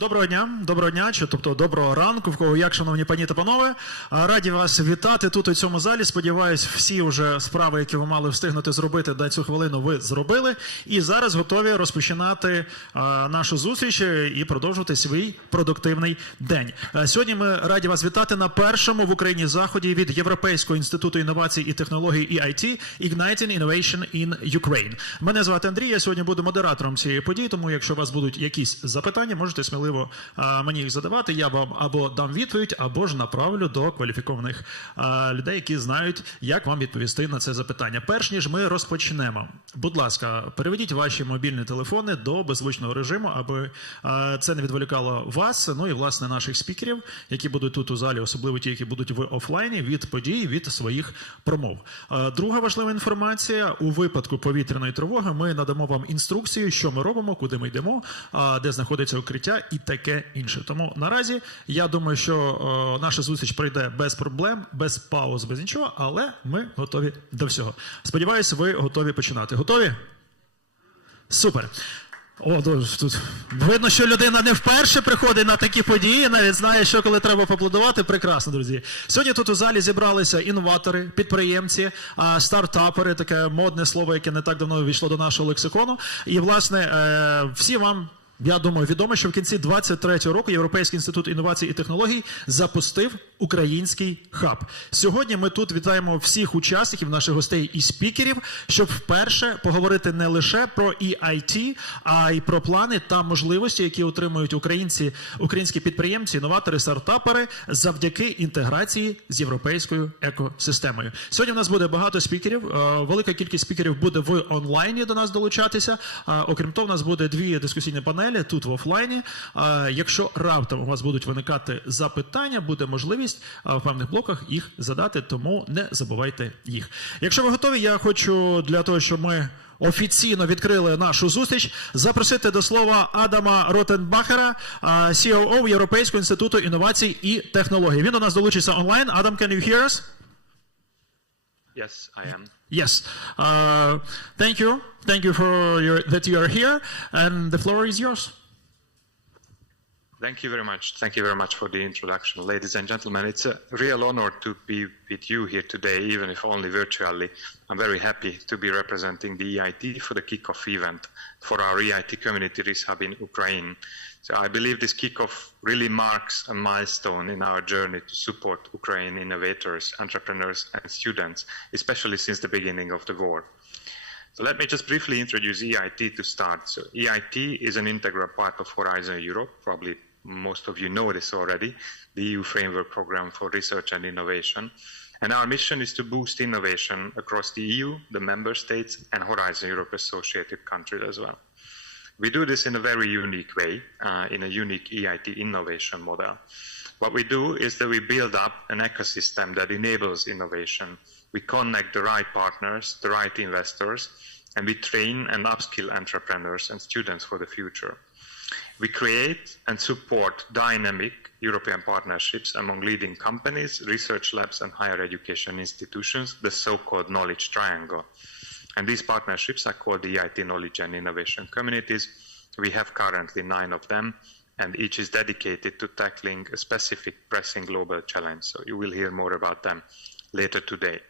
Доброго дня, тобто доброго ранку, в кого як, шановні пані та панове. Раді вас вітати тут у цьому залі. Сподіваюсь, всі вже справи, які ви мали встигнути зробити на цю хвилину, ви зробили. І зараз готові розпочинати нашу зустріч і продовжувати свій продуктивний день. Сьогодні ми раді вас вітати на першому в Україні заході від Європейського інституту інновацій і технологій EIT Igniting Innovation in Ukraine. Мене звати Андрій, я сьогодні буду модератором цієї події, тому якщо у вас будуть якісь запитання, можете сміливо мені їх задавати, я вам або дам відповідь, або ж направлю до кваліфікованих людей, які знають, як вам відповісти на це запитання. Перш ніж ми розпочнемо, будь ласка, переведіть ваші мобільні телефони до беззвучного режиму, аби це не відволікало вас, ну і, власне, наших спікерів, які будуть тут у залі, особливо ті, які будуть в офлайні, від подій, від своїх промов. Друга важлива інформація. У випадку повітряної тривоги ми надамо вам інструкцію, що ми робимо, куди ми йдемо, де знаходиться укриття і таке інше. Тому наразі я думаю, що наша зустріч пройде без проблем, без пауз, без нічого, але ми готові до всього. Сподіваюсь, ви готові починати. Готові? Супер. О, тут видно, що людина не вперше приходить на такі події, навіть знає, що коли треба поаплодувати. Прекрасно, друзі. Сьогодні тут у залі зібралися інноватори, підприємці, стартапери, таке модне слово, яке не так давно ввійшло до нашого лексикону. І, власне, всі вам, я думаю, відомо, що в кінці 2023 року Європейський інститут інновацій і технологій запустив український хаб. Сьогодні ми тут вітаємо всіх учасників, наших гостей і спікерів, щоб вперше поговорити не лише про EIT, а й про плани та можливості, які отримують українські підприємці, інноватори, стартапери завдяки інтеграції з європейською екосистемою. Сьогодні в нас буде багато спікерів, велика кількість спікерів буде в онлайні до нас долучатися. Окрім того, у нас буде дві дискусійні панелі тут в офлайні. Якщо раптом у вас будуть виникати запитання, буде можливість в певних блоках їх задати, тому не забувайте їх. Якщо ви готові, я хочу для того, щоб ми офіційно відкрили нашу зустріч, запросити до слова Адама Ротенбахера, COO Європейського інституту інновацій і технологій. Він до нас долучиться онлайн. Адам, can you hear us? Yes, I am. Yes. Thank you. Thank you for that you are here, and the floor is yours. Thank you very much. Thank you very much for the introduction. Ladies and gentlemen, it's a real honor to be with you here today, even if only virtually. I'm very happy to be representing the EIT for the kickoff event for our EIT community RIS hub in Ukraine. So I believe this kickoff really marks a milestone in our journey to support Ukrainian innovators, entrepreneurs, and students, especially since the beginning of the war. So let me just briefly introduce EIT to start. So EIT is an integral part of Horizon Europe. Probably most of you know this already, the EU framework program for research and innovation. And our mission is to boost innovation across the EU, the member states, and Horizon Europe associated countries as well. We do this in a very unique way, in a unique EIT innovation model. What we do is that we build up an ecosystem that enables innovation. We connect the right partners, the right investors, and we train and upskill entrepreneurs and students for the future. We create and support dynamic European partnerships among leading companies, research labs, and higher education institutions, the so-called knowledge triangle. And these partnerships are called the EIT Knowledge and Innovation Communities. We have currently 9 of them, and each is dedicated to tackling a specific pressing global challenge. So you will hear more about them later today.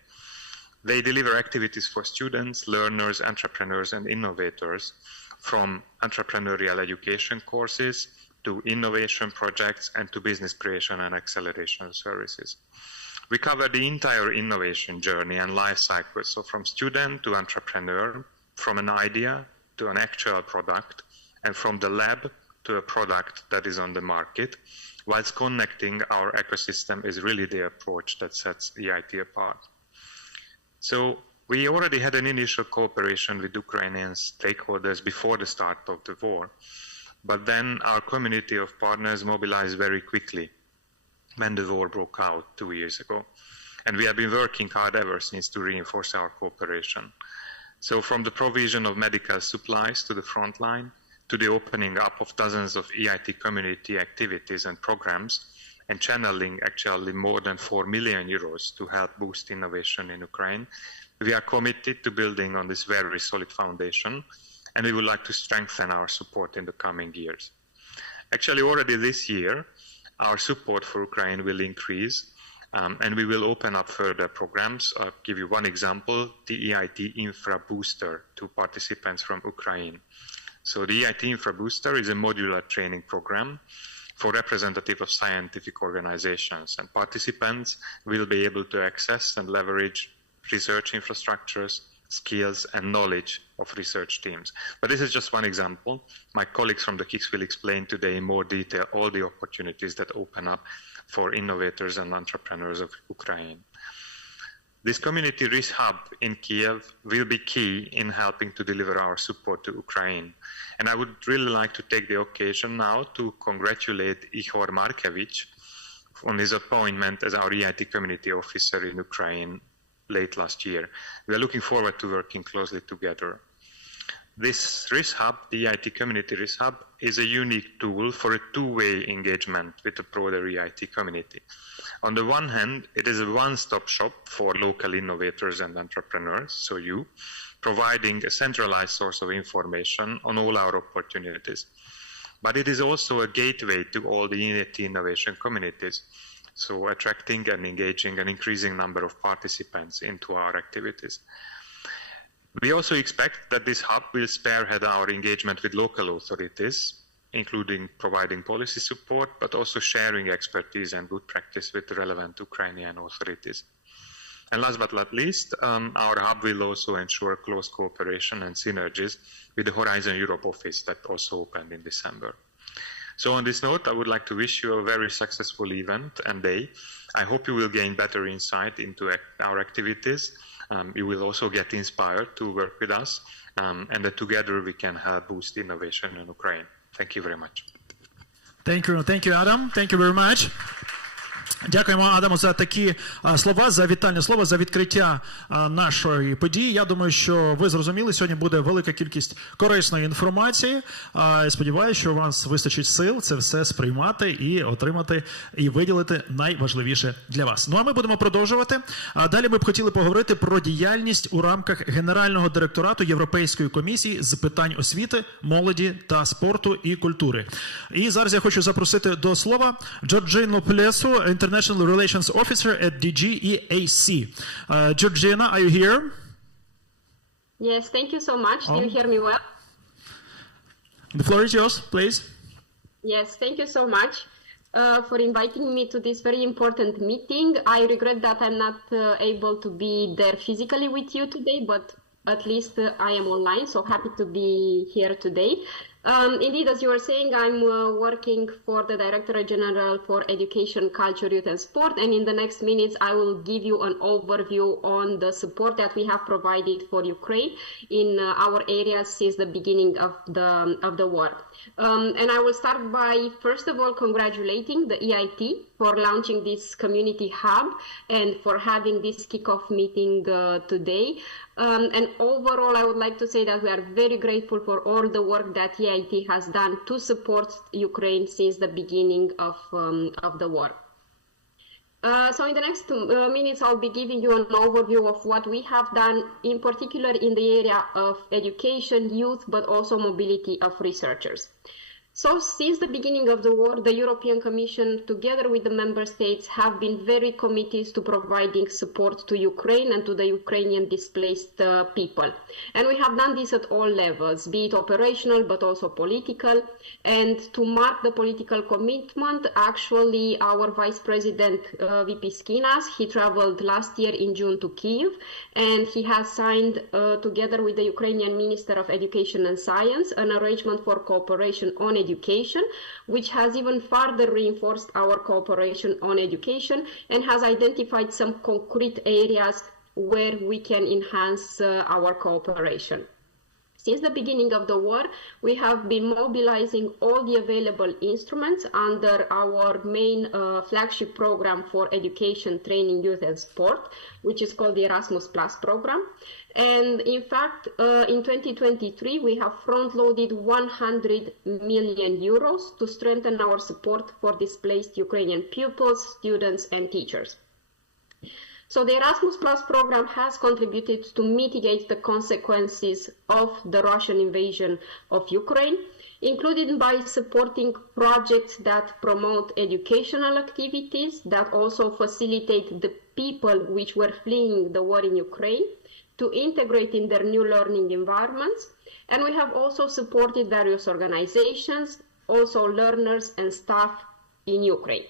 They deliver activities for students, learners, entrepreneurs, and innovators, from entrepreneurial education courses to innovation projects and to business creation and acceleration services. We cover the entire innovation journey and life cycle, so from student to entrepreneur, from an idea to an actual product, and from the lab to a product that is on the market, whilst connecting our ecosystem is really the approach that sets EIT apart. So we already had an initial cooperation with Ukrainian stakeholders before the start of the war, but then our community of partners mobilized very quickly when the war broke out 2 years ago. And we have been working hard ever since to reinforce our cooperation. So from the provision of medical supplies to the front line, to the opening up of dozens of EIT community activities and programs, and channeling actually more than 4 million euros to help boost innovation in Ukraine, we are committed to building on this very solid foundation, and we would like to strengthen our support in the coming years. Actually, already this year, our support for Ukraine will increase, and we will open up further programs. I'll give you one example, the EIT Infra Booster to participants from Ukraine. So the EIT Infra Booster is a modular training program for representative of scientific organizations, and participants will be able to access and leverage research infrastructures, skills, and knowledge of research teams. But this is just one example. My colleagues from the KICs will explain today in more detail all the opportunities that open up for innovators and entrepreneurs of Ukraine. This community RIS hub in Kiev will be key in helping to deliver our support to Ukraine. And I would really like to take the occasion now to congratulate Ihor Markevich on his appointment as our EIT community officer in Ukraine late last year. We are looking forward to working closely together. This RIS hub, the EIT community RIS hub, is a unique tool for a two-way engagement with the broader EIT community. On the one hand, it is a one-stop shop for local innovators and entrepreneurs, so you, providing a centralized source of information on all our opportunities. But it is also a gateway to all the EIT innovation communities, so attracting and engaging an increasing number of participants into our activities. We also expect that this hub will spearhead our engagement with local authorities, including providing policy support, but also sharing expertise and good practice with the relevant Ukrainian authorities. And last but not least, our hub will also ensure close cooperation and synergies with the Horizon Europe office that also opened in December. So on this note, I would like to wish you a very successful event and day. I hope you will gain better insight into our activities. You will also get inspired to work with us, and that together we can help boost innovation in Ukraine. Thank you very much. Thank you, Adam. Thank you very much. Дякуємо Адаму за такі слова, за вітальне слово, за відкриття нашої події. Я думаю, що ви зрозуміли, сьогодні буде велика кількість корисної інформації. Сподіваюся, що у вас вистачить сил це все сприймати і отримати, і виділити найважливіше для вас. Ну а ми будемо продовжувати. Далі ми б хотіли поговорити про діяльність у рамках Генерального директорату Європейської комісії з питань освіти, молоді та спорту і культури. І зараз я хочу запросити до слова Джорджину Плесу, International Relations Officer at DG EAC. Georgina, are you here? Yes, thank you so much. Do you hear me well? The floor is yours, please. Yes, thank you so much for inviting me to this very important meeting. I regret that I'm not able to be there physically with you today, but at least I am online, so happy to be here today. Indeed, as you were saying, I'm working for the Director General for Education, Culture, Youth and Sport, and in the next minutes I will give you an overview on the support that we have provided for Ukraine in our areas since the beginning of the war. And I will start by, first of all, congratulating the EIT for launching this community hub and for having this kickoff meeting today. And overall, I would like to say that we are very grateful for all the work that EIT has done to support Ukraine since the beginning of the war. So in the next minutes, I'll be giving you an overview of what we have done, in particular in the area of education, youth, but also mobility of researchers. So since the beginning of the war, the European Commission, together with the member states, have been very committed to providing support to Ukraine and to the Ukrainian displaced people. And we have done this at all levels, be it operational, but also political. And to mark the political commitment, actually, our Vice President, VP Skinas, he traveled last year in June to Kyiv, and he has signed, together with the Ukrainian Minister of Education and Science, an arrangement for cooperation on education, which has even further reinforced our cooperation on education and has identified some concrete areas where we can enhance our cooperation. Since the beginning of the war, we have been mobilizing all the available instruments under our main flagship program for education, training, youth and sport, which is called the Erasmus Plus program. And in fact, in 2023, we have front-loaded 100 million euros to strengthen our support for displaced Ukrainian pupils, students and teachers. So the Erasmus Plus program has contributed to mitigate the consequences of the Russian invasion of Ukraine. including by supporting projects that promote educational activities that also facilitate the people which were fleeing the war in Ukraine to integrate in their new learning environments. And we have also supported various organizations, also learners and staff in Ukraine.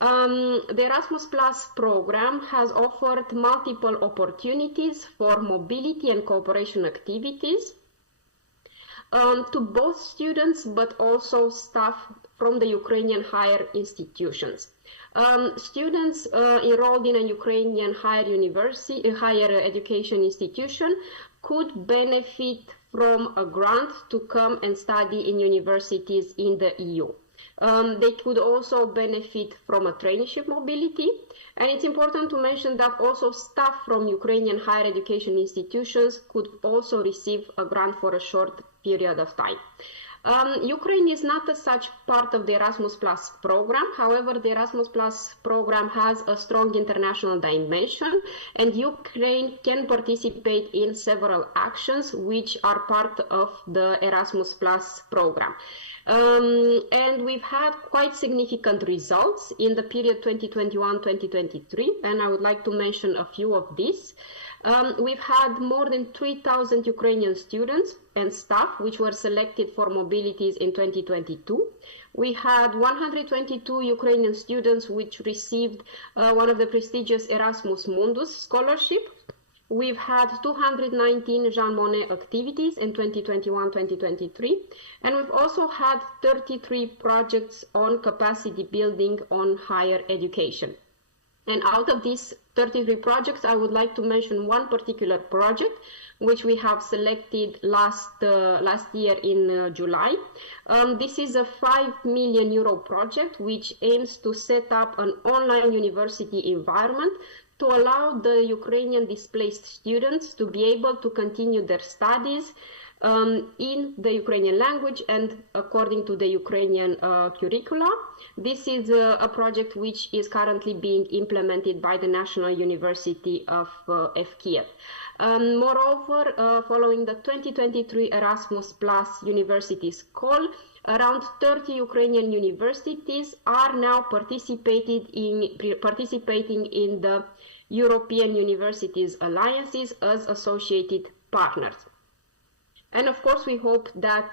The Erasmus Plus program has offered multiple opportunities for mobility and cooperation activities to both students but also staff from the Ukrainian higher institutions. Students enrolled in a Ukrainian higher education institution could benefit from a grant to come and study in universities in the EU. They could also benefit from a traineeship mobility, and it's important to mention that also staff from Ukrainian higher education institutions could also receive a grant for a short period of time. Ukraine is not as such part of the Erasmus Plus program. However, the Erasmus Plus program has a strong international dimension, and Ukraine can participate in several actions which are part of the Erasmus Plus program. And we've had quite significant results in the period 2021-2023, and I would like to mention a few of these. We've had more than 3,000 Ukrainian students and staff which were selected for mobilities in 2022. We had 122 Ukrainian students which received one of the prestigious Erasmus Mundus scholarship. We've had 219 Jean Monnet activities in 2021-2023, and we've also had 33 projects on capacity building on higher education. And out of these 33 projects, I would like to mention one particular project which we have selected last year in July. This is a €5 million project which aims to set up an online university environment to allow the Ukrainian displaced students to be able to continue their studies in the Ukrainian language and according to the Ukrainian curricula. This is a project which is currently being implemented by the National University of Kiev. Moreover, following the 2023 Erasmus Plus Universities call, around 30 Ukrainian universities are now participating in the European Universities Alliances as associated partners. And of course, we hope that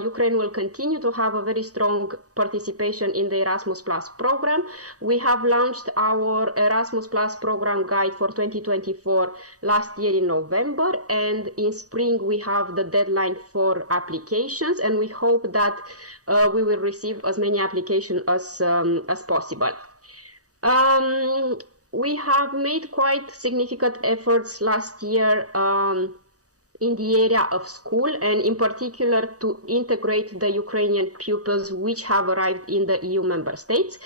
Ukraine will continue to have a very strong participation in the Erasmus Plus program. We have launched our Erasmus Plus program guide for 2024 last year in November, and in spring we have the deadline for applications, and we hope that we will receive as many applications as possible. We have made quite significant efforts last year in the area of school, and in particular to integrate the Ukrainian pupils which have arrived in the EU member states.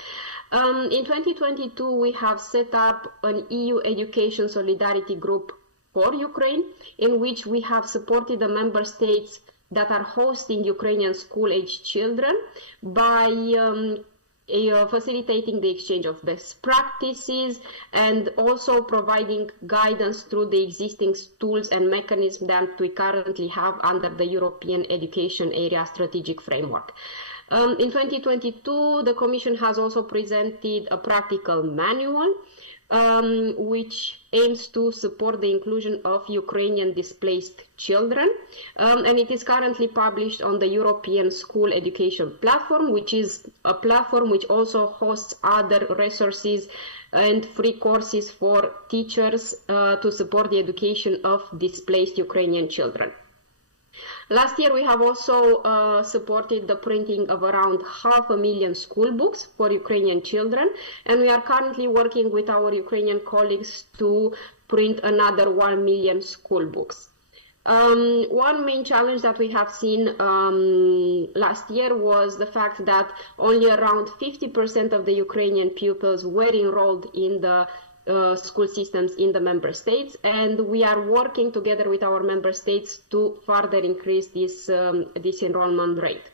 In 2022, we have set up an EU Education Solidarity Group for Ukraine, in which we have supported the member states that are hosting Ukrainian school-age children by facilitating the exchange of best practices and also providing guidance through the existing tools and mechanisms that we currently have under the European Education Area Strategic Framework. In 2022, the Commission has also presented a practical manual which aims to support the inclusion of Ukrainian displaced children. And it is currently published on the European School Education Platform, which is a platform which also hosts other resources and free courses for teachers to support the education of displaced Ukrainian children. Last year, we have also supported the printing of around 500,000 school books for Ukrainian children, and we are currently working with our Ukrainian colleagues to print another 1 million school books. One main challenge that we have seen last year was the fact that only around 50% of the Ukrainian pupils were enrolled in the school systems in the member states, and we are working together with our member states to further increase this enrollment rate.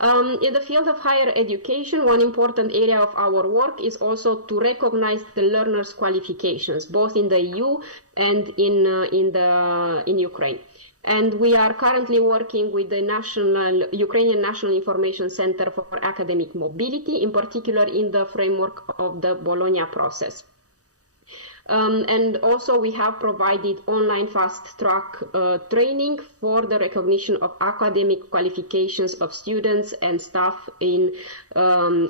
In the field of higher education, one important area of our work is also to recognize the learners' qualifications, both in the EU and in Ukraine. And we are currently working with the Ukrainian National Information Center for Academic Mobility, in particular in the framework of the Bologna process. And also we have provided online fast-track training for the recognition of academic qualifications of students and staff in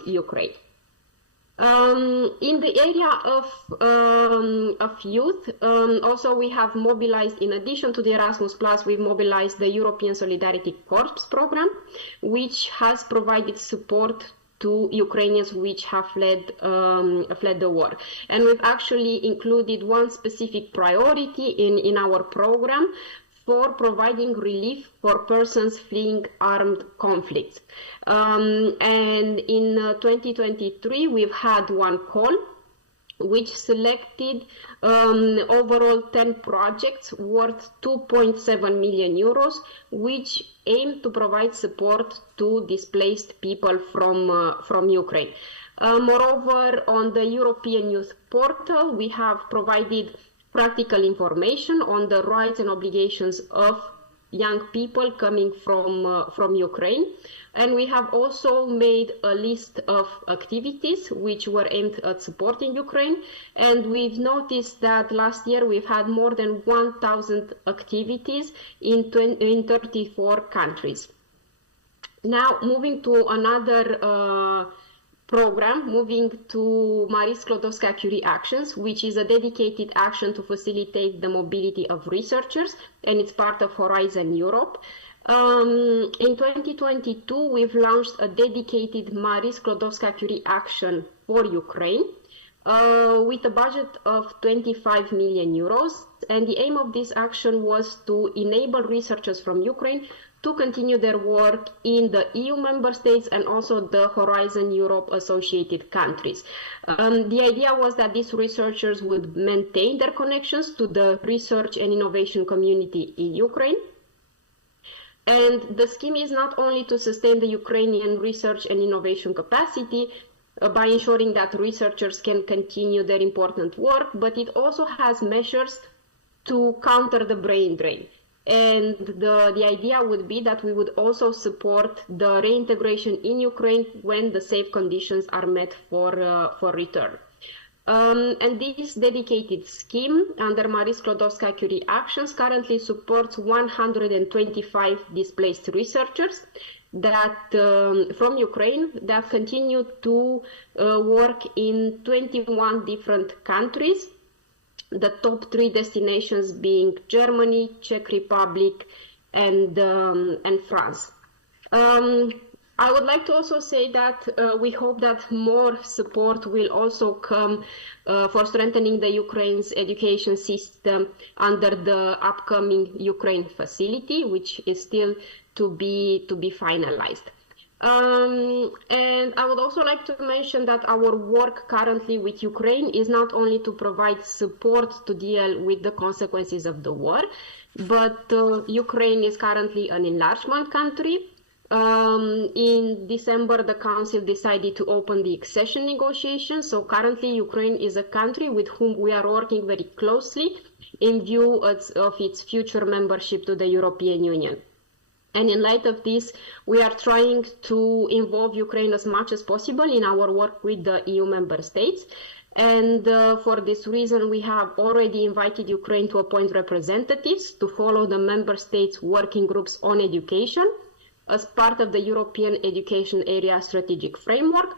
Ukraine. In the area of youth, also we have mobilized, in addition to the Erasmus+, we've mobilized the European Solidarity Corps program, which has provided support to Ukrainians which have fled the war. And we've actually included one specific priority in our program for providing relief for persons fleeing armed conflicts. And in 2023, we've had one call which selected overall 10 projects worth 2.7 million euros, which aim to provide support to displaced people from Ukraine. Moreover, on the European Youth Portal, we have provided practical information on the rights and obligations of young people coming from Ukraine. And we have also made a list of activities which were aimed at supporting Ukraine. And we've noticed that last year we've had more than 1,000 activities in 34 countries. Now, moving to another program, moving to Marie Sklodowska-Curie Actions, which is a dedicated action to facilitate the mobility of researchers, and it's part of Horizon Europe. In 2022, we've launched a dedicated Marie Sklodowska-Curie Action for Ukraine with a budget of 25 million euros. And the aim of this action was to enable researchers from Ukraine to continue their work in the EU member states and also the Horizon Europe associated countries. The idea was that these researchers would maintain their connections to the research and innovation community in Ukraine. And the scheme is not only to sustain the Ukrainian research and innovation capacity by ensuring that researchers can continue their important work, but it also has measures to counter the brain drain. And the idea would be that we would also support the reintegration in Ukraine when the safe conditions are met for return. And this dedicated scheme under Marie Sklodowska-Curie Actions currently supports 125 displaced researchers that from Ukraine that continue to work in 21 different countries. The top 3 destinations being Germany, Czech Republic, and France. I would like to also say that we hope that more support will also come for strengthening the Ukraine's education system under the upcoming Ukraine facility, which is still to be finalized. And I would also like to mention that our work currently with Ukraine is not only to provide support to deal with the consequences of the war, but Ukraine is currently an enlargement country. In December, the Council decided to open the accession negotiations. So currently, Ukraine is a country with whom we are working very closely in view of its future membership to the European Union. And in light of this, we are trying to involve Ukraine as much as possible in our work with the EU member states. And for this reason, we have already invited Ukraine to appoint representatives to follow the member states' working groups on education as part of the European Education Area Strategic Framework.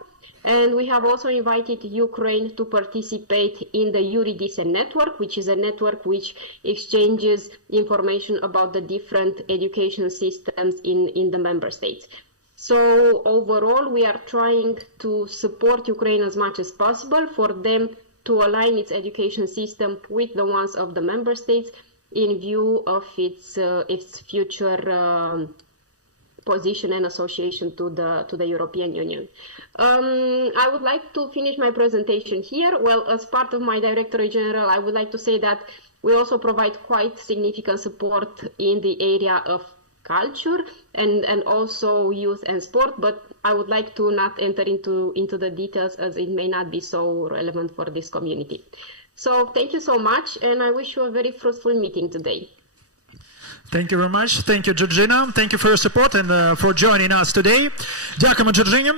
And we have also invited Ukraine to participate in the Eurydice network, which is a network which exchanges information about the different education systems in the member states. So overall, we are trying to support Ukraine as much as possible for them to align its education system with the ones of the member states in view of its future position and association to the European Union. I would like to finish my presentation here. Well, as part of my Directorate General, I would like to say that we also provide quite significant support in the area of culture and also youth and sport, but I would like to not enter into the details as it may not be so relevant for this community. So thank you so much, and I wish you a very fruitful meeting today. Thank you very much. Thank you, Georgina. Thank you for your support and for joining us today. Дякуємо, Джорджині.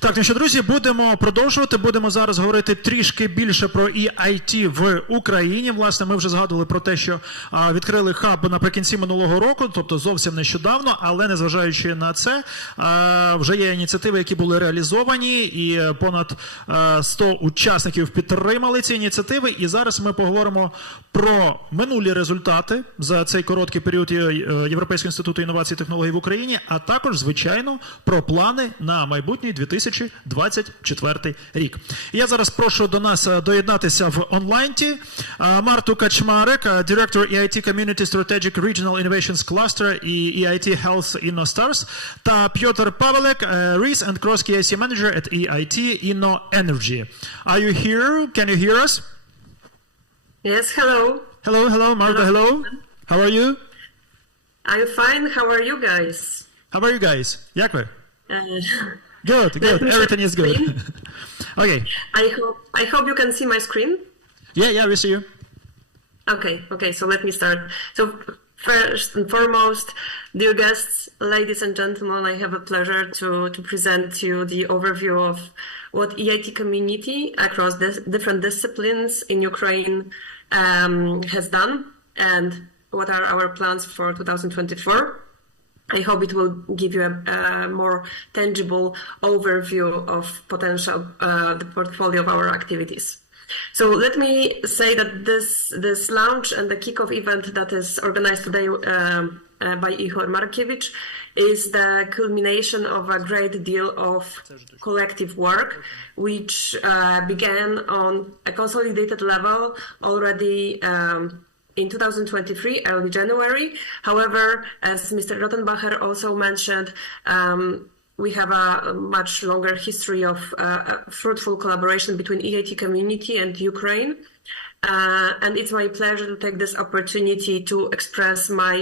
Так, ну що, друзі, будемо продовжувати. Будемо зараз говорити трішки більше про EIT в Україні. Власне, ми вже згадували про те, що відкрили хаб наприкінці минулого року, тобто зовсім нещодавно, але незважаючи на це, вже є ініціативи, які були реалізовані, і понад 100 учасників підтримали ці ініціативи. І зараз ми поговоримо про минулі результати за цей короткий період Європейського інституту інновацій і технологій в Україні, а також, звичайно, про плани на майбутній 2024 рік. Я зараз прошу до нас доєднатися в онлайнті Марту Качмарик, Director EIT Community Strategic Regional Innovations Cluster і EIT Health InnoStars, та Пьотр Павелек, RIS and Cross KIC Manager at EIT InnoEnergy. Are you here? Can you hear us? Yes, hello. Hello, Marta, hello. How are you? I'm fine. How are you guys? How are you guys? Як ви? Let Good. me Everything is good. screen. Okay. I hope you can see my screen. Yeah, we see you. Okay, so let me start. So first and foremost, dear guests, ladies and gentlemen, I have a pleasure to present to you the overview of what EIT community across different disciplines in Ukraine has done and what are our plans for 2024. I hope it will give you a more tangible overview of the portfolio of our activities. So let me say that this launch and the kickoff event that is organized today by Ihor Markiewicz is the culmination of a great deal of collective work, which began on a consolidated level already in 2023, early January. However, as Mr. Rottenbacher also mentioned, we have a much longer history of fruitful collaboration between EIT community and Ukraine. And it's my pleasure to take this opportunity to express my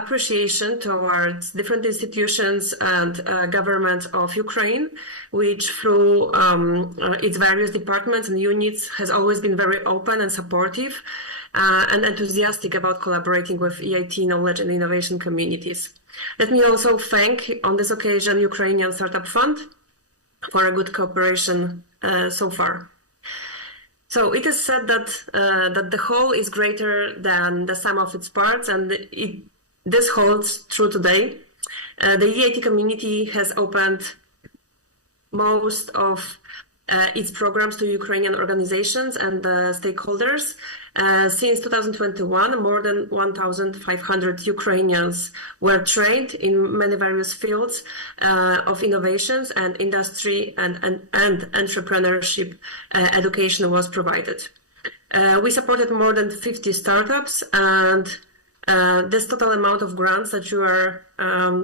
appreciation towards different institutions and governments of Ukraine, which through its various departments and units has always been very open and supportive and enthusiastic about collaborating with EIT knowledge and innovation communities. Let me also thank, on this occasion, Ukrainian Startup Fund for a good cooperation so far. So it is said that the whole is greater than the sum of its parts, and this holds true today. The EIT community has opened most of its programs to Ukrainian organizations and stakeholders. Since 2021, more than 1,500 Ukrainians were trained in many various fields of innovations, and industry and entrepreneurship education was provided. We supported more than 50 startups, and this total amount of grants that you are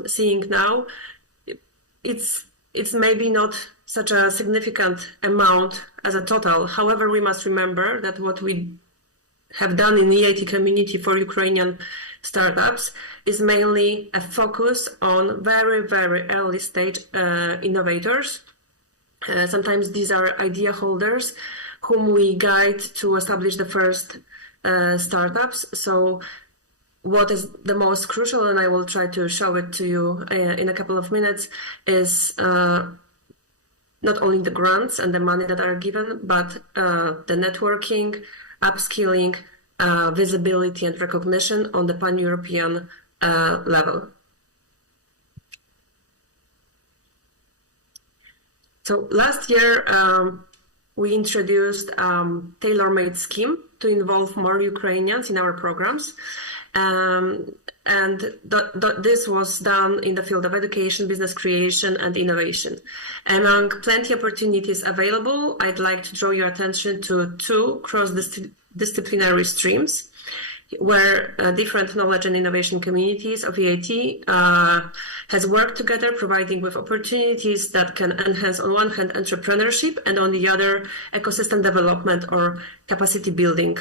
seeing now, it's maybe not such a significant amount as a total. However, we must remember that what we have done in the EIT community for Ukrainian startups is mainly a focus on very, very early stage innovators. Sometimes these are idea holders whom we guide to establish the first startups. So what is the most crucial, and I will try to show it to you in a couple of minutes, is not only the grants and the money that are given, but the networking, upskilling, visibility and recognition on the pan-European level. So last year, we introduced a tailor-made scheme to involve more Ukrainians in our programs. And this was done in the field of education, business creation, and innovation. Among plenty of opportunities available, I'd like to draw your attention to two cross-disciplinary streams where different knowledge and innovation communities of EIT has worked together, providing with opportunities that can enhance, on one hand, entrepreneurship, and on the other, ecosystem development or capacity building,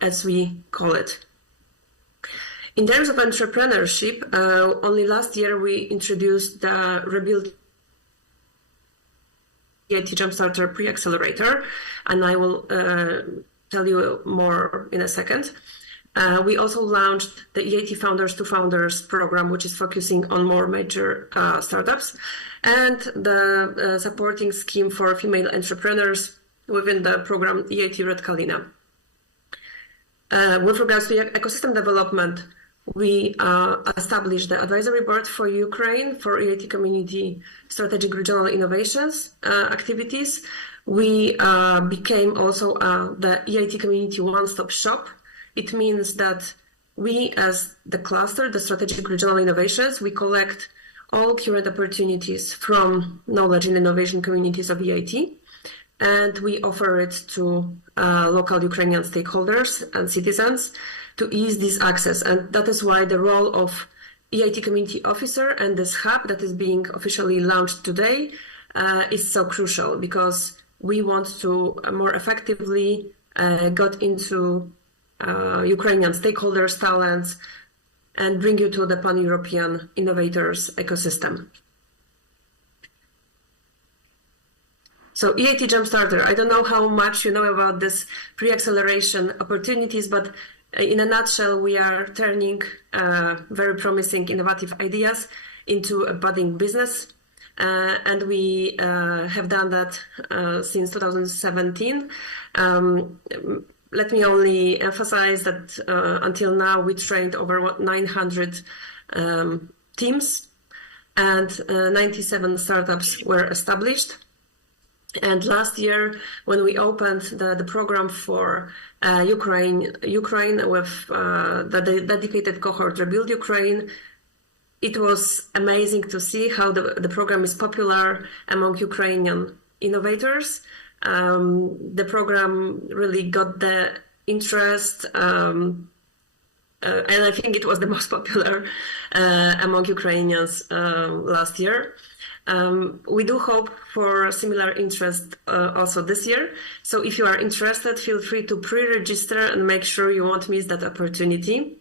as we call it. In terms of entrepreneurship, only last year we introduced the Rebuild EIT Jumpstarter Pre-Accelerator, and I will tell you more in a second. We also launched the EIT Founders to Founders program, which is focusing on more major startups, and the supporting scheme for female entrepreneurs within the program EIT Red Kalina. With regards to ecosystem development, we established the advisory board for Ukraine for EIT community strategic regional innovations activities. We became also the EIT community one-stop shop. It means that we, as the cluster, the strategic regional innovations, we collect all current opportunities from knowledge and innovation communities of EIT, and we offer it to local Ukrainian stakeholders and citizens to ease this access. And that is why the role of EIT community officer and this hub that is being officially launched today is so crucial, because we want to more effectively get into Ukrainian stakeholders' talents and bring you to the pan-European innovators ecosystem. So EIT Jumpstarter, I don't know how much you know about this pre-acceleration opportunities, but in a nutshell, we are turning very promising, innovative ideas into a budding business. And we have done that since 2017. Let me only emphasize that until now we trained over 900 teams, and 97 startups were established. And last year, when we opened the program for Ukraine with the dedicated cohort Rebuild Ukraine, it was amazing to see how the program is popular among Ukrainian innovators. The program really got the interest, and I think it was the most popular among Ukrainians last year. We do hope for similar interest also this year. So if you are interested, feel free to pre-register and make sure you won't miss that opportunity.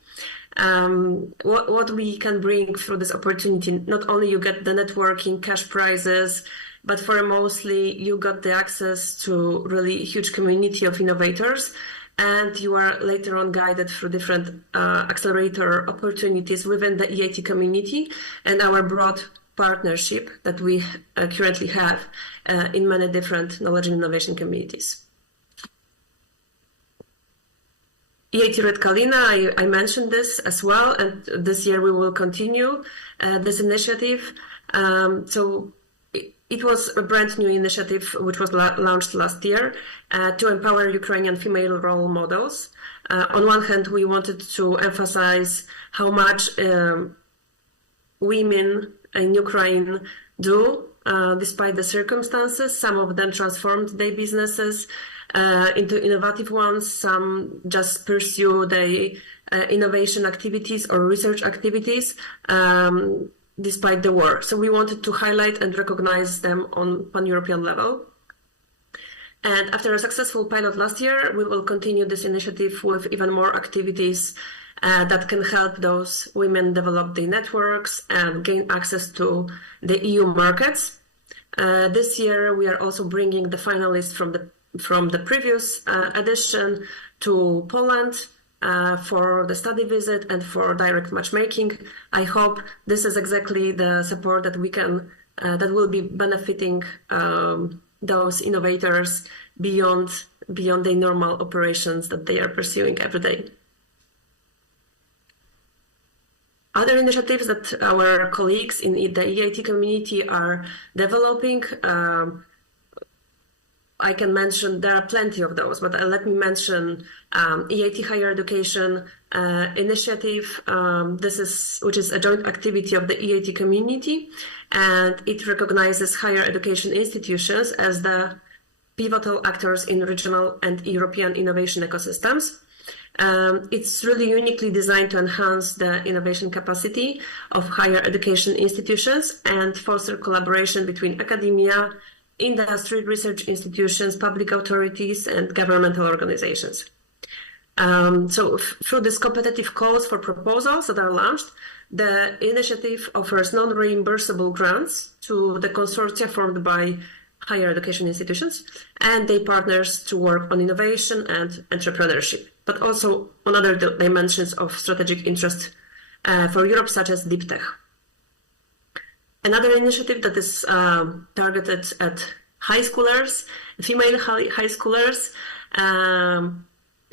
What we can bring through this opportunity, not only you get the networking, cash prizes, but for mostly you got the access to really huge community of innovators, and you are later on guided through different accelerator opportunities within the EIT community and our broad partnership that we currently have in many different knowledge and innovation communities. EIT Red Kalina, I mentioned this as well, and this year we will continue this initiative. So it was a brand new initiative which was launched last year to empower Ukrainian female role models. On one hand, we wanted to emphasize how much women in Ukraine do despite the circumstances. Some of them transformed their businesses into innovative ones. Some just pursue their innovation activities or research activities despite the war. So we wanted to highlight and recognize them on pan-European level. And after a successful pilot last year, we will continue this initiative with even more activities that can help those women develop their networks and gain access to the EU markets. This year, we are also bringing the finalists from the previous edition to Poland for the study visit and for direct matchmaking. I hope this is exactly the support that we can, that will be benefiting those innovators beyond the normal operations that they are pursuing every day. Other initiatives that our colleagues in the EIT community are developing, I can mention, there are plenty of those, but let me mention EIT Higher Education Initiative, which is a joint activity of the EIT community, and it recognizes higher education institutions as the pivotal actors in regional and European innovation ecosystems. It's really uniquely designed to enhance the innovation capacity of higher education institutions and foster collaboration between academia, industry, research institutions, public authorities, and governmental organizations. So through these competitive calls for proposals that are launched, the initiative offers non-reimbursable grants to the consortia formed by higher education institutions, and they partners to work on innovation and entrepreneurship, but also on other dimensions of strategic interest for Europe, such as deep tech. Another initiative that is targeted at high schoolers, female high schoolers.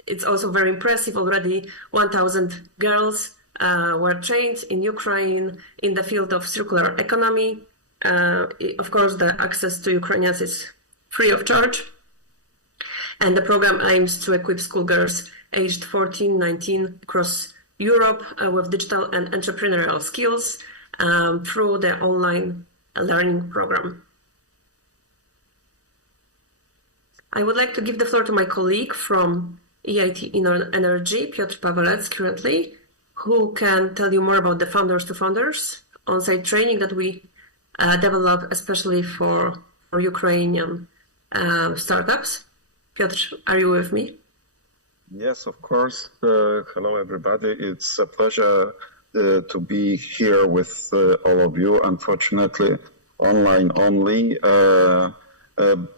It's also very impressive. Already 1,000 girls were trained in Ukraine in the field of circular economy. Of course, the access to Ukrainians is free of charge. And the program aims to equip schoolgirls aged 14, 19 across Europe with digital and entrepreneurial skills through the online learning program. I would like to give the floor to my colleague from EIT Energy, Piotr Pavelec, currently, who can tell you more about the Founders to Founders on-site training that we develop especially for Ukrainian startups. Piotr, are you with me? Yes, of course. Hello, everybody. It's a pleasure to be here with all of you. Unfortunately, online only,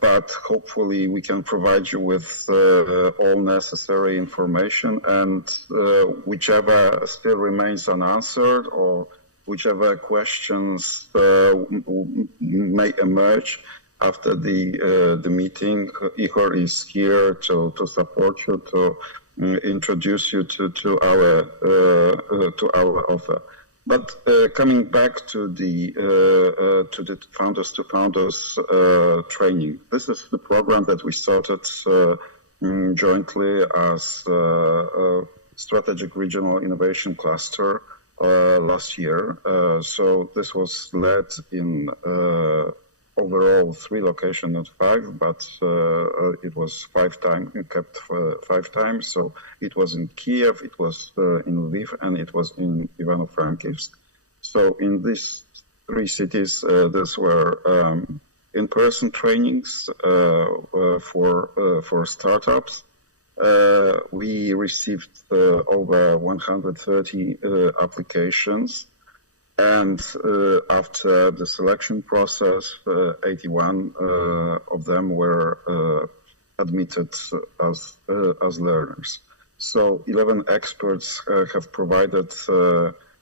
but hopefully we can provide you with all necessary information, and whichever still remains unanswered or whichever questions may emerge after the meeting, Ihor is here to support you, to introduce you to our offer. But coming back to the Founders to Founders training, this is the program that we started jointly as a strategic regional innovation cluster last year. So this was led in overall 3 locations, not 5, but it was 5 times, kept 5 times. So it was in Kiev, it was in Lviv, and it was in Ivano-Frankivsk. So in these 3 cities, these were in-person trainings for startups. We received over 130 applications. And after the selection process, 81 of them were admitted as learners. So 11 experts have provided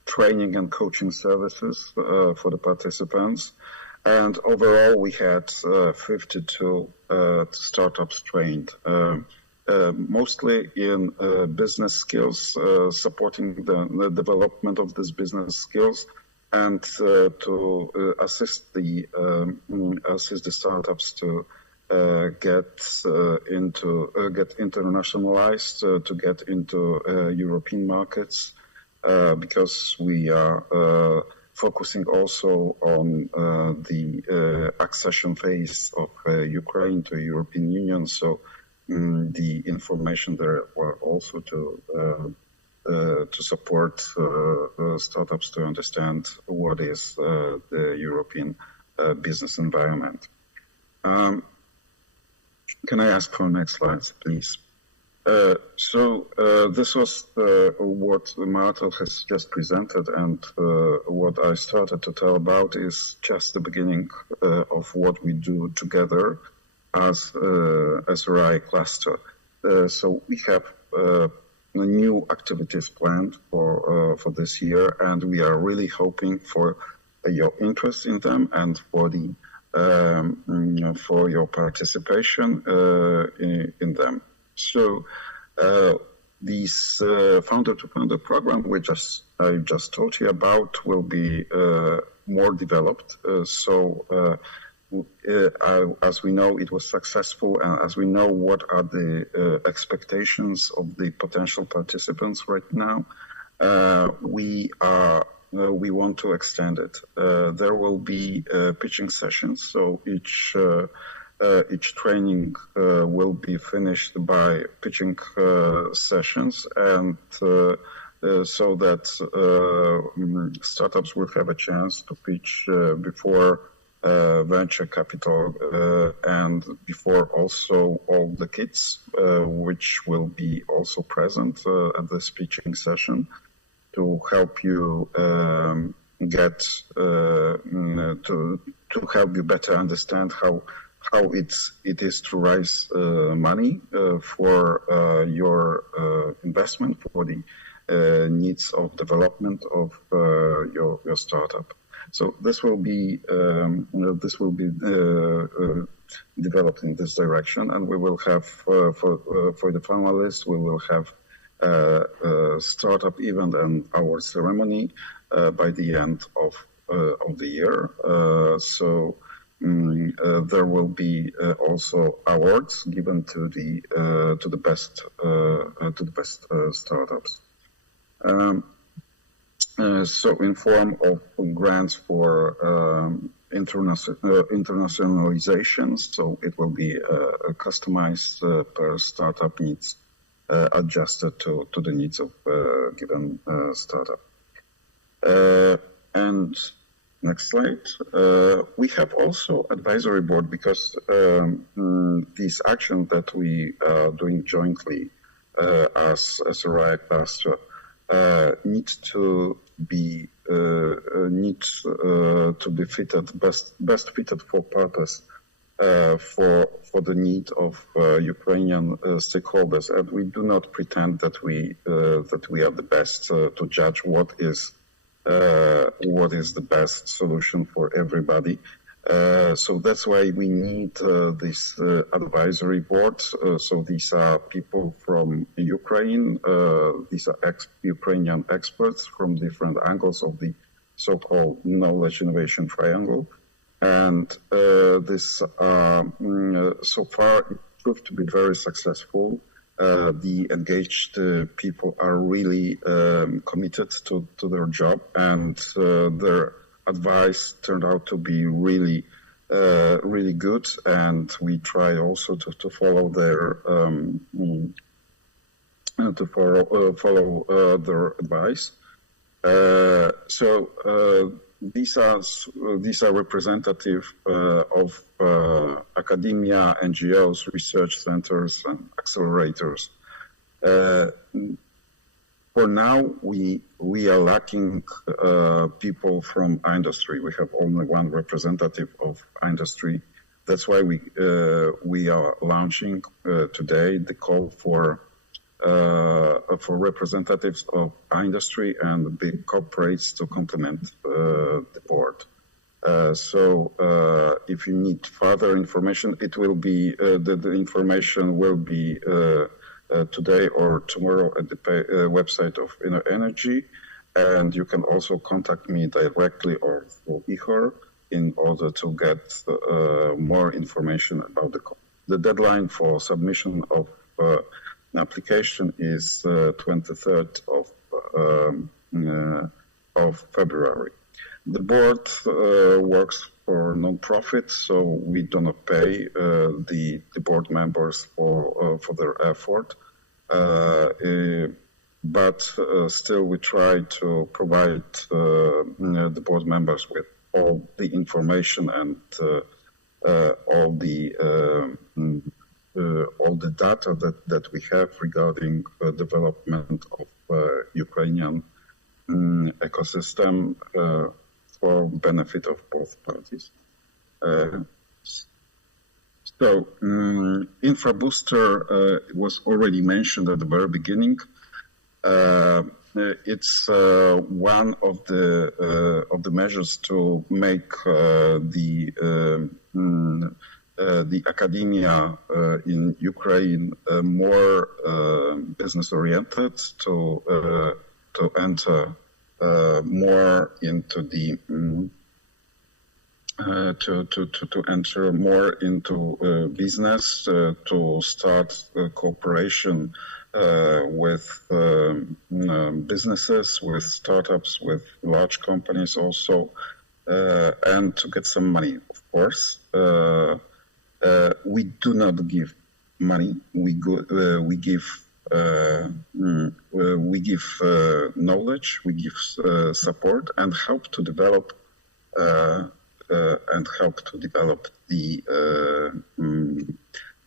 training and coaching services for the participants. And overall, we had 52 startups trained, mostly in business skills, supporting the development of these business skills, and to assist the startups to get internationalized, to get into European markets, because we are focusing also on the accession phase of Ukraine to European Union. So the information there were also to support startups to understand what is the European business environment. Can I ask for next slides, please? So this was what Marta has just presented, and what I started to tell about is just the beginning of what we do together as RI cluster. So we have new activities planned for this year, and we are really hoping for your interest in them and for the for your participation in them. So these founder-to-founder program, which I just told you about, will be more developed. As we know, it was successful, and as we know what are the expectations of the potential participants right now, we want to extend it. There will be pitching sessions, so each training will be finished by pitching sessions, and so that startups will have a chance to pitch before venture capital and before also all the kids, which will be also present at this pitching session, to help you get to help you better understand how it is to raise money for your investment, for the needs of development of your startup. So this will be developed in this direction, and we will have for the finalists, we will have a startup event and our ceremony by the end of the year. So there will be also awards given to the best startups. So in form of grants for internationalization, so it will be customized per startup needs, adjusted to the needs of given startup. And next slide. We have also advisory board, because these actions that we are doing jointly as a RIS pastor need to be fitted best fitted for purpose for the need of Ukrainian stakeholders, and we do not pretend that we are the best to judge what is the best solution for everybody. So that's why we need this advisory board. So these are people from Ukraine. These are Ukrainian experts from different angles of the so-called knowledge innovation triangle. And this so far it proved to be very successful. The engaged people are really committed to their job, and their advice turned out to be really good, and we try also to follow their their advice. So these are representative of academia, NGOs, research centers, and accelerators. For now, we are lacking people from industry. We have only one representative of industry. That's why we are launching today the call for representatives of industry and big corporates to complement the board. So if you need further information, it will be the information will be today or tomorrow at the website of Energy, and you can also contact me directly or through Ihor in order to get more information about the call. The deadline for submission of an application is 23rd of February. The board works for non-profit, so we do not pay the board members for their effort. But still, we try to provide the board members with all the information and all the data that we have regarding development of Ukrainian ecosystem for benefit of both parties. So, InfraBooster was already mentioned at the very beginning. It's one of the measures to make the academia in Ukraine more business oriented, to enter more into the to enter more into business, to start cooperation with businesses, with startups, with large companies also, and to get some money, of course. We do not give money. We give knowledge. We give support and help to develop the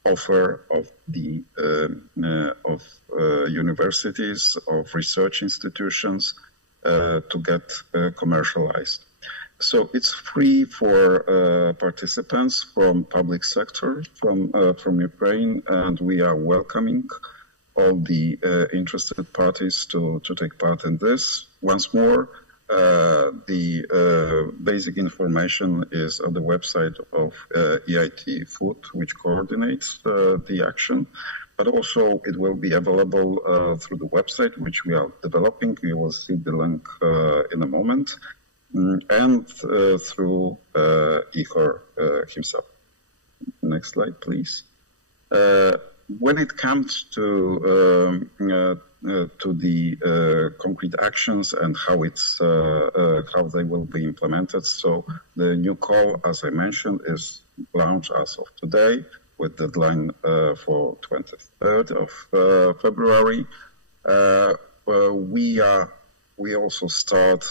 offer of the universities, of research institutions, to get commercialized. So it's free for participants from public sector, from Ukraine, and we are welcoming all the interested parties to take part in this. Once more, the basic information is on the website of EIT Food, which coordinates the action, but also it will be available through the website, which we are developing. You will see the link in a moment, and through Ihor himself. Next slide, please. When it comes to the concrete actions and how they will be implemented, so the new call, as I mentioned, is launched as of today, with deadline for 23rd of February. We also start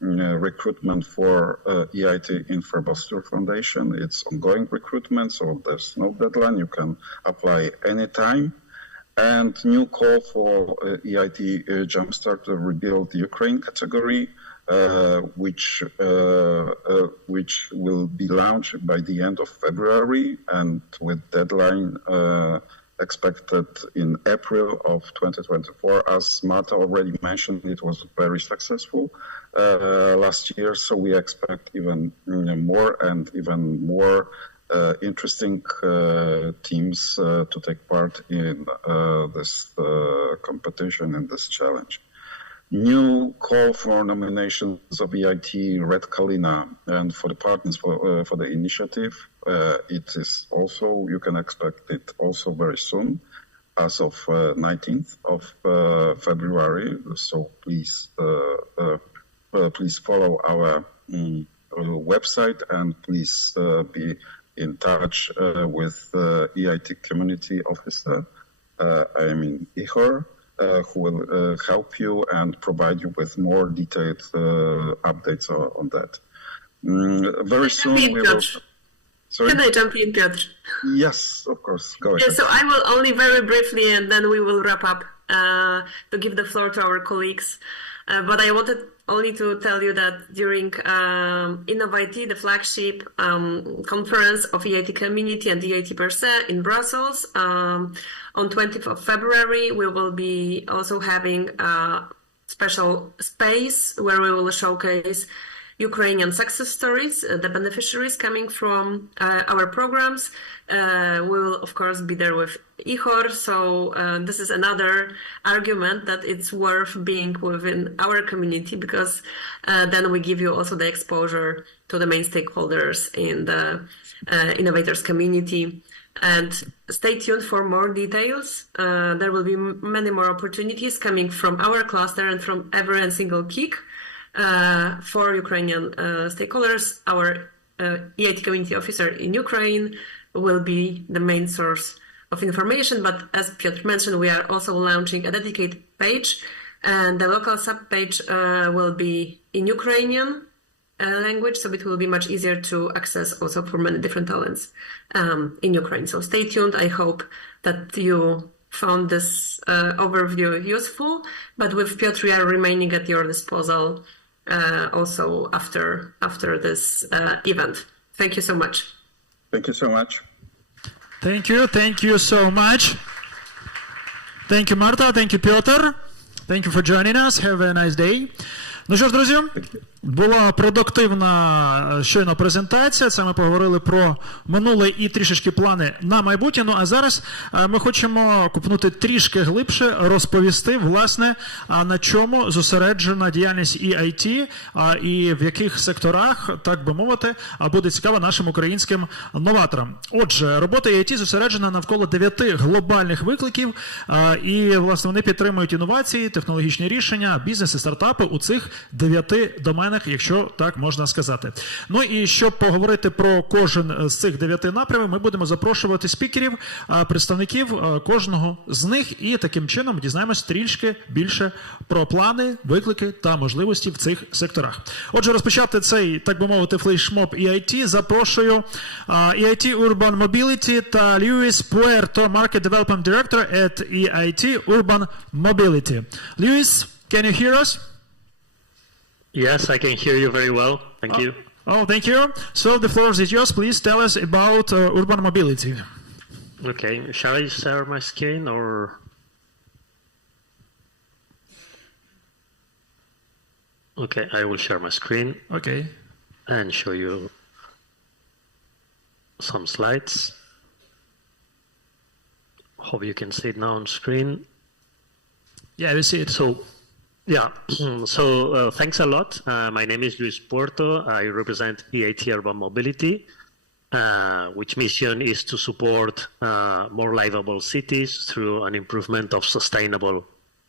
recruitment for EIT Infrastructure Foundation. It's ongoing recruitment, so there's no deadline. You can apply anytime. And new call for EIT Jumpstart to Rebuild Ukraine category, which will be launched by the end of February, and with deadline expected in April of 2024. As Marta already mentioned, it was very successful last year, so we expect even more and even more interesting teams to take part in this competition and this challenge. New call for nominations of EIT Red Kalina and for the partners for the initiative. It is also, you can expect it also very soon, as of 19th of February. So please follow our website, and please be in touch with EIT community officer, I mean Ihor, who will help you and provide you with more detailed updates on that. Very soon we will... Sorry? Can I jump in, Piotr? Yes, of course. Go ahead. Yeah, so I will only very briefly, and then we will wrap up, to give the floor to our colleagues. But I wanted only to tell you that during InnovIT, the flagship conference of EIT community and EIT per se in Brussels, on 20th of February, we will be also having a special space where we will showcase Ukrainian success stories, the beneficiaries coming from our programs. We will, of course, be there with Ihor. So this is another argument that it's worth being within our community, because then we give you also the exposure to the main stakeholders in the innovators community. And stay tuned for more details. There will be many more opportunities coming from our cluster and from every single KIC. For Ukrainian stakeholders. Our EIT community officer in Ukraine will be the main source of information, but as Piotr mentioned, we are also launching a dedicated page, and the local sub-page will be in Ukrainian language, so it will be much easier to access also for many different talents in Ukraine. So stay tuned. I hope that you found this overview useful, but with Piotr, we are remaining at your disposal also after this event. Thank you so much. Thank you so much. Thank you so much. Thank you, Marta. Thank you, Piotr. Thank you for joining us. Have a nice day. Ну що ж, друзі, була продуктивна щойно презентація. Це ми поговорили про минуле і трішечки плани на майбутнє. Ну а зараз ми хочемо купнути трішки глибше, розповісти, власне, на чому зосереджена діяльність EIT і в яких секторах, так би мовити, буде цікава нашим українським новаторам. Отже, робота EIT зосереджена навколо 9 глобальних викликів, і, власне, вони підтримують інновації, технологічні рішення, бізнес і стартапи у цих 9 доменах, якщо так можна сказати. Ну і щоб поговорити про кожен з цих 9 напрямів, ми будемо запрошувати спікерів, представників кожного з них, і таким чином дізнаємось трішки більше про плани, виклики та можливості в цих секторах. Отже, розпочати цей, так би мовити, флешмоб EIT запрошую EIT Urban Mobility та Luis Puerto, Market Development Director at EIT Urban Mobility. Luis, can you hear us? Yes, I can hear you very well. Thank you. Oh, thank you. So the floor is yours. Please tell us about urban mobility. Okay, shall I share my screen or? Okay, I will share my screen. Okay. And show you some slides. Hope you can see it now on screen. Yeah, we see it. So, yeah, so thanks a lot. My name is Luis Puerto. I represent EIT Urban Mobility, which mission is to support more livable cities through an improvement of sustainable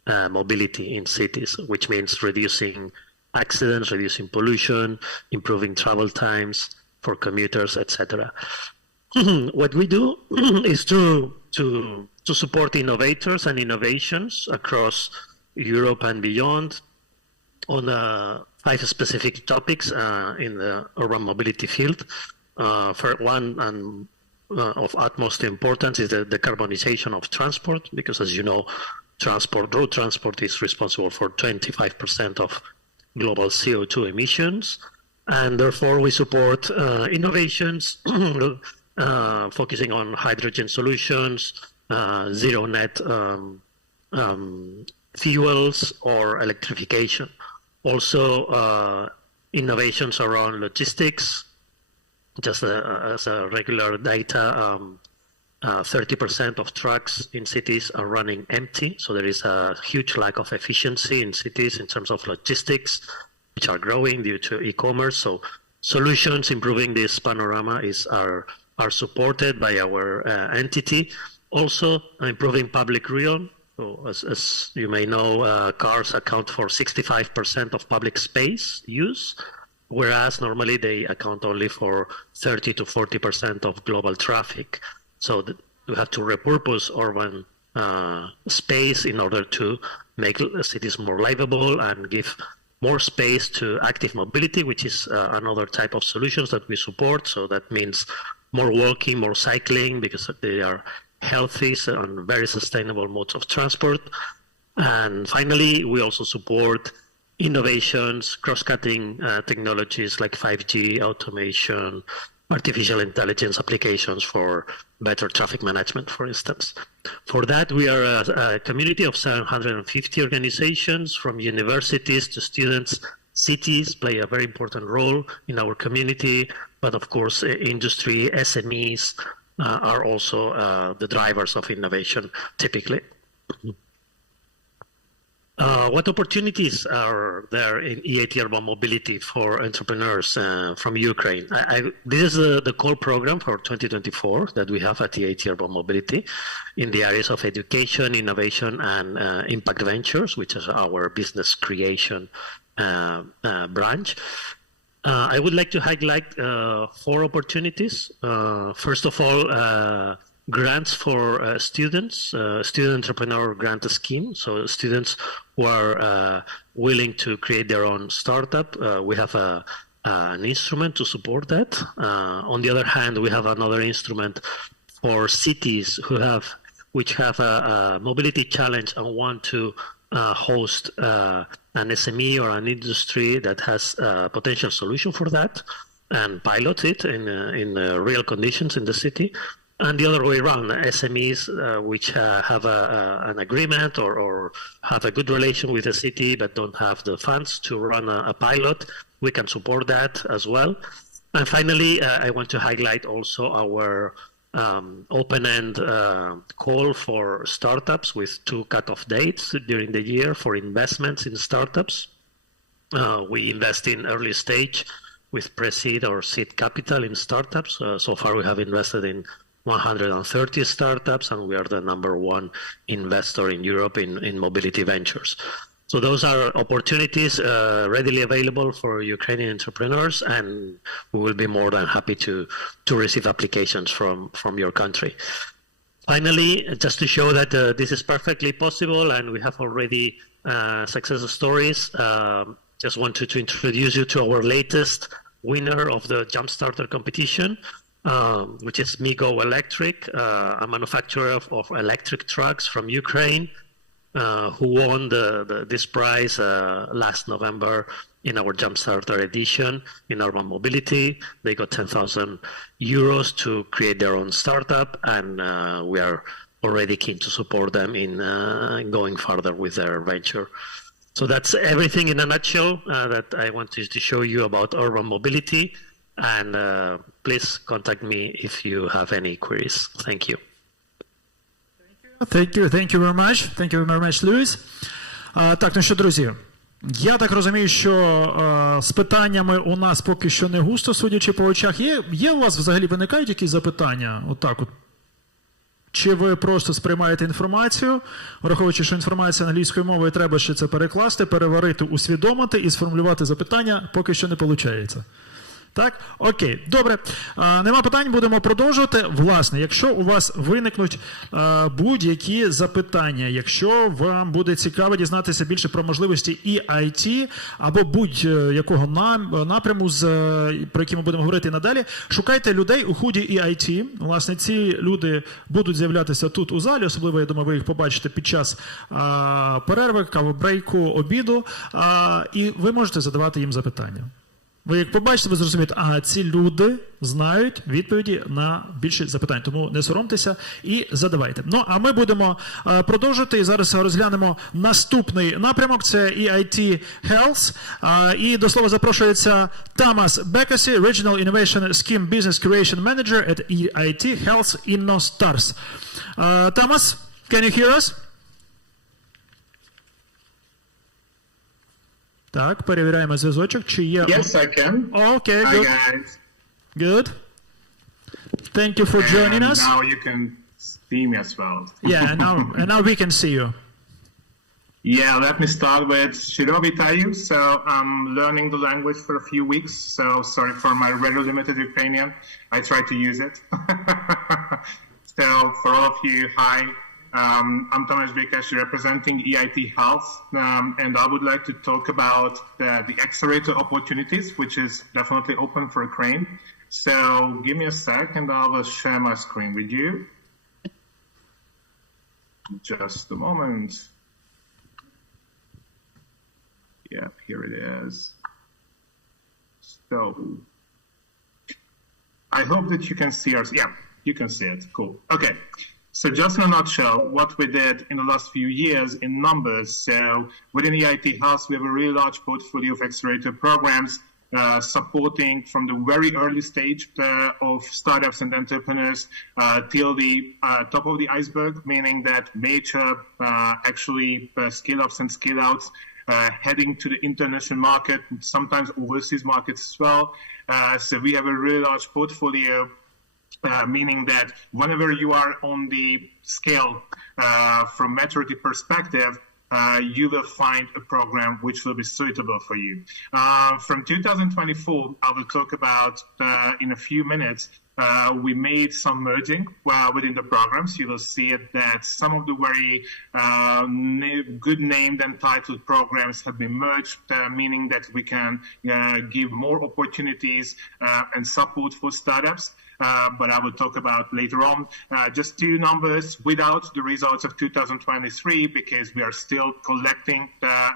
mobility in cities, which means reducing accidents, reducing pollution, improving travel times for commuters, etc. What we do is to support innovators and innovations across Europe and beyond on 5 specific topics in the urban mobility field. For one, and of utmost importance, is the decarbonization of transport, because as you know, road transport is responsible for 25% of global CO2 emissions, and therefore we support innovations focusing on hydrogen solutions, zero net fuels, or electrification. Also, innovations around logistics. Just as a regular data, 30% of trucks in cities are running empty, so there is a huge lack of efficiency in cities in terms of logistics, which are growing due to e-commerce. So solutions improving this panorama are supported by our entity. Also, improving public realm. So as you may know, cars account for 65% of public space use, whereas normally they account only for 30 to 40% of global traffic. So we have to repurpose urban space in order to make cities more livable and give more space to active mobility, which is another type of solutions that we support. So that means more walking, more cycling, because they are healthy and very sustainable modes of transport. And finally, we also support innovations, cross-cutting technologies like 5G, automation, artificial intelligence applications for better traffic management, for instance. For that, we are a community of 750 organizations, from universities to students. Cities play a very important role in our community, but of course, industry, SMEs are also the drivers of innovation, typically. What opportunities are there in EIT Urban Mobility for entrepreneurs from Ukraine? This is the core program for 2024 that we have at EIT Urban Mobility in the areas of education, innovation, and impact ventures, which is our business creation branch. I would like to highlight 4 opportunities. First of all, grants for students, student entrepreneur grant scheme. So students who are willing to create their own startup, we have an instrument to support that. On the other hand, we have another instrument for cities which have a mobility challenge and want to host an SME or an industry that has a potential solution for that and pilot it in real conditions in the city. And the other way around, SMEs which have an agreement or have a good relation with the city but don't have the funds to run a pilot, we can support that as well. And finally, I want to highlight also our open-end call for startups with 2 cutoff dates during the year for investments in startups. We invest in early stage with pre-seed or seed capital in startups. So far, we have invested in 130 startups, and we are the #1 investor in Europe in mobility ventures. So those are opportunities readily available for Ukrainian entrepreneurs, and we will be more than happy to receive applications from your country. Finally, just to show that this is perfectly possible and we have already success stories, just wanted to introduce you to our latest winner of the Jumpstarter competition, which is Migo Electric, a manufacturer of electric trucks from Ukraine. who won this prize last November in our Jumpstarter edition in urban mobility. They got 10,000 euros to create their own startup, and we are already keen to support them in going further with their venture. So that's everything in a nutshell that I wanted to show you about urban mobility. And please contact me if you have any queries. Thank you. Thank you very much, Luis. Так, ну що, друзі, я так розумію, що з питаннями у нас поки що не густо, судячи по очах. Є у вас взагалі виникають якісь запитання? Отак от. Чи ви просто сприймаєте інформацію, враховуючи, що інформація англійською мовою, треба ще це перекласти, переварити, усвідомити і сформулювати запитання, поки що не виходить. Так? Окей, добре. Нема питань, будемо продовжувати. Власне, якщо у вас виникнуть будь-які запитання, якщо вам буде цікаво дізнатися більше про можливості EIT або будь-якого напряму, про який ми будемо говорити надалі, шукайте людей у худі EIT. Власне, ці люди будуть з'являтися тут у залі, особливо, я думаю, ви їх побачите під час перерви, кавобрейку, обіду, і ви можете задавати їм запитання. Ви як побачите, ви зрозумієте, ага, ці люди знають відповіді на більше запитань, тому не соромтеся і задавайте. Ну, а ми будемо продовжити і зараз розглянемо наступний напрямок, це EIT Health. І до слова запрошується Тамас Бекасі, Regional Innovation Scheme Business Creation Manager at EIT Health InnoStars. Тамас, can you hear us? Так, перевіряємо зв'язочок, чи є... Yes, I can. Okay, Hi, good. guys. Good. Thank you for joining us. Now you can see me as well. Yeah, and now we can see you. Yeah, let me start with Shirovitayu. So I'm learning the language for a few weeks. So sorry for my very limited Ukrainian. I try to use it. So for all of you, hi. I'm Tomasz Bekash, representing EIT Health, and I would like to talk about the accelerator opportunities, which is definitely open for Ukraine. So give me a sec and I will share my screen with you. Just a moment. Yep, here it is. So I hope that you can see us. Yeah, you can see it. Cool. Okay. So just in a nutshell, what we did in the last few years in numbers. So within EIT House, we have a really large portfolio of accelerator programs supporting from the very early stage of startups and entrepreneurs till the top of the iceberg, meaning that major actually scale-ups and scale-outs heading to the international market, sometimes overseas markets as well. So we have a really large portfolio, meaning that whenever you are on the scale from maturity perspective, you will find a program which will be suitable for you. From 2024, I will talk about in a few minutes. We made some merging within the programs. You will see it that some of the very good named and titled programs have been merged, meaning that we can give more opportunities and support for startups. But I will talk about later on. Just two numbers without the results of 2023, because we are still collecting,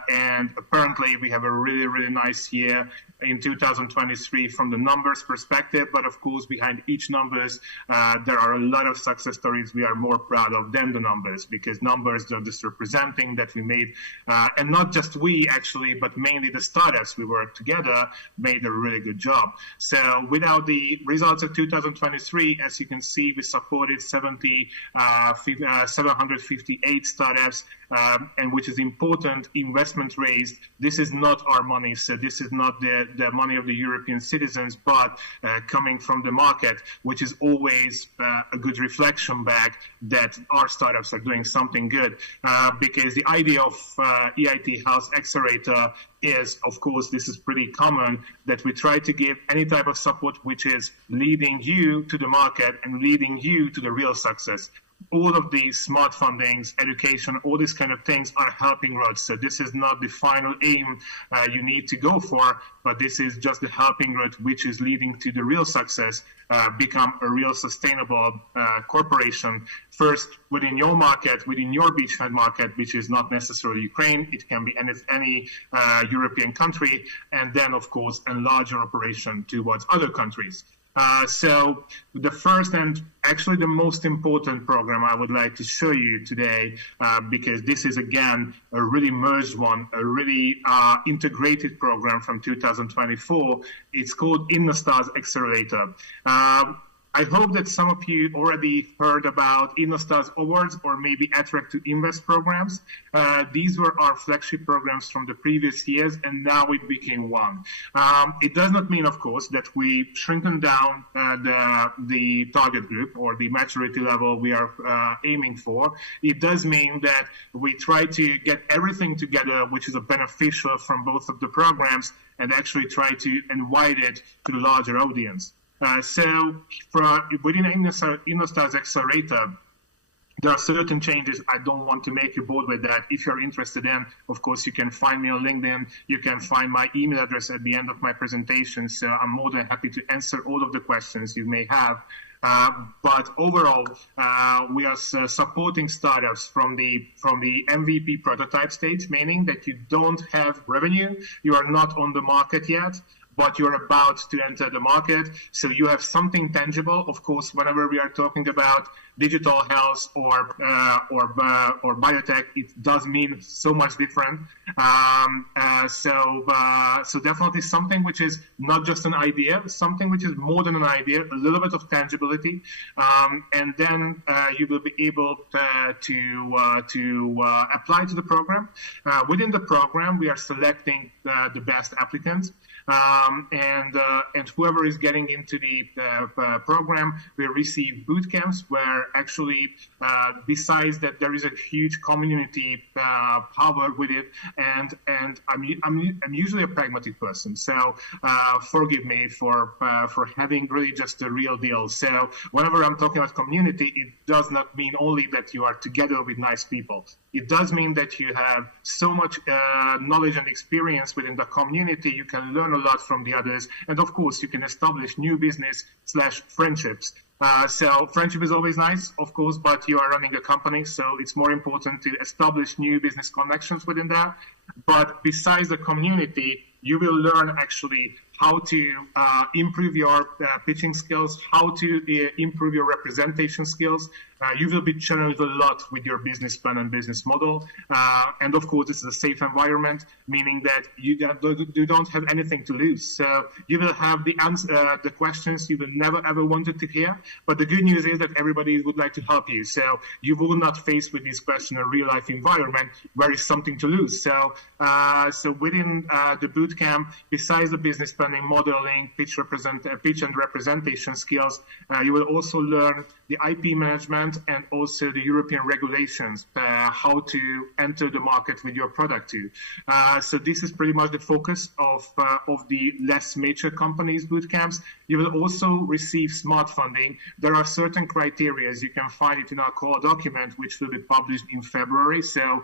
and apparently we have a really, really nice year in 2023 from the numbers perspective. But of course, behind each numbers, there are a lot of success stories we are more proud of than the numbers, because numbers are just representing that we made, and not just we actually, but mainly the startups we worked together made a really good job. So without the results of 2023, as you can see, we supported 758 startups, and which is important, investment raised. This is not our money, so this is not the money of the European citizens, but coming from the market, which is always a good reflection back that our startups are doing something good. Because the idea of EIT House Accelerator is, of course, this is pretty common, that we try to give any type of support which is leading you to the market and leading you to the real success. all of these smart fundings, education, all these kind of things are helping roads. So this is not the final aim you need to go for, but this is just the helping road which is leading to the real success, become a real sustainable corporation, first within your market, within your beachhead market, which is not necessarily Ukraine, it can be any European country, and then of course enlarge your operation towards other countries. So the first and actually the most important program I would like to show you today, because this is again a really merged one, a really integrated program from 2024. It's called InnoStars Accelerator. I hope that some of you already heard about InnoStars Awards or maybe Attract to Invest programs. These were our flagship programs from the previous years, and now it became one. It does not mean, of course, that we shrinken down the target group or the maturity level we are aiming for. It does mean that we try to get everything together, which is beneficial from both of the programs, and actually try to invite it to the larger audience. So within InnoStars Accelerator, there are certain changes. I don't want to make you bored with that. If you're interested in, of course, you can find me on LinkedIn. You can find my email address at the end of my presentation. So I'm more than happy to answer all of the questions you may have. But overall, we are supporting startups from the MVP prototype stage, meaning that you don't have revenue, you are not on the market yet, but you're about to enter the market. So you have something tangible. Of course, whenever we are talking about digital health or biotech, it does mean so much different. So definitely something which is not just an idea, something which is more than an idea, a little bit of tangibility, and then you will be able to apply to the program. Within the program, we are selecting the best applicants. And whoever is getting into the program will receive boot camps where actually, besides that, there is a huge community power with it. And I'm usually a pragmatic person, so forgive me for having really just a real deal. So whenever I'm talking about community, it does not mean only that you are together with nice people. It does mean that you have so much knowledge and experience within the community. You can learn a lot from the others. And of course, you can establish new business/friendships. So friendship is always nice, of course, but you are running a company, so it's more important to establish new business connections within that. But besides the community, you will learn actually how to improve your pitching skills, how to improve your representation skills. You will be challenged a lot with your business plan and business model. And of course, this is a safe environment, meaning that you don't have anything to lose. So you will have the questions you will never ever wanted to hear. But the good news is that everybody would like to help you. So you will not face with this question a real life environment where is something to lose. So within the bootcamp, besides the business planning, modeling, pitch and representation skills, you will also learn the IP management and also the European regulations, how to enter the market with your product too. So this is pretty much the focus of the less mature companies bootcamps. You will also receive smart funding. There are certain criteria. You can find it in our core document, which will be published in February. So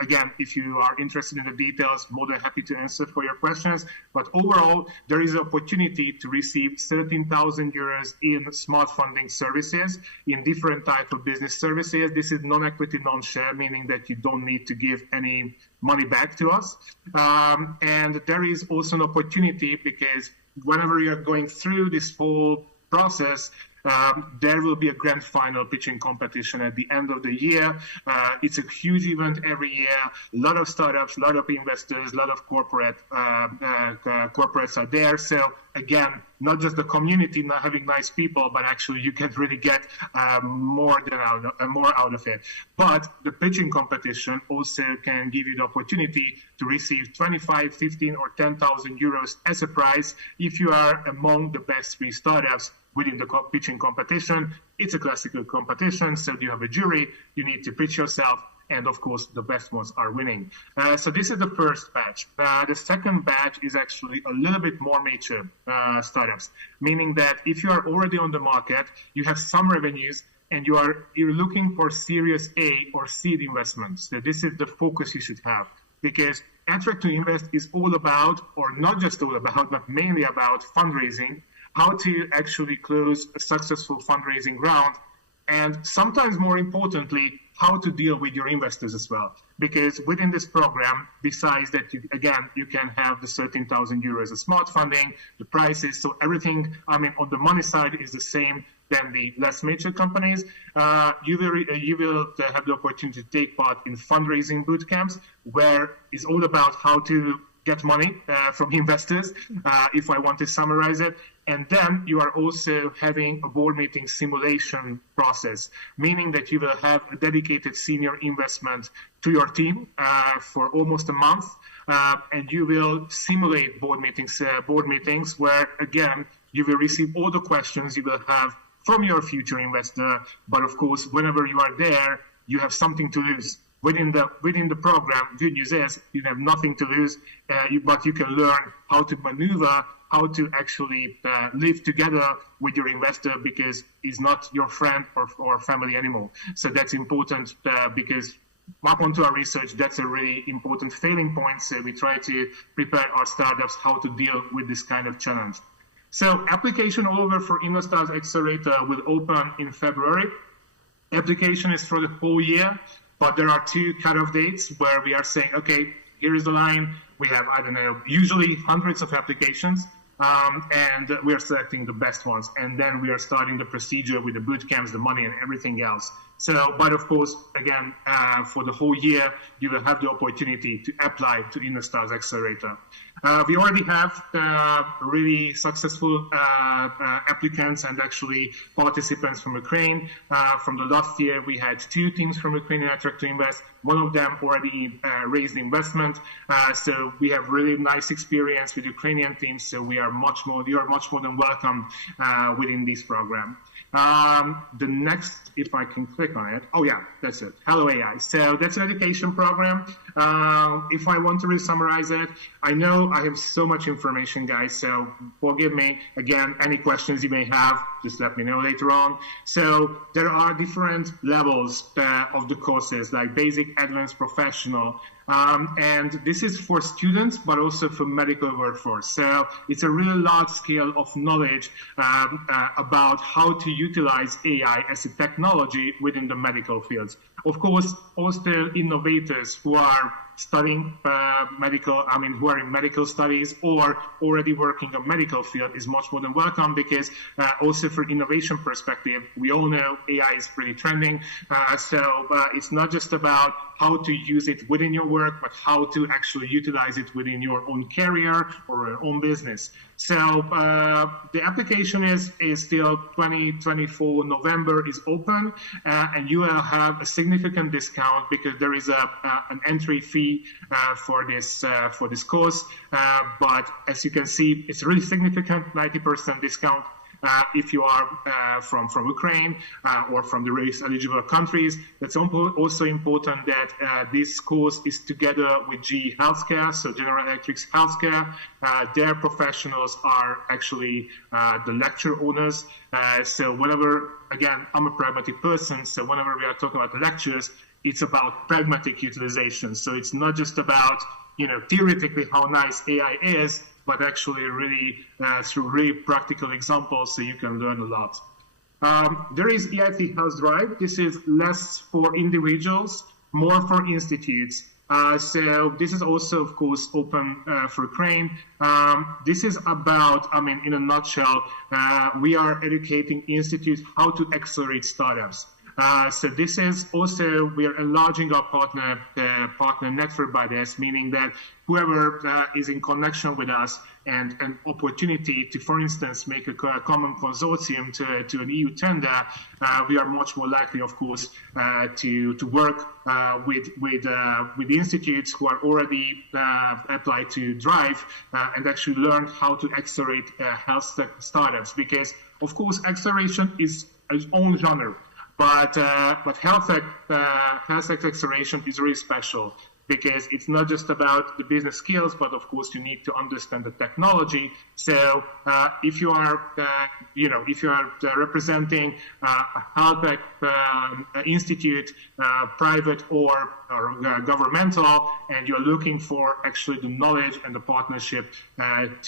again, if you are interested in the details, more than happy to answer for your questions. But overall, there is an opportunity to receive 13,000 euros in smart funding services in different types of business services. This is non-equity, non-share, meaning that you don't need to give any money back to us. And there is also an opportunity because whenever you're going through this whole process, there will be a grand final pitching competition at the end of the year. It's a huge event every year. A lot of startups, a lot of investors, a lot of corporates are there. So again, not just the community not having nice people, but actually you can really get more out of it. But the pitching competition also can give you the opportunity to receive 25, 15, or 10,000 euros as a prize if you are among the best 3 startups within the pitching competition. It's a classical competition, so you have a jury, you need to pitch yourself, and of course the best ones are winning. So this is the first batch. The second batch is actually a little bit more mature startups, meaning that if you are already on the market, you have some revenues, and you're looking for Series A or seed investments, so this is the focus you should have, because Attract to Invest is all about, or not just all about, but mainly about fundraising, how to actually close a successful fundraising round, and sometimes more importantly, how to deal with your investors as well. Because within this program, besides that, you can have the 13,000 euros of smart funding, the prices, so everything, on the money side is the same than the less mature companies. You will have the opportunity to take part in fundraising boot camps, where it's all about how to get money from investors, if I want to summarize it. And then you are also having a board meeting simulation process, meaning that you will have a dedicated senior investment to your team for almost a month, and you will simulate board meetings where, again, you will receive all the questions you will have from your future investor. But of course, whenever you are there, you have something to lose. Within the program, good news is you have nothing to lose, but you can learn how to maneuver, how to actually live together with your investor, because he's not your friend or family anymore. So that's important because according to our research, that's a really important failing point. So we try to prepare our startups how to deal with this kind of challenge. So application all over for InnoStars Accelerator will open in February. Application is for the whole year, but there are 2 cutoff dates where we are saying, okay, here is the line. We have, usually hundreds of applications, and we are selecting the best ones. And then we are starting the procedure with the boot camps, the money, and everything else. So, but of course, again, for the whole year, you will have the opportunity to apply to InnoStars Accelerator. We already have really successful applicants and actually participants from Ukraine. From the last year, we had 2 teams from Ukraine in Attract to Invest. One of them already raised investment. So we have really nice experience with Ukrainian teams. So you are much more than welcome within this program. The next, if I can click on it. Oh yeah, that's it. Hello AI. So that's an education program. If I want to re-summarize it, I know I have so much information, guys, so forgive me. Again, any questions you may have, just let me know later on. So there are different levels of the courses, like basic, advanced, professional. And this is for students, but also for medical workforce. So it's a really large scale of knowledge about how to utilize AI as a technology within the medical fields. Of course, also innovators who are studying who are in medical studies or already working in medical field is much more than welcome, because also for innovation perspective, we all know AI is pretty trending. So it's not just about how to use it within your work, but how to actually utilize it within your own career or your own business. So the application is still 2024 November is open, and you will have a significant discount because there is an entry fee for this course. But as you can see, it's really significant, 90% discount. If you are from Ukraine or from the RIS eligible countries. That's also important that this course is together with GE Healthcare, so General Electric's Healthcare. Their professionals are actually the lecture owners. So whenever, again, I'm a pragmatic person, so whenever we are talking about lectures, it's about pragmatic utilization. So it's not just about, theoretically how nice AI is, but actually really through really practical examples, so you can learn a lot. There is EIT Health Drive. This is less for individuals, more for institutes. So this is also, of course, open for Ukraine. This is about, in a nutshell, we are educating institutes how to accelerate startups. So this is also, we are enlarging our partner network by this, meaning that whoever is in connection with us and an opportunity to, for instance, make a common consortium to an EU tender, we are much more likely, of course, to work with institutes who are already applied to Drive and actually learn how to accelerate health tech startups. Because, of course, acceleration is its own genre. But health tech acceleration is really special because it's not just about the business skills, but of course you need to understand the technology. So if you are, representing a health tech institute, private or governmental, and you're looking for actually the knowledge and the partnership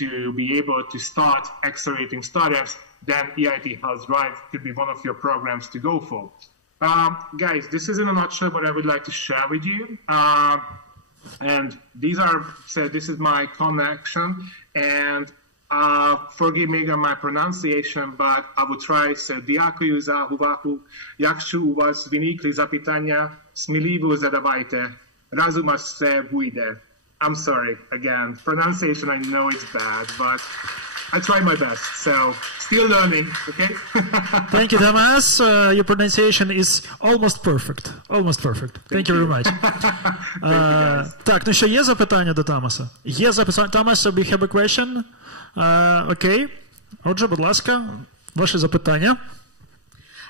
to be able to start accelerating startups, then EIT Health Drive could be one of your programs to go for. Guys, this is in a nutshell what I would like to share with you. And this is my connection, and forgive me on my pronunciation, but I will try. So, дякую за увагу. Якщо у вас виникли запитання, сміливо задавайте. Разом все буде. I'm sorry, again, pronunciation, I know it's bad, but I try my best, so still learning, okay? Thank you, Thomas. Your pronunciation is almost perfect. Almost perfect. Thank you very much. Так, ну що, є запитання до Томаса? Є запитання. Thomas, we have a question. Окей. Отже, будь ласка, ваші запитання.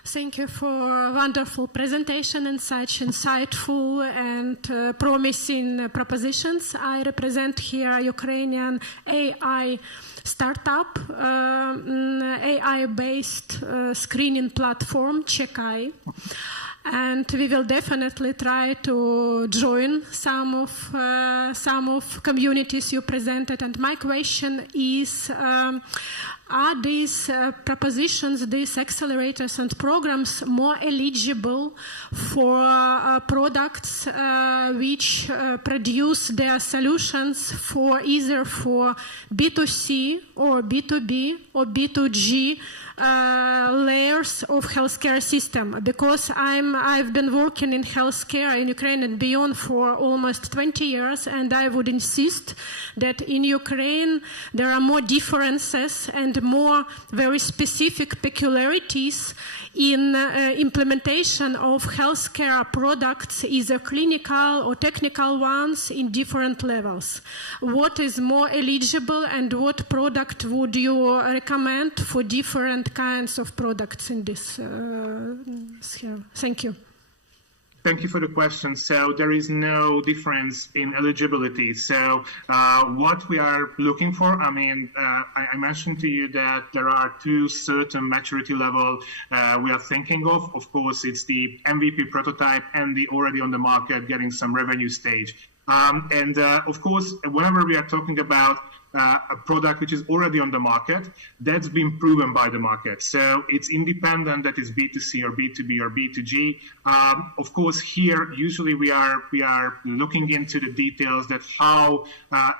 Thank you for a wonderful presentation and such insightful and promising propositions. I represent here Ukrainian AI startup, AI-based screening platform, KICs. And we will definitely try to join some of communities you presented. And my question is, are these propositions, these accelerators and programs more eligible for products which produce their solutions for either for B2C or B2B or B2G layers of healthcare system? Because I've been working in healthcare in Ukraine and beyond for almost 20 years, and I would insist that in Ukraine there are more differences and more very specific peculiarities in implementation of healthcare products, either clinical or technical ones, in different levels. What is more eligible, and what product would you recommend for different kinds of products in this sphere? Thank you. Thank you for the question. So there is no difference in eligibility. So what we are looking for, I mentioned to you that there are two certain maturity level we are thinking of. Of course, it's the MVP prototype and the already on the market getting some revenue stage. Of course, whenever we are talking about a product which is already on the market, that's been proven by the market. So it's independent that it's B2C or B2B or B2G. Of course, here, usually we are looking into the details that how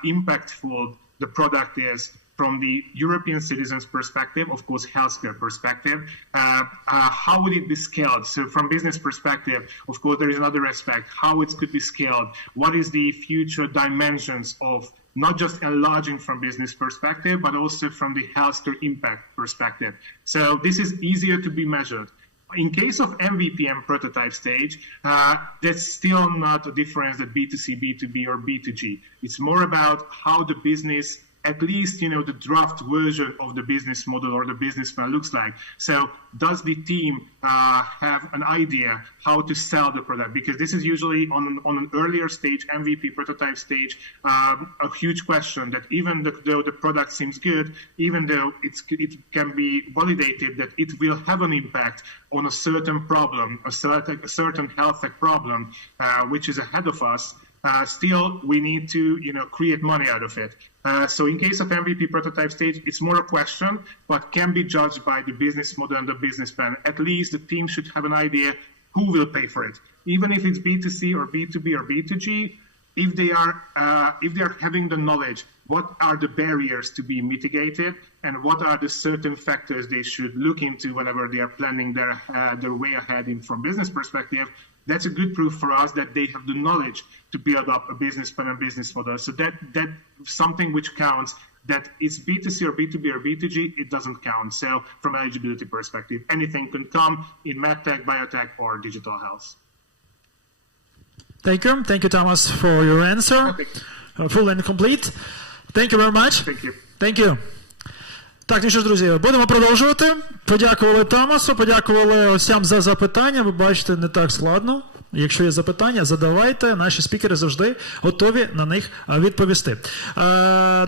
impactful the product is from the European citizens' perspective, of course, healthcare perspective. How would it be scaled? So from business perspective, of course, there is another aspect, how it could be scaled. What is the future dimensions of not just enlarging from business perspective, but also from the healthcare impact perspective. So this is easier to be measured. In case of MVP and prototype stage, that's still not a difference that B2C, B2B, or B2G. It's more about how the business, at least, the draft version of the business model or the business plan looks like. So does the team have an idea how to sell the product? Because this is usually on an earlier stage, MVP prototype stage, a huge question that even though the product seems good, even though it can be validated that it will have an impact on a certain problem, a certain health tech problem, which is ahead of us, still we need to create money out of it. So in case of MVP prototype stage, it's more a question, but can be judged by the business model and the business plan. At least the team should have an idea who will pay for it. Even if it's B2C or B2B or B2G, if they are having the knowledge, what are the barriers to be mitigated, and what are the certain factors they should look into whenever they are planning their way ahead from business perspective. That's a good proof for us that they have the knowledge to build up a business plan and business model. So that something which counts, that it's B2C or B2B or B2G, it doesn't count. So from eligibility perspective, anything can come in medtech, biotech, or digital health. Thank you. Thank you, Thomas, for your answer. Full and complete. Thank you very much. Thank you. Thank you. Так, ну що ж, друзі, будемо продовжувати. Подякували Томасу, подякували усім за запитання. Ви бачите, не так складно Якщо є запитання, задавайте, наші спікери завжди готові на них відповісти.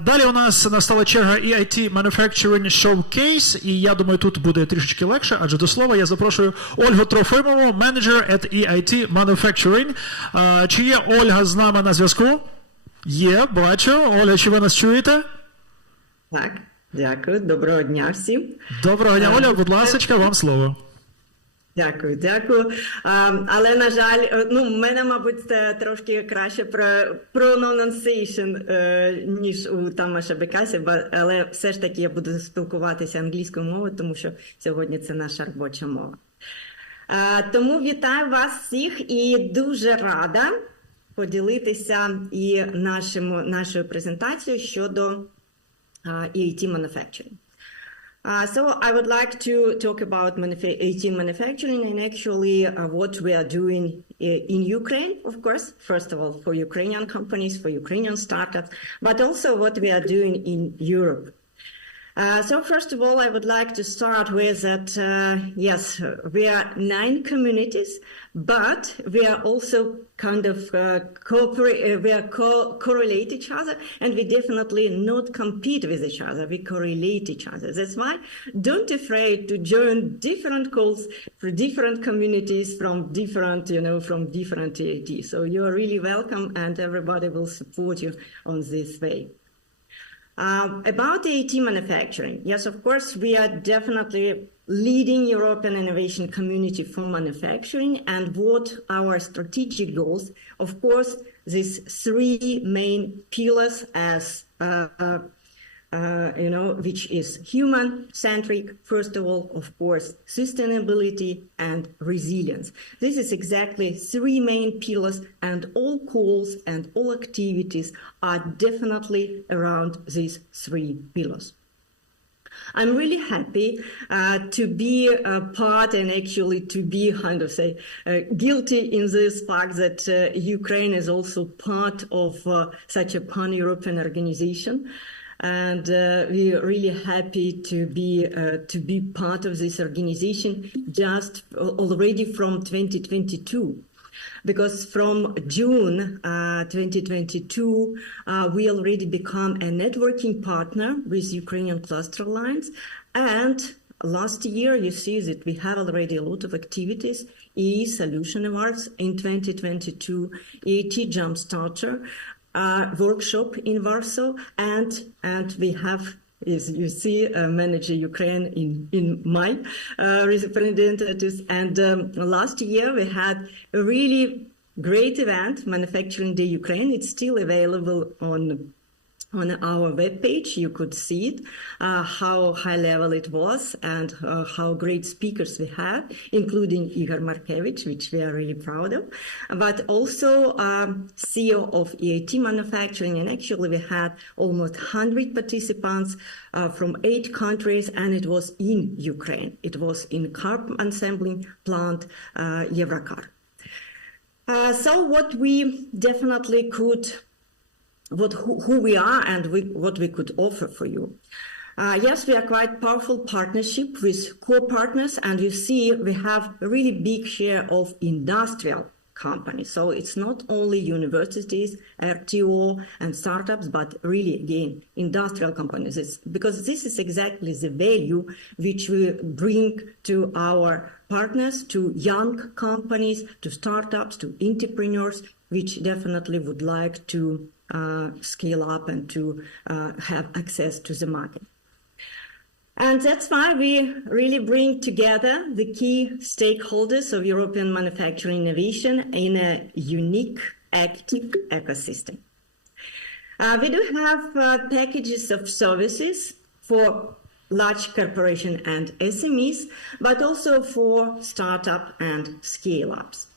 Далі у нас настала черга EIT Manufacturing Showcase, і я думаю, тут буде трішечки легше, адже до слова я запрошую Ольгу Трофимову, менеджер at EIT Manufacturing. Чи є Ольга з нами на зв'язку? Є, бачу. Оля, чи ви нас чуєте? Так, дякую. Доброго дня всім. Доброго дня, Оля, будь ласка, вам слово. Дякую, дякую. Але, на жаль, в мене, мабуть, трошки краще pronunciation, ніж у Тамаша Бекасі, але все ж таки я буду спілкуватися англійською мовою, тому що сьогодні це наша робоча мова. Тому вітаю вас всіх і дуже рада поділитися і нашою презентацією щодо EIT Manufacturing. So I would like to talk about EIT manufacturing and actually what we are doing in Ukraine, of course, first of all, for Ukrainian companies, for Ukrainian startups, but also what we are doing in Europe. So first of all, I would like to start with that, yes, we are 9 communities, but we are also kind of correlate each other, and we definitely not compete with each other. We correlate each other. That's why don't afraid to join different calls for different communities from different EIT. So you are really welcome, and everybody will support you on this way. About EIT manufacturing, yes, of course, we are definitely leading European innovation community for manufacturing, and what our strategic goals, of course, these 3 main pillars as which is human-centric, first of all, of course, sustainability and resilience. This is exactly 3 main pillars, and all calls and all activities are definitely around these 3 pillars. I'm really happy to be a part and actually to be guilty in this fact that Ukraine is also part of such a pan-European organization. And we are really happy to be part of this organization just already from 2022. Because from June 2022, we already become a networking partner with Ukrainian Cluster Alliance. And last year, you see that we have already a lot of activities, Solution Awards in 2022, EIT Jumpstarter, workshop in Warsaw, and we have, as you see, Manager Ukraine in my representatives. And last year we had a really great event, Manufacturing Day Ukraine. It's still available on our webpage. You could see it, how high level it was, and how great speakers we had, including Igor Markevich, which we are really proud of, but also CEO of EIT Manufacturing. And actually we had almost 100 participants from 8 countries, and it was in Ukraine. It was in car assembling plant Eurocar. So what we definitely could, who we are and what we could offer for you. Yes, we are quite powerful partnership with core partners, and you see we have a really big share of industrial companies. So it's not only universities, RTO and startups, but really, again, industrial companies. Because this is exactly the value which we bring to our partners, to young companies, to startups, to entrepreneurs, which definitely would like to scale up and to have access to the market. And that's why we really bring together the key stakeholders of European manufacturing innovation in a unique, active ecosystem. We do have packages of services for large corporations and SMEs, but also for startup and scale-ups.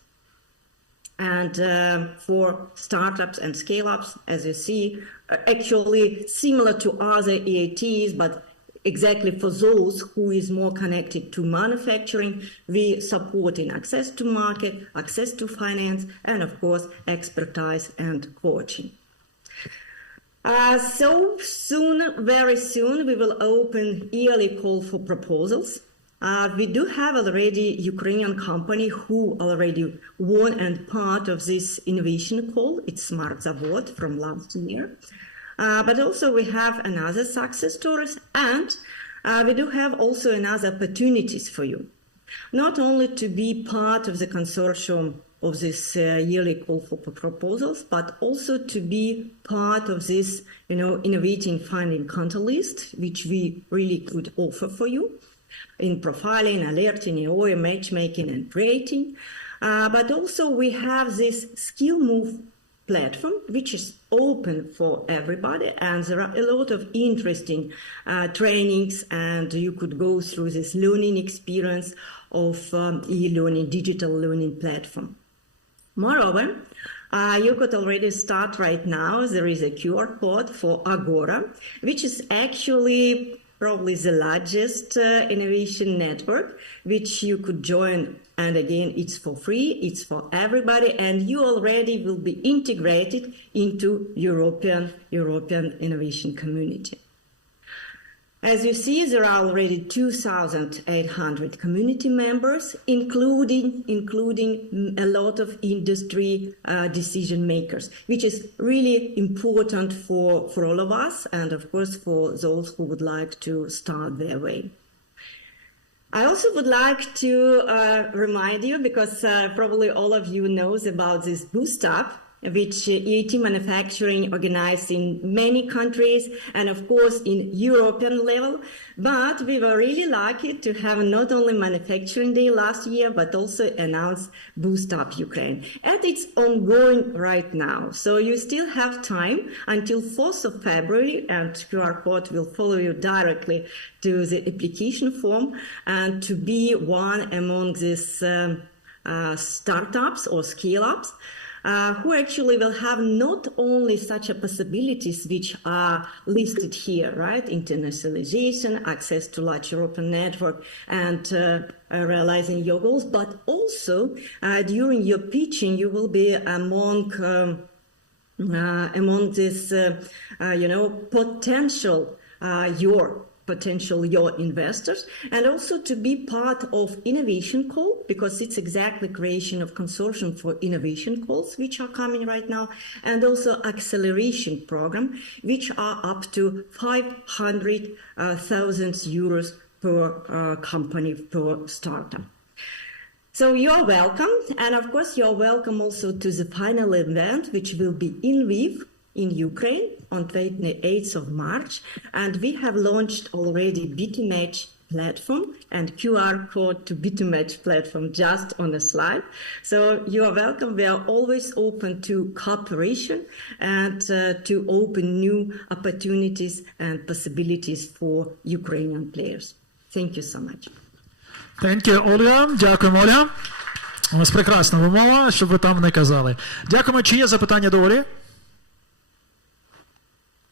And for startups and scale-ups, as you see, actually similar to other EITs, but exactly for those who is more connected to manufacturing, we support in access to market, access to finance, and of course, expertise and coaching. So soon, very soon, we will open yearly call for proposals We do have already Ukrainian company who already won and part of this innovation call. It's Smart Zavod from last year. But also we have another success stories, and we do have also another opportunities for you. Not only to be part of the consortium of this yearly call for proposals, but also to be part of this, innovating funding catalyst, which we really could offer for you in profiling, alerting, EOI, matchmaking, and rating. But also we have this skill move platform, which is open for everybody, and there are a lot of interesting trainings, and you could go through this learning experience of e-learning, digital learning platform. Moreover, you could already start right now. There is a QR code for Agora, which is actually probably the largest innovation network, which you could join. And again, it's for free, it's for everybody, and you already will be integrated into European innovation community. As you see, there are already 2,800 community members, including a lot of industry decision makers, which is really important for all of us, and of course for those who would like to start their way. I also would like to remind you, because probably all of you knows about this Boost Up, which EIT Manufacturing organized in many countries and of course in European level. But we were really lucky to have not only Manufacturing Day last year, but also announced Boost Up Ukraine. And it's ongoing right now. So you still have time until 4th of February, and QR code will follow you directly to the application form, and to be one among these startups or scale-ups who actually will have not only such a possibilities which are listed here, right? Internationalization, access to large European network, and realizing your goals, but also during your pitching, you will be among this, your investors, and also to be part of innovation call, because it's exactly creation of consortium for innovation calls which are coming right now, and also acceleration program which are up to 500,000 euros per company, per startup. So you're welcome, and of course you're welcome also to the final event, which will be in Lviv in Ukraine on 28th of March, and we have launched already B2Match platform and QR code to B2Match platform just on the slide. So you are welcome. We are always open to cooperation and to open new opportunities and possibilities for Ukrainian players. Thank you so much. Thank you, Ольга. Дякуємо, Ольга. У вас прекрасна вимова, щоб ви там не казали. Дякуємо. Чи є запитання до Олі?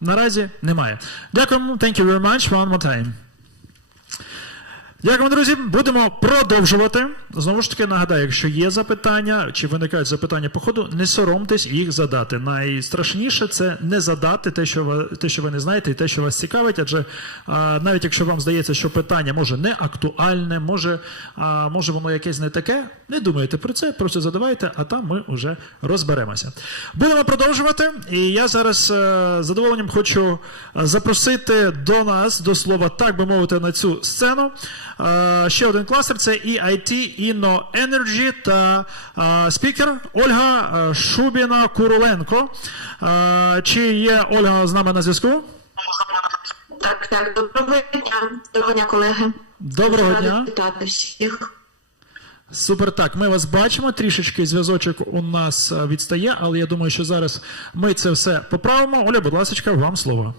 Наразі немає. Дякуємо. Thank you very much. One more time. Дякуємо, друзі. Будемо продовжувати. Знову ж таки, нагадаю, якщо є запитання, чи виникають запитання по ходу, не соромтесь їх задати. Найстрашніше – це не задати те, що ви не знаєте, і те, що вас цікавить, адже навіть якщо вам здається, що питання може не актуальне, може воно якесь не таке, не думайте про це, просто задавайте, а там ми вже розберемося. Будемо продовжувати, і я зараз з задоволенням хочу запросити до нас, до слова, так би мовити, на цю сцену. Ще один кластер – це EIT, Inno Energy та спікер Ольга Шубіна-Куруленко. Чи є Ольга з нами на зв'язку? Так, доброго дня, колеги. Доброго дня. Вітати всіх. Супер, так, ми вас бачимо, трішечки зв'язочок у нас відстає, але я думаю, що зараз ми це все поправимо. Оля, будь ласка, вам слово.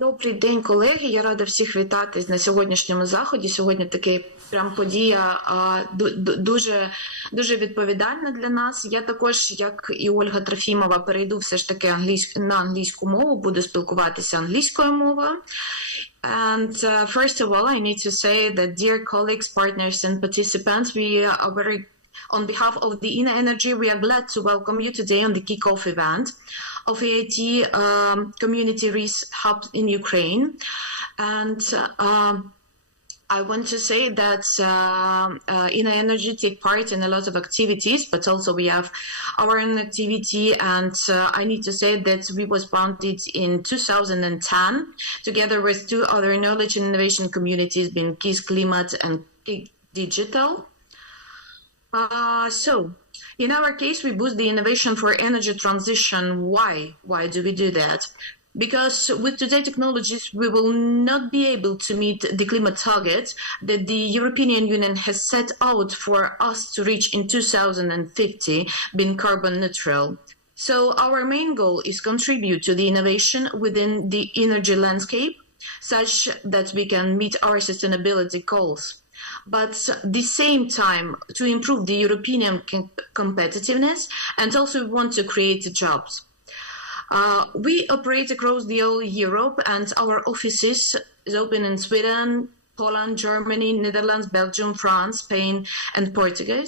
Добрий день, колеги. Я рада всіх вітати на сьогоднішньому заході. Сьогодні така прям подія дуже відповідальна для нас. Я також, як і Ольга Трофімова, перейду все ж таки на англійську мову, буду спілкуватися англійською мовою. And first of all, I need to say that, dear colleagues, partners and participants, we are very, on behalf of the Inno Energy, we are glad to welcome you today on the kickoff event of EIT Community RIS Hub in Ukraine. And I want to say that in energy take part in a lot of activities, but also we have our own activity. And I need to say that we was founded in 2010 together with two other knowledge and innovation communities, being KICs Climate and KIC Digital. So in our case, we boost the innovation for energy transition. Why? Why do we do that? Because with today's technologies, we will not be able to meet the climate targets that the European Union has set out for us to reach in 2050, being carbon neutral. So our main goal is contribute to the innovation within the energy landscape, such that we can meet our sustainability goals. But at the same time, to improve the European competitiveness, and also we want to create jobs. We operate across the whole Europe, and our offices is open in Sweden, Poland, Germany, Netherlands, Belgium, France, Spain, and Portugal.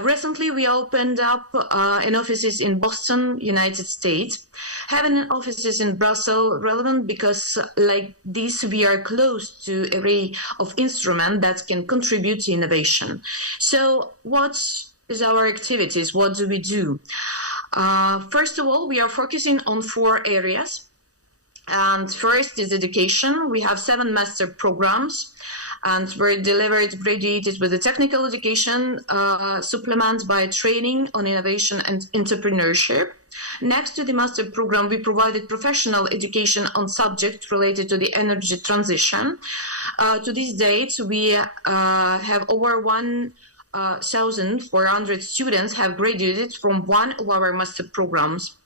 Recently, we opened up an offices in Boston, United States. Having offices in Brussels relevant because like this, we are close to an array of instruments that can contribute to innovation. So what is our activities? What do we do? First of all, we are focusing on 4 areas. And first is education. We have 7 master programs, and we're delivered graduated with a technical education supplement by training on innovation and entrepreneurship. Next to the master program, we provided professional education on subjects related to the energy transition. To this date, we have over 1,400 students have graduated from one of our master programs.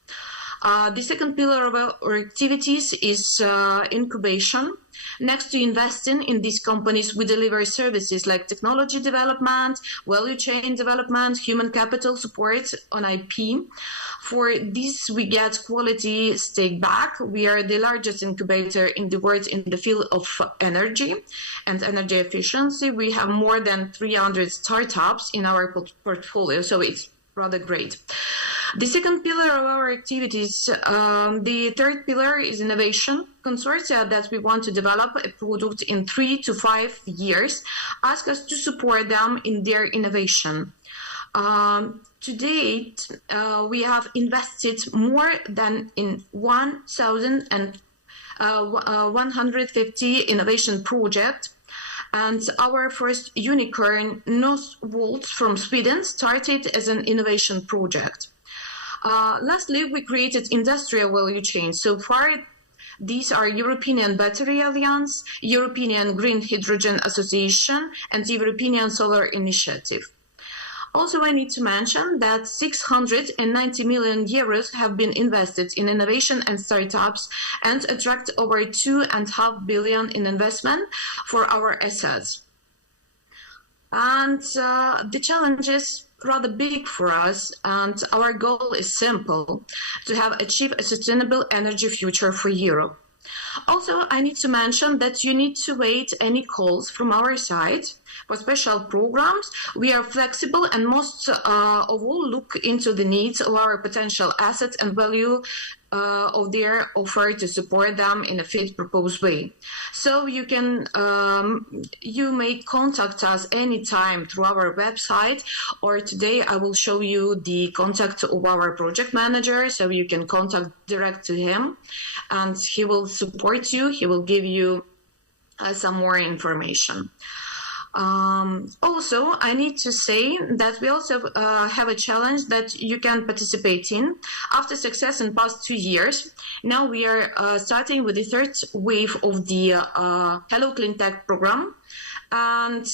The second pillar of our activities is incubation. Next to investing in these companies, we deliver services like technology development, value chain development, human capital support on IP. For this, we get quality stake back. We are the largest incubator in the world in the field of energy and energy efficiency. We have more than 300 startups in our portfolio, so it's rather great. The second pillar of our activities, the third pillar is innovation. Consortia that we want to develop a product in 3 to 5 years ask us to support them in their innovation. To date, we have invested more than in 1,150 innovation projects. And our first unicorn, Northvolt from Sweden, started as an innovation project. Lastly, we created industrial value chains. So far, these are European Battery Alliance, European Green Hydrogen Association, and European Solar Initiative. Also, I need to mention that 690 million euros have been invested in innovation and startups and attract over 2.5 billion in investment for our assets. And the challenge is rather big for us, and our goal is simple: to have achieved a sustainable energy future for Europe. Also, I need to mention that you need to wait any calls from our side for special programs. We are flexible and most of all look into the needs of our potential assets and value of their offer to support them in a fit proposed way. So you can you may contact us anytime through our website, or today I will show you the contact of our project manager, so you can contact direct to him and he will support you. He will give you some more information. Also, I need to say that we also have a challenge that you can participate in. After success in past 2 years, now we are starting with the third wave of the Hello Clean Tech program. And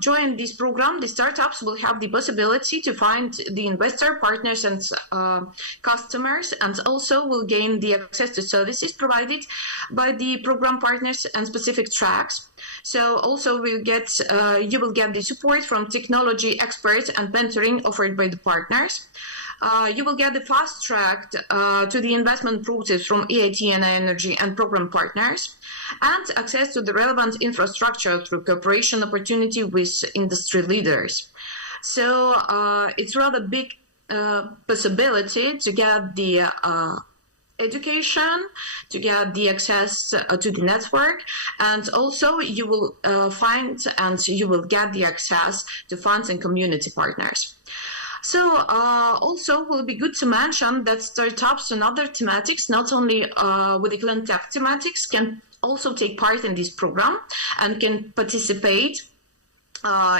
join this program, the startups will have the possibility to find the investor partners and customers, and also will gain the access to services provided by the program partners and specific tracks. So also you will get the support from technology experts and mentoring offered by the partners. You will get the fast track to the investment process from EIT and energy and program partners, and access to the relevant infrastructure through cooperation opportunity with industry leaders. So it's rather big possibility to get the education, to get the access to the network, and also you will find and you will get the access to funds and community partners. So also will be good to mention that startups and other thematics, not only with the clean tech thematics, can also take part in this program and can participate.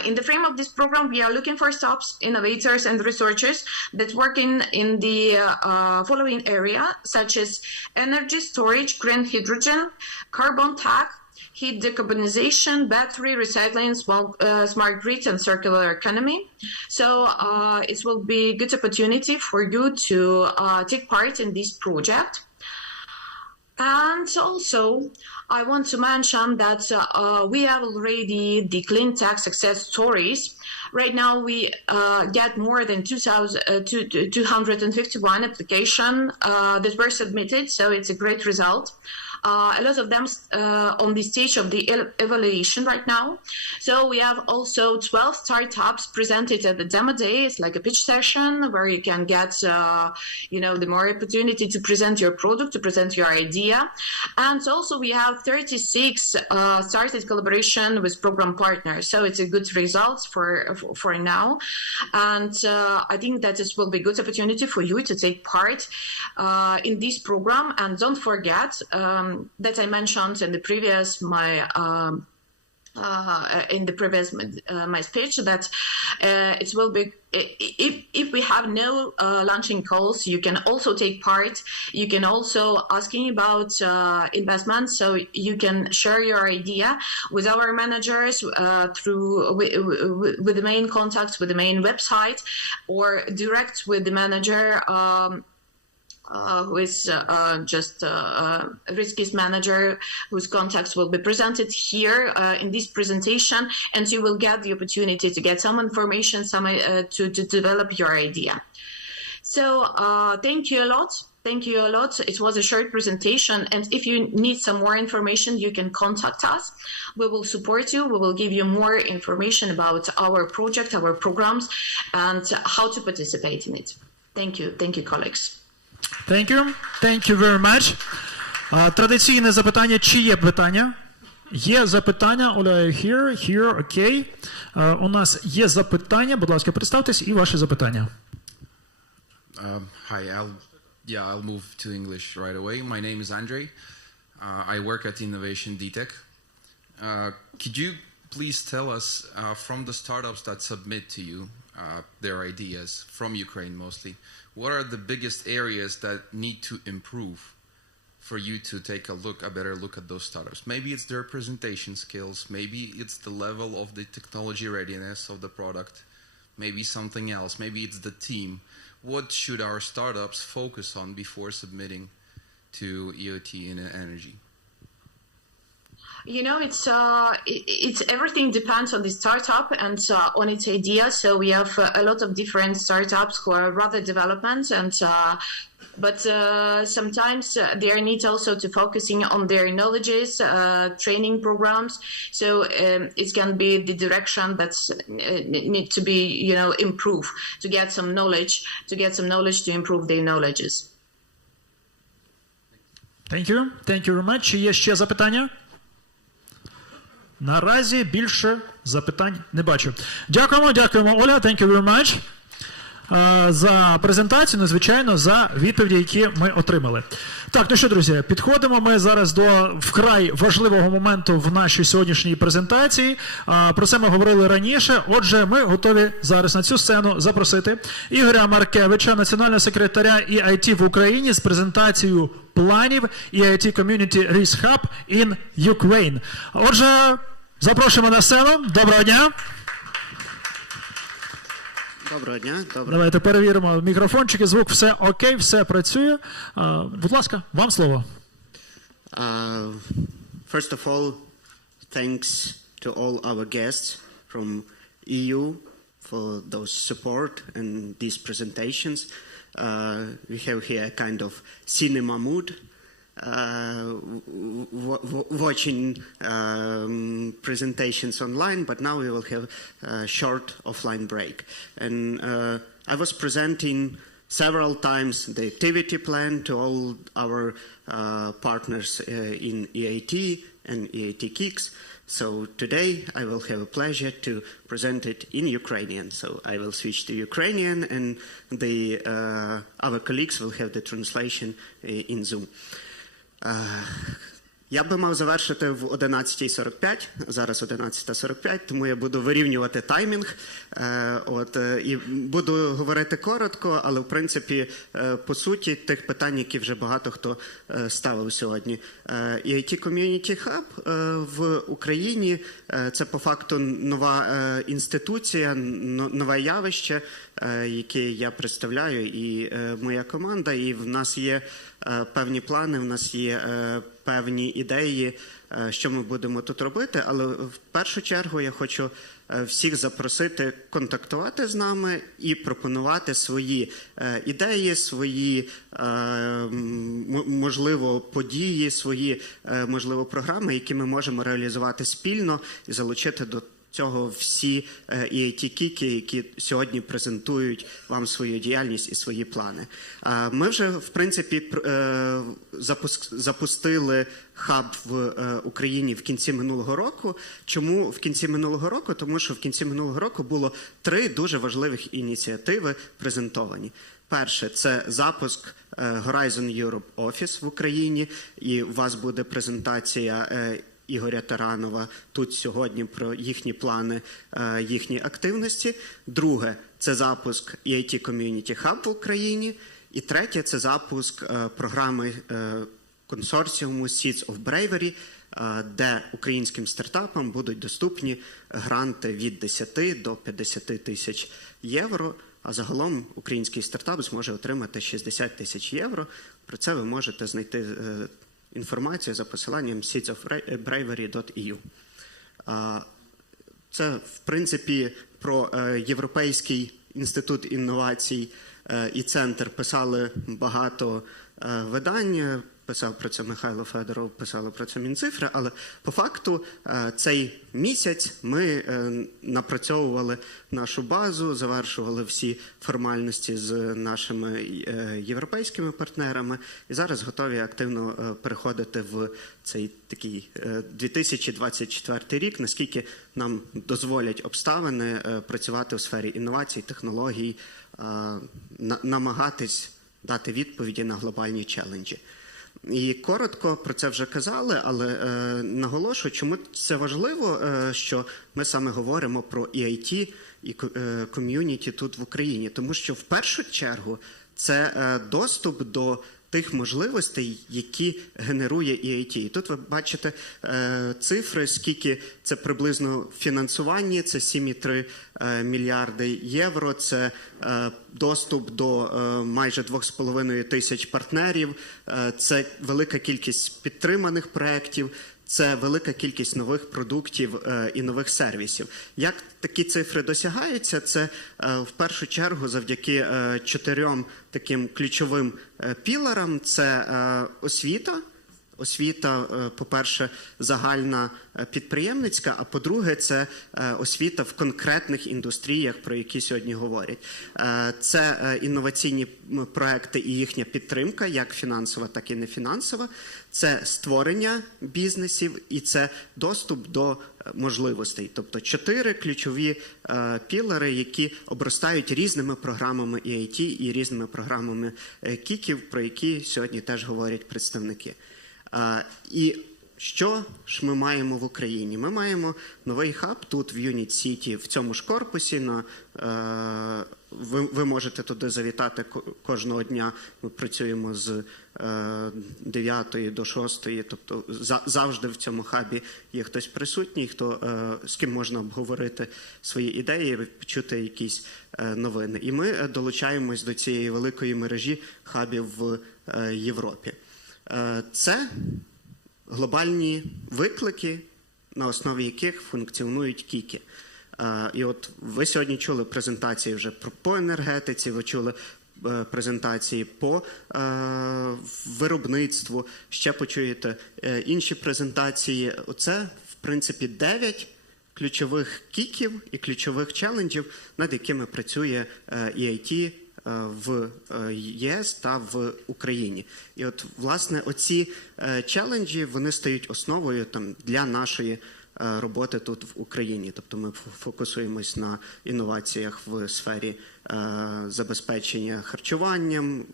In the frame of this program, we are looking for startups, innovators, and researchers that work in the following area, such as energy storage, green hydrogen, carbon tech, heat decarbonization, battery recycling, smart grid, and circular economy. So it will be a good opportunity for you to take part in this project. And also, I want to mention that we have already the clean tech success stories. Right now, we get more than 251 applications that were submitted, so it's a great result. A lot of them on the stage of the evaluation right now. So we have also 12 startups presented at the demo day. It's like a pitch session where you can get, the more opportunity to present your product, to present your idea. And also we have 36 started collaboration with program partners. So it's a good result for now. And I think that it will be a good opportunity for you to take part in this program. And don't forget, that I mentioned in the previous my speech, that it will be if we have no launching calls, you can also take part. You can also asking about investment, so you can share your idea with our managers through with the main contacts, with the main website, or direct with the manager. Who is just a RIS manager, whose contacts will be presented here in this presentation, and you will get the opportunity to get some information, to develop your idea. So thank you a lot. Thank you a lot. It was a short presentation, and if you need some more information, you can contact us. We will support you. We will give you more information about our project, our programs, and how to participate in it. Thank you. Thank you, colleagues. Thank you. Thank you very much. Традиційне запитання. Чи є питання? Є запитання. Оля, here, окей. У нас є запитання. Будь ласка, представтесь і ваші запитання. Hi, I'll move to English right away. My name is Andrei. I work at Innovation DTech. Could you please tell us from the startups that submit to you their ideas, from Ukraine mostly, what are the biggest areas that need to improve for you to take a better look at those startups? Maybe it's their presentation skills, maybe it's the level of the technology readiness of the product, maybe something else, maybe it's the team. What should our startups focus on before submitting to EIT in energy? You know, it's everything depends on the startup and on its idea. So we have a lot of different startups who are rather development, and but sometimes they need also to focusing on their knowledges, training programs. So it can be the direction that need to be improved to get some knowledge, to improve their knowledges. Thank you. Thank you very much. Чи є ще запитання? Наразі більше запитань не бачу. Дякуємо, Оля, thank you very much за презентацію, надзвичайно за відповіді, які ми отримали. Так, ну що, друзі, підходимо ми зараз до вкрай важливого моменту в нашій сьогоднішній презентації. Про це ми говорили раніше. Отже, ми готові зараз на цю сцену запросити Ігоря Маркевича, національного секретаря EIT в Україні, з презентацією планів EIT Community RIS Hub in Ukraine. Отже, запрошуємо на сцену. Доброго дня. Доброго дня. Давайте перевіримо мікрофончики, звук, все окей, все працює. Будь ласка, вам слово. First of all, thanks to all our guests from EU for those support and these presentations. We have here a kind of cinema mood. Watching presentations online, but now we will have a short offline break. And I was presenting several times the activity plan to all our partners in EIT and EIT KICs. So today I will have a pleasure to present it in Ukrainian. So I will switch to Ukrainian and our colleagues will have the translation in Zoom. Я би мав завершити в 11:45, зараз 11:45, тому я буду вирівнювати таймінг. І буду говорити коротко, але в принципі, по суті, тих питань, які вже багато хто ставив сьогодні. EIT Community Hub в Україні – це по факту нова інституція, нове явище, яке я представляю, і моя команда, і в нас є певні плани, в нас є певні ідеї, що ми будемо тут робити, але в першу чергу я хочу всіх запросити контактувати з нами і пропонувати свої ідеї, свої, можливо, події, свої, можливо, програми, які ми можемо реалізувати спільно і залучити до цього всі EIT-кіки, які сьогодні презентують вам свою діяльність і свої плани. Ми вже, в принципі, запустили хаб в Україні в кінці минулого року. Чому в кінці минулого року? Тому що в кінці минулого року було 3 дуже важливих ініціативи презентовані. Перше – це запуск Horizon Europe Office в Україні, і у вас буде презентація Ігоря Таранова тут сьогодні про їхні плани, їхні активності. Друге – це запуск EIT Community Hub в Україні. І третє – це запуск програми консорціуму Seeds of Bravery, де українським стартапам будуть доступні гранти від 10 до 50 тисяч євро, а загалом український стартап зможе отримати 60 тисяч євро. Про це ви можете знайти інформацію за посиланням seedsofbravery.eu. Це, в принципі, про Європейський інститут інновацій і центр писали багато видань, писав про це Михайло Федоров, писали про це Мінцифри, але по факту цей місяць ми напрацьовували нашу базу, завершували всі формальності з нашими європейськими партнерами і зараз готові активно переходити в цей такий 2024 рік, наскільки нам дозволять обставини працювати у сфері інновацій, технологій, намагатись дати відповіді на глобальні челенджі. І коротко про це вже казали, але наголошую, чому це важливо, що ми саме говоримо про EIT і ком'юніті тут в Україні. Тому що в першу чергу це доступ до тих можливостей, які генерує EIT. І тут ви бачите цифри, скільки це приблизно фінансування, це 7,3 мільярди євро, це доступ до майже 2,5 тисяч партнерів, це велика кількість підтриманих проєктів, це велика кількість нових продуктів і нових сервісів. Як такі цифри досягаються? Це в першу чергу завдяки 4 таким ключовим піларам. Це освіта. Освіта, по-перше, загальна підприємницька, а по-друге, це освіта в конкретних індустріях, про які сьогодні говорять. Це інноваційні проекти і їхня підтримка, як фінансова, так і нефінансова. Це створення бізнесів і це доступ до можливостей. Тобто 4 ключові пілари, які обростають різними програмами EIT і різними програмами KICів, про які сьогодні теж говорять представники. І що ж ми маємо в Україні? Ми маємо новий хаб тут в Unit City, в цьому ж корпусі. Ви можете туди завітати кожного дня. Ми працюємо з 9 до 6, тобто завжди в цьому хабі є хтось присутній, з ким можна обговорити свої ідеї, почути якісь новини. І ми долучаємось до цієї великої мережі хабів в Європі. Це глобальні виклики, на основі яких функціонують кіки. І от ви сьогодні чули презентації вже по енергетиці, ви чули презентації по виробництву, ще почуєте інші презентації. Оце, в принципі, 9 ключових кіків і ключових челенджів, над якими працює EIT в ЄС та в Україні. І от, власне, оці челенджі, вони стають основою там, для нашої роботи тут в Україні. Тобто ми фокусуємось на інноваціях в сфері забезпечення харчуванням,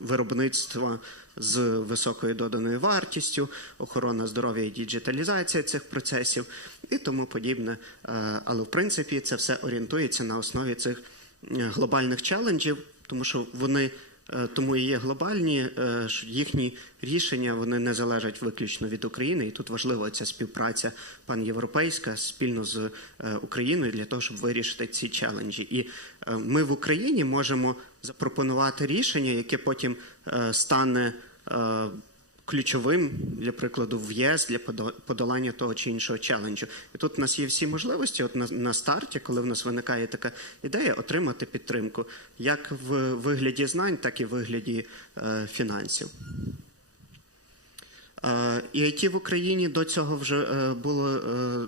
виробництва з високою доданою вартістю, охорона здоров'я і діджиталізація цих процесів і тому подібне. Але, в принципі, це все орієнтується на основі цих глобальних челенджів, тому що вони тому і є глобальні, їхні рішення вони не залежать виключно від України, і тут важлива ця співпраця панєвропейська спільно з Україною для того, щоб вирішити ці челенджі. І ми в Україні можемо запропонувати рішення, яке потім стане ключовим, для прикладу, в ЄС для подолання того чи іншого челенджу. І тут у нас є всі можливості, от на старті, коли в нас виникає така ідея, отримати підтримку, як в вигляді знань, так і в вигляді фінансів. EIT в Україні до цього вже було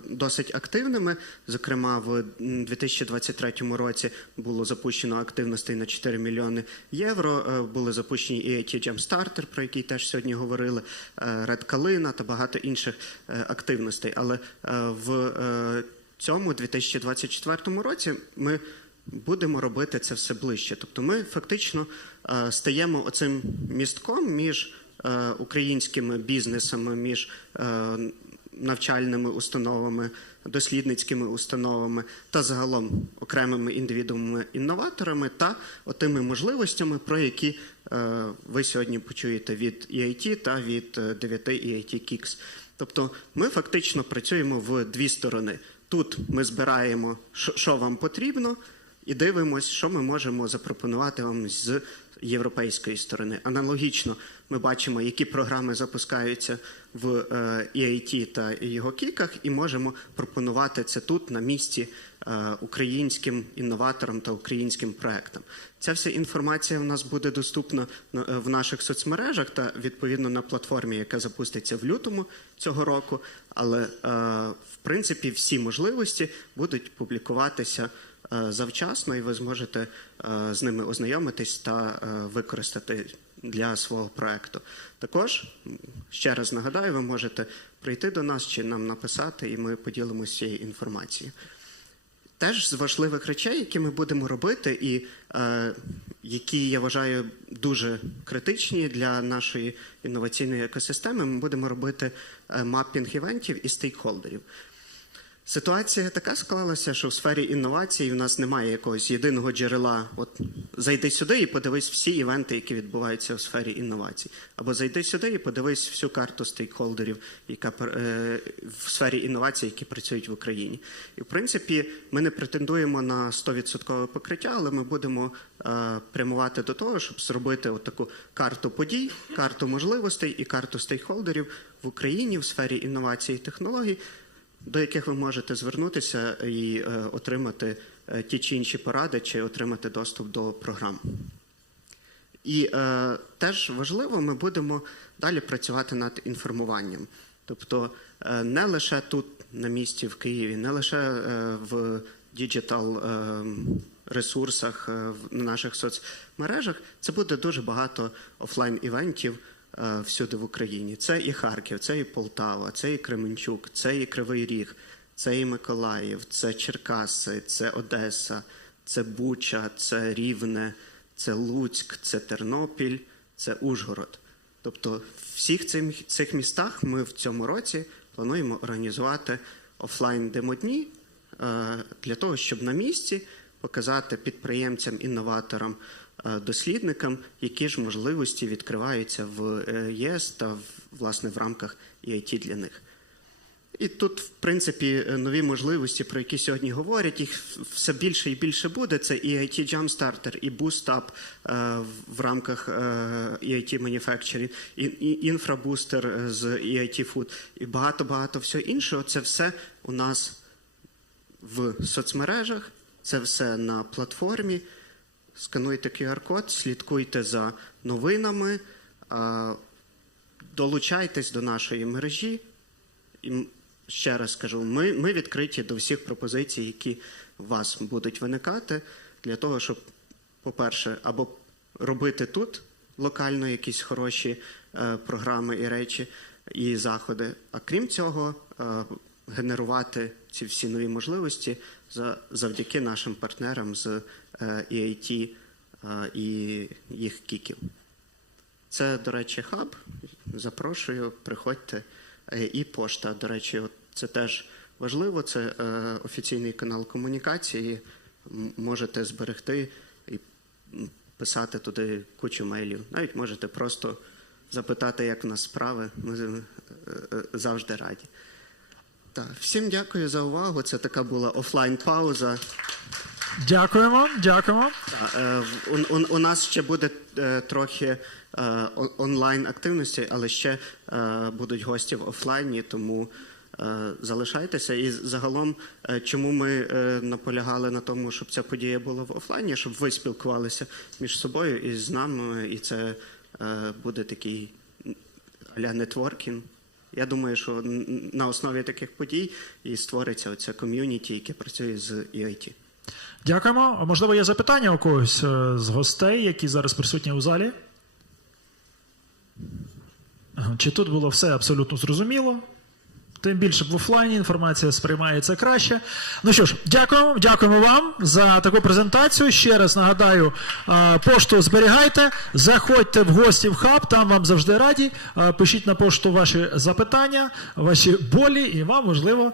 досить активними. Зокрема, в 2023 році було запущено активностей на 4 мільйони євро. Були запущені EIT Jumpstarter, про який теж сьогодні говорили, Red Калина та багато інших активностей. Але в цьому 2024 році ми будемо робити це все ближче. Тобто ми фактично стаємо оцим містком між українськими бізнесами, між навчальними установами, дослідницькими установами та загалом окремими індивідуумами-інноваторами та отими можливостями, про які ви сьогодні почуєте від EIT та від 9 EIT KICs. Тобто ми фактично працюємо в дві сторони. Тут ми збираємо, що вам потрібно, і дивимося, що ми можемо запропонувати вам з європейської сторони. Аналогічно ми бачимо, які програми запускаються в EIT та його кіках, і можемо пропонувати це тут, на місці, українським інноваторам та українським проектам. Ця вся інформація в нас буде доступна в наших соцмережах та, відповідно, на платформі, яка запуститься в лютому цього року, але, в принципі, всі можливості будуть публікуватися завчасно, і ви зможете з ними ознайомитись та використати для свого проекту. Також, ще раз нагадаю, ви можете прийти до нас чи нам написати, і ми поділимося цією інформацією. Теж з важливих речей, які ми будемо робити, і які, я вважаю, дуже критичні для нашої інноваційної екосистеми, ми будемо робити маппінг івентів і стейкхолдерів. Ситуація така склалася, що в сфері інновацій у нас немає якогось єдиного джерела. От зайди сюди і подивись всі івенти, які відбуваються в сфері інновацій. Або зайди сюди і подивись всю карту стейкхолдерів, яка в сфері інновацій, які працюють в Україні. І, в принципі, ми не претендуємо на 100% покриття, але ми будемо прямувати до того, щоб зробити таку карту подій, карту можливостей і карту стейкхолдерів в Україні в сфері інновацій і технологій, до яких ви можете звернутися і отримати ті чи інші поради, чи отримати доступ до програм. І теж важливо, ми будемо далі працювати над інформуванням. Тобто не лише тут, на місці, в Києві, не лише в діджитал-ресурсах, на наших соцмережах, це буде дуже багато офлайн-івентів, всюди в Україні. Це і Харків, це і Полтава, це і Кременчук, це і Кривий Ріг, це і Миколаїв, це Черкаси, це Одеса, це Буча, це Рівне, це Луцьк, це Тернопіль, це Ужгород. Тобто в всіх цих містах ми в цьому році плануємо організувати офлайн-демодні для того, щоб на місці показати підприємцям, інноваторам, дослідникам, які ж можливості відкриваються в ЄС та, власне, в рамках EIT для них. І тут, в принципі, нові можливості, про які сьогодні говорять, їх все більше і більше буде. Це EIT Jumpstarter, і Boost Up в рамках EIT Manufacturing, і InfraBooster з EIT Food, і багато-багато всього іншого. Це все у нас в соцмережах, це все на платформі. Скануйте QR-код, слідкуйте за новинами, долучайтесь до нашої мережі. І ще раз скажу, ми відкриті до всіх пропозицій, які у вас будуть виникати, для того, щоб по-перше, або робити тут локально якісь хороші програми і речі, і заходи. А крім цього, генерувати ці всі нові можливості завдяки нашим партнерам з EIT і їх кіків. Це, до речі, хаб. Запрошую, приходьте. І пошта, до речі, це теж важливо. Це офіційний канал комунікації. Можете зберегти і писати туди кучу мейлів. Навіть можете просто запитати, як в нас справи. Ми завжди раді. Так, всім дякую за увагу. Це така була офлайн-пауза. Дякуємо, дякуємо. У нас ще буде трохи онлайн-активності, але ще будуть гості в офлайні, тому залишайтеся. І загалом, чому ми наполягали на тому, щоб ця подія була в офлайні, щоб ви спілкувалися між собою і з нами, і це буде такий а-ля нетворкінг. Я думаю, що на основі таких подій і створиться оця ком'юніті, яке працює з EIT. Дякуємо. Можливо, є запитання у когось з гостей, які зараз присутні у залі? Чи тут було все абсолютно зрозуміло? Тим більше в офлайні інформація сприймається краще. Ну що ж, дякуємо вам за таку презентацію. Ще раз нагадаю, пошту зберігайте, заходьте в гості в хаб, там вам завжди раді. Пишіть на пошту ваші запитання, ваші болі, і вам, можливо,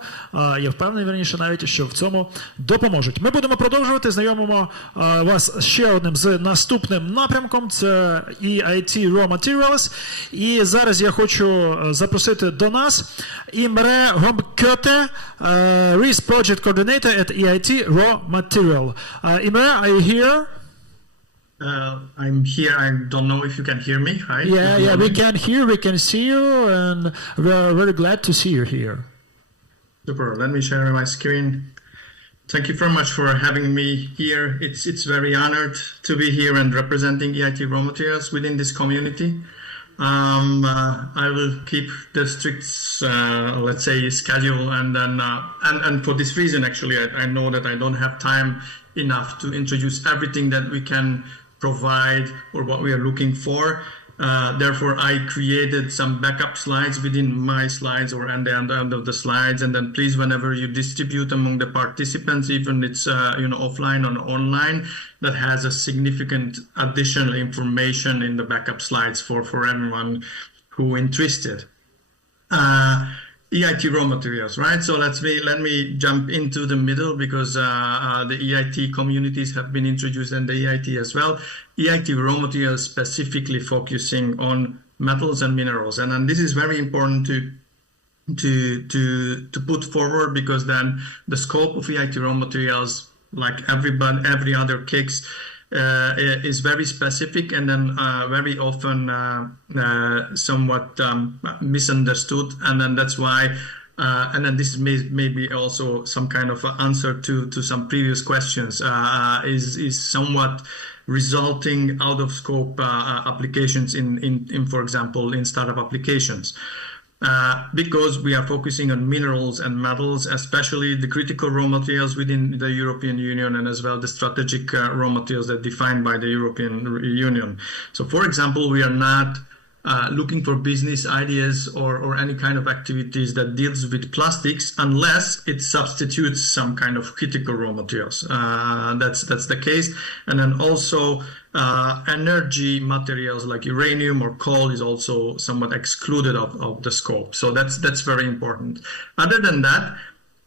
я впевнений, верніше навіть, що в цьому допоможуть. Ми будемо продовжувати, знайомимо вас ще одним з наступним напрямком, це EIT Raw Materials. І зараз я хочу запросити до нас Imre Gomköte, RIS Project Coordinator at EIT Raw Material. Imre, are you here? I'm here. I don't know if you can hear me. Hi. Yeah, we can hear, we can see you, and we're very glad to see you here. Super. Let me share my screen. Thank you very much for having me here. It's very honored to be here and representing EIT Raw Materials within this community. I will keep the strict, let's say, schedule, and then and for this reason, actually, I know that I don't have time enough to introduce everything that we can provide or what we are looking for. Therefore, I created some backup slides within my slides or and the end of the slides, and then please, whenever you distribute among the participants, even it's offline or online, that has a significant additional information in the backup slides for everyone who interested. EIT Raw Materials, right? So let me jump into the middle because the EIT communities have been introduced and the EIT as well. EIT Raw Materials specifically focusing on metals and minerals, and this is very important to put forward because then the scope of EIT Raw Materials, like every other KICs, is very specific and then very often somewhat misunderstood, and then that's why and then this may be also some kind of answer to some previous questions, is somewhat resulting out of scope applications in for example in startup applications. Because we are focusing on minerals and metals, especially the critical raw materials within the European Union, and as well the strategic raw materials that are defined by the European Union. So, for example, we are not looking for business ideas or any kind of activities that deals with plastics unless it substitutes some kind of critical raw materials. That's the case. And then also energy materials like uranium or coal is also somewhat excluded of the scope. So that's very important. Other than that,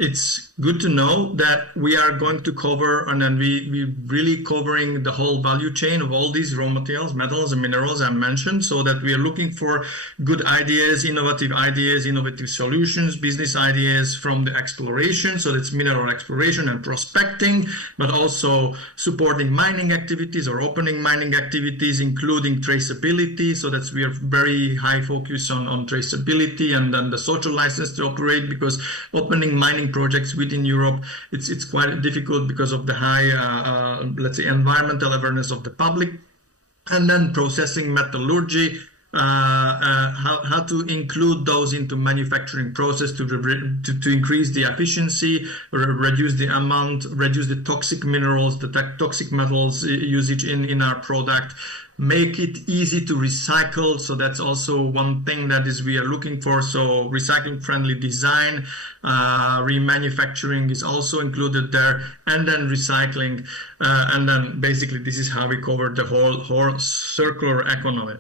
it's good to know that we are going to cover, and then we really covering the whole value chain of all these raw materials, metals and minerals I mentioned, so that we are looking for good ideas, innovative solutions, business ideas from the exploration. So that's mineral exploration and prospecting, but also supporting mining activities or opening mining activities, including traceability. So that's we are very high focus on traceability and then the social license to operate, because opening mining projects within Europe, it's quite difficult because of the high, let's say, environmental awareness of the public. And then processing metallurgy, how to include those into manufacturing process to increase the efficiency, reduce the amount, reduce the toxic minerals, the toxic metals usage in our product, make it easy to recycle. So that's also one thing that is we are looking for. So recycling friendly design, remanufacturing is also included there, and then recycling, and then basically this is how we cover the whole circular economy.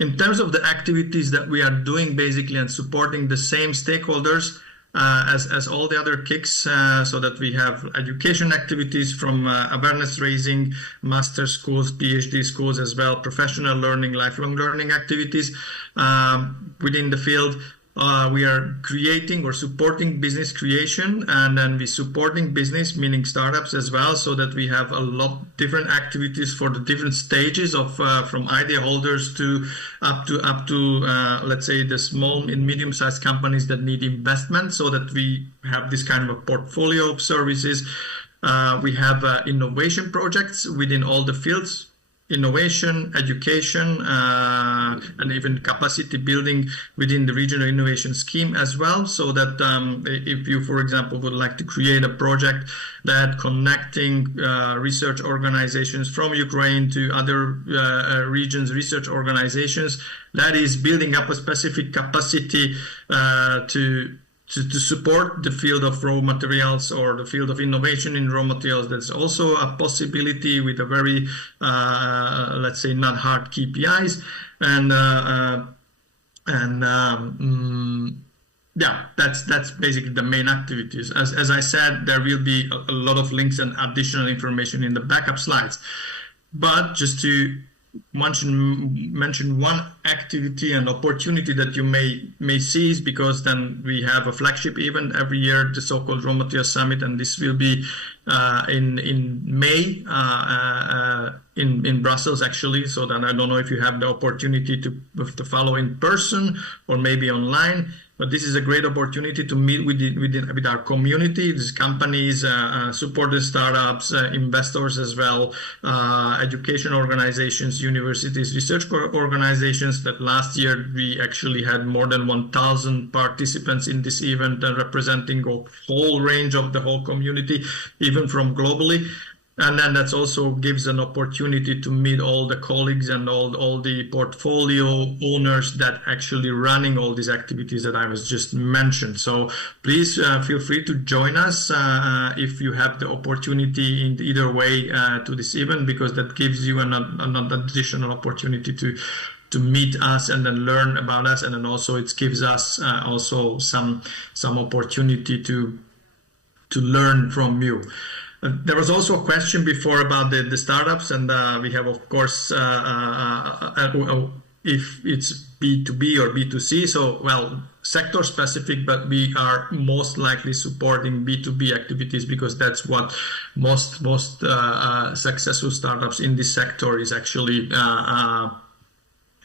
In terms of the activities that we are doing basically and supporting the same stakeholders as all the other KICs, so that we have education activities from awareness raising, master schools, PhD schools as well, professional learning, lifelong learning activities within the field. We are creating or supporting business creation, and then we supporting business, meaning startups as well, so that we have a lot different activities for the different stages of from idea holders to up to let's say the small and medium-sized companies that need investment, so that we have this kind of a portfolio of services. We have innovation projects within all the fields. Innovation, education, and even capacity building within the regional innovation scheme as well, so that if you, for example, would like to create a project that connecting research organizations from Ukraine to other regions, research organizations, that is building up a specific capacity to support the field of raw materials or the field of innovation in raw materials. That's also a possibility with a very, let's say, not hard KPIs. Yeah, that's basically the main activities. As I said, there will be a lot of links and additional information in the backup slides. But just to mention one activity and opportunity that you may seize, because then we have a flagship event every year, the so-called Raw Material Summit, and this will be in May in Brussels actually. So then I don't know if you have the opportunity to follow in person or maybe online. But this is a great opportunity to meet with our community, these companies, supported startups, investors as well, education organizations, universities, research organizations. That last year we actually had more than 1,000 participants in this event, representing a whole range of the whole community, even from globally. And then that also gives an opportunity to meet all the colleagues and all the portfolio owners that actually running all these activities that I was just mentioned. So please feel free to join us if you have the opportunity in either way to this event, because that gives you an additional opportunity to meet us and then learn about us, and then also it gives us also some opportunity to learn from you. There was also a question before about the startups, and we have, of course, if it's B2B or B2C, so, well, sector specific, but we are most likely supporting B2B activities, because that's what most successful startups in this sector is actually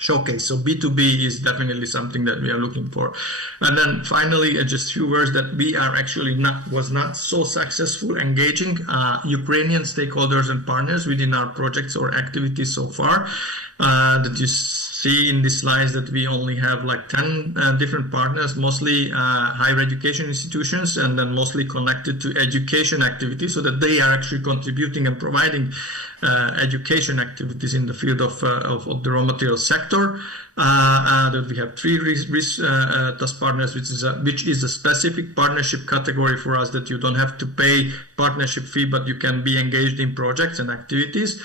showcase. So B2B is definitely something that we are looking for. And then finally, just a few words that we are actually was not so successful engaging Ukrainian stakeholders and partners within our projects or activities so far. That you see in these slides that we only have like 10 different partners, mostly higher education institutions, and then mostly connected to education activities, so that they are actually contributing and providing education activities in the field of the raw material sector. That we have 3 RIS task partners, which is a specific partnership category for us, that you don't have to pay partnership fee, but you can be engaged in projects and activities.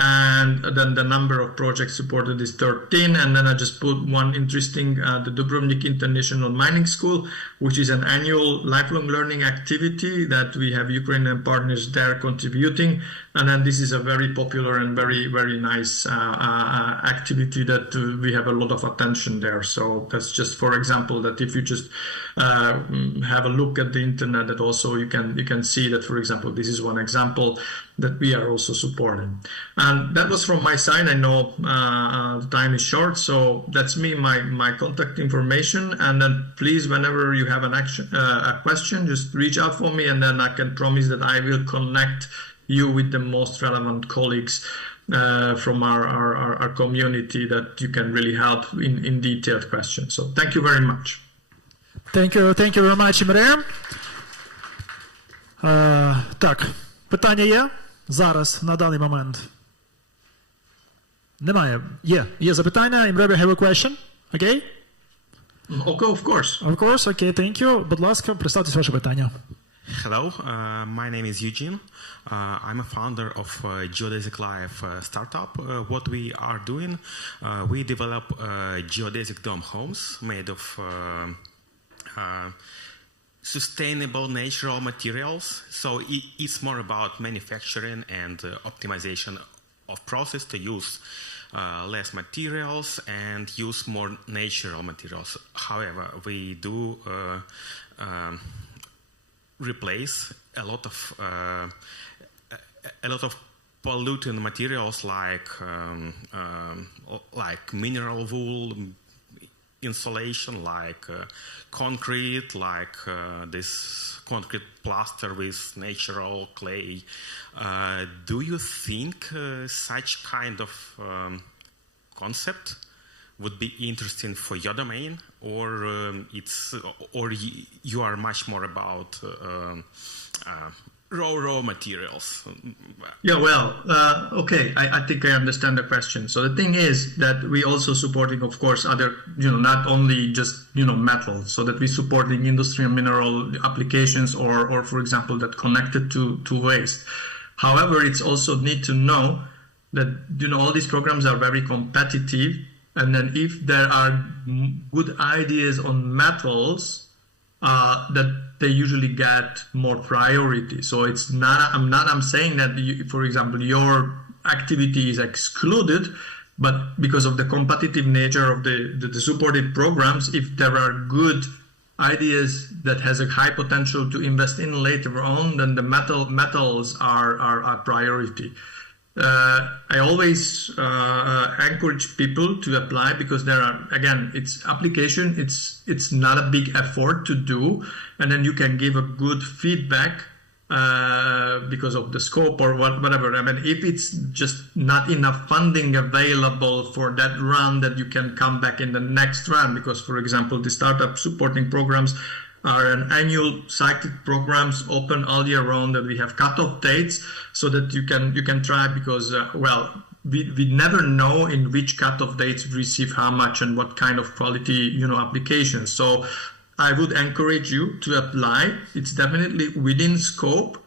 And then the number of projects supported is 13. And then I just put one interesting, the Dubrovnik International Mining School, which is an annual lifelong learning activity that we have Ukrainian partners there contributing. And then this is a very popular and very, very nice activity that we have a lot of attention there. So that's just, for example, that if you just have a look at the internet, that also you can see that, for example, this is one example that we are also supporting. And that was from my side. I know the time is short, so that's me, my contact information. And then please, whenever you have a question, just reach out for me, and then I can promise that I will connect you with the most relevant colleagues from our community that you can really help in detailed questions. So thank you very much. Thank you very much, Імре. Так, питання є зараз, на даний момент? Немає. Є запитання. Імре, we have a question. Okay? Okay, of course. Of course, okay, thank you. Будь ласка, представтесь ваше питання. Hello, my name is Eugene. I'm a founder of Geodesic Life startup. What we are doing, we develop geodesic dome homes made of sustainable natural materials. So it's more about manufacturing and optimization of process to use less materials and use more natural materials. However, we do replace a lot of polluting materials like mineral wool, insulation, like concrete, like this concrete plaster with natural clay. Do you think such kind of concept would be interesting for your domain, or you are much more about raw materials? Yeah, well, okay, I think I understand the question. So the thing is that we also supporting, of course, other, not only just, metal, so that we supporting industry and mineral applications or for example, that connected to waste. However, it's also need to know that, all these programs are very competitive. And then if there are good ideas on metals, that they usually get more priority. So it's not, I'm saying that, for example, your activity is excluded, but because of the competitive nature of the supported programs, if there are good ideas that has a high potential to invest in later on, then the metals are a priority. I always encourage people to apply because there are, again, it's application, it's not a big effort to do, and then you can give a good feedback because of the scope or whatever. I mean, if it's just not enough funding available for that run, that you can come back in the next run, because, for example, the startup supporting programs are an annual cyclic programs open all year round, that we have cutoff dates so that you can try, because we never know in which cutoff dates we receive how much and what kind of quality applications. So I would encourage you to apply. It's definitely within scope,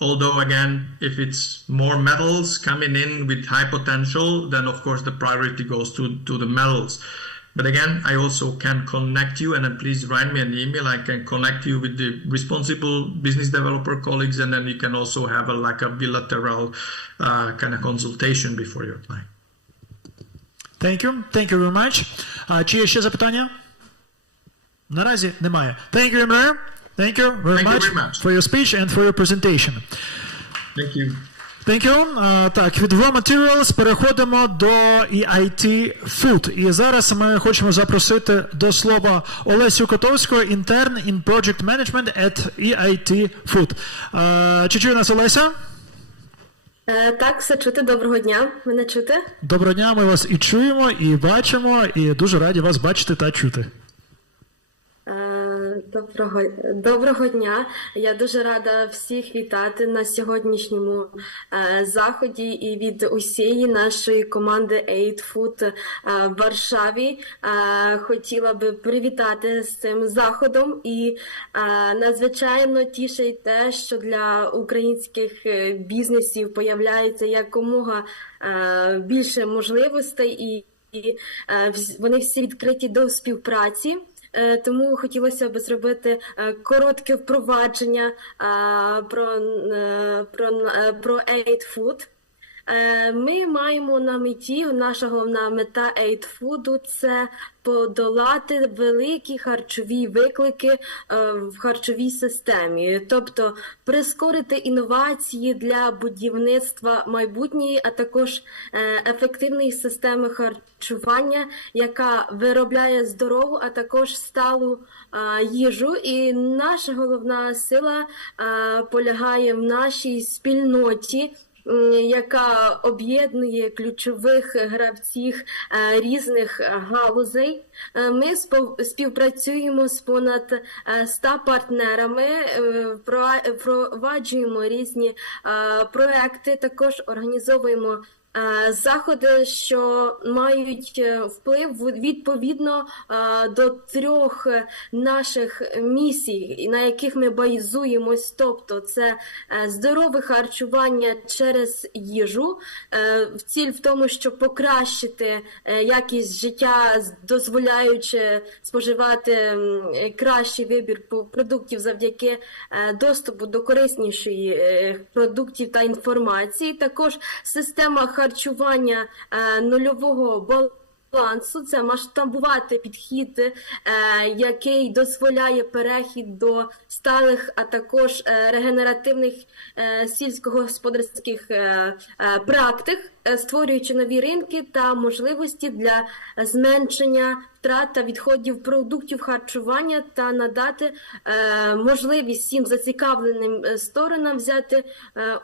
although again, if it's more metals coming in with high potential, then of course the priority goes to the metals. But again, I also can connect you, and then please write me an email. I can connect you with the responsible business developer colleagues, and then you can also have a bilateral kind of consultation before you apply. Thank you very much. Чи є ще запитання? Наразі немає. Thank you, Emre. Thank you very much for your speech and for your presentation. Thank you. Thank you. Так, від Raw Materials переходимо до EIT Food. І зараз ми хочемо запросити до слова Олесю Котовську, Intern in Project Management at EIT Food. Чи чує нас Олеся? Так, все чути. Доброго дня. Мене чути? Доброго дня, ми вас і чуємо, і бачимо, і дуже раді вас бачити та чути. Доброго дня. Я дуже рада всіх вітати на сьогоднішньому заході і від усієї нашої команди EIT Food в Варшаві. Хотіла би привітати з цим заходом, і надзвичайно тішить те, що для українських бізнесів появляється якомога більше можливостей, і вони всі відкриті до співпраці. Тому хотілося б зробити коротке впровадження про EIT Food. Ми маємо на меті, наша головна мета EIT Food – це подолати великі харчові виклики в харчовій системі, тобто прискорити інновації для будівництва майбутньої, а також ефективної системи харчування, яка виробляє здорову, а також сталу їжу. І наша головна сила полягає в нашій спільноті яка об'єднує ключових гравців різних галузей. Ми співпрацюємо з понад 100 партнерами, впроваджуємо різні проекти, також організовуємо заходи, що мають вплив відповідно до 3 наших місій, на яких ми базуємось, тобто це здорове харчування через їжу, ціль в тому, щоб покращити якість життя, дозволяючи споживати кращий вибір продуктів завдяки доступу до кориснішої продуктів та інформації. Також система харчування нульового балансу, це масштабувати підхід, який дозволяє перехід до сталих, а також регенеративних сільськогосподарських практик, створюючи нові ринки та можливості для зменшення втрат та відходів продуктів харчування та надати можливість всім зацікавленим сторонам взяти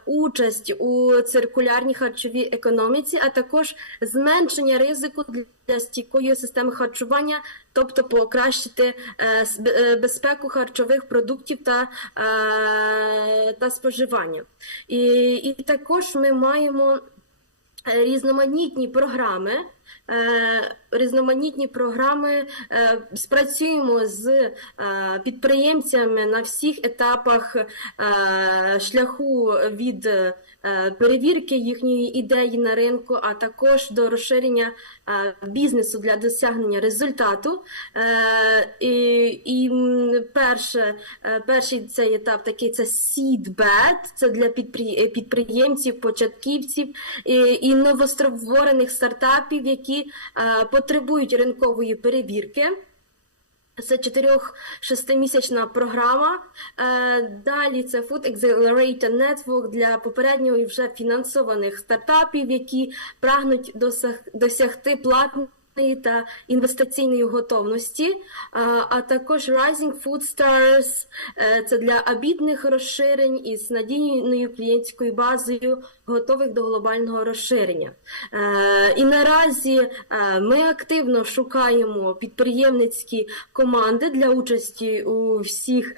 участь у циркулярній харчовій економіці, а також зменшення ризику для стійкої системи харчування, тобто покращити безпеку харчових продуктів та споживання. І також ми маємо різноманітні програми, спрацюємо з підприємцями на всіх етапах шляху від перевірки їхньої ідеї на ринку, а також до розширення бізнесу для досягнення результату. І перший цей етап такий – це seedbed, це для підприємців, початківців і новостворених стартапів, які потребують ринкової перевірки. Це 4-6-місячна програма. Далі це Food Accelerator Network для попередньо вже фінансованих стартапів, які прагнуть досягти платної та інвестиційної готовності, а також Rising Food Stars – це для амбітних розширень із надійною клієнтською базою, готових до глобального розширення. І наразі ми активно шукаємо підприємницькі команди для участі у всіх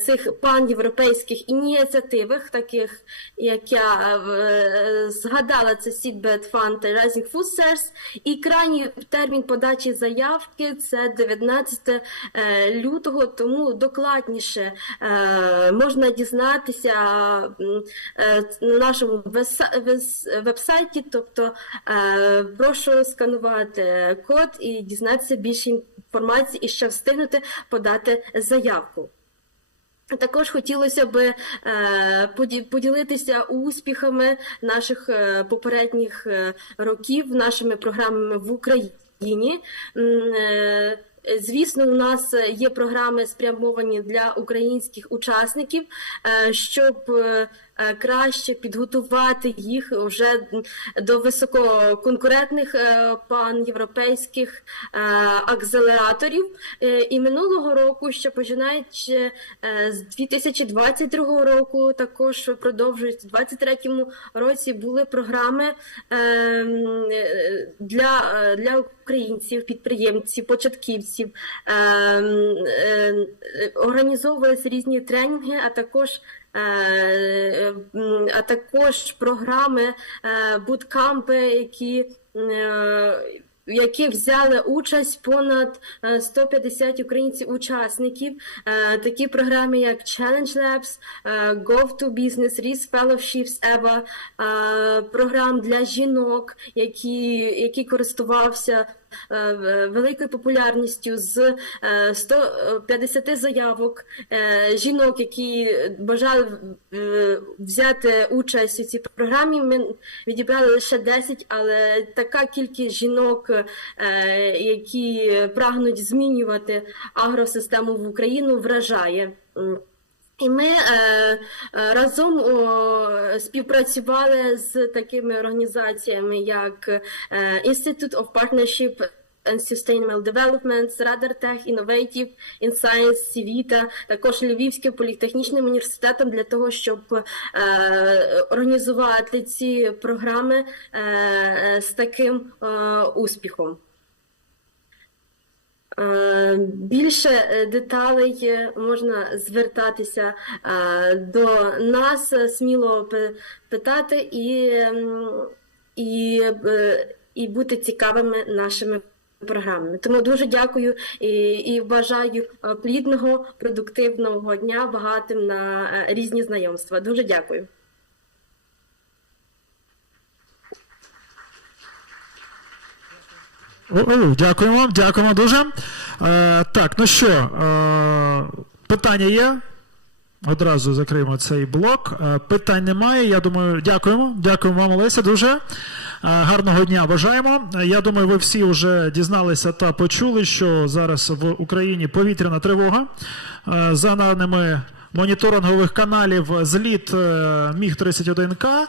цих панєвропейських ініціативах, таких, як я згадала, це Seedbed Fund та Rising Food Stars, і крайній термін подачі заявки – це 19 лютого, тому докладніше можна дізнатися на нашому веб-сайті, тобто прошу сканувати код і дізнатися більше інформації і ще встигнути подати заявку. Також хотілося б поділитися успіхами наших попередніх років, нашими програмами в Україні. Звісно, у нас є програми, спрямовані для українських учасників, щоб краще підготувати їх вже до висококонкурентних панєвропейських акселераторів. І минулого року, що починаючи з 2022 року, також продовжують в 2023 році, були програми для українців, підприємців, початківців. Організовувалися різні тренінги, а також програми, буткампи, які взяли участь понад 150 українців-учасників. Такі програми, як Challenge Labs, Go to Business, RIS Fellowships, EVA, програм для жінок, які користувався великою популярністю, з 150 заявок жінок, які бажали взяти участь у цій програмі. Ми відібрали лише 10, але така кількість жінок, які прагнуть змінювати агросистему в Україну, вражає. І ми разом співпрацювали з такими організаціями, як Institute of Partnership and Sustainable Development, Radartech, Innovative, in Science, Civita, також Львівським політехнічним університетом для того, щоб організувати ці програми з таким успіхом. Більше деталей можна звертатися до нас, сміло питати і бути цікавими нашими програмами. Тому дуже дякую і бажаю плідного, продуктивного дня, багатим на різні знайомства. Дуже дякую. Дякуємо дуже. Так, ну що, питання є? Одразу закриємо цей блок. Питань немає, я думаю, дякуємо. Дякуємо вам, Олеся, дуже. Гарного дня бажаємо. Я думаю, ви всі вже дізналися та почули, що зараз в Україні повітряна тривога. За даними моніторингових каналів зліт Міг-31К.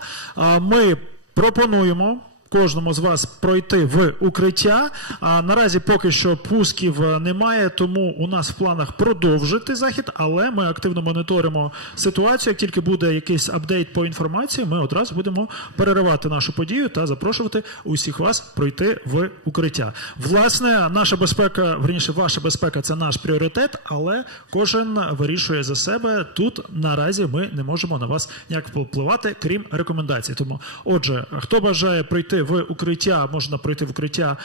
Ми пропонуємо кожному з вас пройти в укриття. Наразі поки що пусків немає, тому у нас в планах продовжити захід, але ми активно моніторимо ситуацію. Як тільки буде якийсь апдейт по інформації, ми одразу будемо переривати нашу подію та запрошувати усіх вас пройти в укриття. Власне, наша безпека, верніше, ваша безпека – це наш пріоритет, але кожен вирішує за себе. Тут наразі ми не можемо на вас ніяк впливати, крім рекомендацій. Тому, отже, хто бажає пройти в укриття, можна пройти в укриття,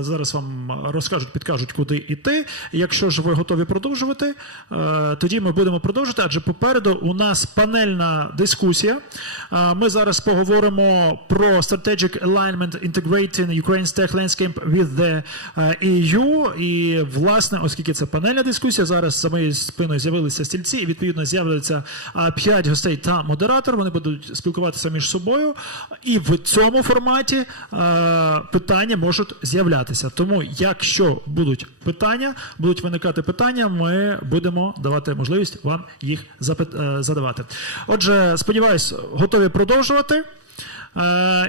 зараз вам розкажуть, підкажуть, куди йти. Якщо ж ви готові продовжувати, тоді ми будемо продовжувати, адже попереду у нас панельна дискусія. Ми зараз поговоримо про Strategic Alignment Integrating Ukraine's Tech Landscape with the EU. І, власне, оскільки це панельна дискусія, зараз за моєю спиною з'явилися стільці, і, відповідно, з'являться 5 гостей та модератор. Вони будуть спілкуватися між собою. І в цьому форматі питання можуть з'являтися. Тому, якщо будуть виникати питання, ми будемо давати можливість вам їх задавати. Отже, сподіваюсь, готові продовжувати.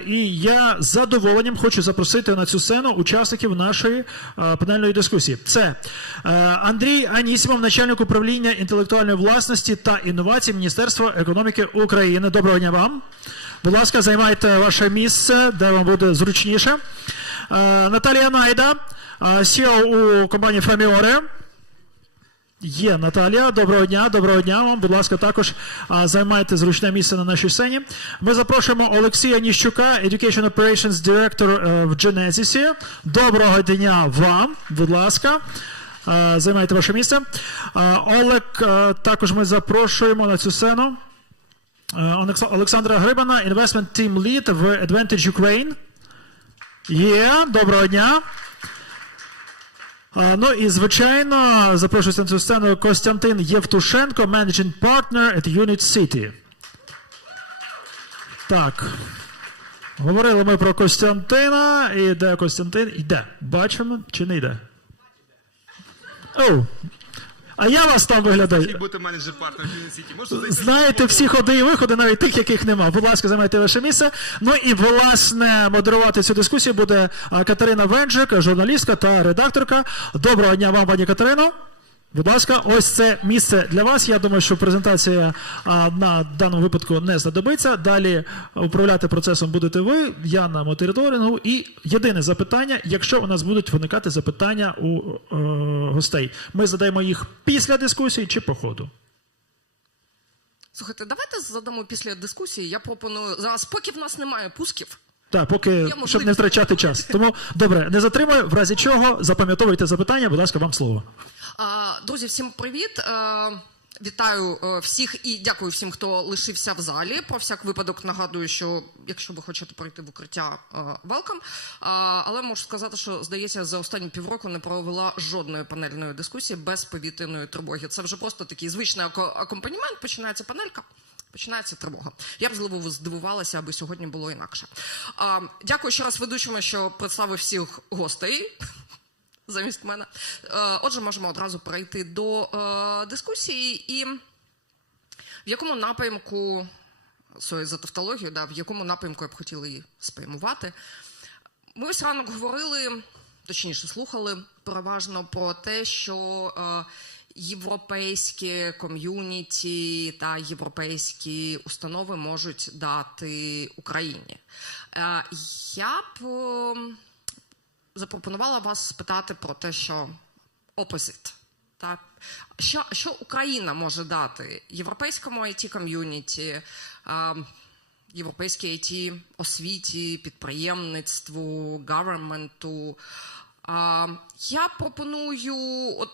І я з задоволенням хочу запросити на цю сцену учасників нашої панельної дискусії. Це Андрій Анісімов, начальник управління інтелектуальної власності та інновацій Міністерства економіки України. Доброго дня вам. Будь ласка, займайте ваше місце, де вам буде зручніше. Наталія Найда, CEO у компанії Фаміоре. Є Наталія, доброго дня вам. Будь ласка, також займайте зручне місце на нашій сцені. Ми запрошуємо Олексія Ніщука, Education Operations Director в Genesisі. Доброго дня вам, будь ласка. Займайте ваше місце. Олег, також ми запрошуємо на цю сцену. Олександра Грибана, Investment Team Lead в Advantage Ukraine. Є, доброго дня. Ну і, звичайно, запрошується на цю сцену Костянтин Євтушенко, Managing Partner at Unit City. Так. Говорили ми про Костянтина. І де Костянтин? Йде. Бачимо чи не йде? Оу. А я вас там виглядаю. Бути менеджер-партнер Unit City. Знаєте всі ходи і виходи, навіть тих, яких нема. Будь ласка, займайте ваше місце. Ну і, власне, модерувати цю дискусію буде Катерина Венджик, журналістка та редакторка. Доброго дня вам, пані Катерино. Будь ласка, ось це місце для вас. Я думаю, що презентація на даному випадку не знадобиться. Далі управляти процесом будете ви, я на моніторингу. І єдине запитання, якщо у нас будуть виникати запитання у гостей, ми задаємо їх після дискусії чи по ходу? Слухайте, давайте задамо після дискусії. Я пропоную зараз, поки в нас немає пусків. Так, поки, щоб не втрачати час. Тому, добре, не затримую, в разі чого запам'ятовуйте запитання, будь ласка, вам слово. Друзі, всім привіт. Вітаю всіх і дякую всім, хто лишився в залі. Про всяк випадок нагадую, що якщо ви хочете пройти в укриття, welcome. Але можу сказати, що, здається, за останні півроку не провела жодної панельної дискусії без повітряної тривоги. Це вже просто такий звичний акомпанімент, починається панелька. Починається тривога. Я б здивувалася, аби сьогодні було інакше. Дякую ще раз ведучому, що представив всіх гостей замість мене. Отже, можемо одразу перейти до дискусії. І в якому напрямку, за тавтологію, в якому напрямку я б хотіла її спрямувати. Ми ось ранок говорили точніше слухали переважно про те, що європейські ком'юніті та європейські установи можуть дати Україні. Я б запропонувала вас спитати про те, що opposite. Так? Що Україна може дати європейському IT-ком'юніті, європейській IT-освіті, підприємництву, government'у? Я пропоную, от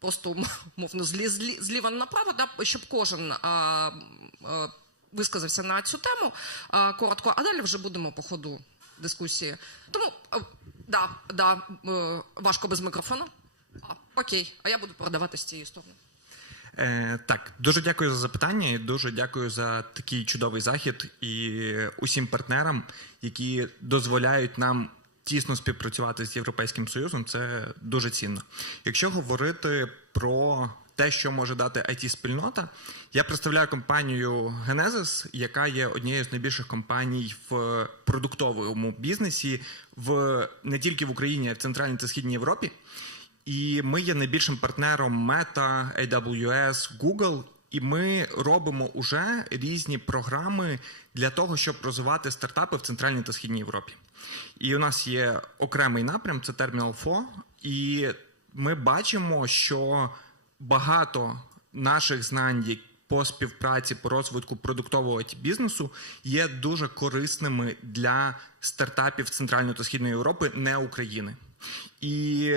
просто, мовно, зліва направо, щоб кожен висказався на цю тему коротко, а далі вже будемо по ходу дискусії. Тому, важко без мікрофона. Окей, а я буду передавати з цієї сторони. Так, дуже дякую за запитання і дуже дякую за такий чудовий захід і усім партнерам, які дозволяють нам тісно співпрацювати з Європейським Союзом. Це дуже цінно. Якщо говорити про те, що може дати IT-спільнота, я представляю компанію Genesis, яка є однією з найбільших компаній в продуктовому бізнесі не тільки в Україні, а й в Центральній та Східній Європі. І ми є найбільшим партнером Meta, AWS, Google, і ми робимо уже різні програми для того, щоб розвивати стартапи в Центральній та Східній Європі. І у нас є окремий напрям, це Terminal 4, і ми бачимо, що багато наших знань по співпраці, по розвитку продуктового IT-бізнесу є дуже корисними для стартапів Центральної та Східної Європи, не України. І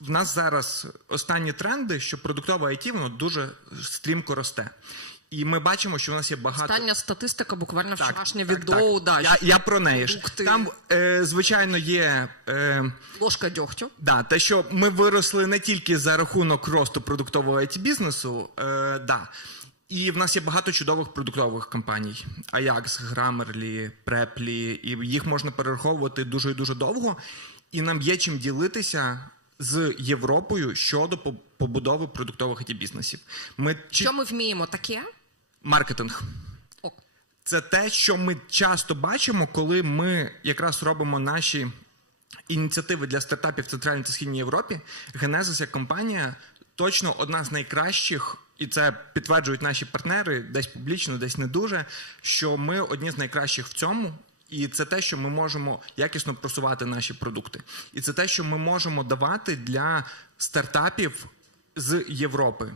в нас зараз останні тренди, що продуктове IT, воно дуже стрімко росте. І ми бачимо, що в нас є багато... Остання статистика, буквально вчорашня від Доу. Я про неї ж. Там, звичайно, є... ложка дьогтю. Те, що ми виросли не тільки за рахунок росту продуктового IT-бізнесу, і в нас є багато чудових продуктових компаній. Ajax, Grammarly, Preply, і їх можна перераховувати дуже і дуже довго. І нам є чим ділитися з Європою щодо побудови продуктових IT-бізнесів. Що ми вміємо таке? Маркетинг. Це те, що ми часто бачимо, коли ми якраз робимо наші ініціативи для стартапів в Центральній та Східній Європі. Genesis як компанія точно одна з найкращих, і це підтверджують наші партнери, десь публічно, десь не дуже, що ми одні з найкращих в цьому. І це те, що ми можемо якісно просувати наші продукти. І це те, що ми можемо давати для стартапів з Європи.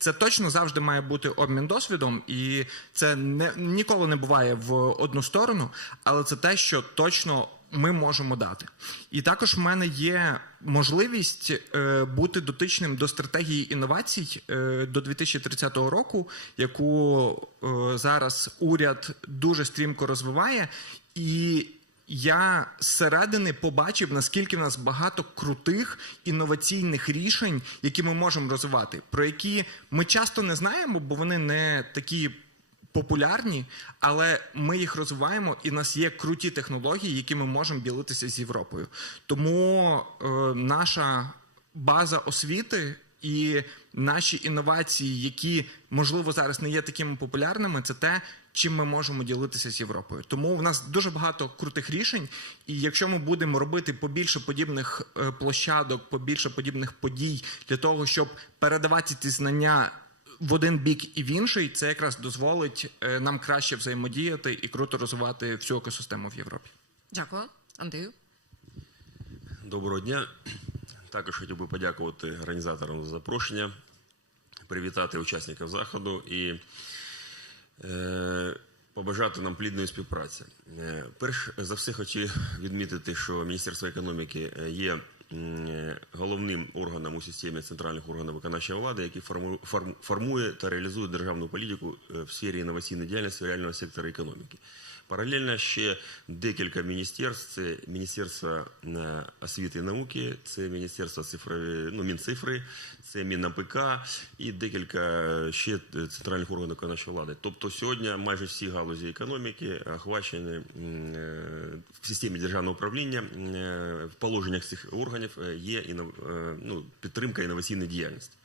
Це точно завжди має бути обмін досвідом, і це ніколи не буває в одну сторону, але це те, що точно ми можемо дати. І також в мене є можливість бути дотичним до стратегії інновацій до 2030 року, яку зараз уряд дуже стрімко розвиває. І я зсередини побачив, наскільки в нас багато крутих інноваційних рішень, які ми можемо розвивати, про які ми часто не знаємо, бо вони не такі популярні, але ми їх розвиваємо, і в нас є круті технології, які ми можемо ділитися з Європою. Тому наша база освіти і наші інновації, які, можливо, зараз не є такими популярними, це те, чим ми можемо ділитися з Європою. Тому в нас дуже багато крутих рішень, і якщо ми будемо робити побільше подібних площадок, побільше подібних подій для того, щоб передавати ці знання в один бік і в інший, це якраз дозволить нам краще взаємодіяти і круто розвивати всю екосистему в Європі. Дякую. Андрію? Доброго дня. Також хотів би подякувати організаторам за запрошення, привітати учасників заходу і побажати нам плідної співпраці. Перш за все хочу відмітити, що Міністерство економіки є головним органом у системі центральних органів виконавчої влади, який формує та реалізує державну політику в сфері інноваційної діяльності реального сектору економіки. Паралельно ще декілька міністерств, це Міністерство освіти і науки, це Міністерство Мінцифри, це Мінапк і декілька ще центральних органів виконавчої влади. Тобто сьогодні майже всі галузі економіки охвачені в системі державного управління, в положеннях цих органів є підтримка інноваційної діяльності.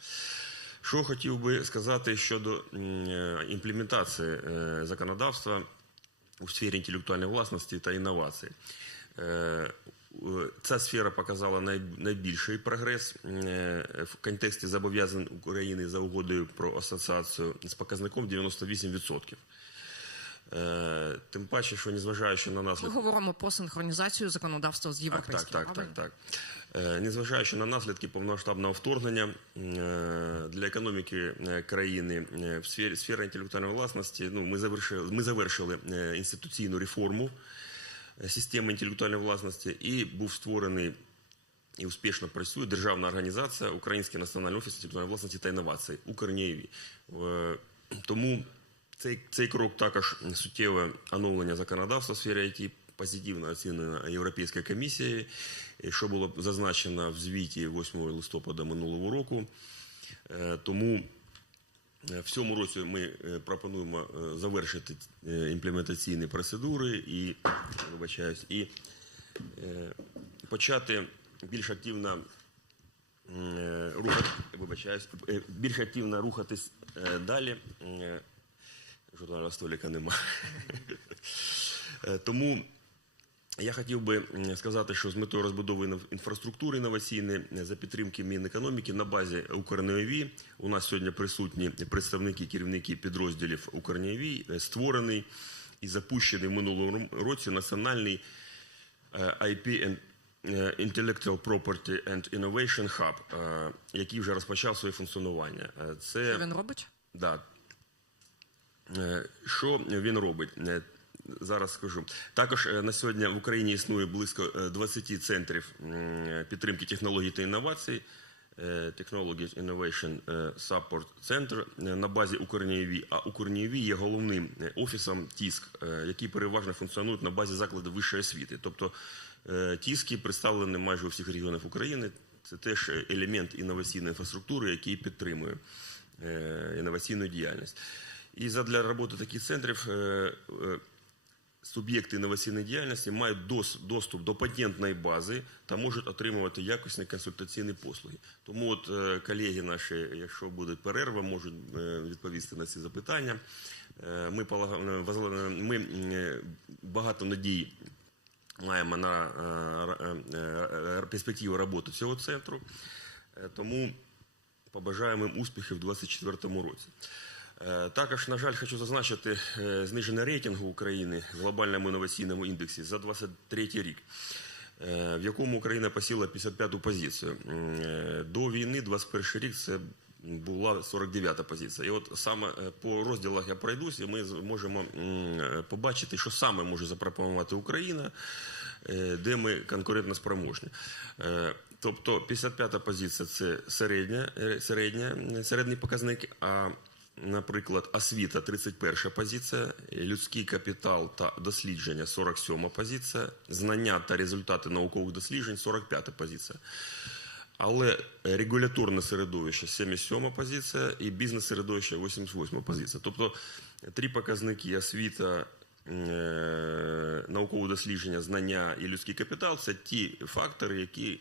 Що хотів би сказати щодо імплементації законодавства у сфері інтелектуальної власності та інновацій. ця сфера показала найбільший прогрес в контексті зобов'язань України за угодою про асоціацію з показником 98%. Тим паче, що незважаючи на наслідки... Ми говоримо про синхронізацію законодавства з європейським. Так. Незважаючи на наслідки повномасштабного вторгнення для економіки країни в сфері інтелектуальної власності, ми завершили інституційну реформу системи інтелектуальної власності і був створений і успішно працює державна організація Український національний офіс інтелектуальної власності та інновацій УКРНІВІ. Тому цей крок також суттєве оновлення законодавства в сфері IT, позитивно оцінено Європейською комісією, що було зазначено в звіті 8 листопада минулого року. Тому в цьому році ми пропонуємо завершити імплементаційні процедури і почати більш активно рухатись далі. Жодного столика нема. Тому я хотів би сказати, що з метою розбудови інфраструктури інноваційної за підтримки Мінекономіки на базі УКРНІВІ у нас сьогодні присутні представники, керівники підрозділів УКРНІВІ, створений і запущений в минулому році національний IP and Intellectual Property and Innovation Hub, який вже розпочав своє функціонування. Що він робить? Так. Що він робить? Зараз скажу. Також на сьогодні в Україні існує близько 20 центрів підтримки технологій та інновацій, Technology Innovation Support Center на базі УКРНІВІ, а УКРНІВІ є головним офісом ТІСК, які переважно функціонують на базі закладів вищої освіти. Тобто ТІСКи представлені майже у всіх регіонах України, це теж елемент інноваційної інфраструктури, який підтримує інноваційну діяльність. І задля роботи таких центрів суб'єкти інноваційної діяльності мають доступ до патентної бази та можуть отримувати якісні консультаційні послуги. Тому от колеги наші, якщо буде перерва, можуть відповісти на ці запитання. Ми багато надій маємо на перспективу роботи цього центру, тому побажаємо їм успіхів у 2024 році. Також, на жаль, хочу зазначити зниження рейтингу України в глобальному інноваційному індексі за 2023 рік, в якому Україна посіла 55-ту позицію. До війни, 2021 рік, це була 49-та позиція. І от саме по розділах я пройдусь, і ми можемо побачити, що саме може запропонувати Україна, де ми конкурентно спроможні. Тобто 55-та позиція – це середній показник, а наприклад, освіта – 31-ша позиція, людський капітал та дослідження – 47-ма позиція, знання та результати наукових досліджень – 45-та позиція. Але регуляторне середовище – 77-ма позиція і бізнес-середовище – 88-ма позиція. Тобто три показники – освіта, наукове дослідження, знання і людський капітал – це ті фактори, які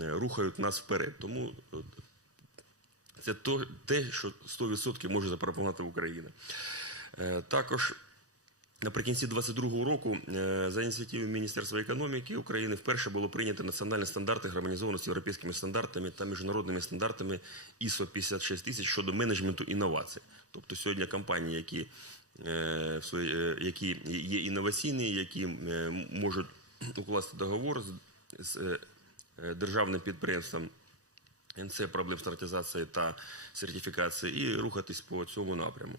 рухають нас вперед. Тому це те, що 100% може запропонувати Україна. Також наприкінці 2022 року за ініціативою Міністерства економіки України вперше було прийнято національні стандарти, гармонізовані з європейськими стандартами та міжнародними стандартами ISO 56000 щодо менеджменту інновацій. Тобто сьогодні компанії, які є інноваційні, які можуть укласти договор з державним підприємством НЦ проблем стандартизації та сертифікації і рухатись по цьому напряму.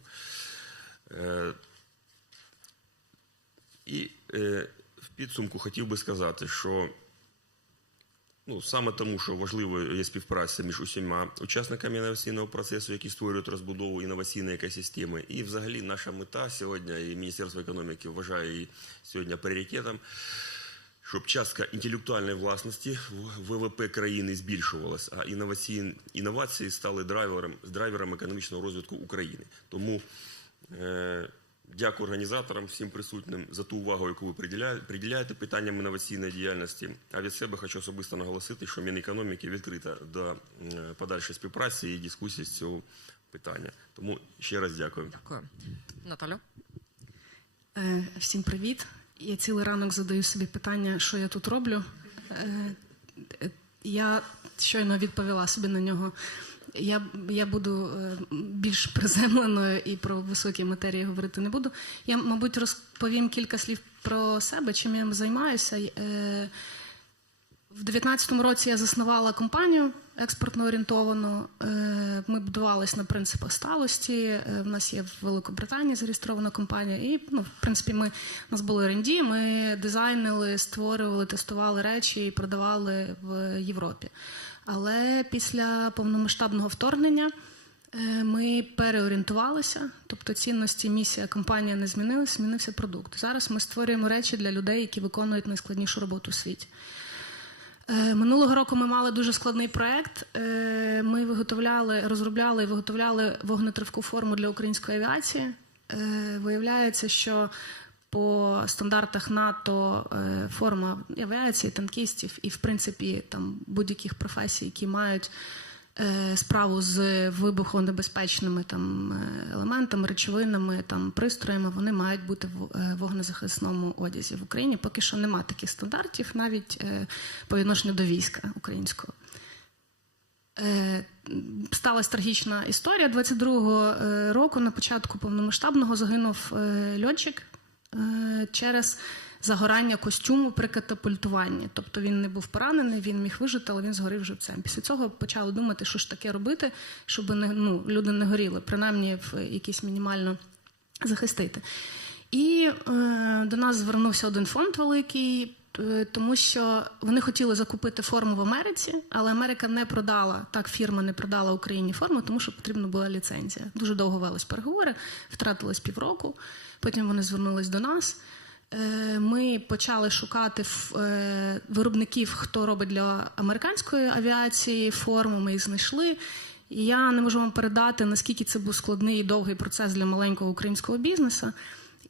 І в підсумку хотів би сказати, що саме тому, що важливою є співпраця між усіма учасниками інноваційного процесу, які створюють розбудову інноваційної екосистеми. І взагалі наша мета сьогодні, і Міністерство економіки вважає її сьогодні пріоритетом, щоб частка інтелектуальної власності в ВВП країни збільшувалась, а інновації стали драйвером економічного розвитку України. Тому дякую організаторам, всім присутнім за ту увагу, яку ви приділяєте питанням інноваційної діяльності. А від себе хочу особисто наголосити, що Мінекономіки відкрита до подальшої співпраці і дискусії з цього питання. Тому ще раз дякую. Дякую. Наталю? Всім привіт. Я цілий ранок задаю собі питання, що я тут роблю. Я щойно відповіла собі на нього. Я буду більш приземленою і про високі матерії говорити не буду. Я, мабуть, розповім кілька слів про себе, чим я займаюся. В 2019 році я заснувала компанію експортно орієнтовану. Ми будувалися на принципах сталості. В нас є в Великобританії зареєстрована компанія. І, в принципі, у нас були R&D, ми дизайнили, створювали, тестували речі і продавали в Європі. Але після повномасштабного вторгнення ми переорієнтувалися, тобто цінності, місія компанії не змінилися, змінився продукт. Зараз ми створюємо речі для людей, які виконують найскладнішу роботу у світі. Минулого року ми мали дуже складний проєкт. Ми розробляли і виготовляли вогнетривку форму для української авіації. Виявляється, що по стандартах НАТО форма авіації, танкістів і, в принципі, там будь-яких професій, які мають справу з вибухонебезпечними там елементами, речовинами, там пристроями, вони мають бути в вогнезахисному одязі. В Україні поки що немає таких стандартів, навіть по відношенню до війська українського. Сталася трагічна історія. 22-го року на початку повномасштабного загинув льотчик через загорання костюму при катапультуванні. Тобто він не був поранений, він міг вижити, але він згорів живцем. Після цього почали думати, що ж таке робити, щоб люди не горіли, принаймні в якісь мінімально захистити. І до нас звернувся один фонд великий, тому що вони хотіли закупити форму в Америці, але Америка не продала, так фірма не продала Україні форму, тому що потрібна була ліцензія. Дуже довго велись переговори, втратилось півроку, потім вони звернулись до нас. Ми почали шукати виробників, хто робить для американської авіації форму, ми їх знайшли. І я не можу вам передати, наскільки це був складний і довгий процес для маленького українського бізнесу.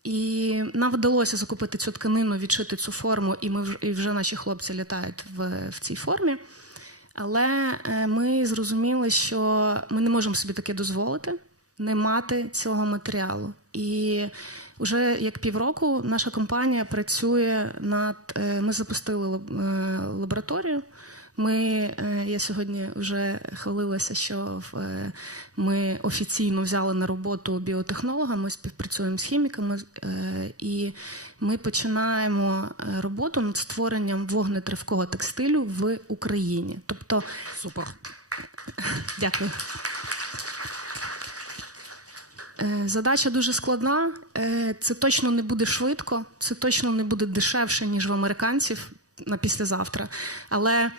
І нам вдалося закупити цю тканину, відшити цю форму, і вже наші хлопці літають в цій формі. Але ми зрозуміли, що ми не можемо собі таке дозволити, не мати цього матеріалу. І вже як півроку наша компанія працює ми запустили лабораторію. Я сьогодні вже хвалилася, що ми офіційно взяли на роботу біотехнолога, ми співпрацюємо з хіміками, і ми починаємо роботу над створенням вогнетривкого текстилю в Україні. Тобто... Супер. Дякую. Задача дуже складна, це точно не буде швидко, це точно не буде дешевше, ніж в американців на післязавтра. Але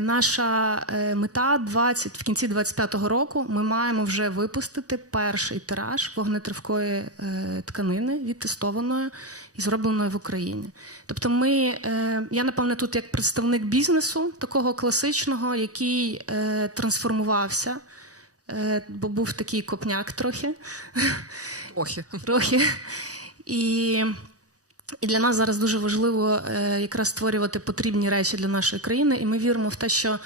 наша мета в кінці 2025 року ми маємо вже випустити перший тираж вогнетривкої тканини, відтестованої і зробленої в Україні. Тобто я, напевне, тут як представник бізнесу, такого класичного, який трансформувався, бо був такий копняк трохи. Трохи. І для нас зараз дуже важливо якраз створювати потрібні речі для нашої країни. І ми віримо в те, що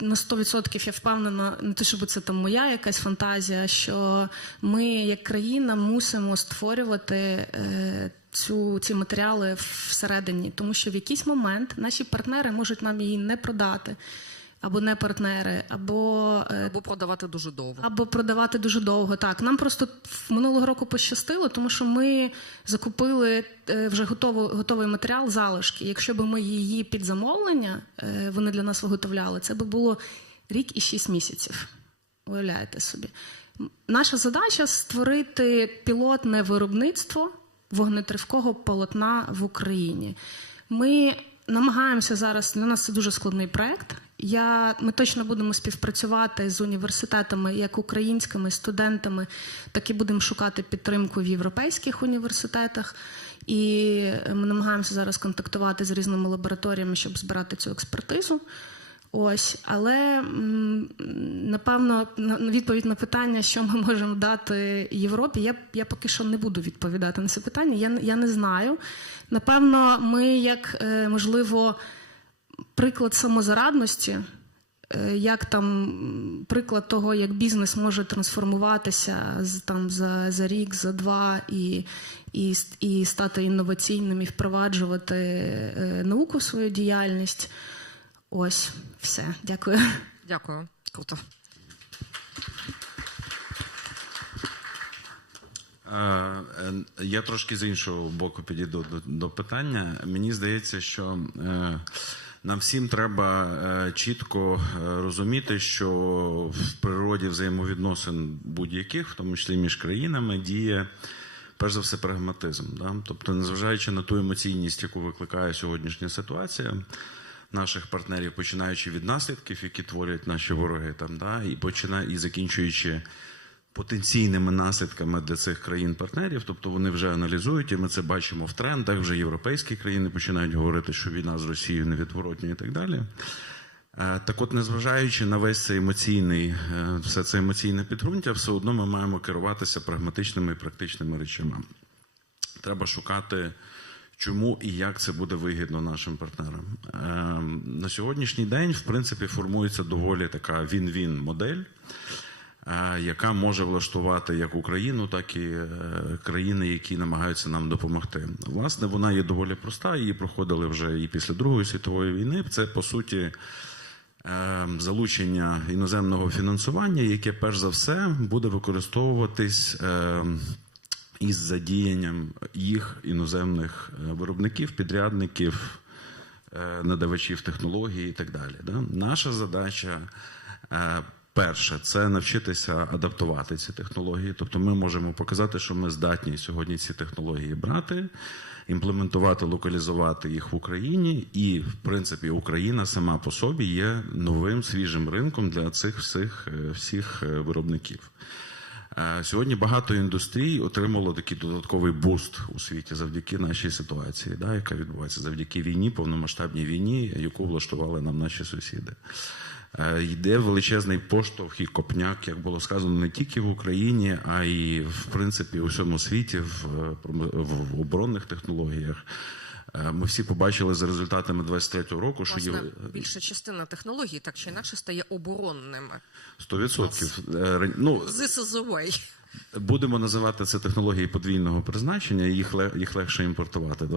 на 100% я впевнена, не те, щоб це там моя якась фантазія, що ми як країна мусимо створювати ці матеріали всередині. Тому що в якийсь момент наші партнери можуть нам її не продати. Або не партнери, або продавати дуже довго. Або продавати дуже довго, так. Нам просто минулого року пощастило, тому що ми закупили вже готовий матеріал, залишки. Якщо б ми її під замовлення, вони для нас виготовляли, це б було рік і 6 місяців. Уявляєте собі. Наша задача – створити пілотне виробництво вогнетривкого полотна в Україні. Ми намагаємося зараз, для нас це дуже складний проєкт. Ми точно будемо співпрацювати з університетами, як українськими студентами, так і будемо шукати підтримку в європейських університетах. І ми намагаємося зараз контактувати з різними лабораторіями, щоб збирати цю експертизу. Але, напевно, відповідь на питання, що ми можемо дати Європі, я поки що не буду відповідати на це питання, я не знаю. Напевно, ми, як, можливо, приклад самозарадності як там приклад того, як бізнес може трансформуватися за рік, за два і стати інноваційним і впроваджувати науку в свою діяльність. Ось, все. Дякую. Дякую. Круто. Я трошки з іншого боку підійду до питання. Мені здається, що нам всім треба чітко розуміти, що в природі взаємовідносин будь-яких, в тому числі між країнами, діє перш за все прагматизм. Да? Тобто, незважаючи на ту емоційність, яку викликає сьогоднішня ситуація наших партнерів, починаючи від наслідків, які творять наші вороги, там, да? і закінчуючи потенційними наслідками для цих країн-партнерів, тобто вони вже аналізують, і ми це бачимо в трендах, вже європейські країни починають говорити, що війна з Росією невідворотня і так далі. Так от, незважаючи на весь цей все це емоційне підґрунтя, все одно ми маємо керуватися прагматичними і практичними речами. Треба шукати, чому і як це буде вигідно нашим партнерам. На сьогоднішній день, в принципі, формується доволі така він-він модель, яка може влаштувати як Україну, так і країни, які намагаються нам допомогти. Власне, вона є доволі проста, її проходили вже і після Другої світової війни. Це, по суті, залучення іноземного фінансування, яке, перш за все, буде використовуватись із задіянням їх іноземних виробників, підрядників, надавачів технологій і так далі. Наша задача перше, це навчитися адаптувати ці технології. Тобто ми можемо показати, що ми здатні сьогодні ці технології брати, імплементувати, локалізувати їх в Україні. І, в принципі, Україна сама по собі є новим, свіжим ринком для цих всіх виробників. Сьогодні багато індустрій отримало такий додатковий буст у світі завдяки нашій ситуації, яка відбувається завдяки війні, повномасштабній війні, яку влаштували нам наші сусіди. Йде величезний поштовх і копняк, як було сказано, не тільки в Україні, а й, в принципі, у всьому світі, в оборонних технологіях. Ми всі побачили за результатами 23-го року, що власне, більша частина технологій так чи інакше стає оборонними. 100%. This is the way. Будемо називати це технології подвійного призначення, їх легше імпортувати.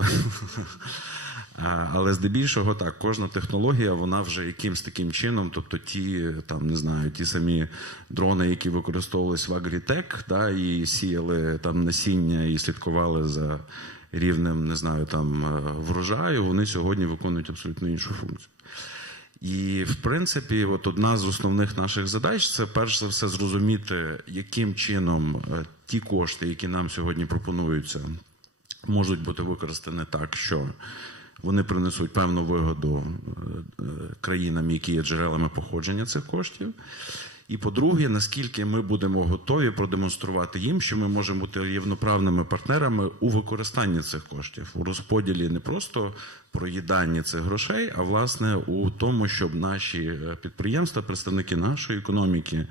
Але здебільшого так, кожна технологія, вона вже якимсь таким чином, тобто ті самі дрони, які використовувалися в агрітек, і сіяли там насіння і слідкували за рівнем, врожаю, вони сьогодні виконують абсолютно іншу функцію. І, в принципі, одна з основних наших задач – це, перш за все, зрозуміти, яким чином ті кошти, які нам сьогодні пропонуються, можуть бути використані так, що вони принесуть певну вигоду країнам, які є джерелами походження цих коштів. І, по-друге, наскільки ми будемо готові продемонструвати їм, що ми можемо бути рівноправними партнерами у використанні цих коштів, у розподілі не просто проїданні цих грошей, а, власне, у тому, щоб наші підприємства, представники нашої економіки,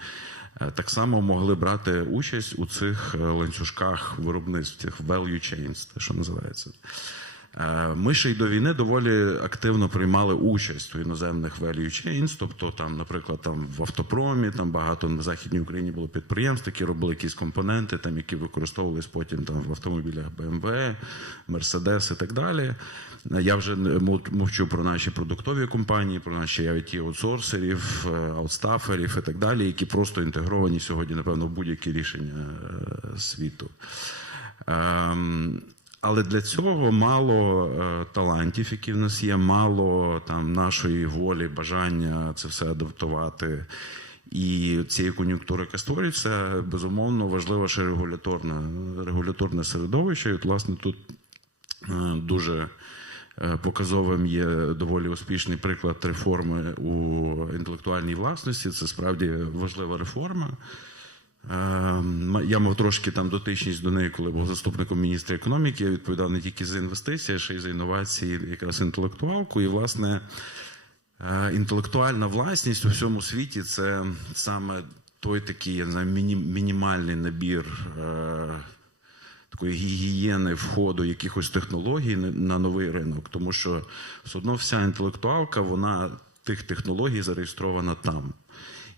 так само могли брати участь у цих ланцюжках виробництв, цих value chains, те, що називається. Ми ще й до війни доволі активно приймали участь у іноземних value chains, тобто, наприклад, в автопромі, багато на Західній Україні було підприємств, які робили якісь компоненти, які використовувалися потім в автомобілях BMW, Mercedes і так далі. Я вже мовчу про наші продуктові компанії, про наші EIT-аутсорсерів, аутстаферів і так далі, які просто інтегровані сьогодні, напевно, в будь-які рішення світу. Але для цього мало талантів, які в нас є, мало нашої волі, бажання це все адаптувати. І цієї кон'юнктури, яка створюється, безумовно, важливо ще регуляторне середовище. І, власне, тут дуже показовим є доволі успішний приклад реформи у інтелектуальній власності. Це справді важлива реформа. Я мав трошки дотичність до неї, коли був заступником міністра економіки. Я відповідав не тільки за інвестиції, а ще й за інновації, якраз інтелектуалку. І, власне, інтелектуальна власність у всьому світі – це саме той такий, я не знаю, мінімальний набір такої гігієни входу якихось технологій на новий ринок. Тому що все одно вся інтелектуалка, вона тих технологій зареєстрована там.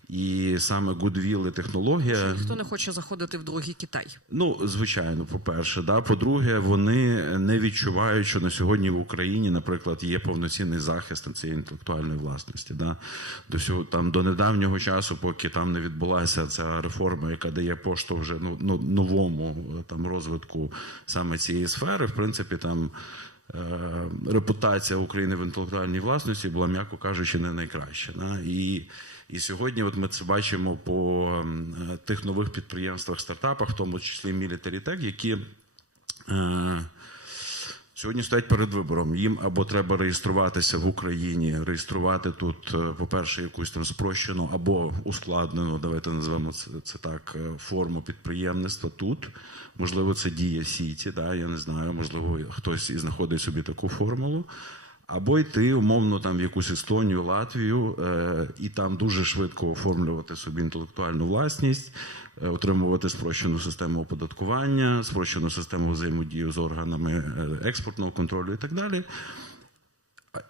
І саме Goodwill і технологія... Ніхто не хоче заходити в другий Китай. Ну, звичайно, по-перше. Да. По-друге, вони не відчувають, що на сьогодні в Україні, наприклад, є повноцінний захист цієї інтелектуальної власності. Да. До недавнього часу, поки там не відбулася ця реформа, яка дає поштовх вже новому там, розвитку саме цієї сфери, в принципі, там репутація України в інтелектуальній власності була, м'яко кажучи, не найкраща. Да. І сьогодні от ми це бачимо по тих нових підприємствах, стартапах, в тому числі Military Tech, які сьогодні стоять перед вибором. Їм або треба реєструватися в Україні, реєструвати тут, по-перше, якусь там спрощену або ускладнену, давайте назвемо це так, форму підприємництва тут. Можливо, це діє Сіті, да, я не знаю, можливо, хтось і знаходить собі таку формулу. Або йти, умовно, там в якусь Естонію, Латвію, і там дуже швидко оформлювати собі інтелектуальну власність, отримувати спрощену систему оподаткування, спрощену систему взаємодії з органами експортного контролю і так далі.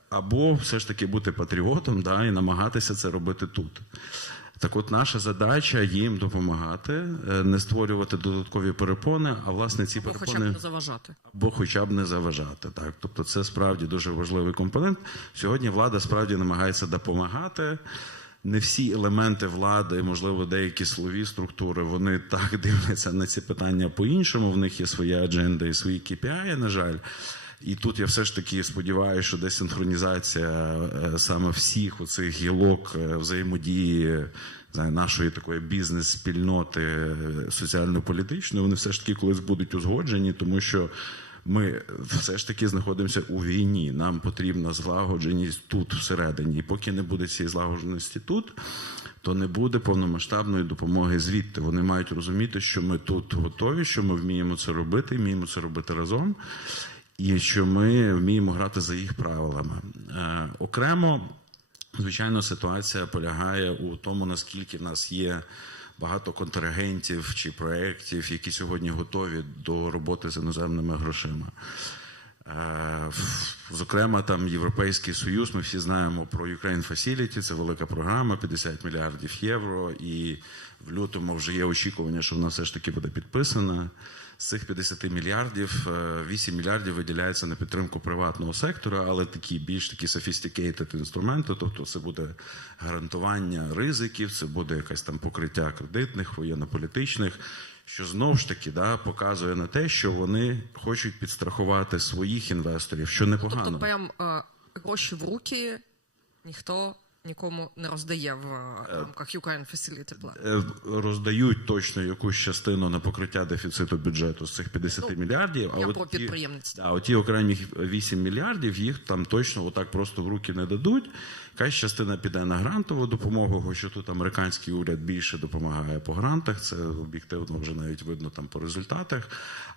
Або все ж таки бути патріотом, да, і намагатися це робити тут. Так от наша задача їм допомагати, не створювати додаткові перепони, а власне ці перепони... Хоча б не заважати. Або хоча б не заважати. Так? Тобто це справді дуже важливий компонент. Сьогодні влада справді намагається допомагати. Не всі елементи влади, можливо, деякі силові структури, вони так дивляться на ці питання по-іншому. В них є своя адженда і свої KPI, на жаль. І тут я все ж таки сподіваюся, що десинхронізація саме всіх оцих гілок взаємодії нашої такої бізнес-спільноти соціально-політичної, вони все ж таки колись будуть узгоджені, тому що ми все ж таки знаходимося у війні. Нам потрібна злагодженість тут, всередині. І поки не буде цієї злагодженості тут, то не буде повномасштабної допомоги звідти. Вони мають розуміти, що ми тут готові, що ми вміємо це робити, вміємо це робити разом. І що ми вміємо грати за їх правилами. Окремо, звичайно, ситуація полягає у тому, наскільки в нас є багато контрагентів чи проєктів, які сьогодні готові до роботи з іноземними грошима. Зокрема, там Європейський Союз, ми всі знаємо про Ukraine Facility, це велика програма, 50 мільярдів євро, і в лютому вже є очікування, що вона все ж таки буде підписана. З цих 50 мільярдів, 8 мільярдів виділяється на підтримку приватного сектора, але такі більш такі sophisticated інструменти, тобто це буде гарантування ризиків, це буде якесь там покриття кредитних, воєнно-політичних, що знову ж таки показує на те, що вони хочуть підстрахувати своїх інвесторів, що непогано. Тобто прям гроші в руки ніхто нікому не роздає в рамках Ukraine Facility Plan? Роздають точно якусь частину на покриття дефіциту бюджету з цих 50 мільярдів. Я про підприємництво. А оті окремі 8 мільярдів, їх там точно отак просто в руки не дадуть. Якась частина піде на грантову допомогу, хоч тут американський уряд більше допомагає по грантах, це об'єктивно вже навіть видно там по результатах.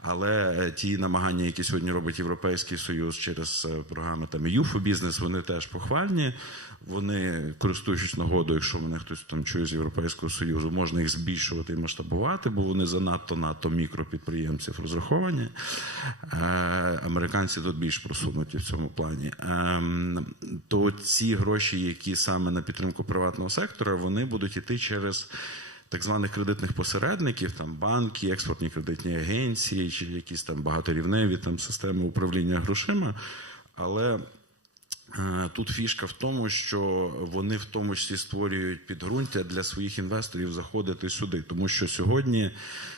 Але ті намагання, які сьогодні робить Європейський Союз через програми там EU for Business, вони теж похвальні. Вони, користуючись нагодою, якщо мене хтось там чує з Європейського Союзу, можна їх збільшувати і масштабувати, бо вони занадто мікропідприємців розраховані. Американці тут більш просунуті в цьому плані. То ці гроші, які саме на підтримку приватного сектора, вони будуть йти через так званих кредитних посередників, там банки, експортні кредитні агенції, чи якісь там багаторівневі там системи управління грошима. Але тут фішка в тому, що вони в тому числі створюють підґрунтя для своїх інвесторів заходити сюди. Тому що сьогодні,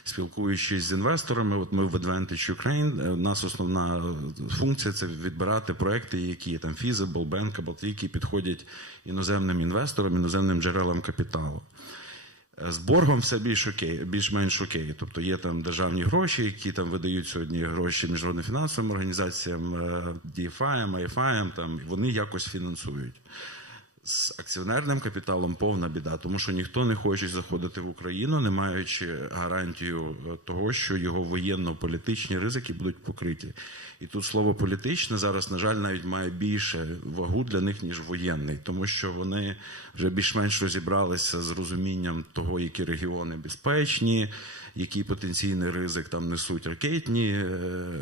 спілкуючись з інвесторами, от ми в Advantage Ukraine, у нас основна функція – це відбирати проекти, які там feasible, bankable, які підходять іноземним інвесторам, іноземним джерелам капіталу. З боргом все більш-менш окей. Тобто є там державні гроші, які там видають сьогодні гроші міжнародним фінансовим організаціям, DFI, IFI, там, вони якось фінансують. З акціонерним капіталом повна біда, тому що ніхто не хоче заходити в Україну, не маючи гарантію того, що його воєнно-політичні ризики будуть покриті. І тут слово «політичне» зараз, на жаль, навіть має більше вагу для них, ніж воєнний, тому що вони вже більш-менш розібралися з розумінням того, які регіони безпечні, який потенційний ризик там несуть ракетні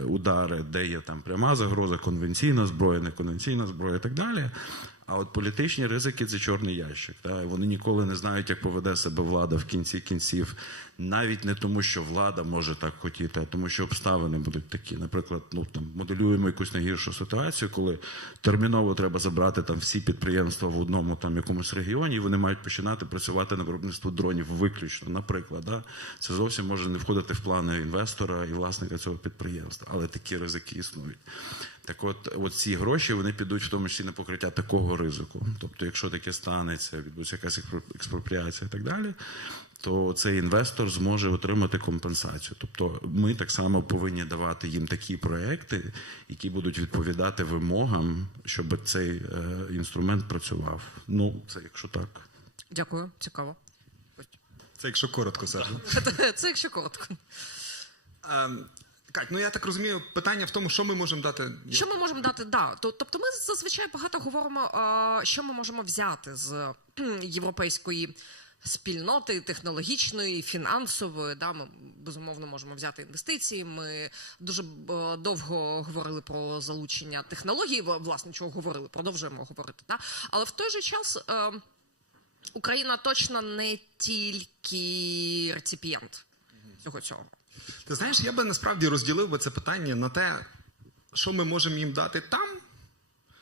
удари, де є там пряма загроза, конвенційна зброя, неконвенційна зброя і так далі. А от політичні ризики – це чорний ящик. Так? Вони ніколи не знають, як поведе себе влада в кінці кінців. Навіть не тому, що влада може так хотіти, а тому, що обставини будуть такі. Наприклад, моделюємо якусь найгіршу ситуацію, коли терміново треба забрати там всі підприємства в одному там якомусь регіоні, і вони мають починати працювати на виробництво дронів виключно, наприклад. Да? Це зовсім може не входити в плани інвестора і власника цього підприємства. Але такі ризики існують. Так от ці гроші, вони підуть в тому числі на покриття такого ризику. Тобто, якщо таке станеться, відбудеться якась експропріація і так далі, то цей інвестор зможе отримати компенсацію. Тобто ми так само повинні давати їм такі проекти, які будуть відповідати вимогам, щоб цей інструмент працював. Ну, це якщо так. Дякую, цікаво. Це якщо коротко, Саша. Це якщо коротко. Кать, ну я так розумію, питання в тому, що ми можемо дати. Що ми можемо дати, да. Тобто ми зазвичай багато говоримо, що ми можемо взяти з європейської спільноти, технологічної, фінансової. Да? Ми, безумовно, можемо взяти інвестиції. Ми дуже довго говорили про залучення технологій, власне, чого говорили, продовжуємо говорити. Да? Але в той же час Україна точно не тільки реципієнт цього. Ти знаєш, я би насправді розділив би це питання на те, що ми можемо їм дати там,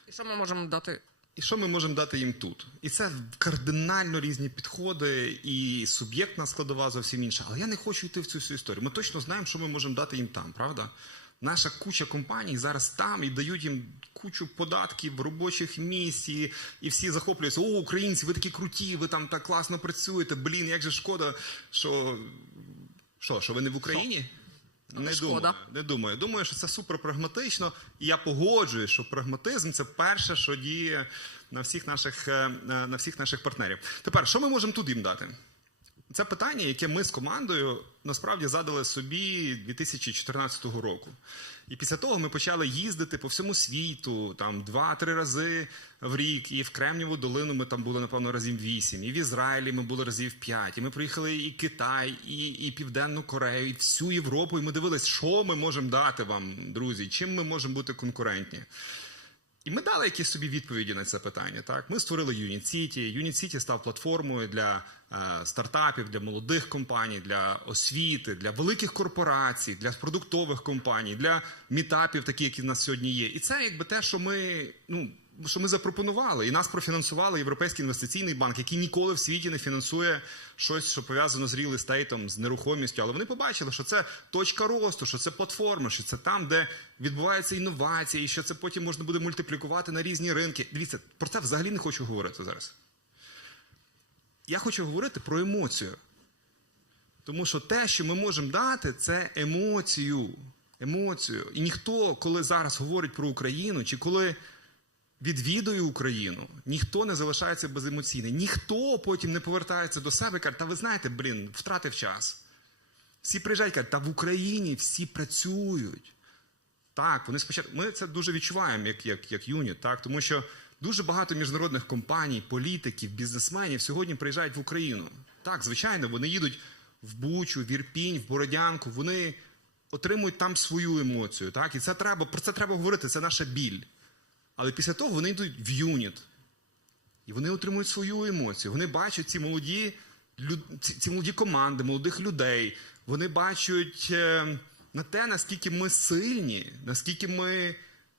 і що ми можемо дати, і що ми можемо дати їм тут. І це кардинально різні підходи, і суб'єктна складова зовсім інша. Але я не хочу йти в цю всю історію. Ми точно знаємо, що ми можемо дати їм там, правда? Наша куча компаній зараз там і дають їм кучу податків, робочих місць, і всі захоплюються. О, українці, ви такі круті, ви там так класно працюєте, блін, як же шкода, що ви не в Україні? Не думаю. Думаю, що це супер прагматично. І я погоджуюсь, що прагматизм – це перше, що діє на всіх наших партнерів. Тепер, що ми можемо тут їм дати? Це питання, яке ми з командою насправді задали собі 2014 року. І після того ми почали їздити по всьому світу, там 2-3 рази в рік, і в Кремнієву долину ми там були, напевно, разів 8, і в Ізраїлі ми були разів 5, і ми проїхали і Китай, і Південну Корею, і всю Європу, і ми дивились, що ми можемо дати вам, друзі, чим ми можемо бути конкурентні. І ми дали якісь собі відповіді на це питання. Так? Ми створили Unit City. Unit City став платформою для стартапів, для молодих компаній, для освіти, для великих корпорацій, для продуктових компаній, для мітапів, такі, які в нас сьогодні є. І це якби те, що ми запропонували. І нас профінансували Європейський інвестиційний банк, який ніколи в світі не фінансує щось, що пов'язано з реал-естейтом, з нерухомістю. Але вони побачили, що це точка росту, що це платформа, що це там, де відбуваються інновації, і що це потім можна буде мультиплікувати на різні ринки. Дивіться, про це взагалі не хочу говорити зараз. Я хочу говорити про емоцію. Тому що те, що ми можемо дати, це емоцію. І ніхто, коли зараз говорить про Україну, чи коли відвідує Україну, ніхто не залишається беземоційний. Ніхто потім не повертається до себе і каже, та ви знаєте, втратив час. Всі приїжджають і кажуть, та в Україні всі працюють. Так, вони спочатку, ми це дуже відчуваємо як юніт, так, тому що дуже багато міжнародних компаній, політиків, бізнесменів сьогодні приїжджають в Україну. Так, звичайно, вони їдуть в Бучу, в Ірпінь, в Бородянку, вони отримують там свою емоцію, так, і про це треба говорити, це наша біль. Але після того вони йдуть в юніт. І вони отримують свою емоцію. Вони бачать ці молоді команди, молодих людей. Вони бачать на те, наскільки ми сильні,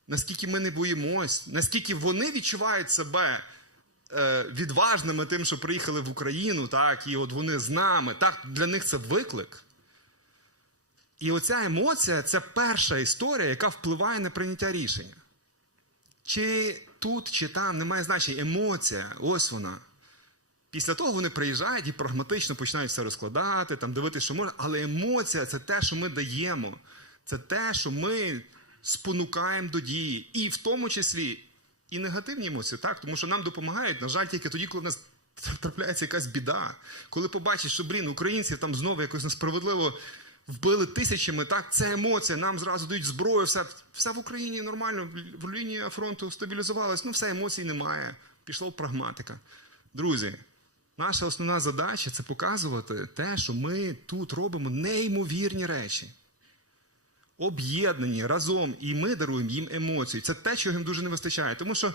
наскільки ми не боїмось, наскільки вони відчувають себе відважними тим, що приїхали в Україну, так, і от вони з нами. Так, для них це виклик. І оця емоція – це перша історія, яка впливає на прийняття рішення. Чи тут, чи там, немає значення. Емоція, ось вона. Після того вони приїжджають і прагматично починають все розкладати, там, дивитися, що можна. Але емоція – це те, що ми даємо. Це те, що ми спонукаємо до дії. І в тому числі і негативні емоції, так? Тому що нам допомагають, на жаль, тільки тоді, коли в нас трапляється якась біда. Коли побачиш, що, українців там знову якось несправедливо вбили тисячами, так, це емоція, нам зразу дають зброю, все в Україні нормально, в лінії фронту стабілізувалось, все, емоцій немає, пішла прагматика. Друзі, наша основна задача – це показувати те, що ми тут робимо неймовірні речі. Об'єднані, разом, і ми даруємо їм емоції. Це те, чого їм дуже не вистачає, тому що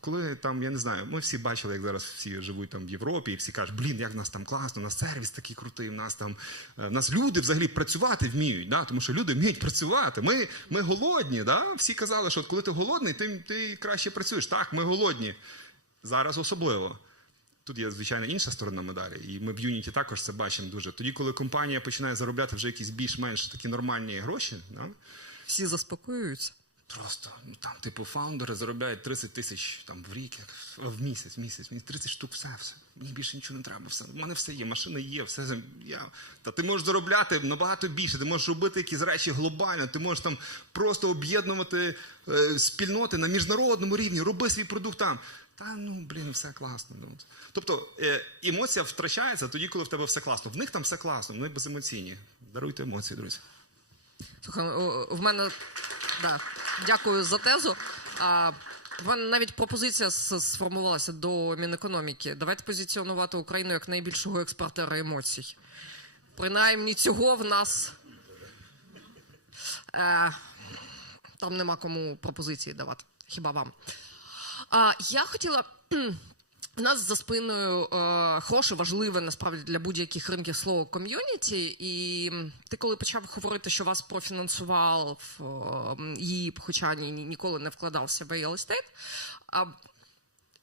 коли там, я не знаю, ми всі бачили, як зараз всі живуть там в Європі, і всі кажуть, блін, як в нас там класно, у нас сервіс такий крутий, в нас люди взагалі працювати вміють, да? Тому що люди вміють працювати. Ми голодні, да? Всі казали, що коли ти голодний, ти краще працюєш. Так, ми голодні. Зараз особливо. Тут є, звичайно, інша сторона медалі, і ми в Unity також це бачимо дуже. Тоді, коли компанія починає заробляти вже якісь більш-менш такі нормальні гроші, да? Всі заспокоюються. Просто, там, типу, фаундери заробляють 30 тисяч там, в рік, в місяць, мені 30 штук, все. Мені більше нічого не треба, все. У мене все є, машина є, все. Та ти можеш заробляти набагато більше, ти можеш робити якісь речі глобально, ти можеш там просто об'єднувати спільноти на міжнародному рівні, роби свій продукт там. Все класно. Тобто емоція втрачається тоді, коли в тебе все класно. В них там все класно, вони беземоційні. Даруйте емоції, друзі. Слухай, в мене, дякую за тезу. В мене навіть пропозиція сформувалася до Мінекономіки. Давайте позиціонувати Україну як найбільшого експортера емоцій. Принаймні цього в нас там нема кому пропозиції давати. Хіба вам? Я хотіла... У нас за спиною хороше, важливе, насправді, для будь-яких ринків слово ком'юніті. І ти коли почав говорити, що вас профінансував її, хоча ніколи не вкладався в real estate,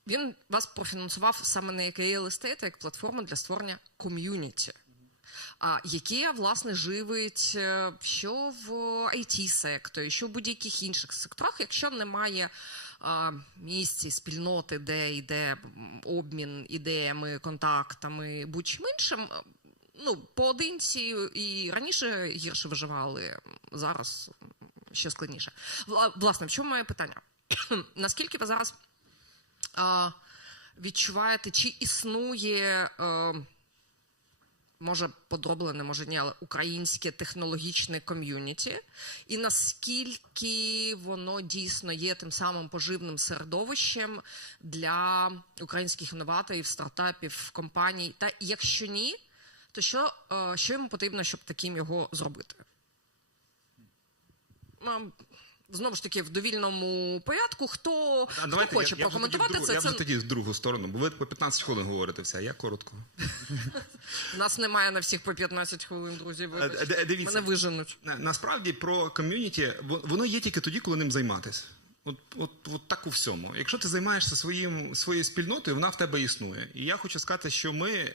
він вас профінансував саме не як real estate, а як платформа для створення ком'юніті, яке, власне, живить що в IT-секторі, що в будь-яких інших секторах, якщо немає місці, спільноти, де йде обмін ідеями, контактами, будь-чим іншим, поодинці і раніше гірше виживали, зараз ще складніше. Власне, в чому моє питання? Наскільки ви зараз відчуваєте, чи існує, може подроблене, може ні, але українське технологічне ком'юніті, і наскільки воно дійсно є тим самим поживним середовищем для українських інноваторів, стартапів, компаній, та якщо ні, то що йому потрібно, щоб таким його зробити? Знову ж таки, в довільному порядку, хто хоче прокоментувати це. Я вже тоді в другу сторону, бо ви по 15 хвилин говорите все, а я коротко. У нас немає на всіх по 15 хвилин, друзі, дивіться, мене виженуть. Насправді про ком'юніті, воно є тільки тоді, коли ним займатися. От так у всьому. Якщо ти займаєшся своєю спільнотою, вона в тебе існує. І я хочу сказати, що ми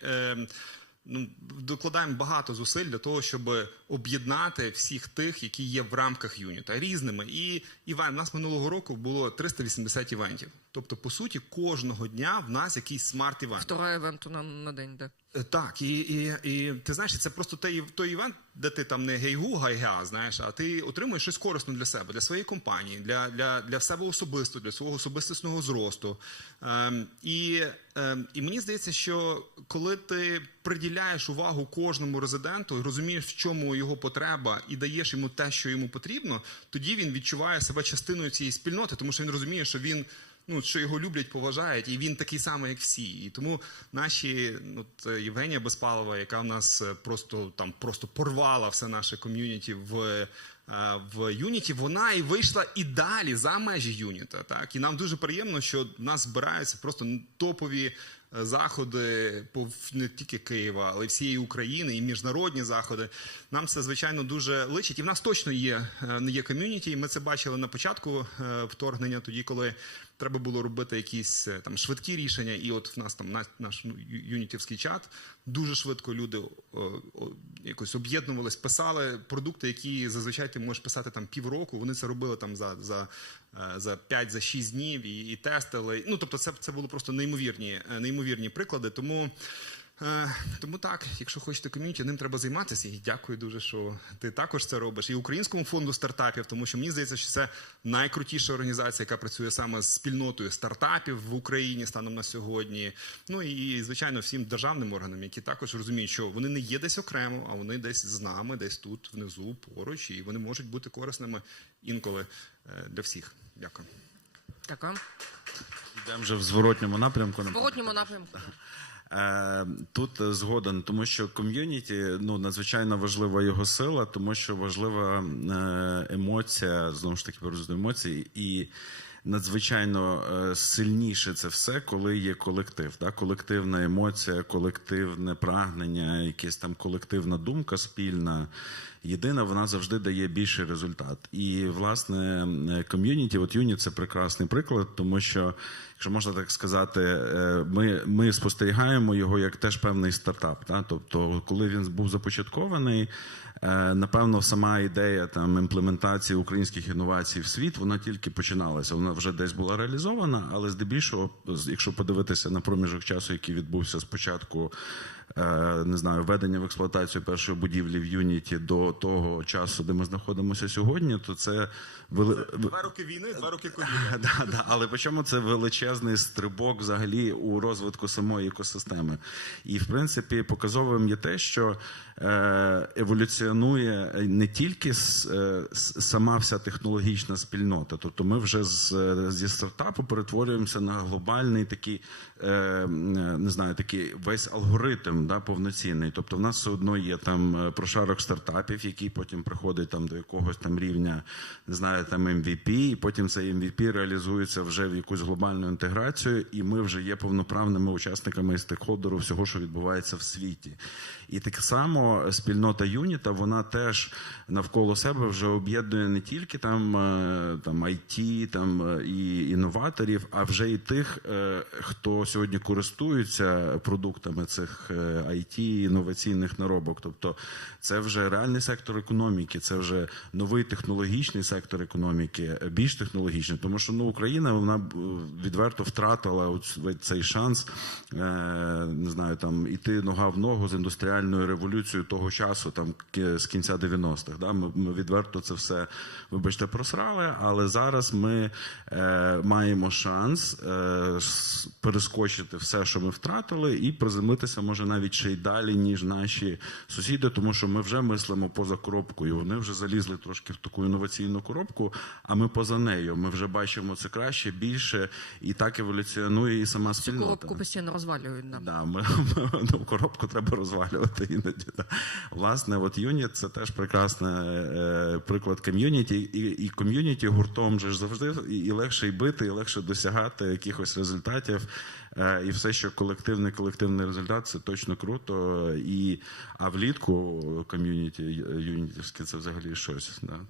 докладаємо багато зусиль для того, щоб об'єднати всіх тих, які є в рамках юніта, різними. І у нас минулого року було 380 івентів. Тобто, по суті, кожного дня в нас якийсь смарт-івент. Второй івенту на день, де? Так, і ти знаєш, це просто той івент, де ти там не гейгу, гайга, знаєш, а ти отримуєш щось корисне для себе, для своєї компанії, для себе особисто, для свого особистісного зросту. І мені здається, що коли ти приділяєш увагу кожному резиденту і розумієш, в чому його потреба, і даєш йому те, що йому потрібно, тоді він відчуває себе частиною цієї спільноти, тому що він розуміє, що він що його люблять, поважають, і він такий самий, як всі. І тому наші, Євгенія Безпалова, яка в нас просто порвала все наше ком'юніті в Юніті, вона і вийшла і далі, за межі Юніта. Так? І нам дуже приємно, що в нас збираються просто топові заходи не тільки Києва, але й всієї України, і міжнародні заходи. Нам це, звичайно, дуже личить. І в нас точно є ком'юніті, і ми це бачили на початку вторгнення, тоді, коли треба було робити якісь там швидкі рішення, і от в нас там наш юнітівський чат, дуже швидко люди якось об'єднувались, писали продукти, які зазвичай ти можеш писати там півроку, вони це робили там за 5-6 днів і тестили. Тобто це було просто неймовірні приклади, тому так, якщо хочете ком'юніті, ним треба займатися. І дякую дуже, що ти також це робиш. І Українському фонду стартапів, тому що мені здається, що це найкрутіша організація, яка працює саме з спільнотою стартапів в Україні станом на сьогодні. І, звичайно, всім державним органам, які також розуміють, що вони не є десь окремо, а вони десь з нами, десь тут, внизу, поруч, і вони можуть бути корисними інколи для всіх. Дякую. Дякую. Йдемо вже в зворотньому напрямку. Тут згоден, тому що ком'юніті, надзвичайно важлива його сила, тому що важлива емоція, знову ж таки, емоції, і надзвичайно сильніше це все, коли є колектив. Да? Колективна емоція, колективне прагнення, якась там колективна думка спільна. Єдина, вона завжди дає більший результат. І, власне, ком'юніті, от Юніт – це прекрасний приклад, тому що, якщо можна так сказати, ми спостерігаємо його як теж певний стартап. Да? Тобто, коли він був започаткований, напевно, сама ідея там імплементації українських інновацій в світ, вона тільки починалася. Вона вже десь була реалізована, але здебільшого, якщо подивитися на проміжок часу, який відбувся спочатку, не знаю, введення в експлуатацію першої будівлі в Юніті до того часу, де ми знаходимося сьогодні, то це... 2 роки війни, 2 роки ковіду. Але причому це величезний стрибок взагалі у розвитку самої екосистеми. І, в принципі, показовим є те, що еволюціонує не тільки сама вся технологічна спільнота. Тобто ми вже зі стартапу перетворюємося на глобальний такий, не знаю, такий весь алгоритм, да, повноцінний. Тобто в нас все одно є там прошарок стартапів, який потім приходить там до якогось там рівня, не знаю, там MVP, і потім цей MVP реалізується вже в якусь глобальну інтеграцію, і ми вже є повноправними учасниками і стейкхолдеру всього, що відбувається в світі. І так само спільнота Юніта, вона теж навколо себе вже об'єднує не тільки там IT, там і інноваторів, а вже і тих, хто сьогодні користується продуктами цих IT, інноваційних наробок. Тобто це вже реальний сектор економіки, це вже новий технологічний сектор економіки, більш технологічний. Тому що Україна, вона відверто втратила цей шанс, не знаю, там іти нога в ногу з індустріальною революцією того часу, там з кінця 90-х. Да? Ми відверто це все, вибачте, просрали, але зараз ми маємо шанс перескочити все, що ми втратили, і приземлитися може навіть ще й далі, ніж наші сусіди, тому що ми вже мислимо поза коробкою. Вони вже залізли трошки в таку інноваційну коробку, а ми поза нею. Ми вже бачимо це краще, більше, і так еволюціонує і сама спільнота. Цю коробку постійно розвалюють. Да, коробку треба розвалювати іноді. Да. Власне, от Юніт – це теж прекрасний приклад ком'юніті, і ком'юніті гуртом же ж завжди і легше й бити, і легше досягати якихось результатів. І все, що колективний результат, це точно круто. А влітку ком'юніті юнітівське – це взагалі щось. Да?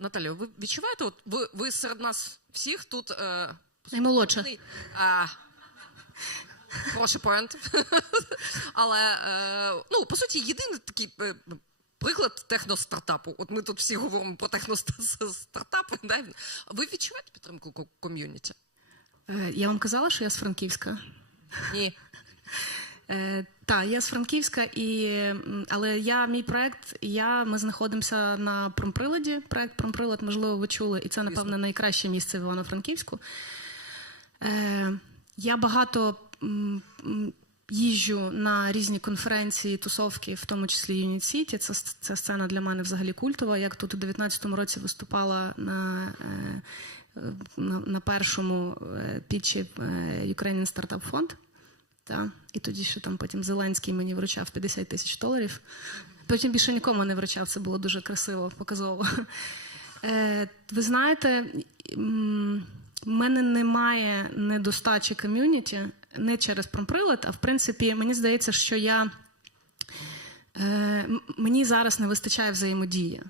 Наталія, ви відчуваєте, от ви серед нас всіх тут... Наймолодша. Хороший поінт. Але, по суті, єдиний такий приклад техностартапу. От ми тут всі говоримо про техностартапи. Да? Ви відчуваєте підтримку ком'юніті? Я вам казала, що я з Франківська? Ні. Так, я з Франківська, але мій проєкт, ми знаходимося на промприладі. Проєкт «Промприлад», можливо, ви чули, і це, напевно, найкраще місце в Івано-Франківську. Я багато їжджу на різні конференції, тусовки, в тому числі Unit City. Ця сцена для мене взагалі культова. Я тут у 2019 році виступала на першому пітчі Ukrainian Startup Fund. І тоді ще там потім Зеленський мені вручав $50 000. Потім більше нікому не вручав, це було дуже красиво, показово. Ви знаєте, в мене немає недостачі ком'юніті, не через промприлад, а в принципі, мені здається, що мені зараз не вистачає взаємодії.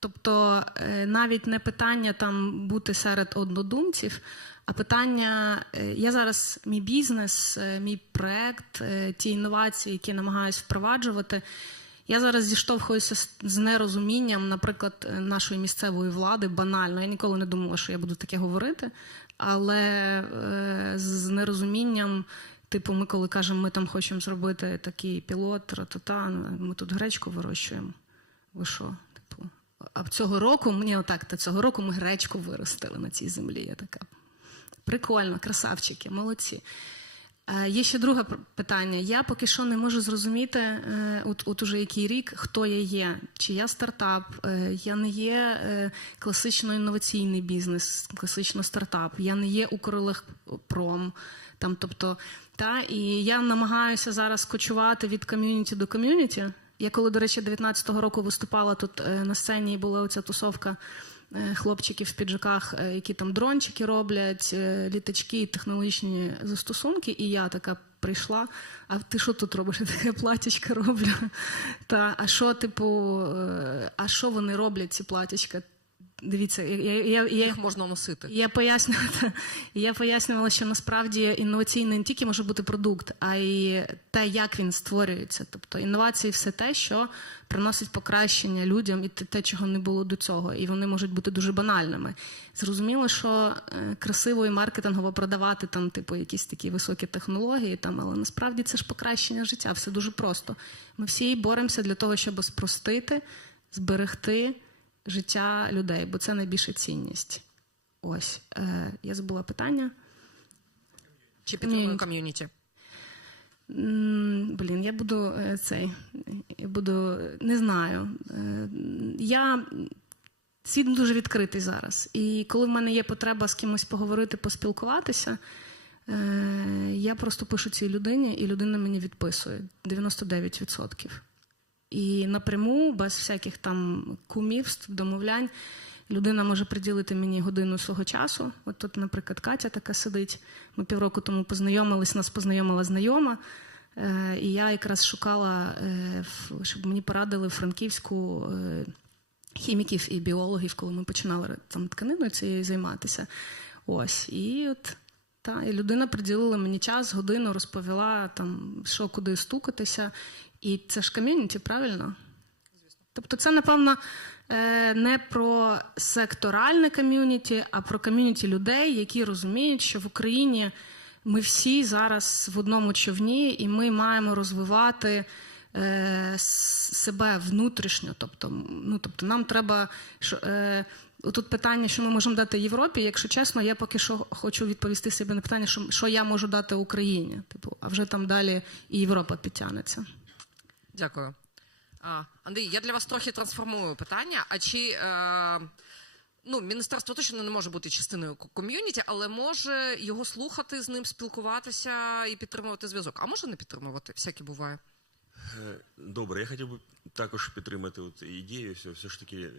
Тобто навіть не питання там бути серед однодумців, а питання, я зараз, мій бізнес, мій проєкт, ті інновації, які намагаюся впроваджувати, я зараз зіштовхуюся з нерозумінням, наприклад, нашої місцевої влади, банально. Я ніколи не думала, що я буду таке говорити, але з нерозумінням, типу, ми коли кажемо, ми там хочемо зробити такий пілот, ми тут гречку вирощуємо. Ви що? Типу, а цього року ми гречку виростили на цій землі. Я така, прикольно, красавчики, молодці. Є ще друге питання. Я поки що не можу зрозуміти, от уже який рік, хто я є. Чи я стартап, я не є класично інноваційний бізнес, класично стартап, я не є Укрлегпром. І я намагаюся зараз кочувати від ком'юніті до ком'юніті. Я коли, до речі, 2019 року виступала тут на сцені, і була оця тусовка хлопчиків в піджаках, які там дрончики роблять, літачки, технологічні застосунки, і я така прийшла, а ти що тут робиш? Я таке платячка роблю. А що вони роблять, ці платячка? Дивіться, їх можна носити. Я пояснювала, що насправді інноваційний не тільки може бути продукт, а й те, як він створюється. Тобто інновації – все те, що приносить покращення людям і те, чого не було до цього. І вони можуть бути дуже банальними. Зрозуміло, що красиво і маркетингово продавати там, типу, якісь такі високі технології, там, але насправді це ж покращення життя, все дуже просто. Ми всі боремося для того, щоб спростити, зберегти життя людей, бо це найбільша цінність. Ось. Я забула питання. Чи підтримує ком'юніті? Я буду, не знаю. Світ дуже відкритий зараз. І коли в мене є потреба з кимось поговорити, поспілкуватися, я просто пишу цій людині, і людина мені відписує. 99%. І напряму, без всяких там кумівств, домовлянь, людина може приділити мені годину свого часу. От тут, наприклад, Катя така сидить. Ми півроку тому познайомились, нас познайомила знайома. І я якраз шукала, щоб мені порадили Франківську хіміків і біологів, коли ми починали там тканиною цією займатися. Ось. І людина приділила мені час, годину, розповіла, там, що куди стукатися. І це ж ком'юніті, правильно? Тобто це, напевно, не про секторальне ком'юніті, а про ком'юніті людей, які розуміють, що в Україні ми всі зараз в одному човні, і ми маємо розвивати себе внутрішньо. Тобто нам треба... Тут питання, що ми можемо дати Європі, якщо чесно, я поки що хочу відповісти собі на питання, що я можу дати Україні. А вже там далі і Європа підтягнеться. Дякую. Андрій, я для вас трохи трансформую питання. А чи міністерство точно не може бути частиною ком'юніті, але може його слухати, з ним спілкуватися і підтримувати зв'язок? А може не підтримувати? Всяке буває. Добре, я хотів би також підтримати ідею, що все ж таки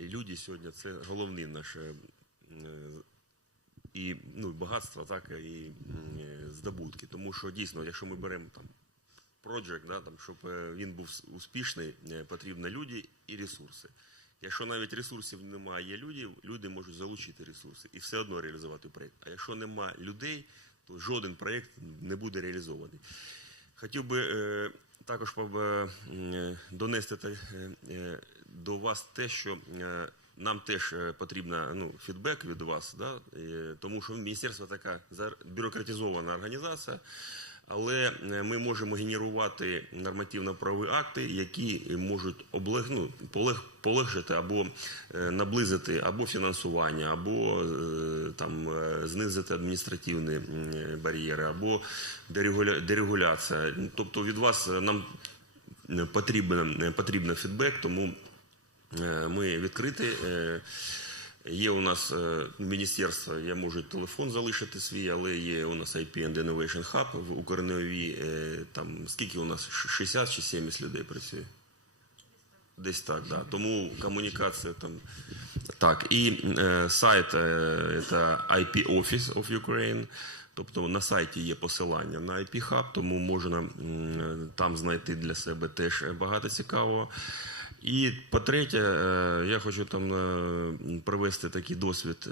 люди сьогодні – це головне наше і багатство, так, і здобутки. Тому що дійсно, якщо ми беремо там project, щоб він був успішний, потрібні люди і ресурси. Якщо навіть ресурсів немає, люди можуть залучити ресурси і все одно реалізувати проєкт. А якщо немає людей, то жоден проєкт не буде реалізований. Хотів би також донести до вас те, що нам теж потрібен фідбек від вас, тому що міністерство така бюрократизована організація, але ми можемо генерувати нормативно-правові акти, які можуть полегшити або наблизити або фінансування, або знизити адміністративні бар'єри, або дерегуляція. Тобто від вас нам потрібен фідбек, тому ми відкриті. Є у нас міністерство, я можу телефон залишити свій, але є у нас IP and Innovation Hub в Укренерго. Там скільки у нас? 60 чи 70 людей працює? Десь так, да. Тому комунікація там. Так, і сайт це IP Office of Ukraine. Тобто на сайті є посилання на IP Hub, тому можна там знайти для себе теж багато цікавого. І по-третє, я хочу там привести такий досвід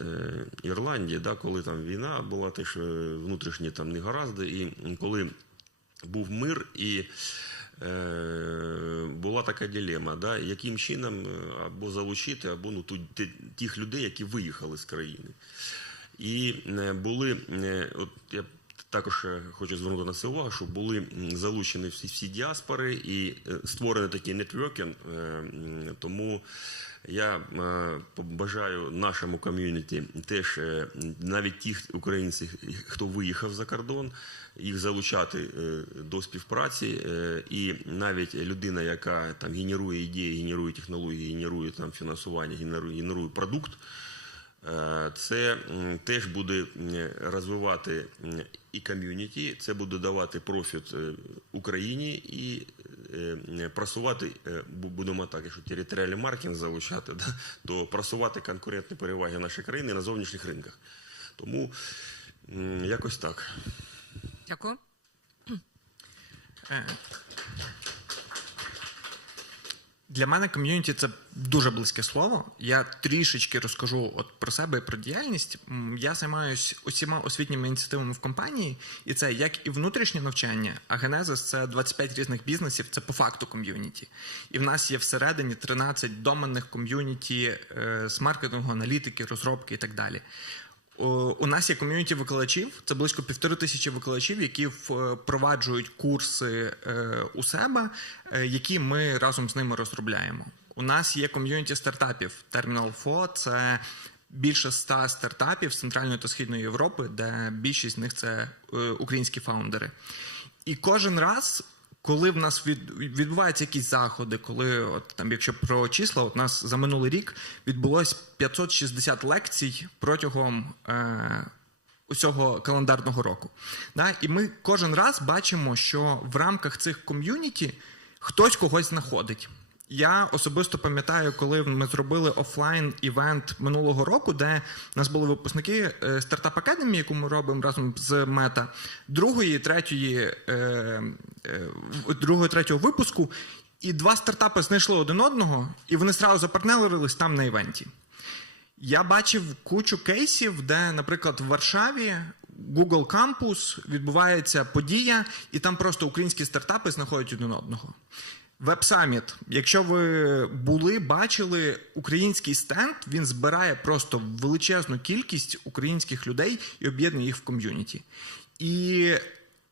Ірландії, коли там війна була, теж внутрішні там негаразди, і коли був мир, і була така дилема, яким чином або залучити, або тих людей, які виїхали з країни. І були, от я також хочу звернути на це увагу, що були залучені всі діаспори і створений такий нетворкінг, тому я бажаю нашому ком'юніті теж навіть тих українців, хто виїхав за кордон, їх залучати до співпраці, і навіть людина, яка там генерує ідеї, генерує технології, генерує там фінансування, генерує продукт, це теж буде розвивати і ком'юніті, це буде давати профіт Україні і просувати, будемо так, якщо територіальний маркетинг залучати, да, то просувати конкурентні переваги нашої країни на зовнішніх ринках. Тому якось так. Дякую. Для мене ком'юніті – це дуже близьке слово. Я трішечки розкажу про себе і про діяльність. Я займаюся усіма освітніми ініціативами в компанії, і це як і внутрішнє навчання, а Genesis – це 25 різних бізнесів, це по факту ком'юніті. І в нас є всередині 13 доменних ком'юніті з маркетингу, аналітики, розробки і так далі. У нас є ком'юніті викладачів, це близько 1500 викладачів, які впроваджують курси у себе, які ми разом з ними розробляємо. У нас є ком'юніті стартапів, Terminal 4, це більше 100 стартапів з Центральної та Східної Європи, де більшість з них це українські фаундери. І кожен раз, коли в нас відбуваються якісь заходи, коли, от, там, якщо про числа, от, у нас за минулий рік відбулось 560 лекцій протягом усього календарного року. Да? І ми кожен раз бачимо, що в рамках цих ком'юніті хтось когось знаходить. Я особисто пам'ятаю, коли ми зробили офлайн-івент минулого року, де у нас були випускники Startup Academy, яку ми робимо разом з Мета, другого і третього випуску, і два стартапи знайшли один одного, і вони одразу запартнерились там на івенті. Я бачив кучу кейсів, де, наприклад, в Варшаві Google Campus відбувається подія, і там просто українські стартапи знаходять один одного. Веб-саміт. Якщо ви бачили український стенд, він збирає просто величезну кількість українських людей і об'єднує їх в ком'юніті. І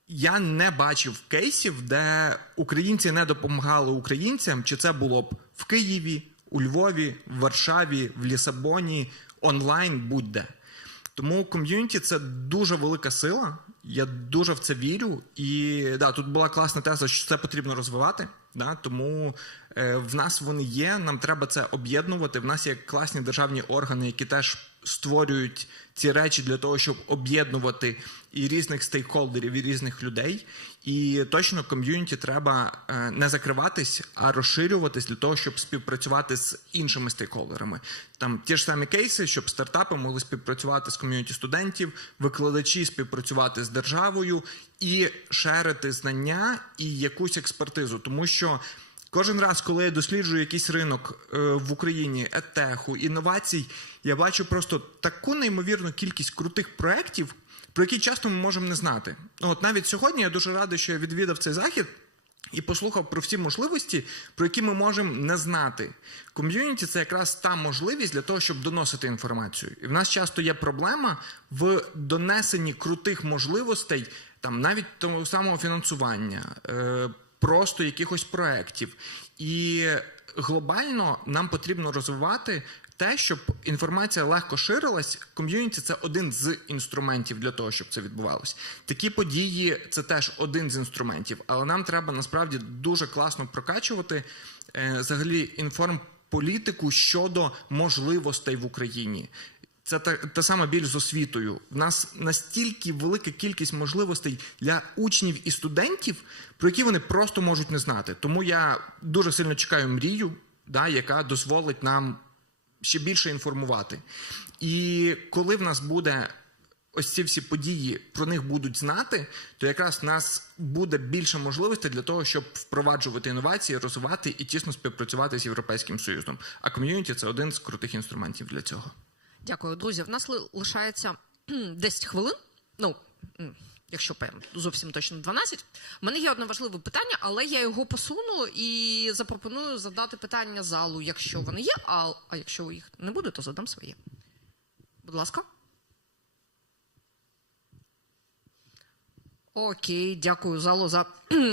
я не бачив кейсів, де українці не допомагали українцям, чи це було б в Києві, у Львові, в Варшаві, в Лісабоні, онлайн, будь-де. Тому ком'юніті – це дуже велика сила, я дуже в це вірю. І да, тут була класна теза, що це потрібно розвивати. Да, тому в нас вони є, нам треба це об'єднувати. В нас є класні державні органи, які теж створюють ці речі для того, щоб об'єднувати і різних стейкхолдерів, і різних людей. І точно ком'юніті треба не закриватись, а розширюватись для того, щоб співпрацювати з іншими стейкхолдерами. Там ті ж самі кейси, щоб стартапи могли співпрацювати з ком'юніті студентів, викладачі співпрацювати з державою і шерити знання і якусь експертизу. Тому що кожен раз, коли я досліджую якийсь ринок в Україні, едтеху, інновацій, я бачу просто таку неймовірну кількість крутих проєктів, про які часто ми можемо не знати. От навіть сьогодні я дуже радий, що я відвідав цей захід і послухав про всі можливості, про які ми можемо не знати. Ком'юніті – це якраз та можливість для того, щоб доносити інформацію. І в нас часто є проблема в донесенні крутих можливостей, там навіть того самого фінансування, просто якихось проєктів. І глобально нам потрібно розвивати те, щоб інформація легко ширилась. Ком'юніті – це один з інструментів для того, щоб це відбувалося. Такі події – це теж один з інструментів, але нам треба насправді дуже класно прокачувати взагалі інформполітику щодо можливостей в Україні. Це та сама біль з освітою. В нас настільки велика кількість можливостей для учнів і студентів, про які вони просто можуть не знати. Тому я дуже сильно чекаю мрію, да, яка дозволить нам ще більше інформувати. І коли в нас буде ось ці всі події, про них будуть знати, то якраз в нас буде більше можливостей для того, щоб впроваджувати інновації, розвивати і тісно співпрацювати з Європейським Союзом. А ком'юніті – це один з крутих інструментів для цього. Дякую, друзі. В нас лишається 10 хвилин. Ну, якщо прям зовсім точно 12. У мене є одне важливе питання, але я його посуну і запропоную задати питання залу, якщо вони є, а якщо їх не буде, то задам своє. Будь ласка. Окей, дякую залу за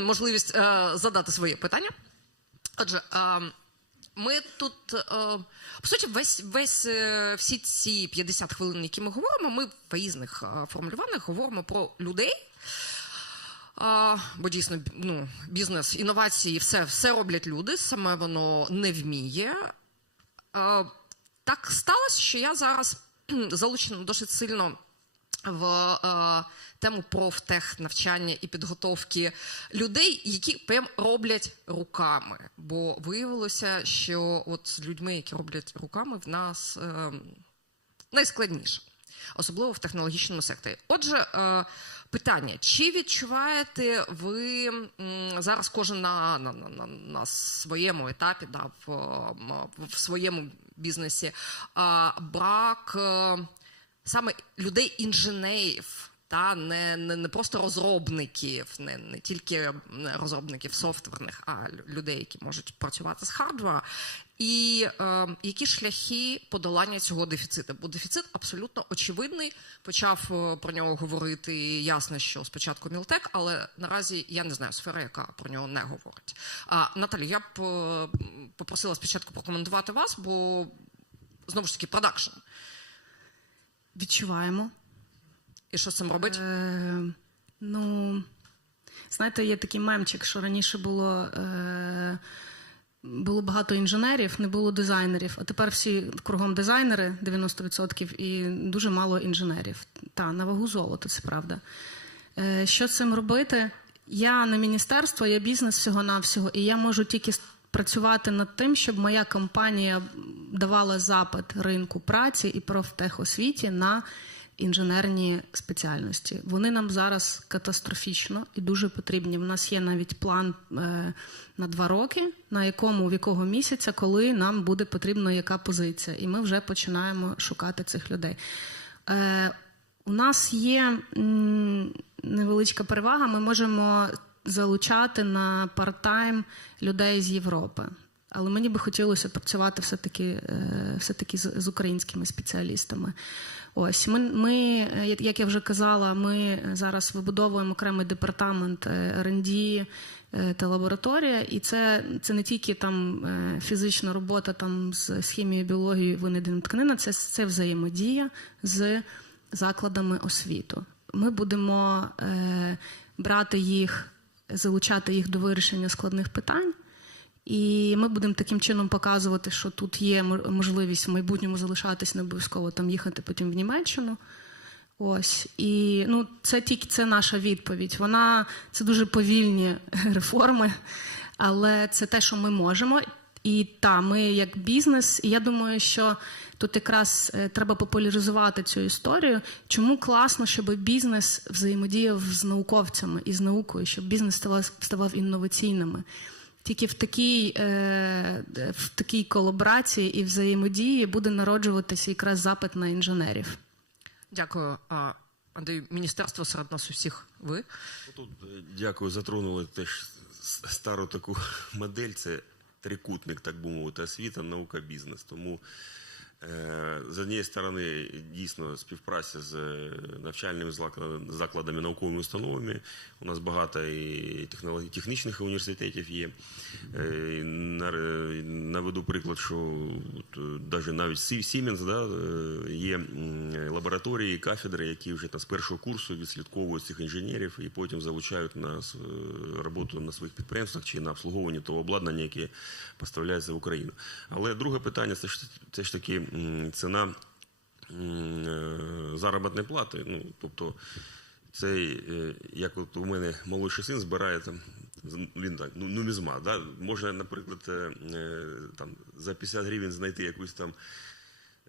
можливість задати своє питання. Отже, ми тут, по суті, всі ці 50 хвилин, які ми говоримо, ми в різних формулюваннях говоримо про людей, бо дійсно бізнес, інновації, все роблять люди, саме воно не вміє. Так сталося, що я зараз залучена досить сильно в тему профтех навчання і підготовки людей, які прям роблять руками. Бо виявилося, що от з людьми, які роблять руками, в нас найскладніше. Особливо в технологічному секторі. Отже, питання. Чи відчуваєте ви зараз кожен на своєму етапі, в своєму бізнесі, брак саме людей-інженерів, не просто розробників, не тільки розробників софтверних, а людей, які можуть працювати з хардвера, і які шляхи подолання цього дефіциту? Бо дефіцит абсолютно очевидний, почав про нього говорити ясно, що спочатку Мілтек, але наразі я не знаю сфери, яка про нього не говорить. Наталі, я б попросила спочатку прокоментувати вас, бо, знову ж таки, продакшн. Відчуваємо. І що з цим робить? Знаєте, є такий мемчик, що раніше було багато інженерів, не було дизайнерів, а тепер всі кругом дизайнери, 90%, і дуже мало інженерів. На вагу золота, це правда. Що з цим робити? Я не міністерство, я бізнес всього-навсього, і я можу тільки працювати над тим, щоб моя компанія давала запит ринку праці і профтехосвіті на інженерні спеціальності. Вони нам зараз катастрофічно і дуже потрібні. У нас є навіть план на 2 роки, в якого місяця, коли нам буде потрібна яка позиція. І ми вже починаємо шукати цих людей. У нас є невеличка перевага, ми можемо залучати на парт-тайм людей з Європи. Але мені би хотілося працювати все-таки з українськими спеціалістами. Ось, ми, як я вже казала, ми зараз вибудовуємо окремий департамент R&D та лабораторія, і це не тільки там фізична робота там з хімією, біологією, винайденими тканинами, це взаємодія з закладами освіту. Ми будемо брати їх, залучати їх до вирішення складних питань, і ми будемо таким чином показувати, що тут є можливість в майбутньому залишатись, не обов'язково там їхати потім в Німеччину. Ось. І це наша відповідь. Це дуже повільні реформи, але це те, що ми можемо. І ми як бізнес, і я думаю, що тут якраз треба популяризувати цю історію. Чому класно, щоб бізнес взаємодіяв з науковцями і з наукою, щоб бізнес ставав інноваційними. Тільки в такій колаборації і взаємодії буде народжуватися якраз запит на інженерів. Дякую. Андрій, міністерство серед нас усіх ви? Тут, дякую, затронули теж стару таку модель, це трикутник, так би мовити, освіта, наука, бізнес. Тому з однієї сторони, дійсно, співпраця з навчальними закладами, науковими установами. У нас багато і технічних університетів є. Наведу приклад, що навіть Siemens, є лабораторії, кафедри, які вже з першого курсу відслідковують цих інженерів і потім залучають на роботу на своїх підприємствах чи на обслуговування того обладнання, яке поставляється в Україну. Але друге питання – це ж таки ціна заробітної плати. Тобто, це, як от у мене молодший син збирає, він так, нумізмат. Можна, наприклад, за 50 гривень знайти якусь там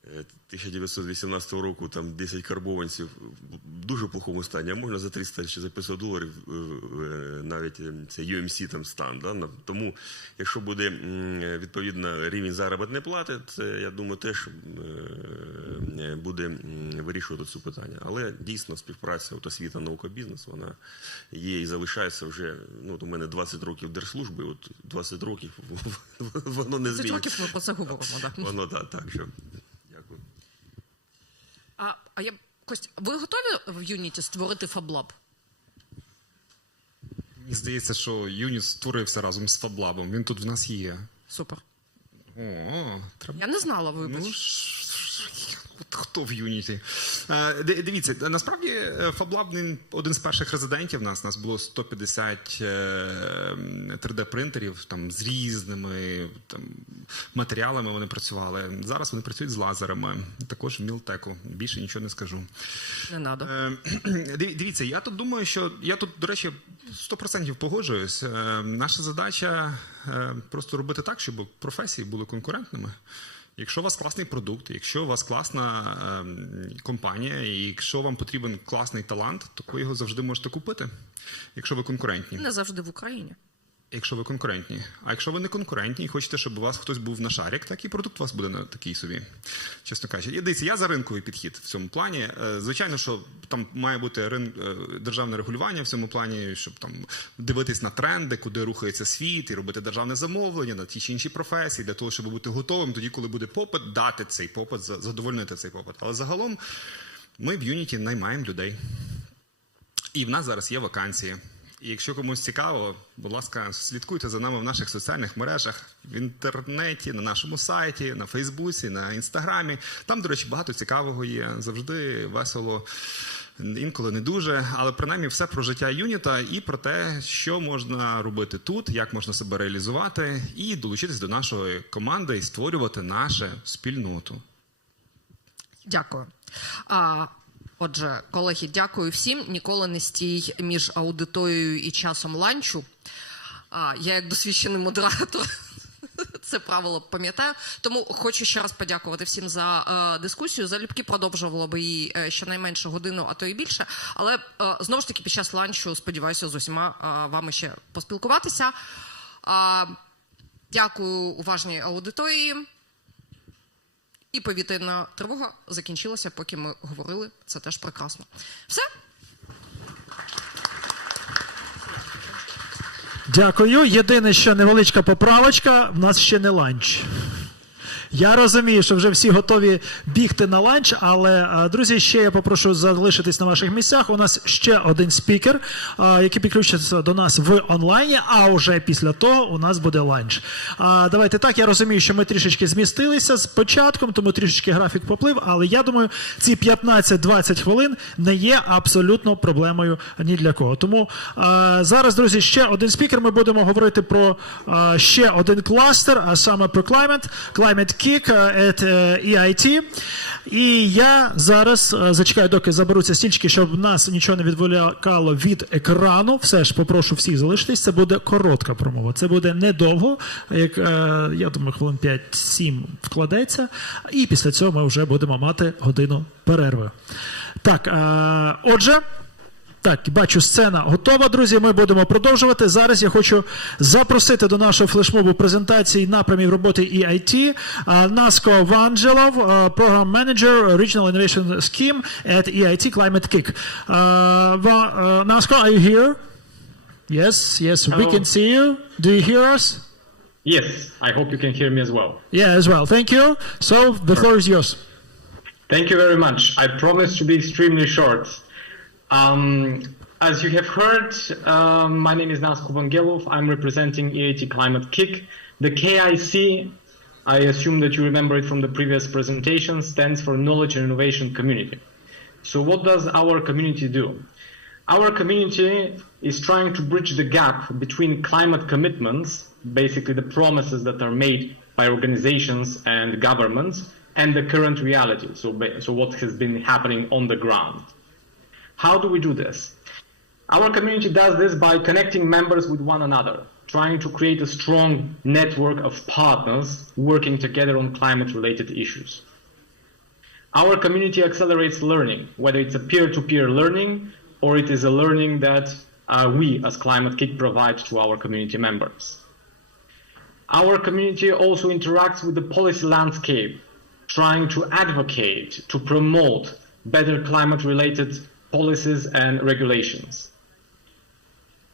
1918 року 10 карбованців в дуже плохому стані, а можна за 300 чи за 500 доларів навіть це UMC стан. Тому, якщо буде відповідно рівень заробітної плати, це, я думаю, теж буде вирішувати це питання. Але дійсно співпраця освіта, наука, бізнес, вона є і залишається вже, у мене 20 років держслужби, 20 років воно не змінюється. 20 років ми про це говоримо, так. Воно так, що... Кость, ви готові в Unity створити FabLab? Мені здається, що Unity створився разом з FabLab. Він тут в нас є. Супер. Треба... Я не знала, вибач. Хто в Unity? Дивіться, насправді FabLab один з перших резидентів у нас було 150 3D-принтерів там, з різними там, матеріалами вони працювали. Зараз вони працюють з лазерами, також в Мілтеку. Більше нічого не скажу. Не надо. Дивіться, я тут думаю, що я тут, до речі, 100% погоджуюсь. Наша задача просто робити так, щоб професії були конкурентними. Якщо у вас класний продукт, якщо у вас класна компанія, і якщо вам потрібен класний талант, то ви його завжди можете купити, якщо ви конкурентні. Не завжди в Україні. Якщо ви конкурентні. А якщо ви не конкурентні і хочете, щоб у вас хтось був на шарик, так і продукт у вас буде на такий собі, чесно кажучи. Дивіться, я за ринковий підхід в цьому плані. Звичайно, що там має бути державне регулювання в цьому плані, щоб там дивитись на тренди, куди рухається світ, і робити державне замовлення на ті чи інші професії, для того, щоб бути готовим тоді, коли буде попит, дати цей попит, задовольнити цей попит. Але загалом ми в Unity наймаємо людей. І в нас зараз є вакансії. І якщо комусь цікаво, будь ласка, слідкуйте за нами в наших соціальних мережах, в інтернеті, на нашому сайті, на Фейсбуці, на Інстаграмі. Там, до речі, багато цікавого є, завжди весело, інколи не дуже, але принаймні все про життя Юніта і про те, що можна робити тут, як можна себе реалізувати і долучитись до нашої команди і створювати нашу спільноту. Дякую. Отже, колеги, дякую всім. Ніколи не стій між аудиторією і часом ланчу. Я як досвідчений модератор це правило пам'ятаю. Тому хочу ще раз подякувати всім за дискусію. Залюбки продовжувала би її щонайменше годину, а то і більше. Але знову ж таки під час ланчу сподіваюся з усіма вами ще поспілкуватися. Дякую уважній аудиторії. І повітряна тривога закінчилася, поки ми говорили. Це теж прекрасно. Все? Дякую. Єдине, що невеличка поправочка, в нас ще не ланч. Я розумію, що вже всі готові бігти на ланч, але, друзі, ще я попрошу залишитись на ваших місцях. У нас ще один спікер, який підключиться до нас в онлайні, а вже після того у нас буде ланч. Давайте так, я розумію, що ми трішечки змістилися з початком, тому трішечки графік поплив, але я думаю, ці 15-20 хвилин не є абсолютно проблемою ні для кого. Тому зараз, друзі, ще один спікер, ми будемо говорити про ще один кластер, а саме про Climate KIC at EIT. І я зараз зачекаю, доки заберуться стільчики, щоб нас нічого не відволікало від екрану. Все ж попрошу всіх залишитись. Це буде коротка промова. Це буде недовго, як, я думаю, хвилин 5-7 вкладеться. І після цього ми вже будемо мати годину перерви. Так, отже... Так, бачу, сцена готова, друзі, ми будемо продовжувати. Зараз я хочу запросити до нашого флешмобу презентації напрямів роботи EIT Наско Ванджелов, Program Manager, Regional Innovation Scheme at EIT Climate KIC. Наско, are you here? Yes, Hello. we can see you. Do you hear us? Yes, I hope you can hear me as well. Yeah, as well. Thank you. So, the floor is yours. Thank you very much. I promise to be extremely short. As you have heard, my name is Nasko Vangelov. I'm representing EIT Climate KIC. The KIC, I assume that you remember it from the previous presentation, stands for Knowledge and Innovation Community. So what does our community do? Our community is trying to bridge the gap between climate commitments, basically the promises that are made by organizations and governments, and the current reality, so what has been happening on the ground. How do we do this? Our community does this by connecting members with one another, trying to create a strong network of partners working together on climate-related issues. Our community accelerates learning, whether it's a peer-to-peer learning or it is a learning that we as Climate KIC provide to our community members. Our community also interacts with the policy landscape, trying to advocate, to promote better climate-related policies and regulations.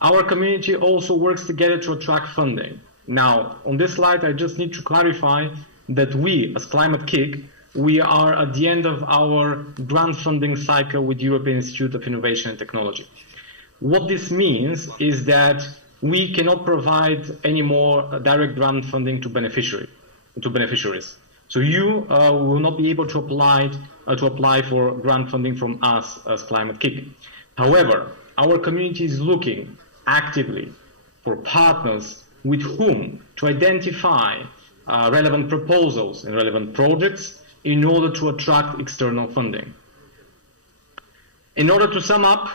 Our community also works together to attract funding. Now, on this slide, I just need to clarify that we, as Climate KIC, we are at the end of our grant funding cycle with European Institute of Innovation and Technology. What this means is that we cannot provide any more direct grant funding to beneficiaries. So you will not be able to apply for grant funding from us as Climate Kick. However, our community is looking actively for partners with whom to identify relevant proposals and relevant projects in order to attract external funding. In order to sum up,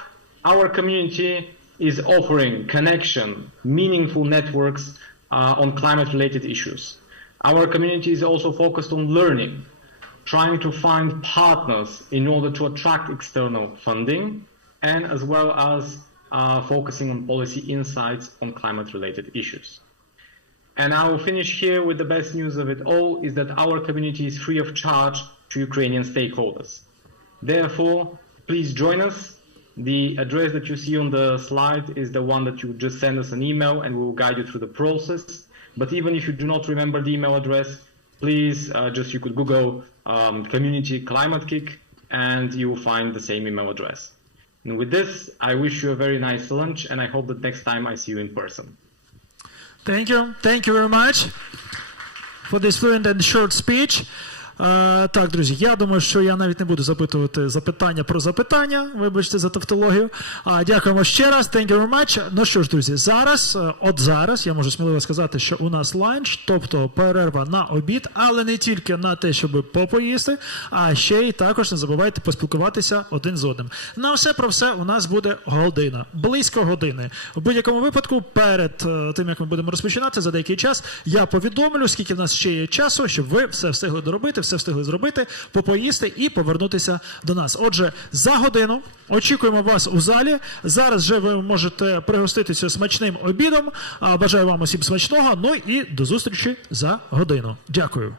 our community is offering connection, meaningful networks on climate-related issues. Our community is also focused on learning, trying to find partners in order to attract external funding, and as well as focusing on policy insights on climate-related issues. And I will finish here with the best news of it all, is that our community is free of charge to Ukrainian stakeholders. Therefore, please join us. The address that you see on the slide is the one that you just send us an email and we will guide you through the process. But even if you do not remember the email address, please you could Google Community Climate Kick and you will find the same email address. And with this, I wish you a very nice lunch and I hope that next time I see you in person. Thank you. Thank you very much for this fluent and short speech. Так, друзі, я думаю, що я навіть не буду запитувати запитання про запитання. Вибачте за тавтологію. Дякуємо ще раз. Thank you very much. Ну що ж, друзі, зараз я можу сміливо сказати, що у нас ланч, тобто перерва на обід, але не тільки на те, щоб попоїсти, а ще й також не забувайте поспілкуватися один з одним. На все про все у нас буде година, близько години. У будь-якому випадку, перед тим, як ми будемо розпочинати, за деякий час, я повідомлю, скільки в нас ще є часу, щоб ви все встигли доробити, все встигли зробити, попоїсти і повернутися до нас. Отже, за годину очікуємо вас у залі. Зараз вже ви можете пригоститися смачним обідом. Бажаю вам усім смачного. Ну і до зустрічі за годину. Дякую.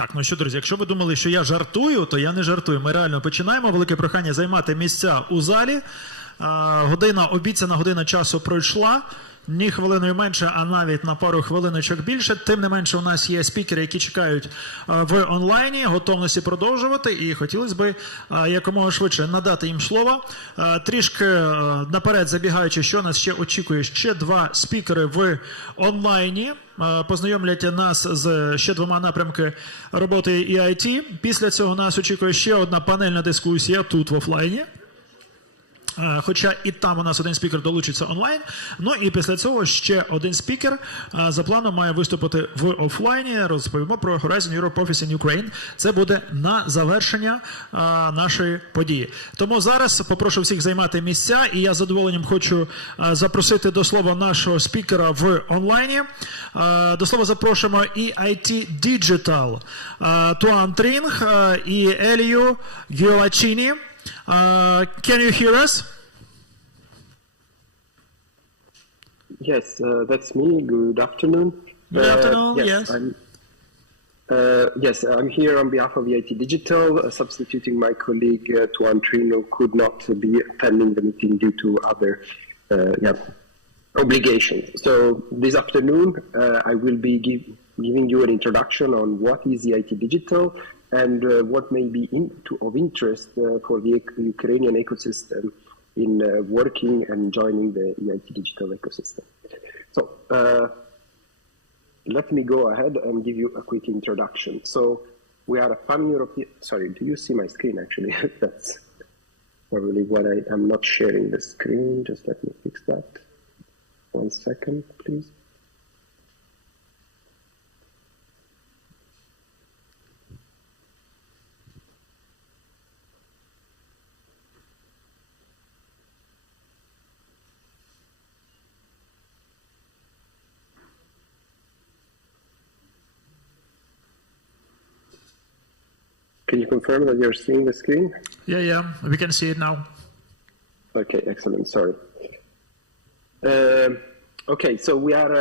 Так, ну що, друзі, якщо ви думали, що я жартую, то я не жартую. Ми реально починаємо. Велике прохання займати місця у залі. Обіцяна година часу пройшла. Ні хвилиною менше, а навіть на пару хвилиночок більше. Тим не менше, у нас є спікери, які чекають в онлайні, готовності продовжувати. І хотілося б якомога швидше надати їм слово. Трішки наперед забігаючи, що нас ще очікує. Ще два спікери в онлайні. Познайомлять нас з ще двома напрямки роботи EIT. Після цього нас очікує ще одна панельна дискусія тут в офлайні. Хоча і там у нас один спікер долучиться онлайн. Ну і після цього ще один спікер за планом має виступити в офлайні. Розповімо про Horizon Europe Office in Ukraine. Це буде на завершення нашої події. Тому зараз попрошу всіх займати місця, і я з задоволенням хочу запросити до слова нашого спікера в онлайні. До слова запрошуємо EIT Digital Туан Трінг і Елію Гіолачіні. Can you hear us? Yes, that's me. Good afternoon. Good afternoon, yes. I'm here on behalf of EIT Digital, substituting my colleague Tuan Trin, who could not be attending the meeting due to other obligations. So this afternoon, I will be giving you an introduction on what is EIT Digital and what may be of interest for the Ukrainian ecosystem in working and joining the EIT digital ecosystem. So let me go ahead and give you a quick introduction. So we are a pan-European, sorry, do you see my screen actually? That's probably what I'm not sharing the screen, just let me fix that. 1 second, please. Can you confirm that you're seeing the screen? Yeah, we can see it now. Okay, excellent, sorry. Okay, so we are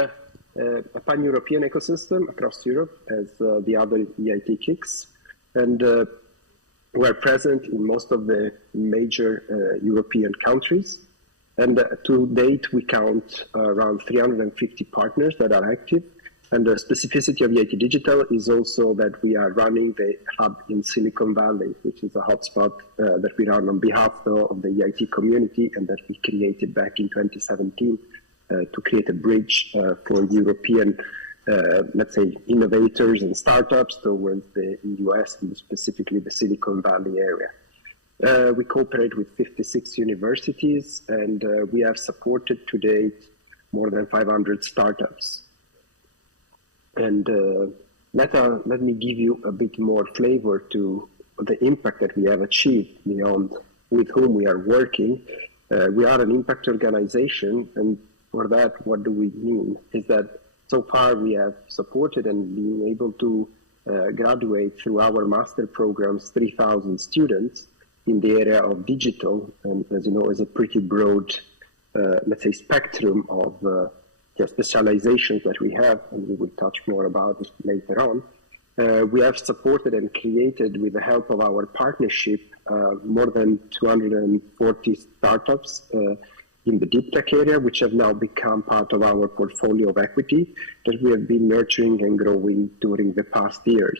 a pan-European ecosystem across Europe as the other EIT KICs, and we're present in most of the major European countries. And to date, we count around 350 partners that are active. And the specificity of EIT Digital is also that we are running the hub in Silicon Valley, which is a hotspot that we run on behalf of the EIT community and that we created back in 2017 to create a bridge for European, let's say, innovators and startups towards the US and specifically the Silicon Valley area. We cooperate with 56 universities and we have supported to date more than 500 startups. And let me give you a bit more flavor to the impact that we have achieved beyond with whom we are working. We are an impact organization, and for that, what do we mean? Is that so far we have supported and been able to graduate through our master programs 3,000 students in the area of digital, and as you know, is a pretty broad, let's say, spectrum of specializations that we have, and we will touch more about this later on. We have supported and created, with the help of our partnership, more than 240 startups in the deep tech area, which have now become part of our portfolio of equity that we have been nurturing and growing during the past years.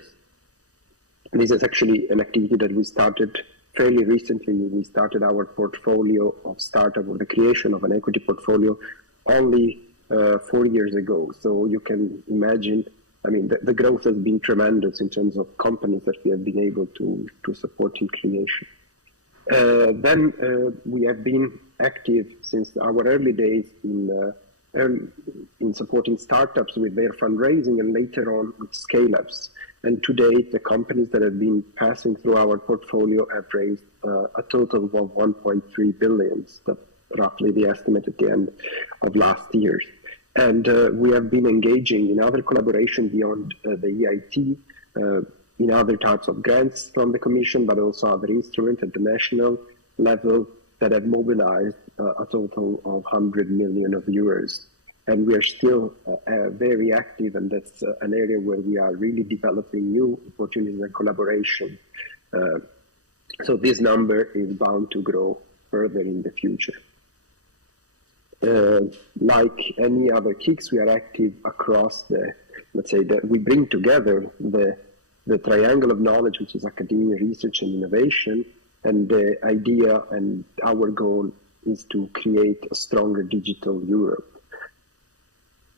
This is actually an activity that we started fairly recently. We started our portfolio of startup, or the creation of an equity portfolio, only 4 years ago. So you can imagine, I mean, the growth has been tremendous in terms of companies that we have been able to support in creation. Then we have been active since our early days in supporting startups with their fundraising and later on with scale-ups. And to date, the companies that have been passing through our portfolio have raised a total of 1.3 billion. That's roughly the estimate at the end of last year. And we have been engaging in other collaboration beyond the EIT, in other types of grants from the Commission, but also other instruments at the national level that have mobilized a total of 100 million euros. and we are still very active, and that's an area where we are really developing new opportunities and collaboration. So this number is bound to grow further in the future. Like any other KICs, we are active across the, let's say, that we bring together the triangle of knowledge, which is academia, research, and innovation, and the idea and our goal is to create a stronger digital Europe.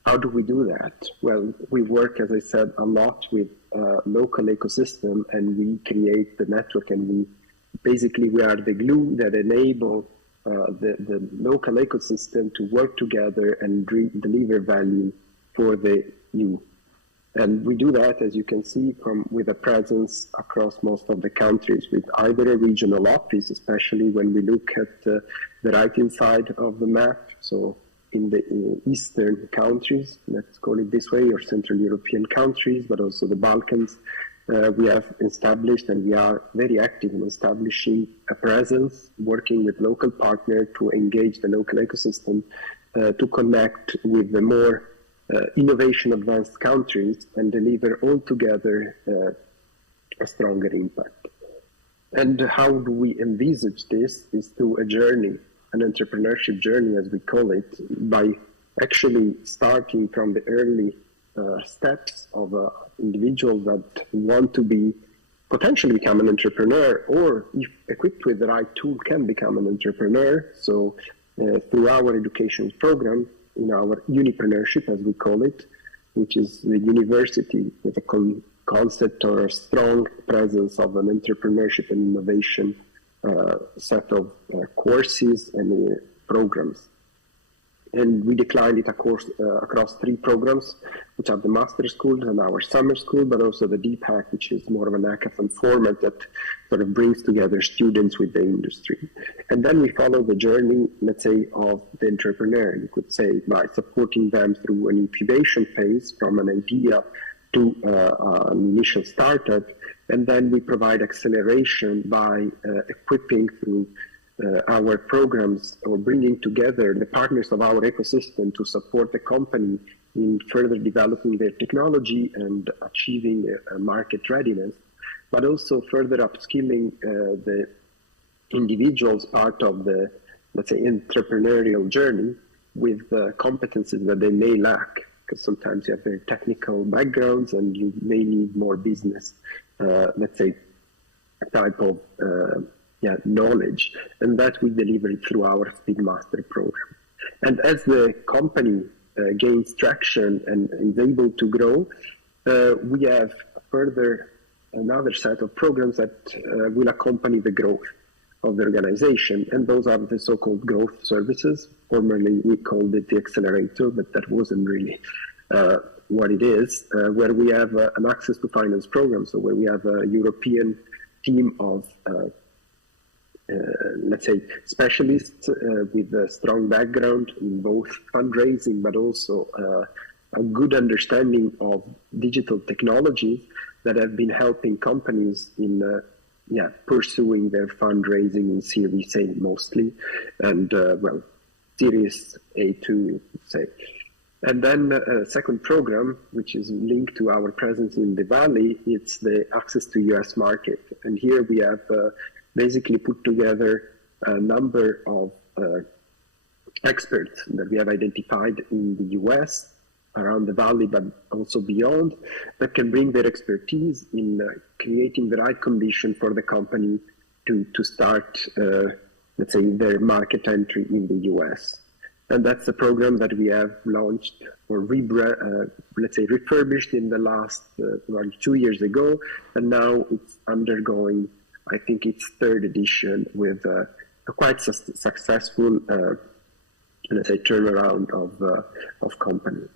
How do we do that? Well, we work, as I said, a lot with local ecosystem, and we create the network, and we are the glue that enable the local ecosystem to work together and deliver value for the youth. And we do that, as you can see, with a presence across most of the countries, with either a regional office, especially when we look at the right-hand side of the map, so in the eastern countries, let's call it this way, or Central European countries, but also the Balkans. We have established, and we are very active in establishing a presence, working with local partners to engage the local ecosystem, to connect with the more innovation advanced countries and deliver all together a stronger impact. And how do we envisage this? Is through a journey, an entrepreneurship journey, as we call it, by actually starting from the early steps of individuals that want to potentially become an entrepreneur, or if equipped with the right tool can become an entrepreneur. So through our education program, in our unipreneurship, as we call it, which is the university with a concept or a strong presence of an entrepreneurship and innovation set of courses and programs. And we declined it across 3 programs, which are the master schools and our summer school, but also the DPAC, which is more of an hackathon format that sort of brings together students with the industry. And then we follow the journey, let's say, of the entrepreneur, you could say, by supporting them through an incubation phase from an idea to an initial startup. And then we provide acceleration by equipping through our programs, or bringing together the partners of our ecosystem to support the company in further developing their technology and achieving market readiness, but also further upskilling the individuals part of the, let's say, entrepreneurial journey with competencies that they may lack, because sometimes you have very technical backgrounds and you may need more business, let's say, type of knowledge, and that we deliver through our Speedmaster program. And as the company gains traction and is able to grow, we have further another set of programs that will accompany the growth of the organization, and those are the so-called growth services. Formerly we called it the accelerator, but that wasn't really what it is, where we have an access to finance program, so where we have a European team of let's say, specialists with a strong background in both fundraising, but also a good understanding of digital technology that have been helping companies in pursuing their fundraising in Series A mostly, and Series A2, you could say. And then a second program, which is linked to our presence in the Valley, it's the access to US market. And here we have basically put together a number of experts that we have identified in the US, around the Valley, but also beyond, that can bring their expertise in creating the right condition for the company to start, let's say, their market entry in the US. And that's a program that we have launched or let's say refurbished in the last 2 years ago, and now it's undergoing, I think, its 3rd edition with a quite successful, let's say, turnaround of company.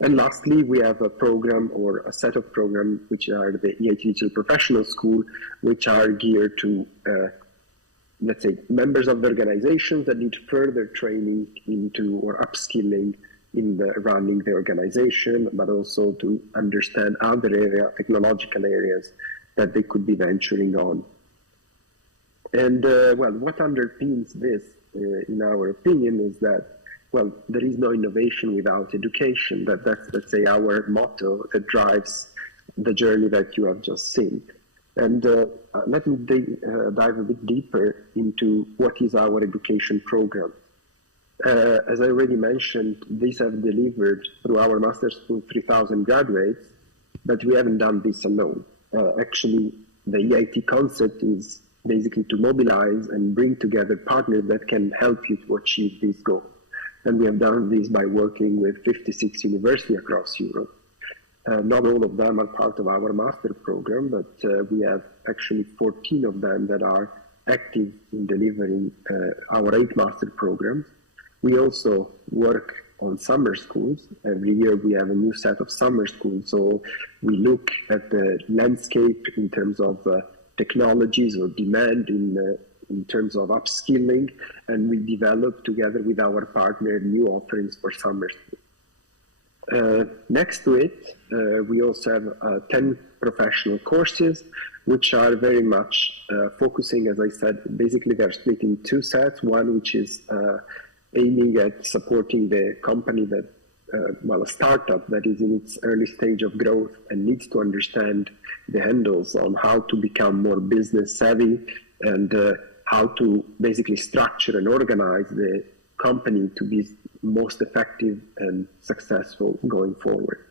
And lastly, we have a program or a set of programs which are the EIT Digital Professional School, which are geared to let's say, members of the organizations that need further training into or upskilling in running the organization, but also to understand other technological areas that they could be venturing on. And what underpins this, in our opinion, is that well, there is no innovation without education. That's, let's say, our motto that drives the journey that you have just seen. And let me dive a bit deeper into what is our education program. As I already mentioned, these have delivered through our master's school 3,000 graduates, but we haven't done this alone. Actually, the EIT concept is basically to mobilize and bring together partners that can help you to achieve this goal. And we have done this by working with 56 universities across Europe. Not all of them are part of our master program, but we have actually 14 of them that are active in delivering our 8 master programs. We also work on summer schools. Every year we have a new set of summer schools. So we look at the landscape in terms of technologies or demand in terms of upskilling, and we develop together with our partner new offerings for summer schools. Next to it, we also have 10 professional courses, which are very much focusing, as I said, basically they're split in 2 sets. One which is aiming at supporting the company that, well, a startup that is in its early stage of growth and needs to understand the handles on how to become more business savvy and how to basically structure and organize the company to be most effective and successful going forward.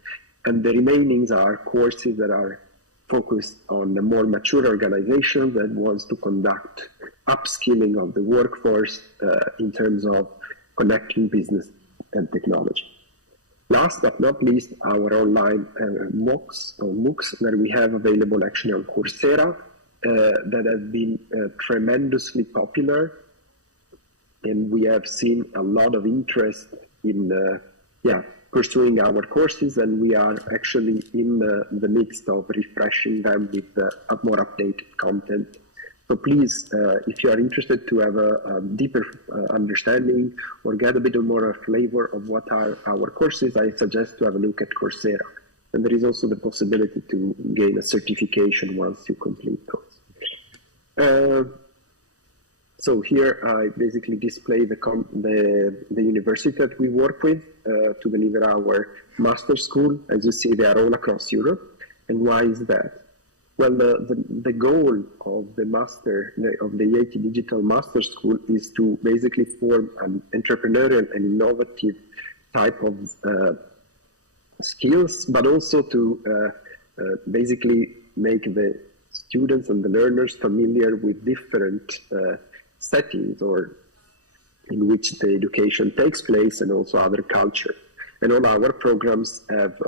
And the remainings are courses that are focused on a more mature organization that wants to conduct upskilling of the workforce in terms of connecting business and technology. Last but not least, our online MOOCs that we have available actually on Coursera that have been tremendously popular, and we have seen a lot of interest in pursuing our courses, and we are actually in the midst of refreshing them with more updated content. So please, if you are interested to have a deeper understanding or get a bit more of a flavor of what are our courses, I suggest to have a look at Coursera. And there is also the possibility to gain a certification once you complete those. So here I basically display the university that we work with to deliver our master school. As you see, they are all across Europe. And why is that? Well, the goal of the EIT Digital Master School is to basically form an entrepreneurial and innovative type of skills, but also to basically make the students and the learners familiar with different settings or in which the education takes place and also other culture. And all our programs have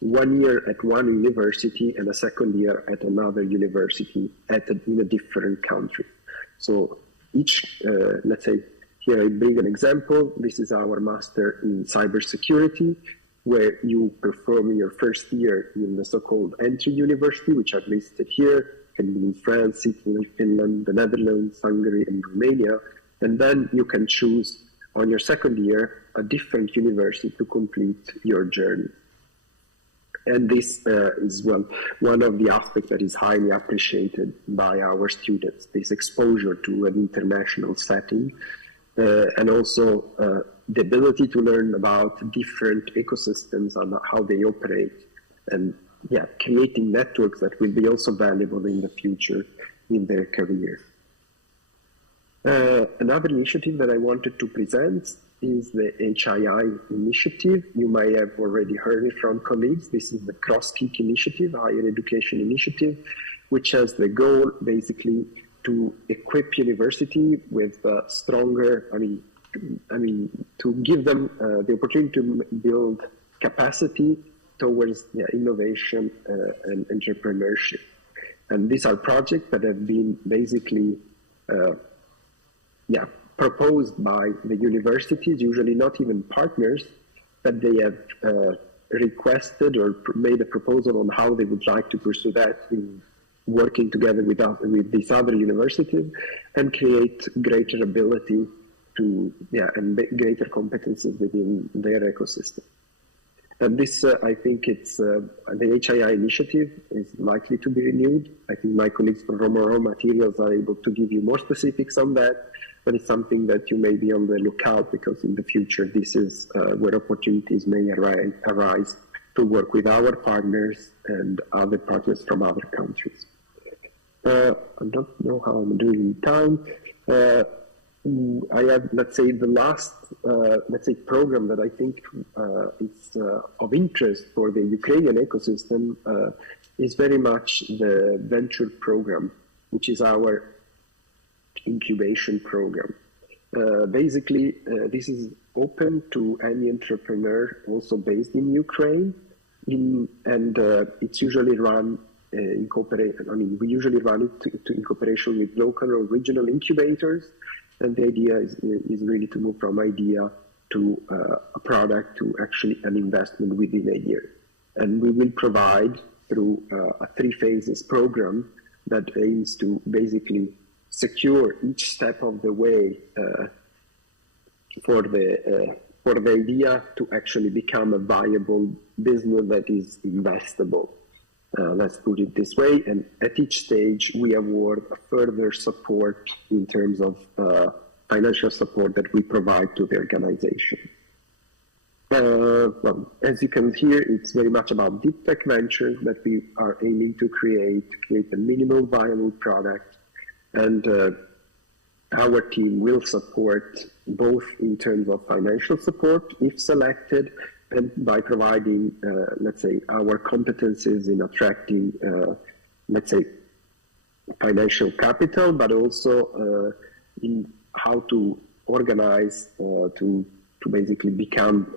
1 year at one university and a second year at another university in a different country. So each, let's say, here I bring an example. This is our master in cybersecurity, where you perform your first year in the so-called entry university, which are listed here. Can be in France, Italy, Finland, the Netherlands, Hungary, and Romania. And then you can choose on your second year a different university to complete your journey. And this is, well, one of the aspects that is highly appreciated by our students, this exposure to an international setting, and also the ability to learn about different ecosystems and how they operate, and creating networks that will be also valuable in the future in their career. Another initiative that I wanted to present is the HII initiative. You may have already heard it from colleagues. This is the KIC initiative, Higher Education Initiative, which has the goal basically to equip university with stronger, to give them the opportunity to build capacity towards innovation and entrepreneurship. And these are projects that have been basically proposed by the universities, usually not even partners, but they have requested or made a proposal on how they would like to pursue that in working together with these other universities and create greater ability to, and greater competencies within their ecosystem. And this, I think it's the HII initiative is likely to be renewed. I think my colleagues from Raw Materials are able to give you more specifics on that, but it's something that you may be on the lookout, because in the future this is where opportunities may arise to work with our partners and other partners from other countries. I don't know how I'm doing in time. I have, let's say, the last, program that I think is of interest for the Ukrainian ecosystem is very much the venture program, which is our incubation program. Basically, this is open to any entrepreneur also based in Ukraine, and it's usually run in cooperation. I mean, we usually run it in cooperation with local or regional incubators. And the idea is really to move from idea to a product to actually an investment within a year. And we will provide through a 3 phases program that aims to basically secure each step of the way for the idea to actually become a viable business that is investable. Let's put it this way, and at each stage we award a further support in terms of financial support that we provide to the organization. Well, as you can hear, it's very much about deep tech ventures that we are aiming to create a minimal viable product, and our team will support both in terms of financial support if selected, and by providing, let's say, our competencies in attracting, let's say, financial capital, but also in how to organize to basically become,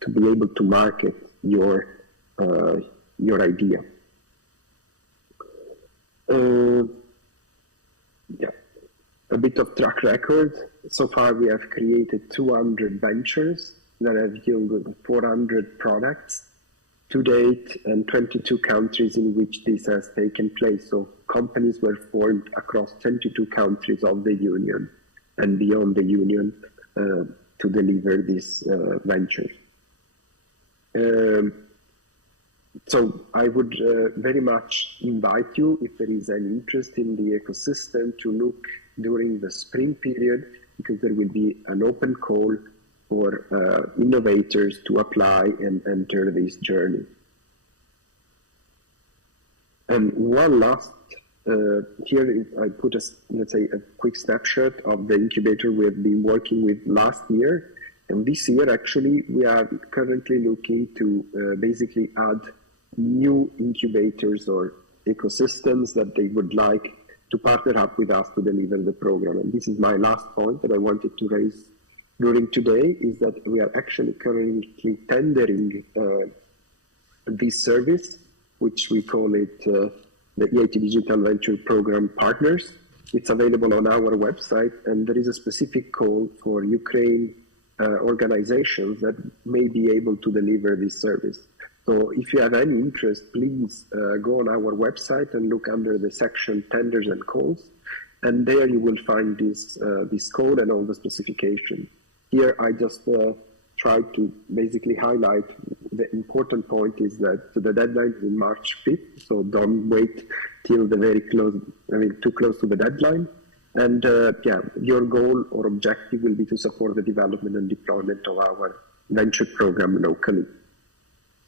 to be able to market your idea. Yeah, a bit of track record. So far, we have created 200 ventures that have yielded 400 products to date, and 22 countries in which this has taken place. So companies were formed across 22 countries of the Union and beyond the Union to deliver this venture. So I would very much invite you, if there is any interest in the ecosystem, to look during the spring period, because there will be an open call for innovators to apply and enter this journey. And one last, here I put let's say, a quick snapshot of the incubator we have been working with last year. And this year, actually, we are currently looking to basically add new incubators or ecosystems that they would like to partner up with us to deliver the program. And this is my last point that I wanted to raise during today, is that we are actually currently tendering this service, which we call it the EIT Digital Venture Program Partners. It's available on our website, and there is a specific call for Ukraine organizations that may be able to deliver this service. So if you have any interest, please go on our website and look under the section Tenders and Calls, and there you will find this code and all the specifications. Here I just try to basically highlight the important point is that the deadline is March 5th, so don't wait till the very close, too close to the deadline. And yeah, your goal or objective will be to support the development and deployment of our venture program locally.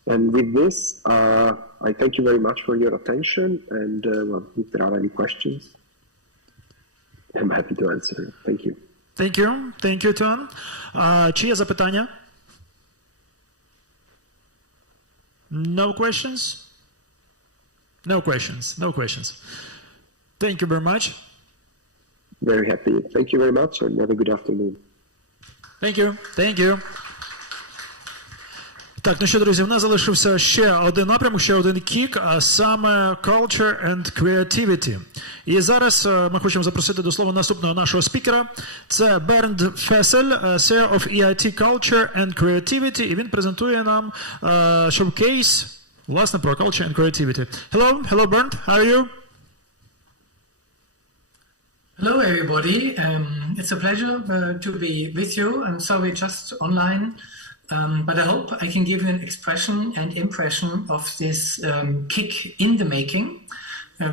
And with this, I thank you very much for your attention, and well, if there are any questions, I'm happy to answer. Thank you. Thank you. Thank you, Tom. Чи є запитання? No questions? No questions. No questions. Thank you very much. Very happy. Thank you very much, and have a good afternoon. Thank you. Thank you. Так, ну що, друзі, в нас залишився ще один напрямок, ще один кік, а саме Culture and Creativity. І зараз ми хочемо запросити до слова наступного нашого спікера. Це Бернд Фесель, CEO of EIT Culture and Creativity, і він презентує нам showcase, власне, про Culture and Creativity. Hello Bernd, how are you? Hello everybody, it's a pleasure to be with you. I'm sorry, just online. but I hope I can give you an expression and impression of this KIC in the making.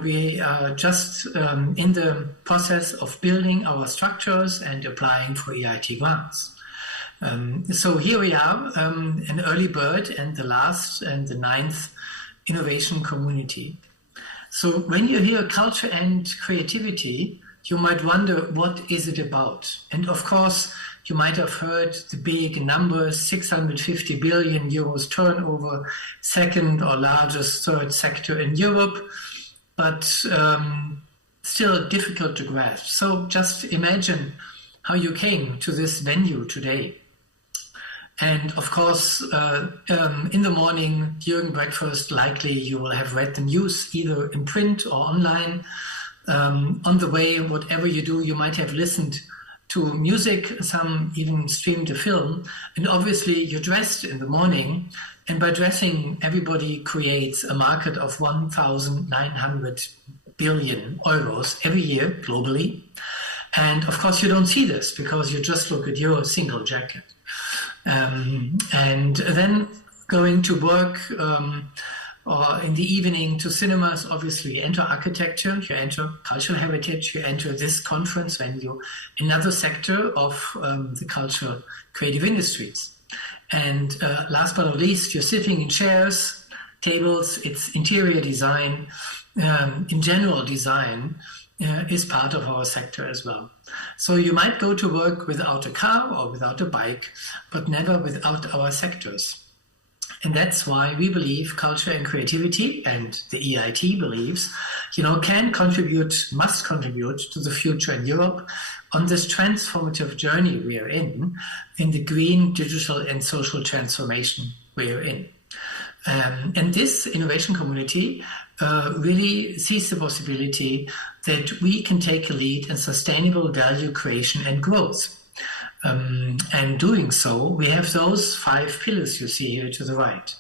We are just in the process of building our structures and applying for EIT grants. So here we are, an early bird and the last and the 9th innovation community. So when you hear culture and creativity, you might wonder, what is it about? And of course, you might have heard the big numbers, 650 billion euros turnover, second or largest third sector in Europe, but still difficult to grasp. So just imagine how you came to this venue today. And of course, in the morning during breakfast, likely you will have read the news either in print or online. On the way, whatever you do, you might have listened to music, some even streamed a film, and obviously you dressed in the morning, and by dressing, everybody creates a market of 1,900 billion euros every year globally. And of course, you don't see this because you just look at your single jacket. And then going to work or in the evening to cinemas, obviously you enter architecture, you enter cultural heritage, you enter this conference venue, another sector of the cultural creative industries. And last but not least, you're sitting in chairs, tables, it's interior design, in general design is part of our sector as well. So you might go to work without a car or without a bike, but never without our sectors. And that's why we believe culture and creativity, and the EIT believes, can contribute, must contribute to the future in Europe on this transformative journey we are in the green, digital, and social transformation we are in. And this innovation community really sees the possibility that we can take a lead in sustainable value creation and growth. And doing so, we have those 5 pillars you see here to the right.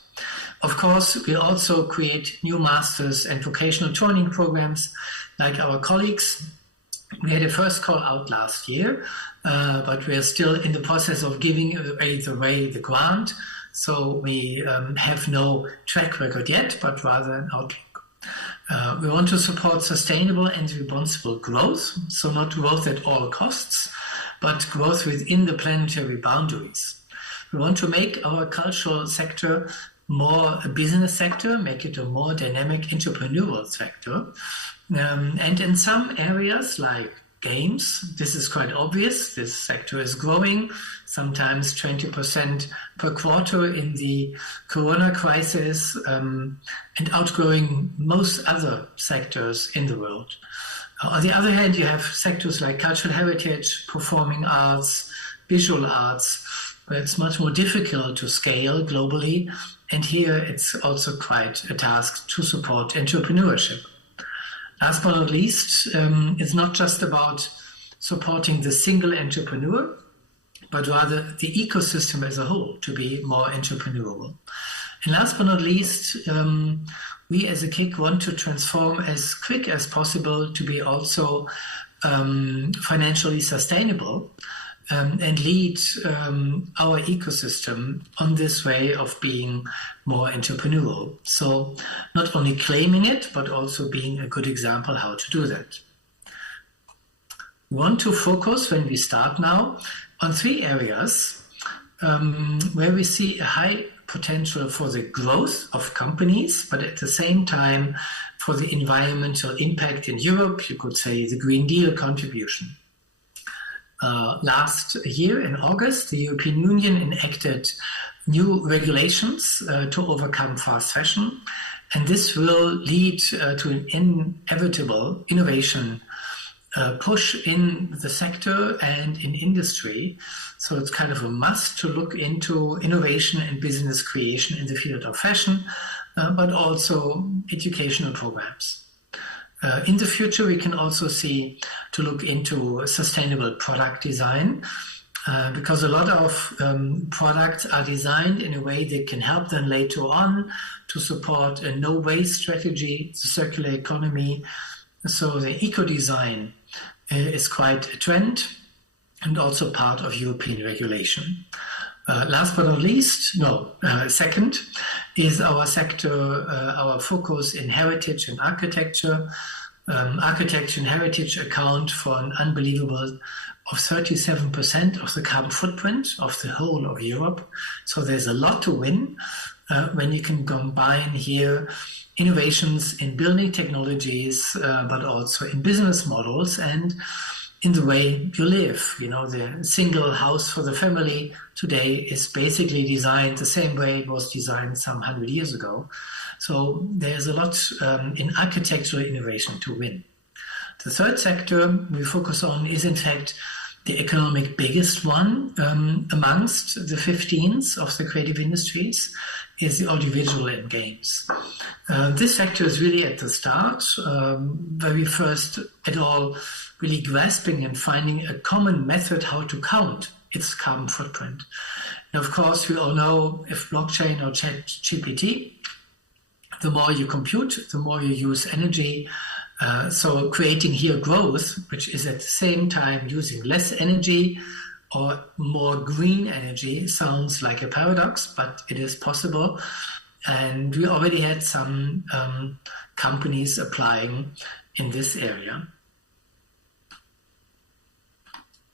Of course, we also create new masters and vocational training programs like our colleagues. We had a first call out last year, but we are still in the process of giving away the grant. So we have no track record yet, but rather an outlook. We want to support sustainable and responsible growth, so not growth at all costs, but growth within the planetary boundaries. We want to make our cultural sector more a business sector, make it a more dynamic entrepreneurial sector. And in some areas like games, this is quite obvious. This sector is growing, sometimes 20% per quarter in the Corona crisis, and outgrowing most other sectors in the world. On the other hand, you have sectors like cultural heritage, performing arts, visual arts, where it's much more difficult to scale globally. And here it's also quite a task to support entrepreneurship. Last but not least, it's not just about supporting the single entrepreneur, but rather the ecosystem as a whole to be more entrepreneurial. And last but not least, we as a KIC want to transform as quick as possible to be also financially sustainable and lead our ecosystem on this way of being more entrepreneurial. So not only claiming it, but also being a good example how to do that. We want to focus, when we start now, on 3 areas where we see a high potential for the growth of companies, but at the same time for the environmental impact in Europe, you could say the Green Deal contribution. Last year in August, the European Union enacted new regulations to overcome fast fashion, and this will lead to an inevitable innovation push in the sector and in industry. So it's kind of a must to look into innovation and business creation in the field of fashion, but also educational programs. In the future, we can also see to look into sustainable product design, because a lot of products are designed in a way that can help them later on to support a no-waste strategy, the circular economy. So the eco-design is quite a trend and also part of European regulation. Last but not least, second is our sector, our focus in heritage and architecture. Architecture and heritage account for an unbelievable of 37% of the carbon footprint of the whole of Europe. So there's a lot to win when you can combine here innovations in building technologies, but also in business models and in the way you live. The single house for the family today is basically designed the same way it was designed some 100 years ago. So there's a lot in architectural innovation to win. The third sector we focus on is in fact the economic biggest one amongst the 15s of the creative industries is the audiovisual and games. This sector is really at the start, where we first at all really grasping and finding a common method how to count its carbon footprint. And of course, we all know if blockchain or ChatGPT, the more you compute, the more you use energy. So creating here growth, which is at the same time using less energy or more green energy, sounds like a paradox, but it is possible. And we already had some companies applying in this area.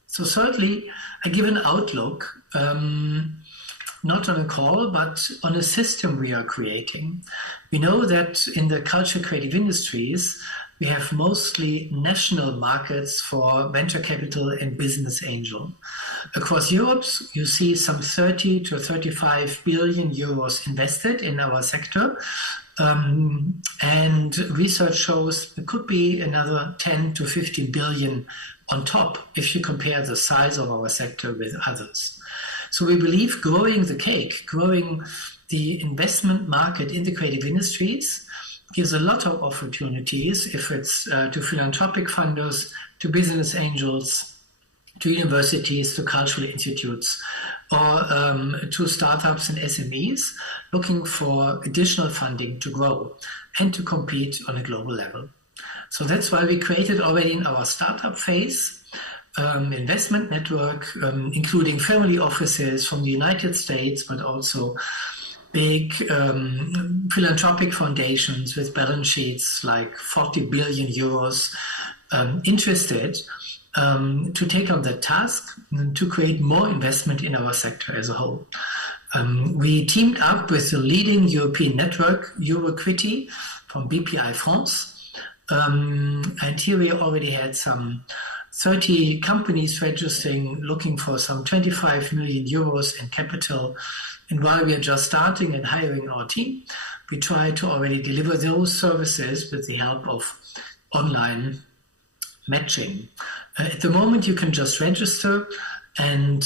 So thirdly, I give an outlook, not on a call, but on a system we are creating. We know that in the culture creative industries, we have mostly national markets for venture capital and business angel. Across Europe, you see some 30 to 35 billion euros invested in our sector. And research shows it could be another 10 to 15 billion on top if you compare the size of our sector with others. So we believe growing the cake, growing the investment market in the creative industries gives a lot of opportunities, if it's to philanthropic funders, to business angels, to universities, to cultural institutes, or to startups and SMEs looking for additional funding to grow and to compete on a global level. So that's why we created already in our startup phase investment network, including family offices from the United States, but also big philanthropic foundations with balance sheets like 40 billion euros interested to take on that task and to create more investment in our sector as a whole. We teamed up with the leading European network, Euroquity, from BPI France. And here we already had some 30 companies registering, looking for some 25 million euros in capital. And while we are just starting and hiring our team, we try to already deliver those services with the help of online matching. At the moment, you can just register, and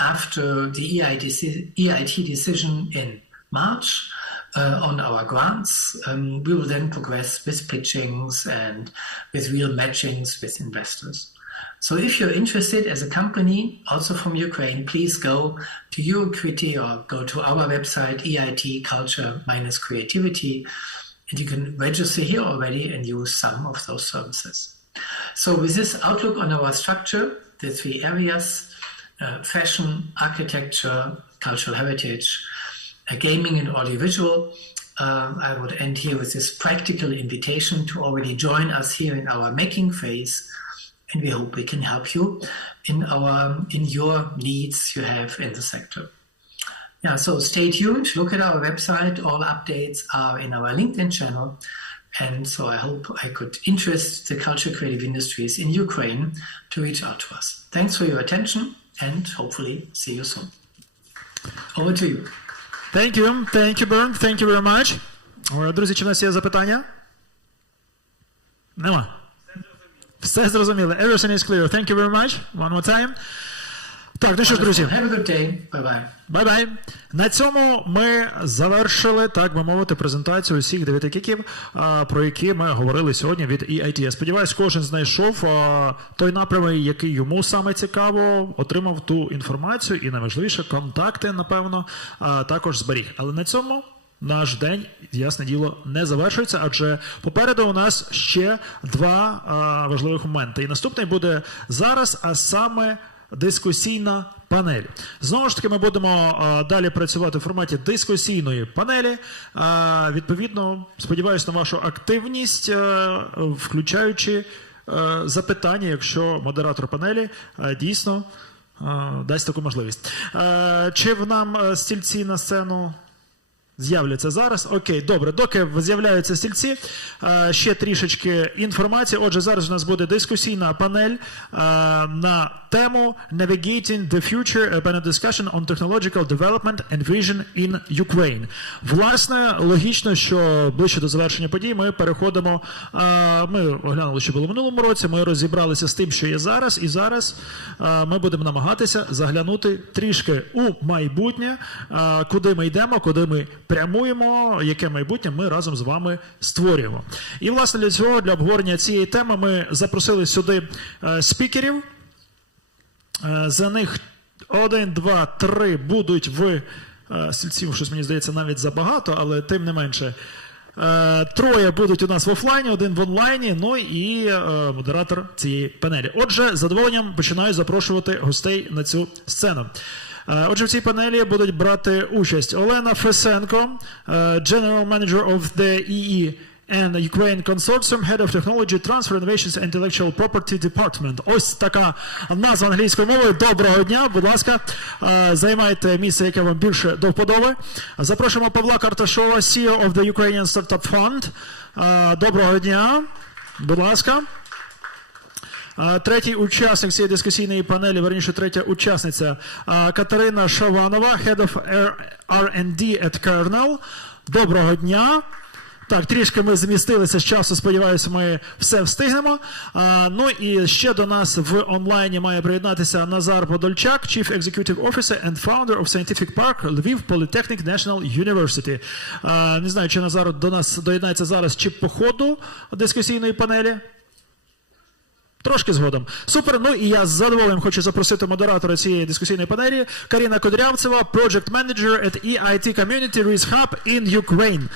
after the EIT decision in March on our grants, we will then progress with pitchings and with real matchings with investors. So if you're interested as a company, also from Ukraine, please go to Euroquity or go to our website, EIT Culture-Creativity, and you can register here already and use some of those services. So with this outlook on our structure, the three areas, fashion, architecture, cultural heritage, gaming and audiovisual, I would end here with this practical invitation to already join us here in our making phase, and we hope we can help you in your needs you have in the sector. Yeah, so stay tuned, look at our website, all updates are in our LinkedIn channel, and so I hope I could interest the culture creative industries in Ukraine to reach out to us. Thanks for your attention, and hopefully see you soon. Over to you. Thank you, Bernd, thank you very much. Друзі, чи у нас є запитання? Нема. Все зрозуміло. Everything is clear. Thank you very much. One more time. Так, ну що ж, друзі. Have a good day. Bye-bye. Bye-bye. На цьому ми завершили, так би мовити, презентацію усіх 9 кіків, про які ми говорили сьогодні від EIT. Я сподіваюся, кожен знайшов той напрямок, який йому саме цікаво, отримав ту інформацію і, найважливіше, контакти, напевно, також зберіг. Але на цьому наш день, ясне діло, не завершується, адже попереду у нас ще два важливих моменти. І наступний буде зараз, а саме дискусійна панелі. Знову ж таки, ми будемо далі працювати в форматі дискусійної панелі. Відповідно, сподіваюся на вашу активність, включаючи запитання, якщо модератор панелі дійсно дасть таку можливість. Чи в нам стільці на сцену з'являться зараз? Окей, добре. Доки з'являються стільці, ще трішечки інформації. Отже, зараз у нас буде дискусійна панель на тему Navigating the Future, a panel discussion on technological development and vision in Ukraine. Власне, логічно, що ближче до завершення подій ми переходимо, ми оглянули, що було в минулому році, ми розібралися з тим, що є зараз, і зараз ми будемо намагатися заглянути трішки у майбутнє, куди ми йдемо, куди ми прямуємо, яке майбутнє ми разом з вами створюємо. І, власне, для цього, для обговорення цієї теми ми запросили сюди спікерів. За них 1, 2, 3 будуть в стільців, щось мені здається навіть забагато, але тим не менше. 3 будуть у нас в офлайні, 1 в онлайні, ну і модератор цієї панелі. Отже, з задоволенням починаю запрошувати гостей на цю сцену. Отже, в цій панелі будуть брати участь Олена Фесенко, General Manager of the EE and Ukraine Consortium, Head of Technology, Transfer, Innovations and Intellectual Property Department. Ось така назва англійською мовою. Доброго дня, будь ласка, займайте місце, яке вам більше до вподоби. Запрошуємо Павла Карташова, CEO of the Ukrainian Startup Fund. Доброго дня, будь ласка. Третій учасник цієї дискусійної панелі, верніше третя учасниця, Катерина Шаванова, Head of R&D at Kernel. Доброго дня. Так, трішки ми змістилися з часу, сподіваюся, ми все встигнемо. Ну і ще до нас в онлайні має приєднатися Назар Подольчак, Chief Executive Officer and Founder of Scientific Park Lviv Polytechnic National University. Не знаю, чи Назар до нас доєднається зараз, чи по ходу дискусійної панелі. Трошки згодом. Супер. Ну і я з задоволенням хочу запросити модератора цієї дискусійної панелі Каріна Кудрявцева, Project Manager at EIT Community RIS Hub in Ukraine.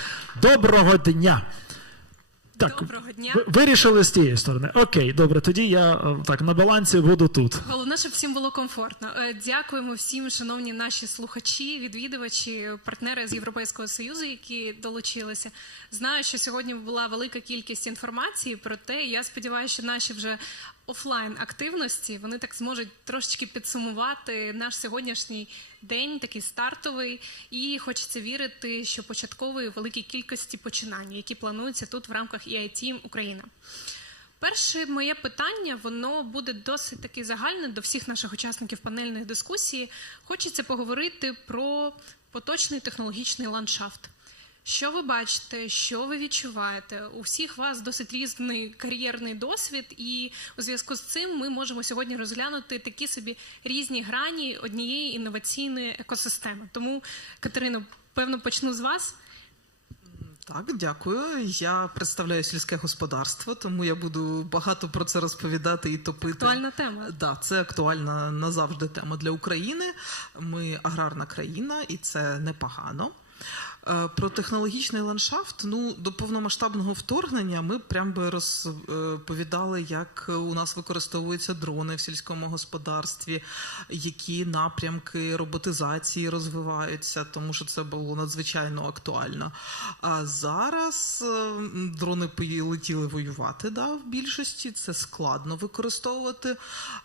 Доброго дня. Так, доброго дня. Вирішили з тієї сторони. Окей, добре, тоді я так на балансі буду тут. Головне, щоб всім було комфортно. Дякуємо всім, шановні наші слухачі, відвідувачі, партнери з Європейського Союзу, які долучилися. Знаю, що сьогодні була велика кількість інформації, проте я сподіваюся, що наші вже офлайн-активності, вони так зможуть трошечки підсумувати наш сьогоднішній день, такий стартовий, і хочеться вірити, що початкової великій кількості починань, які плануються тут в рамках EIT Україна. Перше моє питання, воно буде досить таки загальне до всіх наших учасників панельної дискусії. Хочеться поговорити про поточний технологічний ландшафт. Що ви бачите, що ви відчуваєте? У всіх вас досить різний кар'єрний досвід, і у зв'язку з цим ми можемо сьогодні розглянути такі собі різні грані однієї інноваційної екосистеми. Тому, Катерино, певно, почну з вас. Так, дякую. Я представляю сільське господарство, тому я буду багато про це розповідати і топити. Актуальна тема. Так, це актуальна назавжди тема для України. Ми аграрна країна, і це непогано. Про технологічний ландшафт, до повномасштабного вторгнення ми прям би розповідали, як у нас використовуються дрони в сільському господарстві, які напрямки роботизації розвиваються, тому що це було надзвичайно актуально. А зараз дрони полетіли воювати, в більшості, це складно використовувати,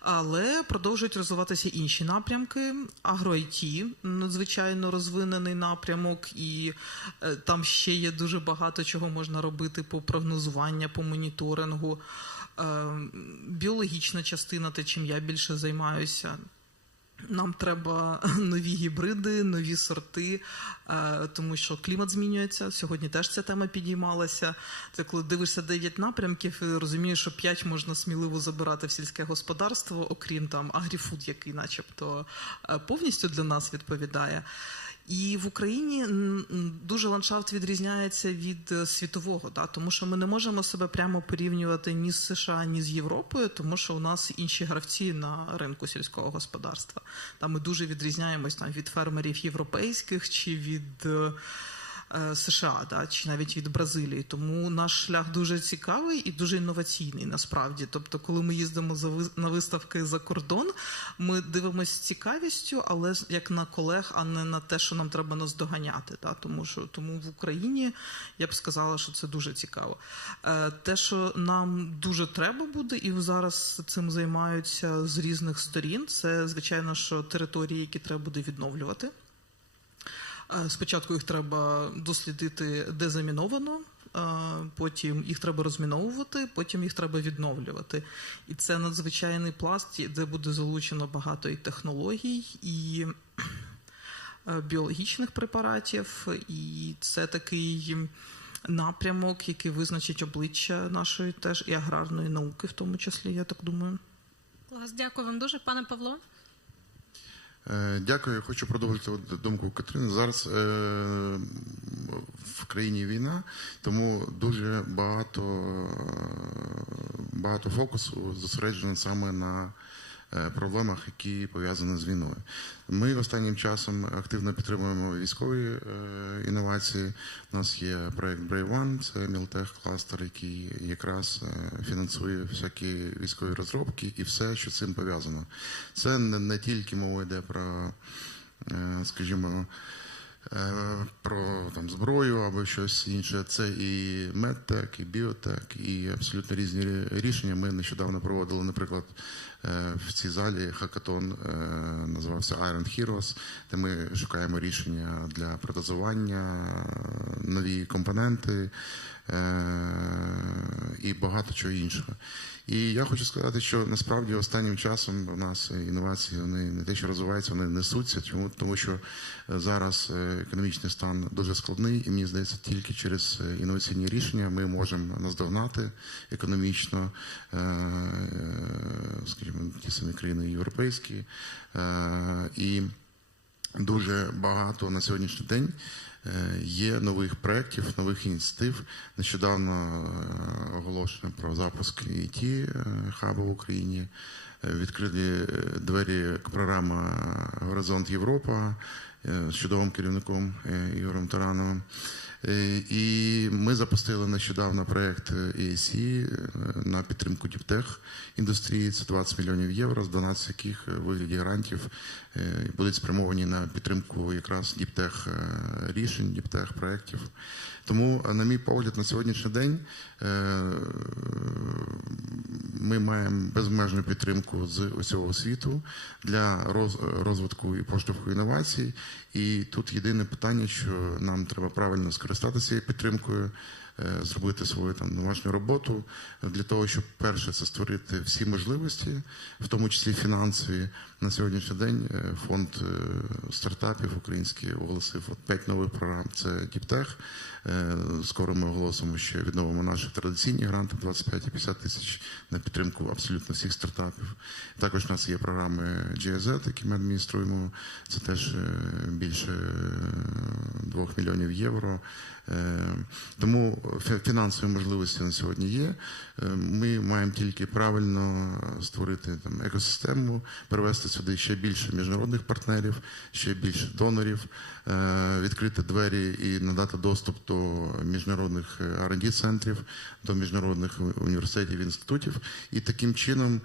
але продовжують розвиватися інші напрямки. Агро-IT надзвичайно розвинений напрямок, і там ще є дуже багато чого можна робити по прогнозуванню, по моніторингу. Біологічна частина, те, чим я більше займаюся. Нам треба нові гібриди, нові сорти, тому що клімат змінюється. Сьогодні теж ця тема підіймалася. Це коли дивишся 9 напрямків і розумієш, що 5 можна сміливо забирати в сільське господарство, окрім агріфуд, який начебто повністю для нас відповідає. І в Україні дуже ландшафт відрізняється від світового, тому що ми не можемо себе прямо порівнювати ні з США, ні з Європою, тому що у нас інші гравці на ринку сільського господарства. Ми дуже відрізняємось від фермерів європейських чи від США, да, чи навіть від Бразилії. Тому наш шлях дуже цікавий і дуже інноваційний насправді. Тобто, коли ми їздимо на виставки за кордон, ми дивимося з цікавістю, але як на колег, а не на те, що нам треба наздоганяти. Да? Тому в Україні я б сказала, що це дуже цікаво. Те, що нам дуже треба буде, і зараз цим займаються з різних сторін, це, звичайно, що території, які треба буде відновлювати. Спочатку їх треба дослідити, де заміновано, потім їх треба розміновувати, потім їх треба відновлювати. І це надзвичайний пласт, де буде залучено багато і технологій, і біологічних препаратів, і це такий напрямок, який визначить обличчя нашої теж і аграрної науки, в тому числі, я так думаю. Клас, дякую вам дуже. Пане Павло? Дякую. Я хочу продовжити думку Катерини. Зараз в країні війна, тому дуже багато фокусу зосереджено саме на проблемах, які пов'язані з війною. Ми останнім часом активно підтримуємо військові інновації. У нас є проєкт Brave One, це мілтех-кластер, який якраз фінансує всякі військові розробки і все, що з цим пов'язано. Це не тільки мова йде про, скажімо, про зброю або щось інше. Це і медтек, і біотек, і абсолютно різні рішення. Ми нещодавно проводили, наприклад, в цій залі хакатон, називався Iron Heroes, де ми шукаємо рішення для протезування, нові компоненти і багато чого іншого. І я хочу сказати, що насправді останнім часом у нас інновації, вони не те, що розвиваються, вони несуться. Чому? Тому що зараз економічний стан дуже складний, і мені здається, тільки через інноваційні рішення ми можемо наздогнати економічно, скажімо, ті самі країни європейські. І дуже багато на сьогоднішній день є нових проєктів, нових ініціатив. Нещодавно оголошено про запуск EIT хабу в Україні. Відкриті двері програми «Горизонт Європа» з чудовим керівником Ігорем Тарановим. І ми запустили нещодавно проєкт EIC на підтримку діптех індустрії. Це 20 мільйонів євро, з 12 яких у вигляді грантів будуть спрямовані на підтримку якраз діптех рішень, діптех проєктів. Тому, на мій погляд, на сьогоднішній день ми маємо безмежну підтримку з усього світу для розвитку і поштовху інновацій. І тут єдине питання, що нам треба правильно скористатися цією підтримкою, зробити свою домашню роботу для того, щоб перше це створити всі можливості, в тому числі фінансові. На сьогоднішній день фонд стартапів український оголосив 5 нових програм. Це діптех. Скоро ми оголосимо, що відновимо наші традиційні гранти 25 і 50 тисяч на підтримку абсолютно всіх стартапів. Також у нас є програми GIZ, які ми адмініструємо. Це теж більше 2 мільйонів євро. Тому фінансові можливості на сьогодні є. Ми маємо тільки правильно створити екосистему, привести сюди ще більше міжнародних партнерів, ще більше донорів, відкрити двері і надати доступ до міжнародних R&D-центрів, до міжнародних університетів, інститутів. І таким чином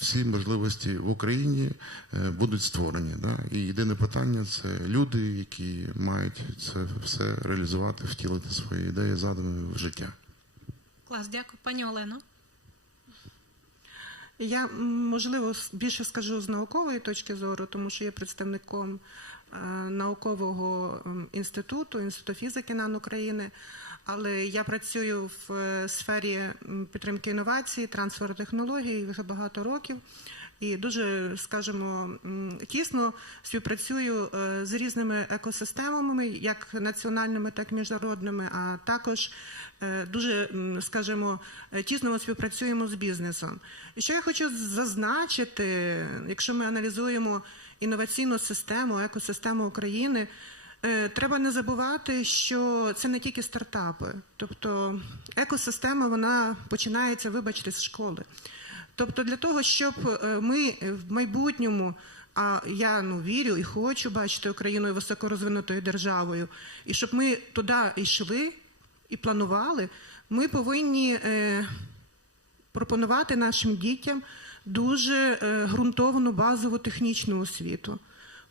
всі можливості в Україні будуть створені. І єдине питання – це люди, які мають це все реалізувати, втілити свої ідеї, задані в життя. Клас, дякую. Пані Олено? Я, можливо, більше скажу з наукової точки зору, тому що є представником наукового інституту фізики НАН України, але я працюю в сфері підтримки інновацій, трансферу технологій вже багато років і дуже, скажімо, тісно співпрацюю з різними екосистемами, як національними, так і міжнародними, а також дуже, скажімо, тісно співпрацюємо з бізнесом. І що я хочу зазначити, якщо ми аналізуємо інноваційну систему, екосистему України, треба не забувати, що це не тільки стартапи. Тобто екосистема, вона починається, вибачте, з школи. Тобто для того, щоб ми в майбутньому А я вірю і хочу бачити Україну високорозвинутою державою. І щоб ми туди йшли і планували, ми повинні пропонувати нашим дітям дуже ґрунтовну базову технічну освіту.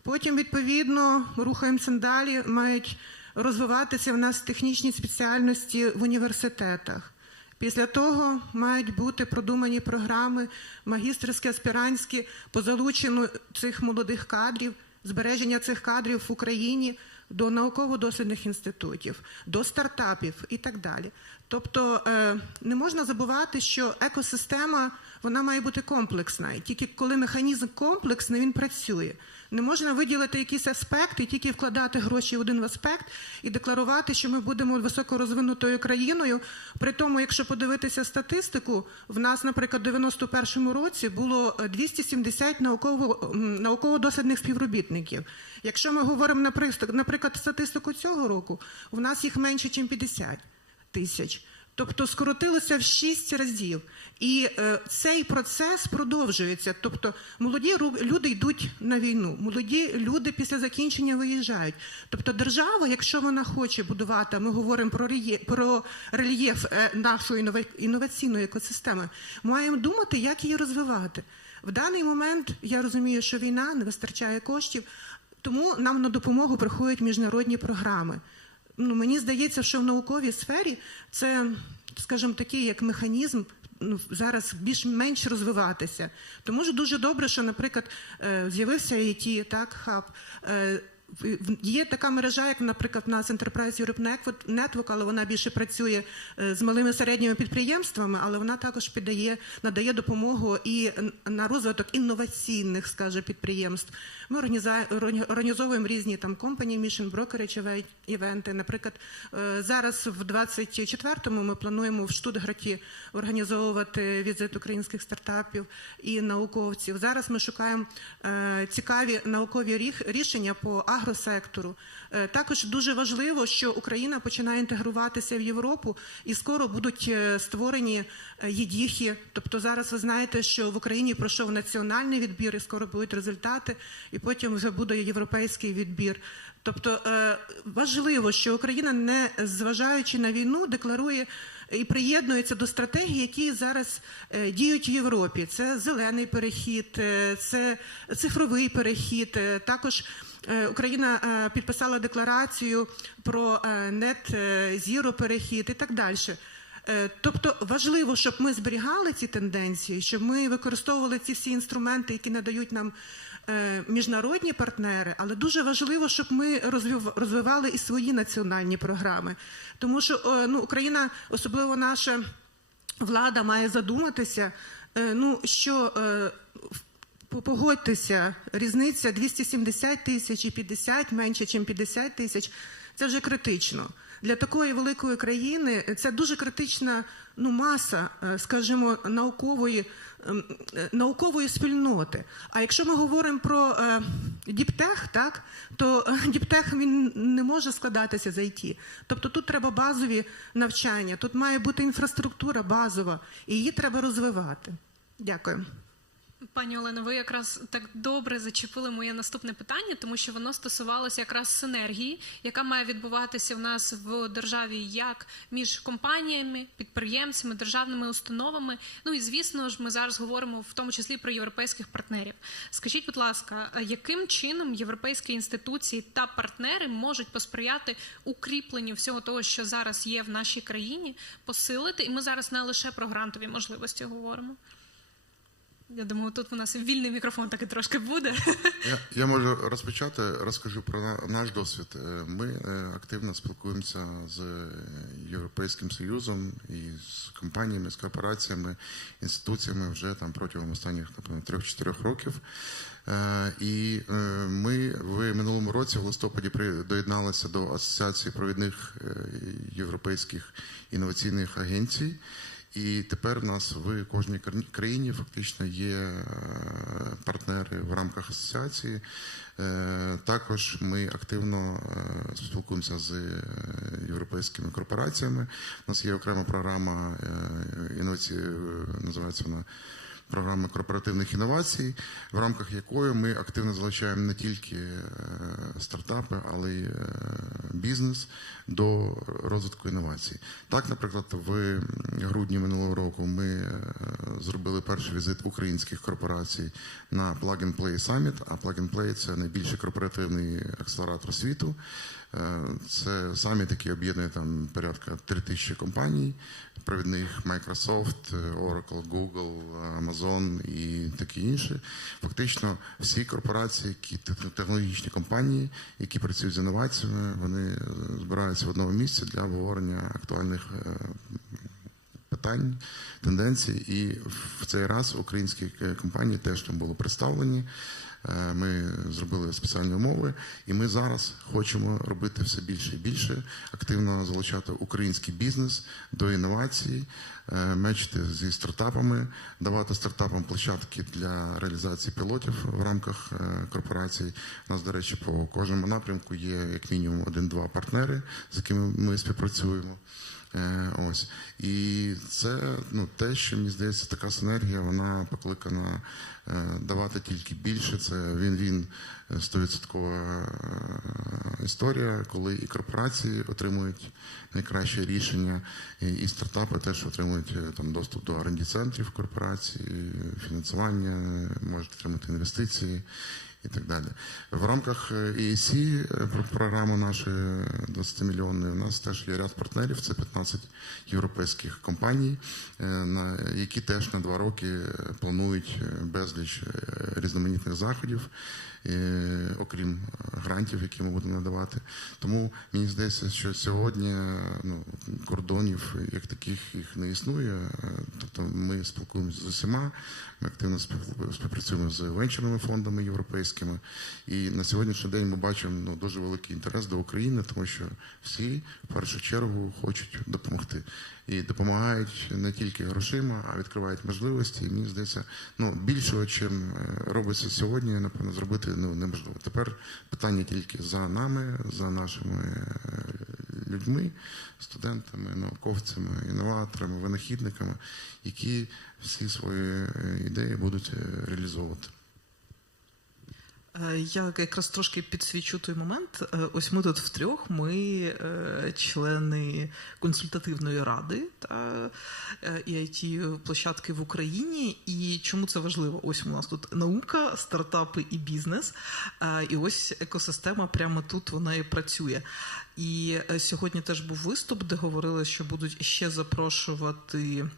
Потім, відповідно, рухаємося далі, мають розвиватися в нас технічні спеціальності в університетах. Після того мають бути продумані програми магістерські, аспірантські по залученню цих молодих кадрів, збереження цих кадрів в Україні до науково-дослідних інститутів, до стартапів і так далі. Тобто не можна забувати, що екосистема, вона має бути комплексна. І тільки коли механізм комплексний, він працює. Не можна виділити якісь аспекти і тільки вкладати гроші в один аспект і декларувати, що ми будемо високорозвинутою країною. При тому, якщо подивитися статистику, в нас, наприклад, у 91-му році було 270 науково-дослідних співробітників. Якщо ми говоримо, наприклад, статистику цього року, в нас їх менше, ніж 50 тисяч. Тобто скоротилося в 6 разів. І цей процес продовжується. Тобто молоді люди йдуть на війну, молоді люди після закінчення виїжджають. Тобто держава, якщо вона хоче будувати, ми говоримо про рельєф нашої інноваційної екосистеми, маємо думати, як її розвивати. В даний момент я розумію, що війна, не вистачає коштів, тому нам на допомогу приходять міжнародні програми. Мені здається, що в науковій сфері це, скажімо, такий як механізм зараз більш-менш розвиватися. Тому що дуже добре, що, наприклад, з'явився EIT, так, хаб. Є така мережа, як, наприклад, у нас Enterprise Europe Network, але вона більше працює з малими і середніми підприємствами, але вона також надає допомогу і на розвиток інноваційних, скажімо, підприємств. Ми організовуємо різні там company mission, brokerage івенти. Наприклад, зараз в 24-му ми плануємо в Штутгарті організовувати візит українських стартапів і науковців. Зараз ми шукаємо цікаві наукові рішення по агросектору. Також дуже важливо, що Україна починає інтегруватися в Європу і скоро будуть створені ЄДІХи. Тобто зараз ви знаєте, що в Україні пройшов національний відбір і скоро будуть результати, і потім вже буде європейський відбір. Тобто важливо, що Україна, не зважаючи на війну, декларує і приєднується до стратегій, які зараз діють в Європі. Це зелений перехід, це цифровий перехід, також Україна підписала декларацію про Net Zero перехід і так далі. Тобто важливо, щоб ми зберігали ці тенденції, щоб ми використовували ці всі інструменти, які надають нам міжнародні партнери, але дуже важливо, щоб ми розвивали і свої національні програми. Тому що Україна, особливо наша влада, має задуматися, що погодьтеся, різниця 270 тисяч і 50, менше, ніж 50 тисяч, це вже критично. Для такої великої країни це дуже критична маса, скажімо, наукової спільноти. А якщо ми говоримо про діптех, так, то діптех він не може складатися з IT. Тобто тут треба базові навчання, тут має бути інфраструктура базова, і її треба розвивати. Дякую. Пані Олено, ви якраз так добре зачепили моє наступне питання, тому що воно стосувалося якраз синергії, яка має відбуватися в нас в державі як між компаніями, підприємцями, державними установами. І, звісно ж, ми зараз говоримо в тому числі про європейських партнерів. Скажіть, будь ласка, яким чином європейські інституції та партнери можуть посприяти укріпленню всього того, що зараз є в нашій країні, посилити? І ми зараз не лише про грантові можливості говоримо. Я думаю, тут у нас вільний мікрофон таки трошки буде. Я можу розпочати, розкажу про наш досвід. Ми активно спілкуємося з Європейським Союзом і з компаніями, з корпораціями, інституціями вже там протягом останніх 3-4 років. І ми в минулому році в листопаді доєдналися до Асоціації провідних європейських інноваційних агенцій. І тепер в нас в кожній країні фактично є партнери в рамках асоціації. Також ми активно спілкуємося з європейськими корпораціями. У нас є окрема програма інновації, називається вона програми корпоративних інновацій, в рамках якої ми активно залучаємо не тільки стартапи, але й бізнес до розвитку інновацій. Так, наприклад, в грудні минулого року ми зробили перший візит українських корпорацій на Plug and Play Summit, а Plug and Play – це найбільший корпоративний акселератор світу. Це саміт, який об'єднує там порядка 3000 компаній, провідних Microsoft, Oracle, Google, Amazon і такі інші. Фактично всі корпорації, технологічні компанії, які працюють з інноваціями, вони збираються в одному місці для обговорення актуальних питань, тенденцій. І в цей раз українські компанії теж там були представлені. Ми зробили спеціальні умови, і ми зараз хочемо робити все більше і більше, активно залучати український бізнес до інновацій, мечити зі стартапами, давати стартапам площадки для реалізації пілотів в рамках корпорацій. У нас, до речі, по кожному напрямку є як мінімум 1-2 партнери, з якими ми співпрацюємо. Ось. І це те, що, мені здається, така синергія, вона покликана давати тільки більше. Це він 100% історія, коли і корпорації отримують найкраще рішення, і стартапи теж отримують там доступ до R&D-центрів корпорації, фінансування, можуть отримати інвестиції і так далі. В рамках EIT програми нашої 20-мільйонної у нас теж є ряд партнерів, це 15 європейських компаній, які теж на 2 роки планують безліч різноманітних заходів, окрім грантів, які ми будемо надавати. Тому мені здається, що сьогодні кордонів як таких їх не існує. Тобто ми спілкуємося з усіма, ми активно співпрацюємо з венчурними фондами європейськими. І на сьогоднішній день ми бачимо дуже великий інтерес до України, тому що всі в першу чергу хочуть допомогти. І допомагають не тільки грошима, а відкривають можливості. І мені здається, більшого, чим робиться сьогодні, напевно, зробити неможливо. Тепер питання тільки за нами, за нашими людьми, студентами, науковцями, інноваторами, винахідниками, які всі свої ідеї будуть реалізовувати. Я якраз трошки підсвічу той момент. Ось ми тут втрьох, ми члени консультативної ради та EIT-площадки в Україні. І чому це важливо? Ось у нас тут наука, стартапи і бізнес. І ось екосистема прямо тут, вона і працює. І сьогодні теж був виступ, де говорили, що будуть ще запрошувати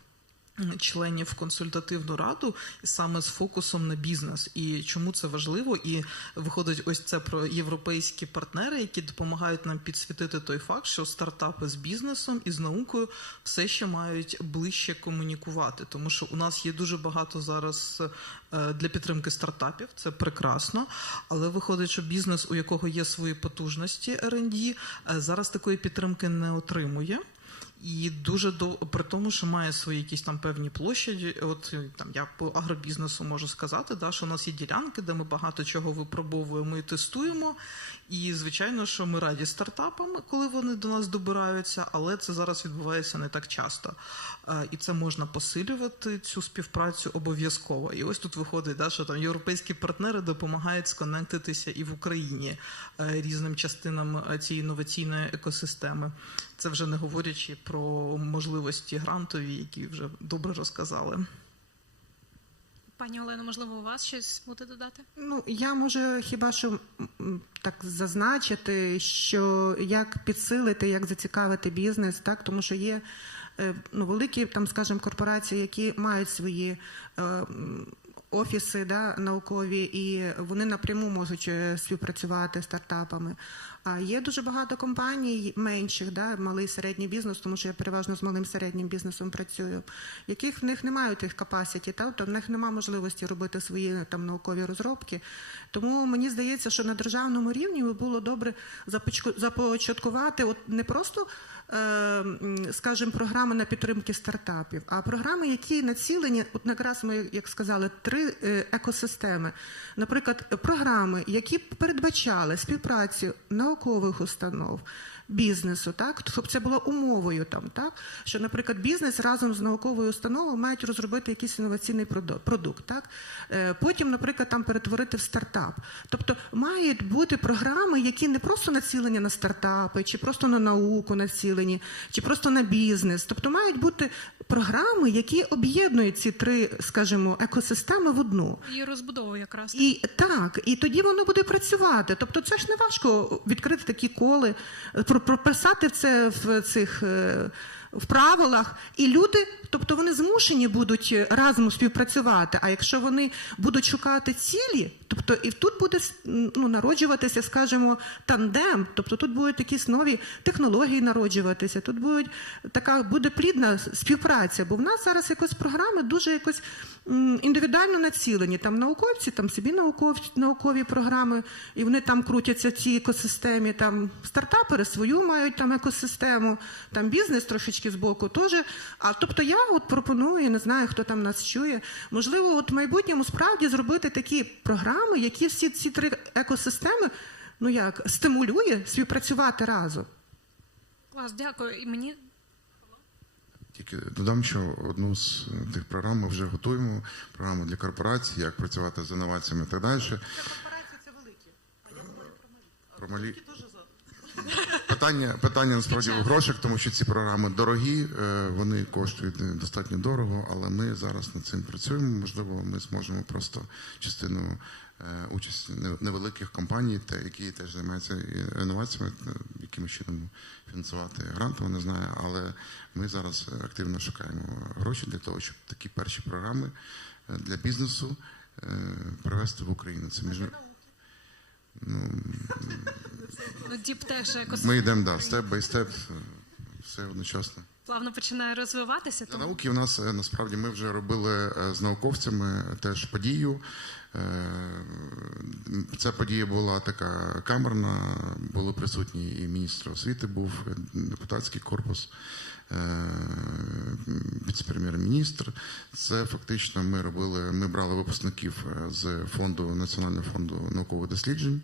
членів в консультативну раду саме з фокусом на бізнес. І чому це важливо? І виходить ось це про європейські партнери, які допомагають нам підсвітити той факт, що стартапи з бізнесом і з наукою все ще мають ближче комунікувати. Тому що у нас є дуже багато зараз для підтримки стартапів, це прекрасно, але виходить, що бізнес, у якого є свої потужності R&D, зараз такої підтримки не отримує. І дуже при тому, що має свої якісь там певні площаді. От там я по агробізнесу можу сказати, що у нас є ділянки, де ми багато чого випробовуємо і тестуємо. І, звичайно, що ми раді стартапам, коли вони до нас добираються, але це зараз відбувається не так часто. І це можна посилювати, цю співпрацю обов'язково. І ось тут виходить, що там європейські партнери допомагають сконектитися і в Україні різним частинам цієї інноваційної екосистеми. Це вже не говорячи про можливості грантові, які вже добре розказали. Пані Олено, можливо, у вас щось буде додати? Я можу хіба що так зазначити, що як підсилити, як зацікавити бізнес, так, тому що є великі, там, скажімо, корпорації, які мають свої офіси наукові, і вони напряму можуть співпрацювати з стартапами. А є дуже багато компаній менших, малий середній бізнес, тому що я переважно з малим середнім бізнесом працюю, яких в них немає тих capacity, тобто в них немає можливості робити свої там наукові розробки. Тому мені здається, що на державному рівні було добре започаткувати не просто, скажімо, програми на підтримки стартапів, а програми, які націлені, якраз ми, як сказали, 3 3 екосистеми. Наприклад, програми, які передбачали співпрацю наукових установ, бізнесу, так, щоб це було умовою там, так, що, наприклад, бізнес разом з науковою установою мають розробити якийсь інноваційний продукт, так, потім, наприклад, там перетворити в стартап. Тобто мають бути програми, які не просто націлені на стартапи, чи просто на науку націлені, чи просто на бізнес. Тобто мають бути програми, які об'єднують ці 3, скажімо, екосистеми в одну. І розбудову якраз. І так, і тоді воно буде працювати. Тобто це ж не важко відкрити такі коли, прописати це в правилах, і люди, тобто вони змушені будуть разом співпрацювати, а якщо вони будуть шукати цілі, тобто і тут буде народжуватися, скажімо, тандем, тобто тут будуть якісь нові технології народжуватися, тут буде плідна співпраця, бо в нас зараз якось програми дуже якось індивідуально націлені, там науковці, там собі наукові програми, і вони там крутяться в цій екосистемі, там стартапери свою мають там екосистему, там бізнес трошечки збоку теж. А тобто я от пропоную, не знаю, хто там нас чує, можливо, от в майбутньому справді зробити такі програми, які всі ці 3 екосистеми, стимулює співпрацювати разом. Клас, дякую. І мені... Тільки додам, що одну з тих програм ми вже готуємо, програму для корпорацій, як працювати з інноваціями і так далі. Це корпорації, це великі, а я говорю про малі. Питання насправді в грошах, тому що ці програми дорогі, вони коштують достатньо дорого, але ми зараз над цим працюємо. Можливо, ми зможемо просто частину участі невеликих компаній, які теж займаються інноваціями, якимось чином фінансувати грантово, не знаю, але ми зараз активно шукаємо гроші для того, щоб такі перші програми для бізнесу привести в Україну. Це ми йдемо, степ бай степ, все одночасно. Плавно починає розвиватися. Для науки в нас, насправді, ми вже робили з науковцями теж подію. Ця подія була така камерна, були присутні і міністр освіти був, депутатський корпус, віце-прем'єр-міністр. Це фактично ми брали випускників з Національного фонду наукових досліджень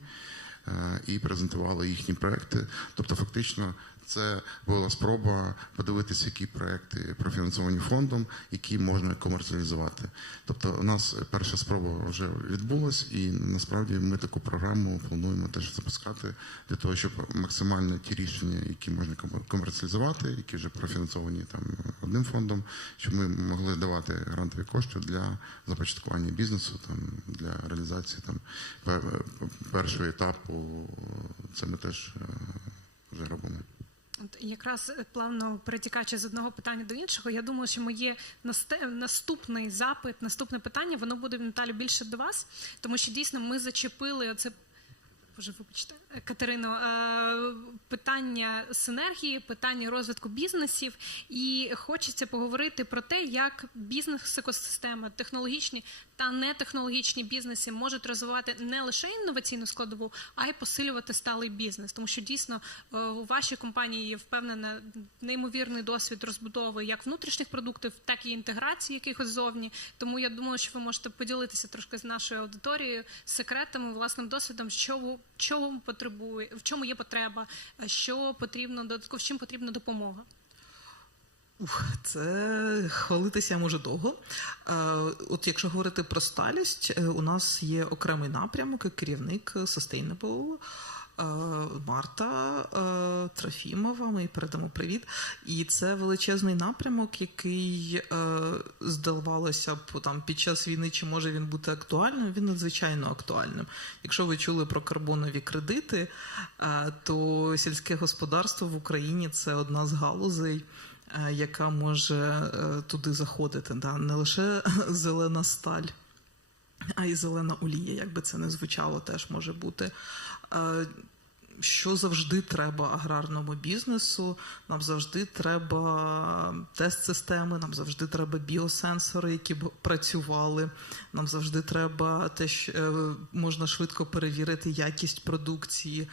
і презентували їхні проекти. Тобто фактично це була спроба подивитися, які проекти профінансовані фондом, які можна комерціалізувати. Тобто у нас перша спроба вже відбулась, і насправді ми таку програму плануємо теж запускати для того, щоб максимально ті рішення, які можна комерціалізувати, які вже профінансовані там одним фондом, щоб ми могли давати грантові кошти для започаткування бізнесу, там, для реалізації там, першого етапу. Це ми теж вже робимо. Якраз плавно перетікаючи з одного питання до іншого, я думаю, що моє наступний запит, наступне питання, воно буде, Наталю, більше до вас, тому що дійсно ми зачепили оце, вибачте, Катерино, питання синергії, питання розвитку бізнесів, і хочеться поговорити про те, як бізнес-екосистема, технологічні та нетехнологічні бізнеси можуть розвивати не лише інноваційну складову, а й посилювати сталий бізнес. Тому що дійсно у вашій компанії є, впевнена, неймовірний досвід розбудови як внутрішніх продуктів, так і інтеграції якихось зовні. Тому я думаю, що ви можете поділитися трошки з нашою аудиторією секретами, власним досвідом, чого потребує, в чому є потреба, що потрібно додатково, з чим потрібна допомога. Це хвалитися може довго. От якщо говорити про сталість, у нас є окремий напрямок, як керівник Sustainable, Марта Трофімова, ми їй передамо привіт. І це величезний напрямок, який, здавалося б, там, під час війни, чи може він бути актуальним, він надзвичайно актуальним. Якщо ви чули про карбонові кредити, то сільське господарство в Україні – це одна з галузей, яка може туди заходити. Да? Не лише зелена сталь, а й зелена олія, як би це не звучало, теж може бути. що завжди треба аграрному бізнесу? Нам завжди треба тест-системи, нам завжди треба біосенсори, які б працювали, нам завжди треба те, що можна швидко перевірити якість продукції,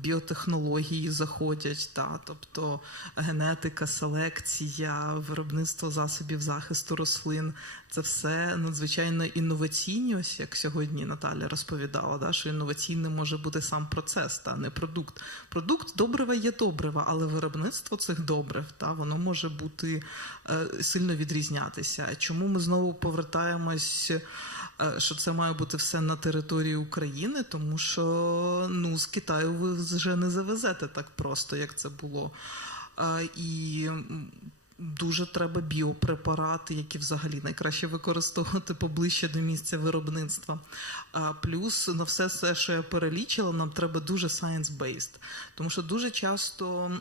біотехнології заходять, тобто генетика, селекція, виробництво засобів захисту рослин. Це все надзвичайно інноваційні, ось як сьогодні Наталя розповідала, що інноваційним може бути сам процес, не продукт. Продукт добрива є добрива, але виробництво цих добрив, воно може бути сильно відрізнятися. Чому ми знову повертаємось, що це має бути все на території України, тому що з Китаю ви вже не завезете так просто, як це було. І дуже треба біопрепарати, які взагалі найкраще використовувати поближче до місця виробництва. Плюс на все, що я перелічила, нам треба дуже science-based. Тому що дуже часто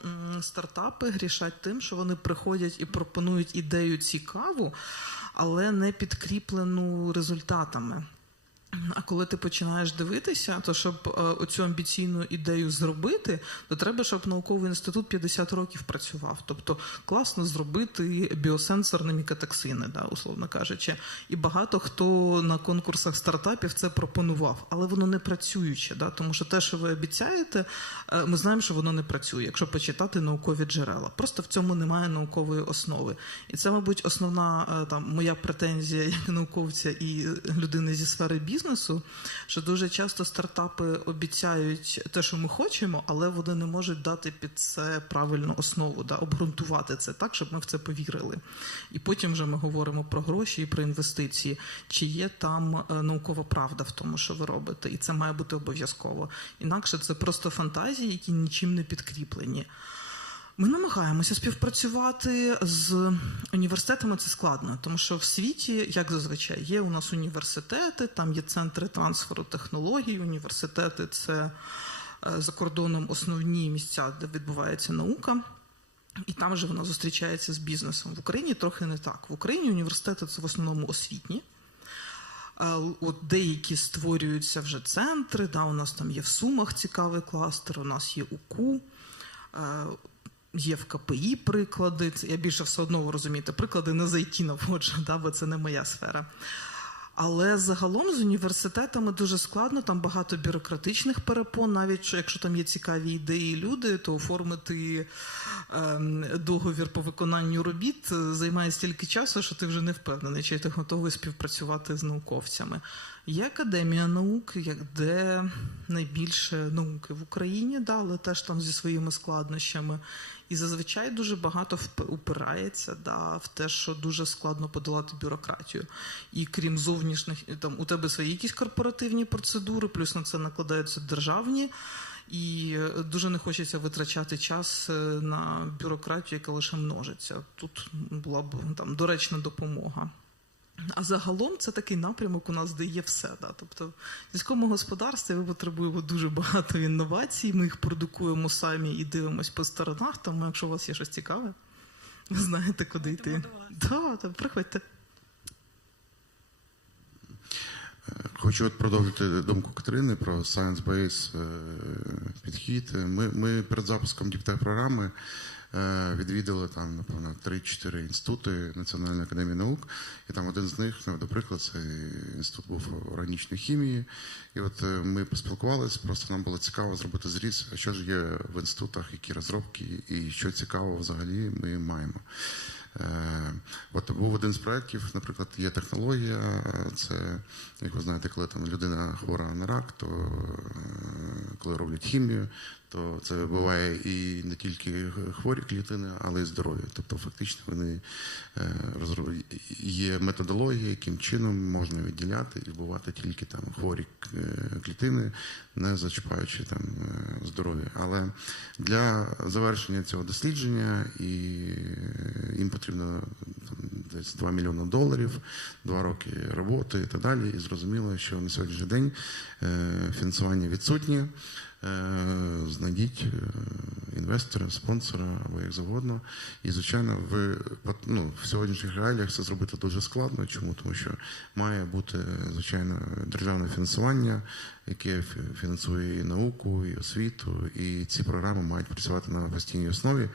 стартапи грішать тим, що вони приходять і пропонують ідею цікаву, але не підкріплену результатами. А коли ти починаєш дивитися, то щоб оцю амбіційну ідею зробити, то треба, щоб науковий інститут 50 років працював. Тобто класно зробити біосенсор на мікотоксини, условно кажучи. І багато хто на конкурсах стартапів це пропонував, але воно не працююче, тому що те, що ви обіцяєте, ми знаємо, що воно не працює, якщо почитати наукові джерела. Просто в цьому немає наукової основи. І це, мабуть, основна моя претензія як науковця і людини зі сфери бізнесу, що дуже часто стартапи обіцяють те, що ми хочемо, але вони не можуть дати під це правильну основу, обґрунтувати це так, щоб ми в це повірили. І потім вже ми говоримо про гроші і про інвестиції. Чи є там наукова правда в тому, що ви робите? І це має бути обов'язково. Інакше це просто фантазії, які нічим не підкріплені. Ми намагаємося співпрацювати з університетами, це складно, тому що в світі, як зазвичай, є у нас університети, там є центри трансферу технологій, університети – це за кордоном основні місця, де відбувається наука, і там же вона зустрічається з бізнесом. В Україні трохи не так. В Україні університети – це в основному освітні. От деякі створюються вже центри, у нас там є в Сумах цікавий кластер, у нас є УКУ, є в КПІ приклади, я більше все одно, ви розумієте, приклади не з IT наводжу, бо це не моя сфера. Але загалом з університетами дуже складно, там багато бюрократичних перепон, навіть якщо там є цікаві ідеї і люди, то оформити договір по виконанню робіт займає стільки часу, що ти вже не впевнений, чи ти готовий співпрацювати з науковцями. Є Академія наук, де найбільше науки в Україні, але теж там зі своїми складнощами. І зазвичай дуже багато упирається в те, що дуже складно подолати бюрократію. І крім зовнішніх, у тебе свої якісь корпоративні процедури, плюс на це накладаються державні. І дуже не хочеться витрачати час на бюрократію, яка лише множиться. Тут була б доречна допомога. А загалом це такий напрямок у нас, де є все. Тобто в сільському господарстві ми потребуємо дуже багато інновацій, ми їх продукуємо самі і дивимось по сторонах, тому якщо у вас є щось цікаве, ви знаєте, куди йти. Приходьте. Хочу продовжити думку Катерини про science-based підхід. Ми перед запуском діптех-програми відвідали там, напевно, 3-4 інститути Національної академії наук, і там один з них, до прикладу, це інститут був органічної хімії. І от ми поспілкувалися, просто нам було цікаво зробити зріз, що ж є в інститутах, які розробки, і що цікаво взагалі ми маємо. От був один з проєктів, наприклад, є технологія, це, як ви знаєте, коли там людина хвора на рак, то коли роблять хімію, то це буває і не тільки хворі клітини, але й здорові. Тобто фактично вони є методологія, яким чином можна відділяти і вбивати тільки там хворі клітини, не зачіпаючи там здорові. Але для завершення цього дослідження їм потрібно десь $2 мільйони, 2 роки роботи і так далі. І зрозуміло, що на сьогоднішній день фінансування відсутнє. Знайдіть інвестора, спонсора або як завгодно. І, звичайно, в сьогоднішніх реаліях це зробити дуже складно. Чому? Тому що має бути, звичайно, державне фінансування, яке фінансує і науку, і освіту, і ці програми мають працювати на постійній основі.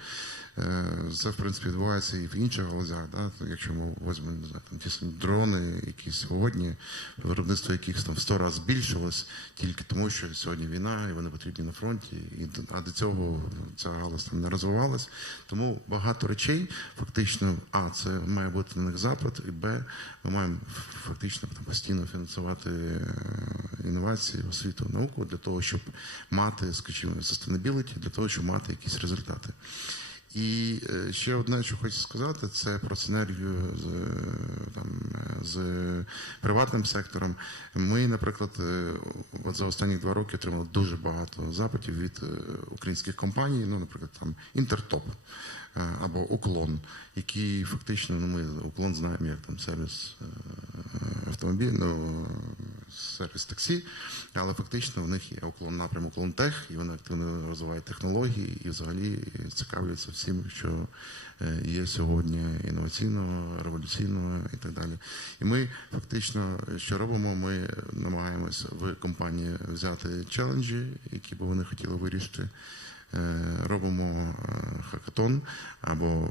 Це, в принципі, відбувається і в інших галузях. Да? Якщо ми візьмемо, не знаю, ті самі дрони, які сьогодні, виробництво яких там в 100 разів збільшилось, тільки тому, що сьогодні війна, і вони потрібні на фронті, а до цього ця галузь там не розвивалась. Тому багато речей, фактично, це має бути на них запит, і ми маємо фактично постійно фінансувати інновації, освіту, науку, для того, щоб мати, скажімо, sustainability, для того, щоб мати якісь результати. І ще одне, що хочу сказати, це про синергію з приватним сектором. Ми, наприклад, за останні 2 роки отримали дуже багато запитів від українських компаній, наприклад, там Інтертоп або Уклон, які фактично, ми Уклон знаємо як там сервіс автомобільного, сервіс таксі, але фактично в них є напрям Уклон-Тех, і вони активно розвивають технології і взагалі цікавляться всім, що є сьогодні інноваційного, революційного і так далі. І ми фактично, що робимо, ми намагаємося в компанії взяти челенджі, які б вони хотіли вирішити, робимо хакатон або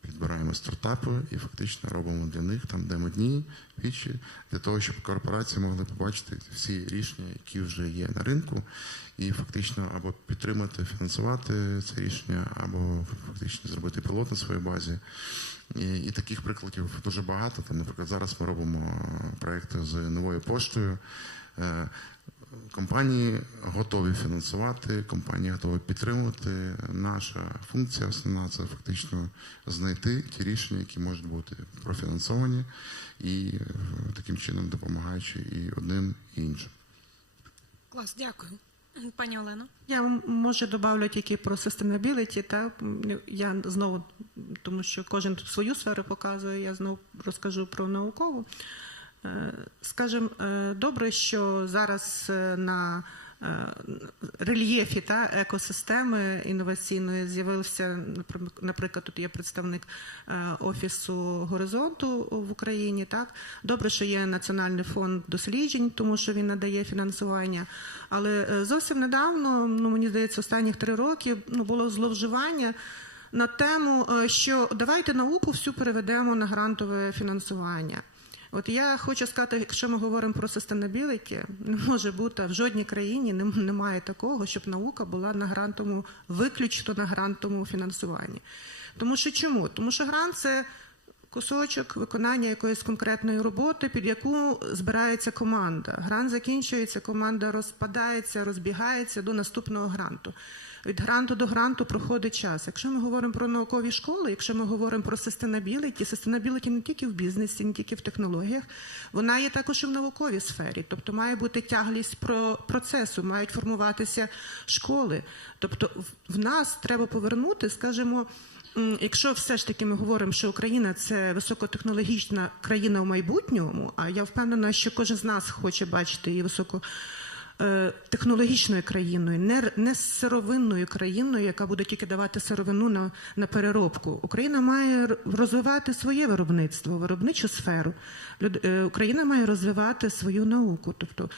підбираємо стартапи і фактично робимо для них там демо-дні, пітчі, для того, щоб корпорації могли побачити всі рішення, які вже є на ринку, і фактично або підтримати, фінансувати це рішення, або фактично зробити пілот на своїй базі. І таких прикладів дуже багато. Там, наприклад, зараз ми робимо проекти з новою поштою. Компанії готові фінансувати, компанії готові підтримувати. Наша функція основна – це фактично знайти ті рішення, які можуть бути профінансовані і таким чином допомагаючи і одним, і іншим. Клас, дякую. Пані Олено. Я може добавлю тільки про sustainability, та я знову, тому що кожен свою сферу показує, я знову розкажу про наукову. Скажімо, добре, що зараз на рельєфі екосистеми інноваційної з'явився, наприклад, тут є представник Офісу Горизонту в Україні. Так? Добре, що є Національний фонд досліджень, тому що він надає фінансування. Але зовсім недавно, мені здається, останніх 3 роки було зловживання на тему, що давайте науку всю переведемо на грантове фінансування. От я хочу сказати, якщо ми говоримо про sustainability, не може бути, в жодній країні немає такого, щоб наука була на грантовому, виключно на грантовому фінансуванні. Тому що чому? Тому що грант – це кусочок виконання якоїсь конкретної роботи, під яку збирається команда. Грант закінчується, команда розпадається, розбігається до наступного гранту. Від гранту до гранту проходить час. Якщо ми говоримо про наукові школи, якщо ми говоримо про sustainability не тільки в бізнесі, не тільки в технологіях, вона є також і в науковій сфері. Тобто має бути тяглість процесу, мають формуватися школи. Тобто в нас треба повернути, скажімо, якщо все ж таки ми говоримо, що Україна – це високотехнологічна країна в майбутньому, а я впевнена, що кожен з нас хоче бачити її високотехнологічною країною, не сировинною країною, яка буде тільки давати сировину на переробку. Україна має розвивати своє виробництво, виробничу сферу. Україна має розвивати свою науку. Тобто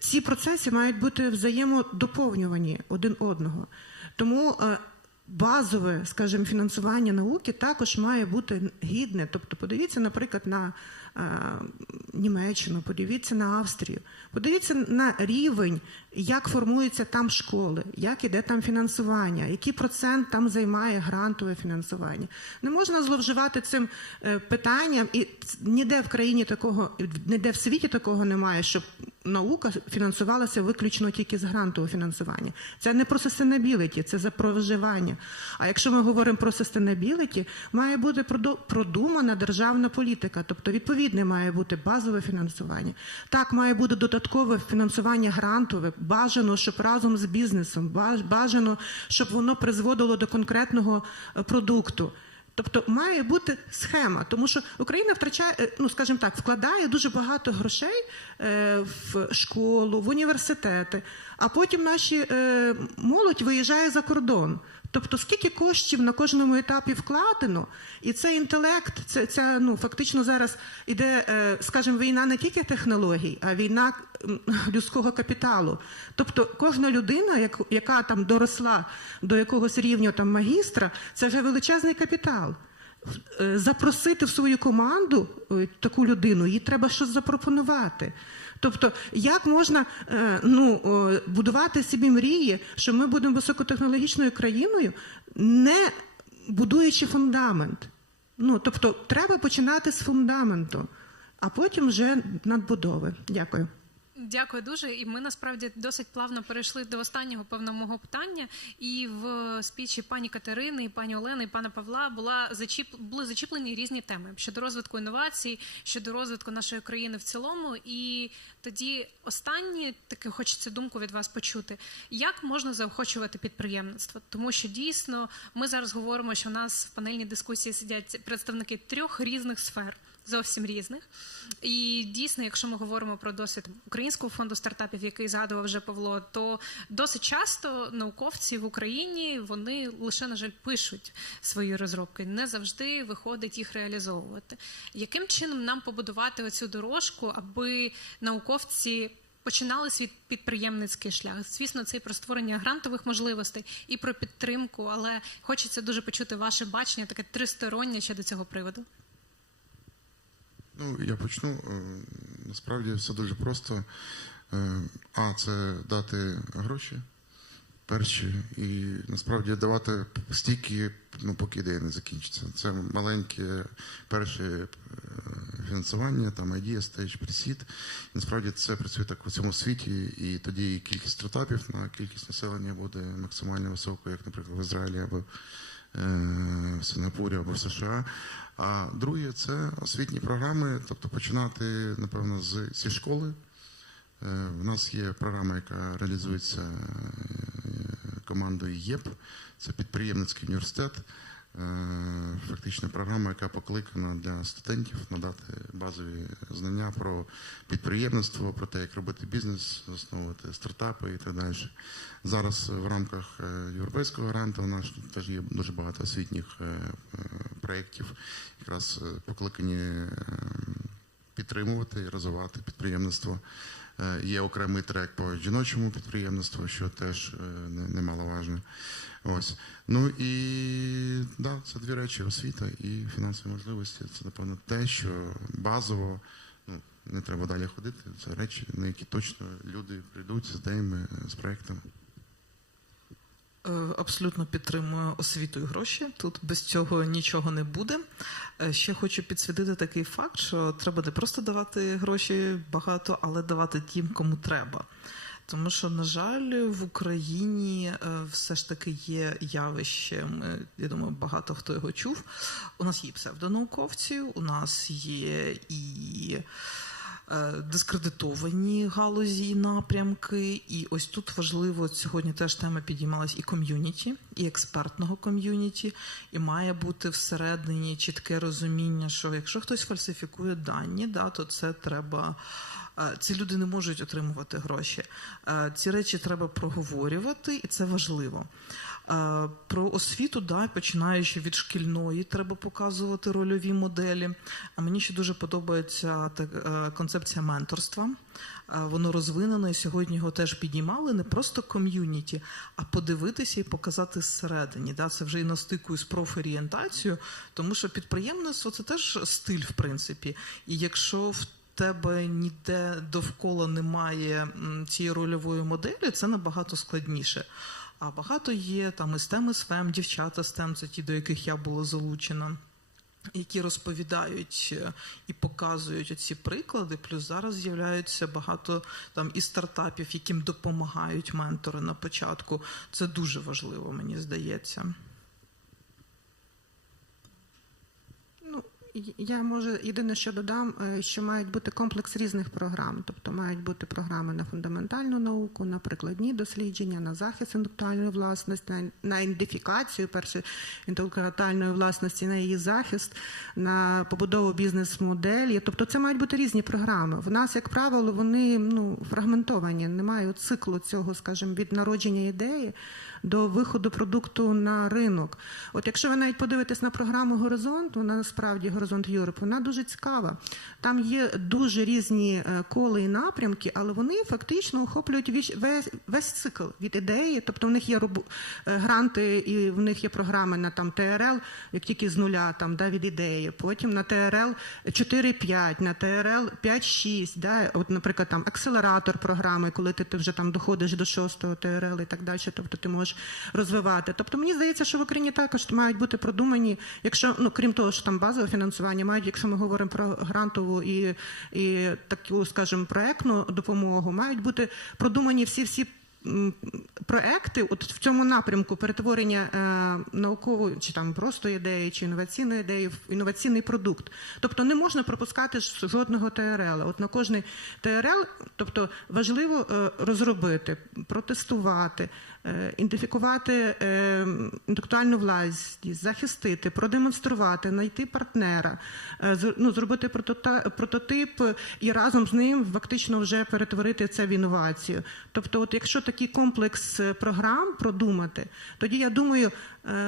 ці процеси мають бути взаємодоповнювані один одного. Тому базове, скажімо, фінансування науки також має бути гідне. Тобто подивіться, наприклад, на Німеччину, подивіться на Австрію, подивіться на рівень, як формуються там школи, як іде там фінансування, який процент там займає грантове фінансування. Не можна зловживати цим питанням, і ніде в країні такого, ніде в світі такого немає, щоб наука фінансувалася виключно тільки з грантового фінансування. Це не про sustainability, це за про виживання. А якщо ми говоримо про sustainability, має бути продумана державна політика, тобто відповідне має бути базове фінансування. Так, має бути додаткове фінансування грантове, бажано, щоб разом з бізнесом, бажано, щоб воно призводило до конкретного продукту. Тобто має бути схема, тому що Україна втрачає, ну скажімо так, вкладає дуже багато грошей в школу, в університети, а потім наші молодь виїжджає за кордон. Тобто скільки коштів на кожному етапі вкладено, і цей інтелект, це фактично зараз іде, скажімо, війна не тільки технологій, а війна людського капіталу. Тобто кожна людина, яка там доросла до якогось рівня там магістра, це вже величезний капітал. Запросити в свою команду таку людину, їй треба щось запропонувати. Тобто, як можна будувати собі мрії, що ми будемо високотехнологічною країною, не будуючи фундамент. Тобто, треба починати з фундаменту, а потім вже надбудови. Дякую. Дякую дуже. І ми насправді досить плавно перейшли до останнього певного мого питання. І в спічі пані Катерини, і пані Олени, і пана Павла були зачіплені різні теми щодо розвитку інновацій, щодо розвитку нашої країни в цілому. І тоді останнє, таке хочеться думку від вас почути. Як можна заохочувати підприємництво? Тому що дійсно ми зараз говоримо, що у нас в панельній дискусії сидять представники 3 різних сфер. Зовсім різних. І дійсно, якщо ми говоримо про досвід Українського фонду стартапів, який згадував вже Павло, то досить часто науковці в Україні, вони лише, на жаль, пишуть свої розробки. Не завжди виходить їх реалізовувати. Яким чином нам побудувати оцю дорожку, аби науковці починали свій підприємницький шлях? Звісно, це і про створення грантових можливостей, і про підтримку, але хочеться дуже почути ваше бачення, таке тристороннє щодо цього приводу. Я почну. Насправді все дуже просто. Це дати гроші перші і насправді давати стільки, поки ідея не закінчиться. Це маленьке перше фінансування, там Idea Stage, Pre-Seed. Насправді це працює так у всьому світі, і тоді кількість стартапів на кількість населення буде максимально високою, як, наприклад, в Ізраїлі або в Сингапурі або в США. А друге – це освітні програми, тобто починати, напевно, зі школи. У нас є програма, яка реалізується командою ЄП, це підприємницький університет. Фактично програма, яка покликана для студентів надати базові знання про підприємництво, про те, як робити бізнес, засновувати стартапи і так далі. Зараз в рамках європейського гранту у нас теж є дуже багато освітніх проєктів, якраз покликані підтримувати і розвивати підприємництво. Є окремий трек по жіночому підприємництву, що теж немаловажно. Ось. Це 2 речі: освіта і фінансові можливості. Це, напевно, те, що базово не треба далі ходити. Це речі, на які точно люди прийдуть з ідеями, з проєктами. Абсолютно підтримую освіту і гроші. Тут без цього нічого не буде. Ще хочу підсвітити такий факт, що треба не просто давати гроші багато, але давати тим, кому треба. Тому що, на жаль, в Україні все ж таки є явищем, я думаю, багато хто його чув. У нас є псевдонауковці, у нас є і дискредитовані галузі і напрямки. І ось тут важливо, сьогодні теж тема підіймалась і ком'юніті, і експертного ком'юніті, і має бути всередині чітке розуміння, що якщо хтось фальсифікує дані, то це треба... Ці люди не можуть отримувати гроші. Ці речі треба проговорювати, і це важливо. Про освіту, починаючи від шкільної, треба показувати рольові моделі. А мені ще дуже подобається концепція менторства. Воно розвинено, і сьогодні його теж піднімали. Не просто ком'юніті, а подивитися і показати зсередині. Це вже і на стику з профорієнтацією, тому що підприємництво – це теж стиль, в принципі. І якщо в тебе ніде довкола немає цієї рольової моделі, це набагато складніше. А багато є там і STEM, і SFEM, дівчата STEM, це ті, до яких я була залучена, які розповідають і показують оці приклади. Плюс зараз з'являються багато там і стартапів, яким допомагають ментори на початку. Це дуже важливо, мені здається. Я, може, єдине, що додам, що мають бути комплекс різних програм. Тобто мають бути програми на фундаментальну науку, на прикладні дослідження, на захист інтелектуальної власності, на ідентифікацію першої інтелектуальної власності, на її захист, на побудову бізнес-моделі. Тобто це мають бути різні програми. В нас, як правило, вони фрагментовані, немає циклу цього, скажімо, від народження ідеї до виходу продукту на ринок. От якщо ви навіть подивитесь на програму «Горизонт», вона насправді «Горизонт Європ», вона дуже цікава. Там є дуже різні коли і напрямки, але вони фактично охоплюють весь цикл від ідеї, тобто в них є гранти і в них є програми на там ТРЛ, як тільки з нуля, там, да, від ідеї, потім на ТРЛ 4-5, на ТРЛ 5-6, да, от, наприклад, там акселератор програми, коли ти вже там доходиш до 6-го ТРЛ і так далі, тобто ти можеш розвивати. Тобто мені здається, що в Україні також мають бути продумані, якщо, крім того, що там базове фінансування, мають, якщо ми говоримо про грантову і таку, скажімо, проектну допомогу, мають бути продумані всі проекти от в цьому напрямку перетворення наукової, чи там просто ідеї, чи інноваційної ідеї в інноваційний продукт. Тобто не можна пропускати жодного ТРЛ. От на кожний ТРЛ, тобто важливо розробити, протестувати, ідентифікувати інтелектуальну власність, захистити, продемонструвати, знайти партнера, зробити прототип і разом з ним фактично вже перетворити це в інновацію. Тобто от якщо такий комплекс програм продумати, тоді, я думаю,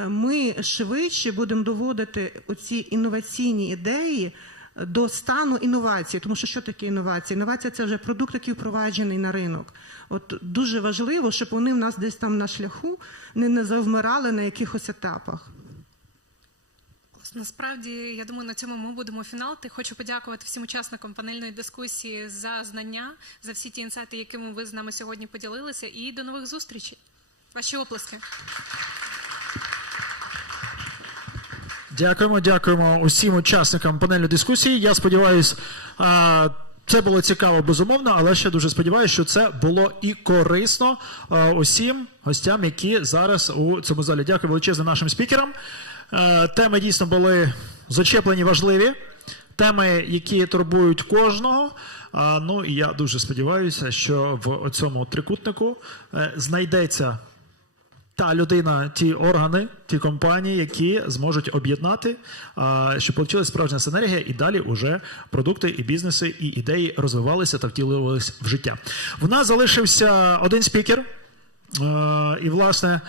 ми швидше будемо доводити оці інноваційні ідеї до стану інновації. Тому що таке інновація? Інновація – це вже продукт, який впроваджений на ринок. От дуже важливо, щоб вони в нас десь там на шляху не завмирали на якихось етапах. Насправді, я думаю, на цьому ми будемо фіналити. Хочу подякувати всім учасникам панельної дискусії за знання, за всі ті інсайти, якими ви з нами сьогодні поділилися. І до нових зустрічей. Ваші оплески. Дякуємо усім учасникам панельної дискусії. Я сподіваюся, це було цікаво, безумовно, але ще дуже сподіваюся, що це було і корисно усім гостям, які зараз у цьому залі. Дякую величезно нашим спікерам. Теми дійсно були зачеплені, важливі. Теми, які турбують кожного. Ну і я дуже сподіваюся, що в цьому трикутнику знайдеться та людина, ті органи, ті компанії, які зможуть об'єднати, щоб вийшла справжня синергія і далі уже продукти і бізнеси, і ідеї розвивалися та втілювалися в життя. В нас залишився один спікер, і, власне,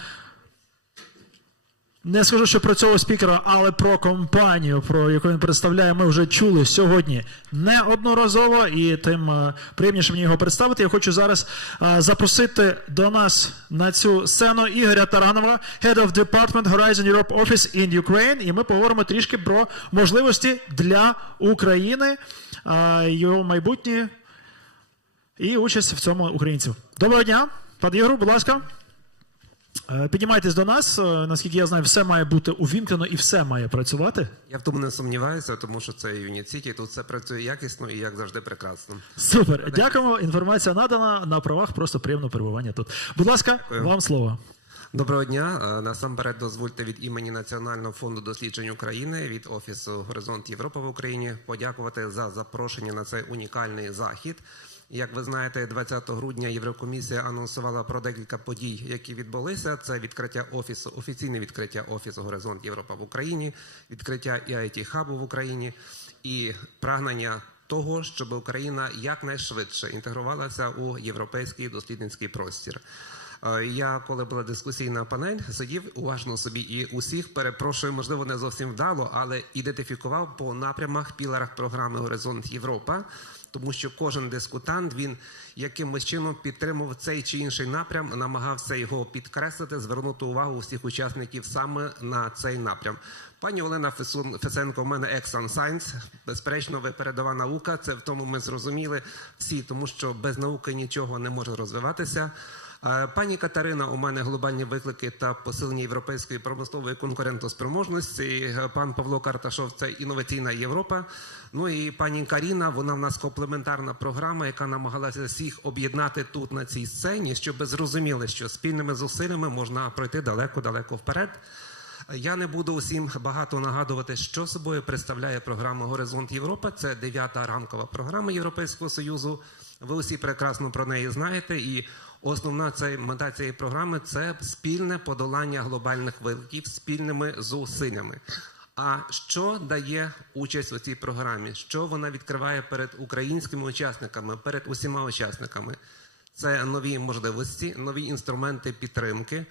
не скажу, що про цього спікера, але про компанію, про яку він представляє, ми вже чули сьогодні неодноразово, і тим приємніше мені його представити. Я хочу зараз запросити до нас на цю сцену Ігоря Таранова, Head of Department Horizon Europe Office in Ukraine, і ми поговоримо трішки про можливості для України, його майбутнє і участь в цьому українців. Доброго дня, пан Ігор, будь ласка. Піднімайтесь до нас, наскільки я знаю, все має бути увімкнено і все має працювати. Я в тому не сумніваюся, тому що це Юніт Сіті, тут все працює якісно і, як завжди, прекрасно. Супер, дякуємо, інформація надана, на правах просто приємного перебування тут. Будь ласка, вам слово. Доброго дня. Насамперед дозвольте від імені Національного фонду досліджень України, від Офісу «Горизонт Європа» в Україні подякувати за запрошення на цей унікальний захід. Як ви знаєте, 20 грудня Єврокомісія анонсувала про декілька подій, які відбулися. Це відкриття офісу, офіційне відкриття Офісу «Горизонт Європа» в Україні, відкриття EIT хабу в Україні і прагнення того, щоб Україна якнайшвидше інтегрувалася у європейський дослідницький простір. Я, коли була дискусійна панель, сидів уважно собі і усіх, перепрошую, можливо, не зовсім вдало, але ідентифікував по напрямах, піларах програми «Горизонт Європа», тому що кожен дискутант, він якимось чином підтримував цей чи інший напрям, намагався його підкреслити, звернути увагу усіх учасників саме на цей напрям. Пані Олена Фесенко, у мене Exxon Science, безперечно, ви передова наука, це в тому ми зрозуміли всі, тому що без науки нічого не може розвиватися. Пані Катерина, у мене глобальні виклики та посилення європейської промислової конкурентоспроможності. Пан Павло Карташов – це інноваційна Європа. Ну і пані Каріна, вона в нас комплементарна програма, яка намагалася всіх об'єднати тут на цій сцені, щоб зрозуміли, що спільними зусиллями можна пройти далеко-далеко вперед. Я не буду усім багато нагадувати, що собою представляє програма «Горизонт Європа». Це 9-та рамкова програма Європейського Союзу. Ви усі прекрасно про неї знаєте. І основна мета цієї програми – це спільне подолання глобальних викликів спільними зусиллями. А що дає участь у цій програмі? Що вона відкриває перед українськими учасниками, перед усіма учасниками? Це нові можливості, нові інструменти підтримки,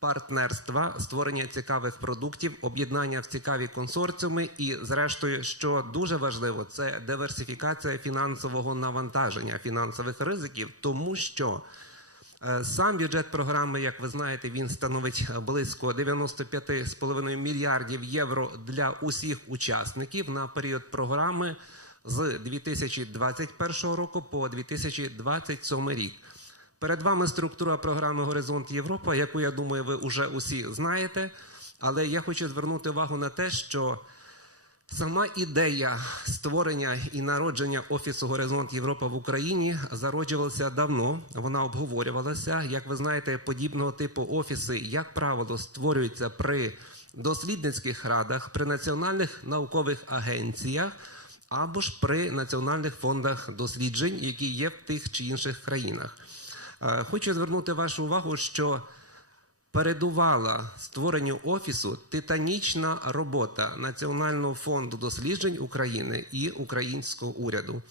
партнерства, створення цікавих продуктів, об'єднання в цікаві консорціуми і, зрештою, що дуже важливо, це диверсифікація фінансового навантаження, фінансових ризиків, тому що сам бюджет програми, як ви знаєте, він становить близько 95,5 мільярдів євро для усіх учасників на період програми з 2021 року по 2027 рік. Перед вами структура програми «Горизонт Європа», яку, я думаю, ви вже усі знаєте, але я хочу звернути увагу на те, що сама ідея створення і народження Офісу «Горизонт Європа» в Україні зароджувалася давно, вона обговорювалася. Як ви знаєте, подібного типу офіси, як правило, створюються при дослідницьких радах, при національних наукових агенціях або ж при національних фондах досліджень, які є в тих чи інших країнах. Хочу звернути вашу увагу, що передувала створенню офісу титанічна робота Національного фонду досліджень України і українського уряду.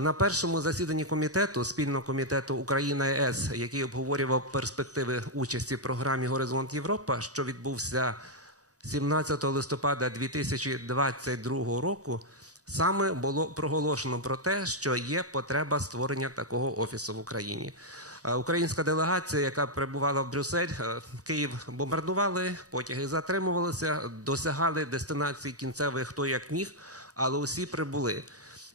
На першому засіданні комітету, спільного комітету Україна-ЄС, який обговорював перспективи участі в програмі «Горизонт Європа», що відбувся 17 листопада 2022 року, саме було проголошено про те, що є потреба створення такого офісу в Україні. Українська делегація, яка прибувала в Брюссель, Київ бомбардували, потяги затримувалися, досягали дестинації кінцевих хто як міг, але усі прибули.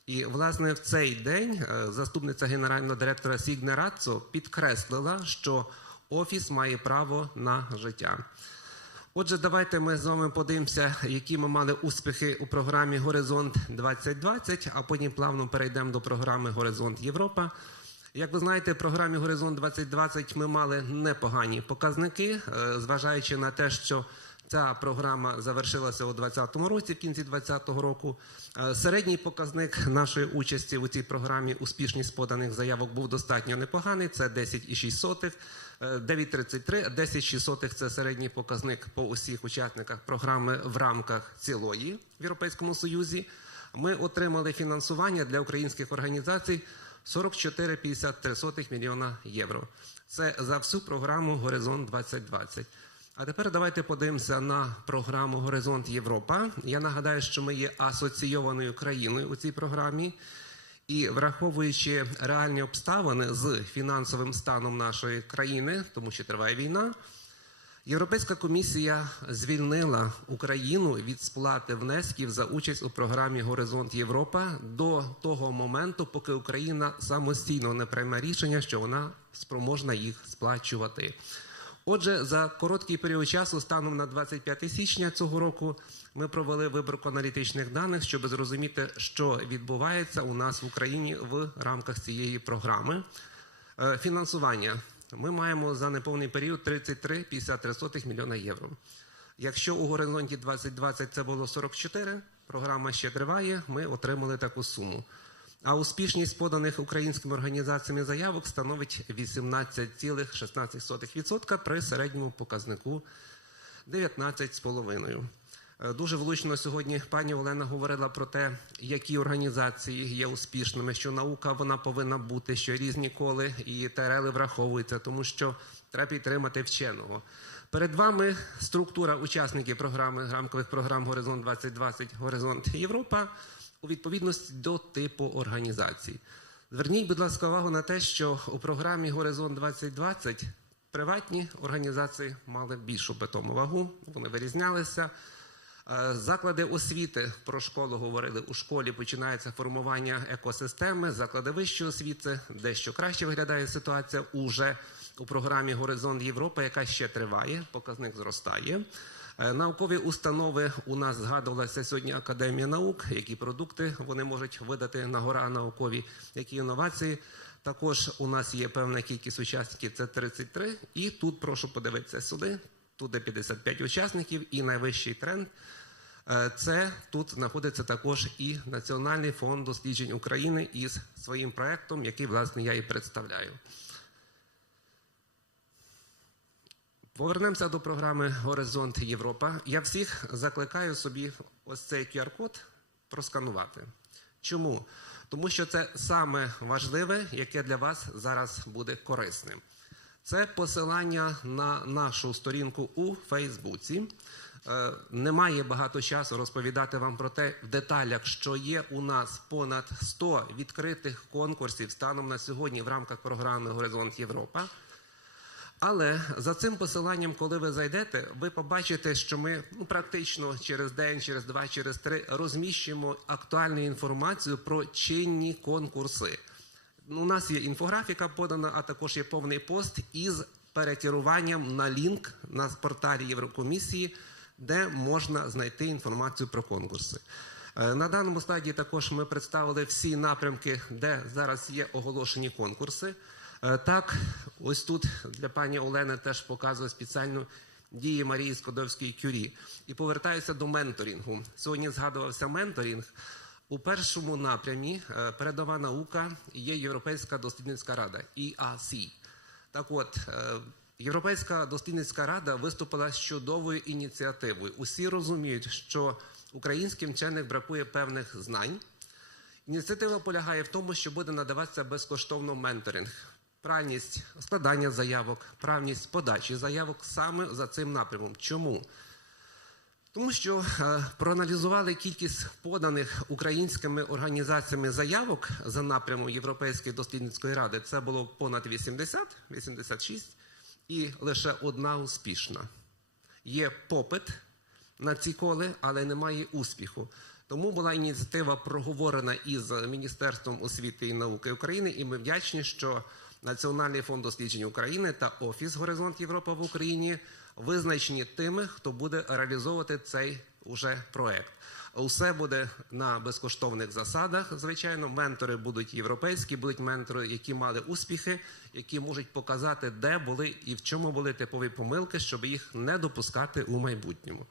І, власне, в цей день заступниця генерального директора Сігне Раццо підкреслила, що офіс має право на життя. Отже, давайте ми з вами подивимося, які ми мали успіхи у програмі «Горизонт 2020», а потім плавно перейдемо до програми «Горизонт Європа». Як ви знаєте, в програмі «Горизонт 2020» ми мали непогані показники, зважаючи на те, що ця програма завершилася у 2020 році, в кінці 2020 року. Середній показник нашої участі у цій програмі, успішність поданих заявок, був достатньо непоганий, це 10,6, 9,33, 10,6 – це середній показник по усіх учасниках програми в рамках цілої в Європейському Союзі. Ми отримали фінансування для українських організацій 44,53 мільйона євро. Це за всю програму «Горизонт 2020». А тепер давайте подивимося на програму «Горизонт Європа». Я нагадаю, що ми є асоційованою країною у цій програмі. І враховуючи реальні обставини з фінансовим станом нашої країни, тому що триває війна, Європейська комісія звільнила Україну від сплати внесків за участь у програмі «Горизонт Європа» до того моменту, поки Україна самостійно не прийме рішення, що вона спроможна їх сплачувати. Отже, за короткий період часу, станом на 25 січня цього року, ми провели вибірку аналітичних даних, щоб зрозуміти, що відбувається у нас в Україні в рамках цієї програми. Фінансування. Ми маємо за неповний період 33,53 мільйона євро. Якщо у «Горизонті 2020» це було 44, програма ще триває, ми отримали таку суму. А успішність поданих українськими організаціями заявок становить 18,16% при середньому показнику 19,5%. Дуже влучно сьогодні пані Олена говорила про те, які організації є успішними, що наука вона повинна бути, що різні коли і ТРЛи враховуються, тому що треба підтримати вченого. Перед вами структура учасників програми, рамкових програм «Горизонт 2020», «Горизонт Європа» у відповідності до типу організацій. Зверніть, будь ласка, увагу на те, що у програмі «Горизонт 2020» приватні організації мали більшу питому вагу, вони вирізнялися. Заклади освіти, про школу говорили, у школі починається формування екосистеми, заклади вищої освіти, дещо краще виглядає ситуація уже у програмі «Горизонт Європа», яка ще триває, показник зростає. Наукові установи, у нас згадувалася сьогодні Академія наук, які продукти вони можуть видати на гора наукові, які інновації. Також у нас є певна кількість учасників, це 33, і тут прошу подивитися сюди. тут де 55 учасників, і найвищий тренд – це тут знаходиться також і Національний фонд досліджень України із своїм проєктом, який, власне, я і представляю. Повернемося до програми «Горизонт Європа». Я всіх закликаю собі ось цей QR-код просканувати. Чому? Тому що це саме важливе, яке для вас зараз буде корисним. Це посилання на нашу сторінку у Фейсбуці. Немає багато часу розповідати вам про те в деталях, що є у нас понад 100 відкритих конкурсів станом на сьогодні в рамках програми «Горизонт Європа». Але за цим посиланням, коли ви зайдете, ви побачите, що ми практично через день, через два, через три розміщуємо актуальну інформацію про чинні конкурси. У нас є інфографіка подана, а також є повний пост із перекеруванням на лінк на порталі Єврокомісії, де можна знайти інформацію про конкурси. На даному слайді також ми представили всі напрямки, де зараз є оголошені конкурси. Так, ось тут для пані Олени теж показує спеціально дії Марії Складовської-Кюрі. І повертаюся до менторингу. Сьогодні згадувався менторинг. У першому напрямі передова наука є Європейська дослідницька рада, EIT. Так от, Європейська дослідницька рада виступила з чудовою ініціативою. Усі розуміють, що українським вченим бракує певних знань. Ініціатива полягає в тому, що буде надаватися безкоштовно менторинг. Правильність складання заявок, правильність подачі заявок саме за цим напрямом. Чому? Тому що проаналізували кількість поданих українськими організаціями заявок за напрямом Європейської дослідницької ради. Це було понад 80, 86, і лише одна успішна. Є попит на ці коли, але немає успіху. Тому була ініціатива проговорена із Міністерством освіти і науки України, і ми вдячні, що Національний фонд досліджень України та Офіс «Горизонт Європа» в Україні визначені тими, хто буде реалізовувати цей уже проект. Усе буде на безкоштовних засадах, звичайно. Ментори будуть європейські, будуть ментори, які мали успіхи, які можуть показати, де були і в чому були типові помилки, щоб їх не допускати у майбутньому.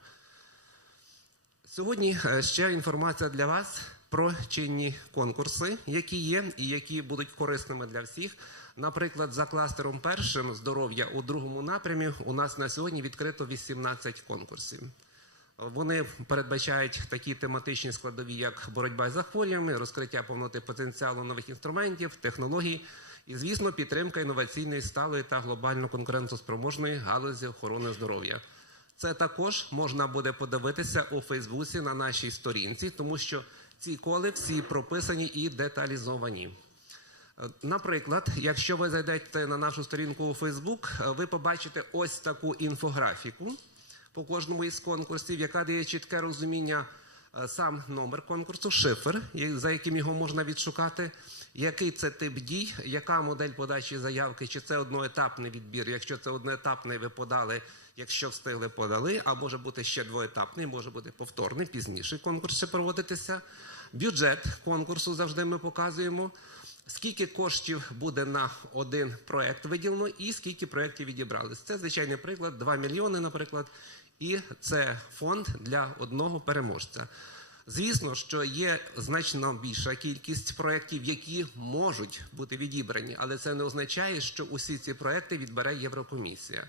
Сьогодні ще інформація для вас про чинні конкурси, які є і які будуть корисними для всіх. Наприклад, за кластером першим «Здоров'я» у другому напрямі у нас на сьогодні відкрито 18 конкурсів. Вони передбачають такі тематичні складові, як боротьба з захворюваннями, розкриття повноти потенціалу нових інструментів, технологій і, звісно, підтримка інноваційної, сталої та глобально конкурентоспроможної галузі охорони здоров'я. Це також можна буде подивитися у Фейсбуці на нашій сторінці, тому що ці коли всі прописані і деталізовані. Наприклад, якщо ви зайдете на нашу сторінку у Фейсбук, ви побачите ось таку інфографіку по кожному із конкурсів, яка дає чітке розуміння сам номер конкурсу, шифр, за яким його можна відшукати, який це тип дій, яка модель подачі заявки, чи це одноетапний відбір. Якщо це одноетапний, ви подали, якщо встигли, подали, а може бути ще двоетапний, може бути повторний, пізніше конкурс ще проводитися. Бюджет конкурсу завжди ми показуємо, скільки коштів буде на один проєкт виділено і скільки проєктів відібрались. Це звичайний приклад, 2 мільйони, наприклад, і це фонд для одного переможця. Звісно, що є значно більша кількість проєктів, які можуть бути відібрані, але це не означає, що усі ці проєкти відбере Єврокомісія.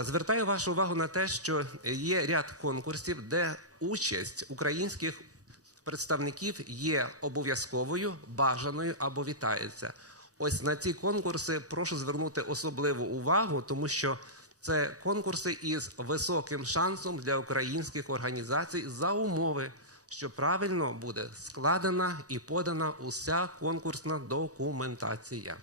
Звертаю вашу увагу на те, що є ряд конкурсів, де участь українських представників є обов'язковою, бажаною або вітається. Ось на ці конкурси прошу звернути особливу увагу, тому що це конкурси із високим шансом для українських організацій за умови, що правильно буде складена і подана уся конкурсна документація.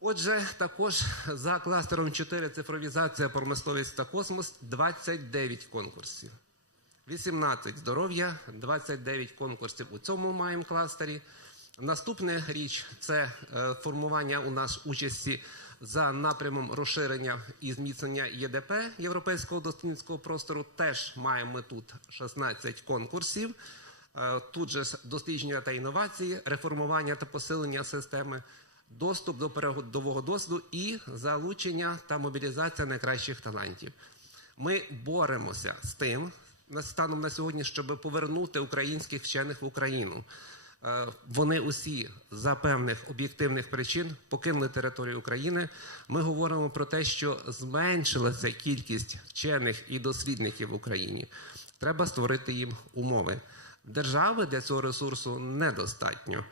Отже, також за кластером 4 «Цифровізація, промисловість та космос» 29 конкурсів. 18 «Здоров'я», 29 конкурсів у цьому маємо кластері. Наступна річ – це формування у нас участі за напрямом розширення і зміцнення ЄДП, Європейського дослідницького простору. Теж маємо тут 16 конкурсів. Тут же дослідження та інновації, реформування та посилення системи доступ до передового досвіду і залучення та мобілізація найкращих талантів. Ми боремося з тим, станом на сьогодні, щоб повернути українських вчених в Україну. Вони усі за певних об'єктивних причин покинули територію України. Ми говоримо про те, що зменшилася кількість вчених і дослідників в Україні. Треба створити їм умови. Держави для цього ресурсу недостатньо.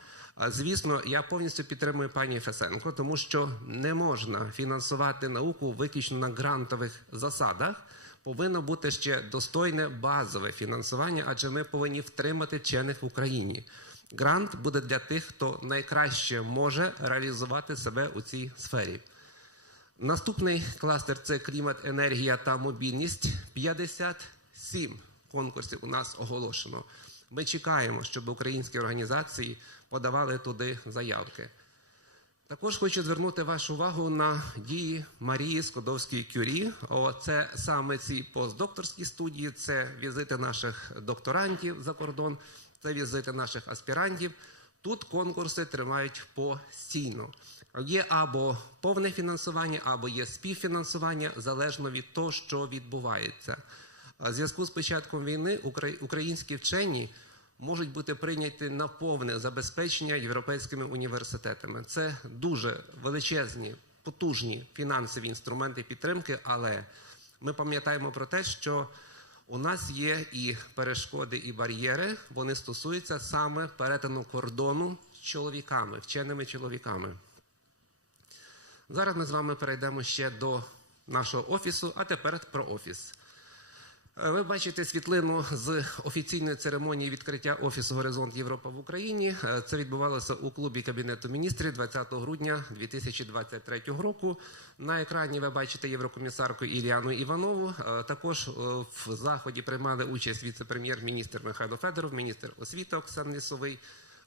Звісно, я повністю підтримую пані Фесенко, тому що не можна фінансувати науку виключно на грантових засадах. Повинно бути ще достойне базове фінансування, адже ми повинні втримати вчених в Україні. Грант буде для тих, хто найкраще може реалізувати себе у цій сфері. Наступний кластер – це клімат, енергія та мобільність. 57 конкурсів у нас оголошено. Ми чекаємо, щоб українські організації подавали туди заявки. Також хочу звернути вашу увагу на дії Марії Складовської-Кюрі. Це саме ці постдокторські студії, це візити наших докторантів за кордон, це візити наших аспірантів. Тут конкурси тривають постійно. Є або повне фінансування, або є співфінансування, залежно від того, що відбувається. У зв'язку з початком війни українські вчені можуть бути прийняті на повне забезпечення європейськими університетами. Це дуже величезні, потужні фінансові інструменти підтримки, але ми пам'ятаємо про те, що у нас є і перешкоди, і бар'єри, вони стосуються саме перетину кордону з чоловіками, вченими чоловіками. Зараз ми з вами перейдемо ще до нашого офісу, а тепер про офіс. Ви бачите світлину з офіційної церемонії відкриття Офісу «Горизонт Європа» в Україні. Це відбувалося у клубі Кабінету міністрів 20 грудня 2023 року. На екрані ви бачите єврокомісарку Ілляну Іванову. Також в заході приймали участь віце-прем'єр-міністр Михайло Федоров, міністр освіти Оксан Лісовий,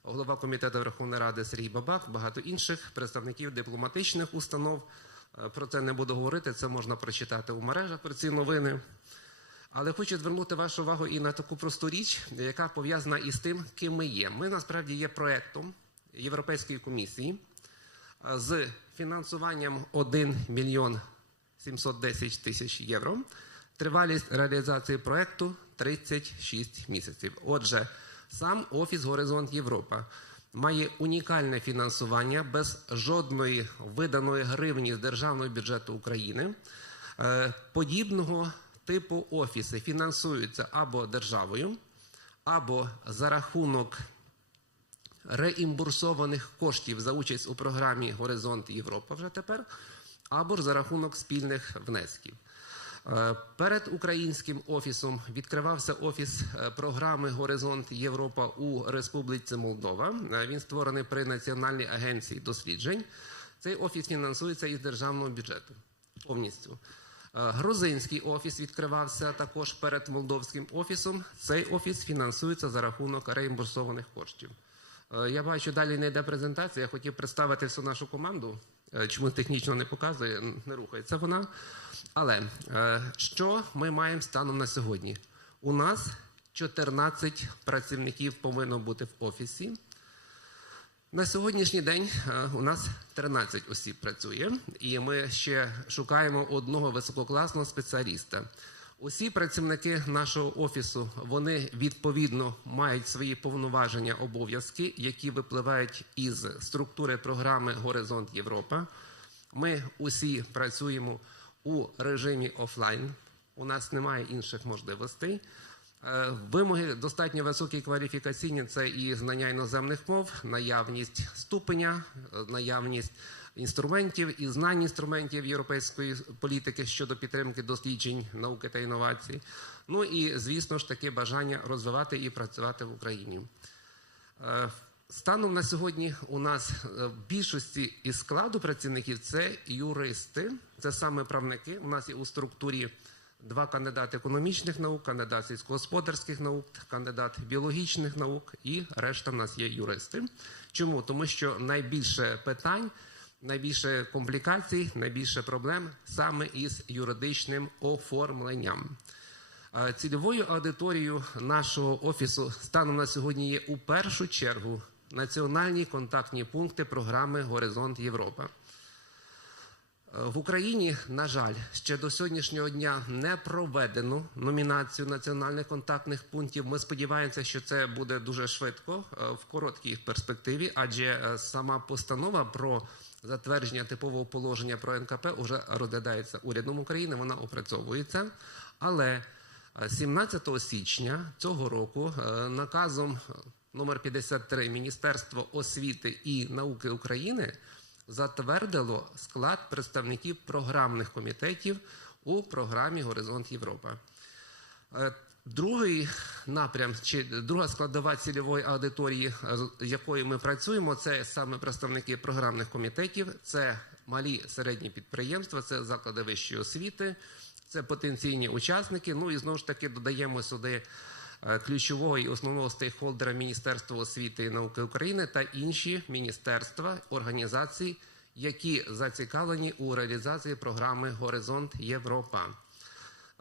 голова Комітету Верховної Ради Сергій Бабак, багато інших представників дипломатичних установ. Про це не буду говорити, це можна прочитати у мережах про ці новини. Але хочу звернути вашу увагу і на таку просту річ, яка пов'язана із тим, ким ми є. Ми насправді є проєктом Європейської комісії з фінансуванням 1 мільйон 710 тисяч євро. Тривалість реалізації проєкту 36 місяців. Отже, сам Офіс «Горизонт Європа» має унікальне фінансування без жодної виданої гривні з державного бюджету України. Подібного типу офіси фінансуються або державою, або за рахунок реімбурсованих коштів за участь у програмі «Горизонт Європа» вже тепер, або ж за рахунок спільних внесків. Перед українським офісом відкривався офіс програми «Горизонт Європа» у Республіці Молдова. Він створений при Національній агенції досліджень. Цей офіс фінансується із державного бюджету повністю. Грузинський офіс відкривався також перед молдовським офісом. Цей офіс фінансується за рахунок реімбурсованих коштів. Я бачу, далі не йде презентація. Я хотів представити всю нашу команду. Чому технічно не показує, не рухається вона. Але що ми маємо станом на сьогодні? У нас 14 працівників повинно бути в офісі. На сьогоднішній день у нас 13 осіб працює, і ми ще шукаємо одного висококласного спеціаліста. Усі працівники нашого офісу, вони відповідно мають свої повноваження, обов'язки, які випливають із структури програми «Горизонт Європа». Ми усі працюємо у режимі офлайн, у нас немає інших можливостей. Вимоги достатньо високі кваліфікаційні – це і знання іноземних мов, наявність ступеня, наявність інструментів і знань інструментів європейської політики щодо підтримки досліджень, науки та інновацій. Ну і, звісно ж, таке бажання розвивати і працювати в Україні. Станом на сьогодні у нас в більшості із складу працівників – це юристи, це саме правники. У нас є у структурі 2 кандидати економічних наук, кандидат сільськогосподарських наук, кандидат біологічних наук і решта в нас є юристи. Чому? Тому що найбільше питань, найбільше комплікацій, найбільше проблем саме із юридичним оформленням. Цільовою аудиторією нашого офісу станом на сьогодні є у першу чергу національні контактні пункти програми «Горизонт Європа». В Україні, на жаль, ще до сьогоднішнього дня не проведено номінацію національних контактних пунктів. Ми сподіваємося, що це буде дуже швидко, в короткій перспективі, адже сама постанова про затвердження типового положення про НКП вже розглядається урядом України, вона опрацьовується. Але 17 січня цього року наказом номер 53 Міністерство освіти і науки України затвердило склад представників програмних комітетів у програмі «Горизонт Європа». Другий напрям, чи друга складова цільової аудиторії, з якою ми працюємо, це саме представники програмних комітетів, це малі середні підприємства, це заклади вищої освіти, це потенційні учасники, ну і знову ж таки додаємо сюди ключового і основного стейкхолдера Міністерства освіти і науки України та інші міністерства, організації, які зацікавлені у реалізації програми «Горизонт Європа».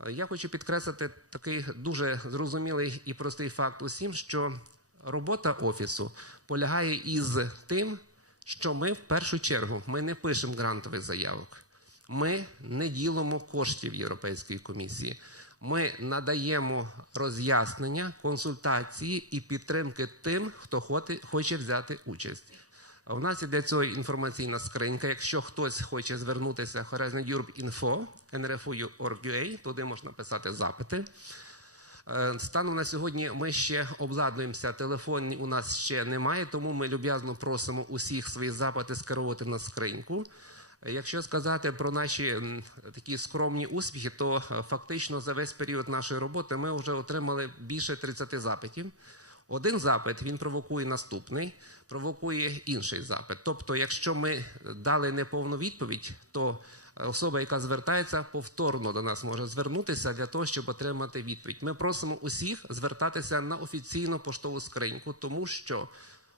Я хочу підкреслити такий дуже зрозумілий і простий факт усім, що робота Офісу полягає із тим, що ми в першу чергу не пишемо грантових заявок, ми не ділимо коштів Європейської комісії, ми надаємо роз'яснення, консультації і підтримки тим, хто хоче взяти участь. У нас є для цього інформаційна скринька. Якщо хтось хоче звернутися Horizon Europe Info, nrfu.org.ua, туди можна писати запити. Станом на сьогодні ми ще обладнуємося, телефонів у нас ще немає, тому ми люб'язно просимо усіх свої запити скеровувати на скриньку. Якщо сказати про наші такі скромні успіхи, то фактично за весь період нашої роботи ми вже отримали більше 30 запитів. Один запит, він провокує наступний, провокує інший запит. Тобто, якщо ми дали неповну відповідь, то особа, яка звертається, повторно до нас може звернутися для того, щоб отримати відповідь. Ми просимо усіх звертатися на офіційну поштову скриньку, тому що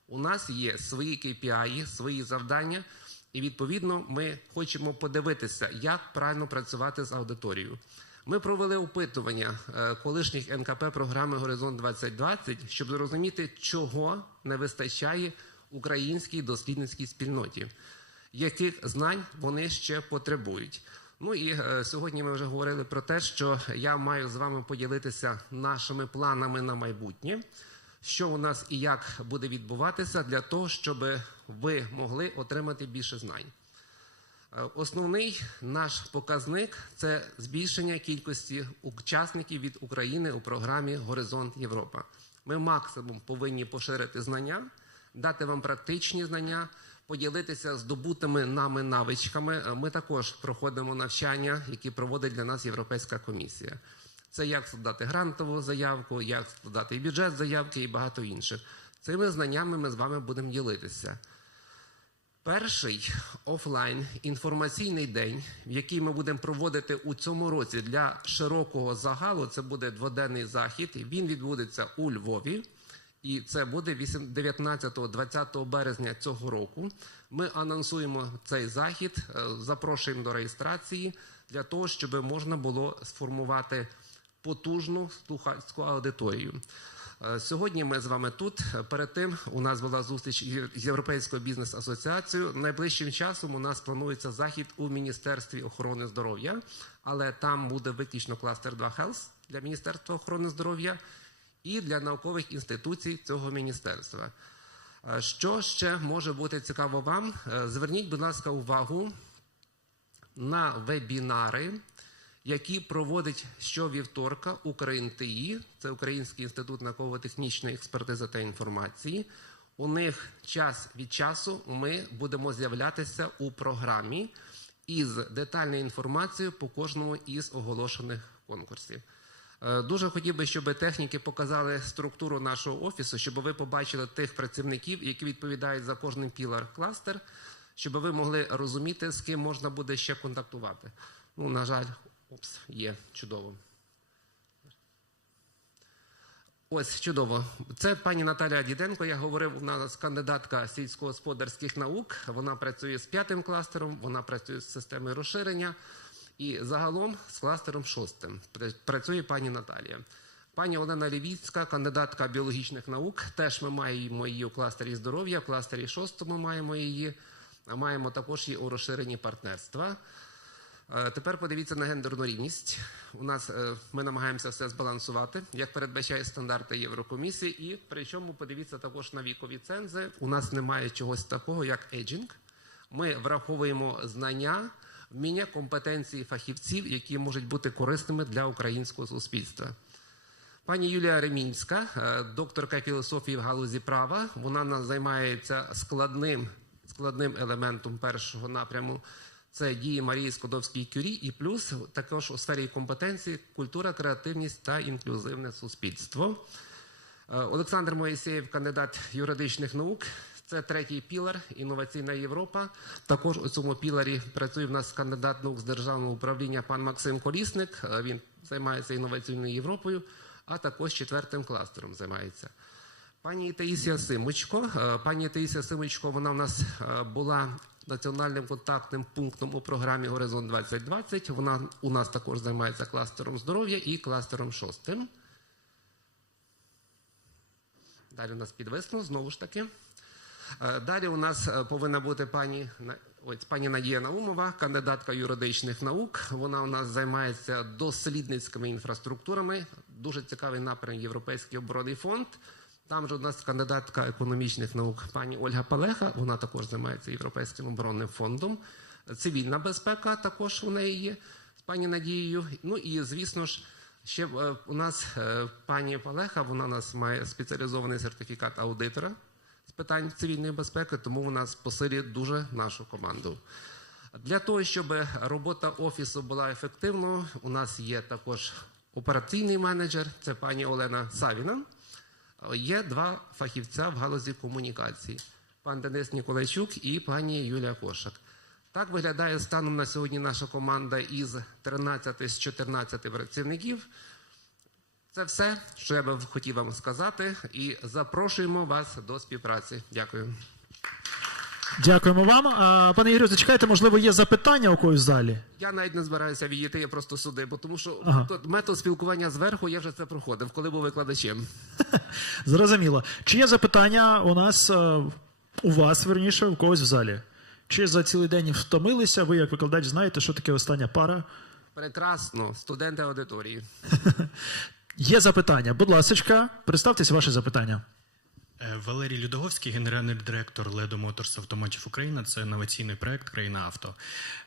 у нас є свої KPI, свої завдання, і відповідно ми хочемо подивитися, як правильно працювати з аудиторією. Ми провели опитування колишніх НКП програми «Горизонт 2020», щоб зрозуміти, чого не вистачає українській дослідницькій спільноті, яких знань вони ще потребують. Ну і сьогодні ми вже говорили про те, що я маю з вами поділитися нашими планами на майбутнє, що у нас і як буде відбуватися для того, щоб ви могли отримати більше знань. Основний наш показник – це збільшення кількості учасників від України у програмі «Горизонт Європа». Ми максимум повинні поширити знання, дати вам практичні знання, поділитися здобутими нами навичками. Ми також проходимо навчання, які проводить для нас Європейська комісія. Це як складати грантову заявку, як складати бюджет заявки і багато інших. Цими знаннями ми з вами будемо ділитися. Перший офлайн інформаційний день, який ми будемо проводити у цьому році для широкого загалу, це буде дводенний захід, він відбудеться у Львові, і це буде 19-20 березня цього року. Ми анонсуємо цей захід, запрошуємо до реєстрації для того, щоб можна було сформувати потужну слухацьку аудиторію. Сьогодні ми з вами тут. Перед тим у нас була зустріч з Європейською бізнес-асоціацією. Найближчим часом у нас планується захід у Міністерстві охорони здоров'я, але там буде виключно кластер 2 Health для Міністерства охорони здоров'я і для наукових інституцій цього міністерства. Що ще може бути цікаво вам? Зверніть, будь ласка, увагу на вебінари, які проводить щовівторка УкраїнТІ, це Український інститут науково-технічної експертизи та інформації. У них час від часу ми будемо з'являтися у програмі із детальною інформацією по кожному із оголошених конкурсів. Дуже хотів би, щоб техніки показали структуру нашого офісу, щоб ви побачили тих працівників, які відповідають за кожний пілар-кластер, щоб ви могли розуміти, з ким можна буде ще контактувати. Ну, на жаль, є, чудово. Ось, чудово. Це пані Наталія Діденко, я говорив, у нас кандидатка сільськогосподарських наук, вона працює з 5 кластером, вона працює з системою розширення і загалом з кластером 6 працює пані Наталія. Пані Олена Лівіцька, кандидатка біологічних наук. Теж ми маємо її у кластері здоров'я, в кластері 6 ми маємо її. Маємо також її у розширенні партнерства. Тепер подивіться на гендерну рівність. Ми намагаємося все збалансувати, як передбачає стандарти Єврокомісії. І причому подивіться також на вікові цензи. У нас немає чогось такого, як еджінг. Ми враховуємо знання, вміння, компетенції фахівців, які можуть бути корисними для українського суспільства. Пані Юлія Ремінська, докторка філософії в галузі права. Вона займається складним елементом першого напряму. Це дії Марії Складовської-Кюрі і плюс також у сфері компетенції культура, креативність та інклюзивне суспільство. Олександр Моїсеєв, кандидат юридичних наук. Це третій пілар – інноваційна Європа. Також у цьому піларі працює в нас кандидат наук з державного управління пан Максим Колісник. Він займається інноваційною Європою, а також 4-м кластером займається. Пані Таїсія Симочко. Пані Таїсія Симочко, вона у нас була національним контактним пунктом у програмі «Горизонт 2020». Вона у нас також займається кластером здоров'я і кластером 6. Далі у нас підвисло, знову ж таки. Далі у нас повинна бути пані Надія Наумова, кандидатка юридичних наук. Вона у нас займається дослідницькими інфраструктурами. Дуже цікавий напрям Європейський оборонний фонд. Там же у нас кандидатка економічних наук пані Ольга Палеха. Вона також займається Європейським оборонним фондом. Цивільна безпека також у неї є з пані Надією. Ну і, звісно ж, ще у нас пані Палеха, вона у нас має спеціалізований сертифікат аудитора з питань цивільної безпеки, тому у нас посилює дуже нашу команду. Для того, щоб робота офісу була ефективною, у нас є також операційний менеджер, це пані Олена Савіна. Є 2 фахівця в галузі комунікацій – пан Денис Ніколайчук і пані Юлія Кошак. Так виглядає станом на сьогодні наша команда із 13 з 14 працівників. Це все, що я би хотів вам сказати, і запрошуємо вас до співпраці. Дякую. Дякуємо вам. Пане Ігорю, зачекайте, можливо, є запитання у когось в залі? Я навіть не збираюся відійти, я просто сюди, бо тому що метод спілкування зверху, я вже це проходив, коли був викладачем. Зрозуміло. Чи є запитання у вас, верніше, у когось в залі? Чи за цілий день втомилися? Ви, як викладач, знаєте, що таке остання пара? Прекрасно. Студенти аудиторії. Є запитання. Будь ласка, представтесь ваші запитання. Валерій Людоговський, генеральний директор Ledo Motors Automotive Україна. Це інноваційний проект «Країна авто».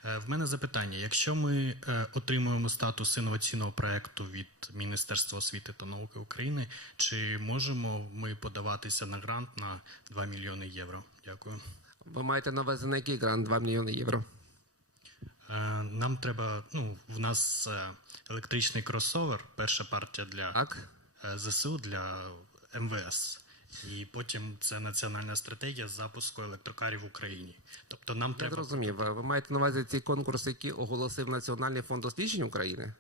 В мене запитання. Якщо ми отримуємо статус інноваційного проекту від Міністерства освіти та науки України, чи можемо ми подаватися на грант на 2 мільйони євро? Дякую. Ви маєте на увазі на який грант 2 мільйони євро? Нам треба, в нас електричний кросовер, перша партія для ЗСУ, для МВС. І потім це національна стратегія запуску електрокарів в Україні. Тобто нам треба... Я зрозумів. Ви маєте на увазі ці конкурси, які оголосив Національний фонд досліджень України?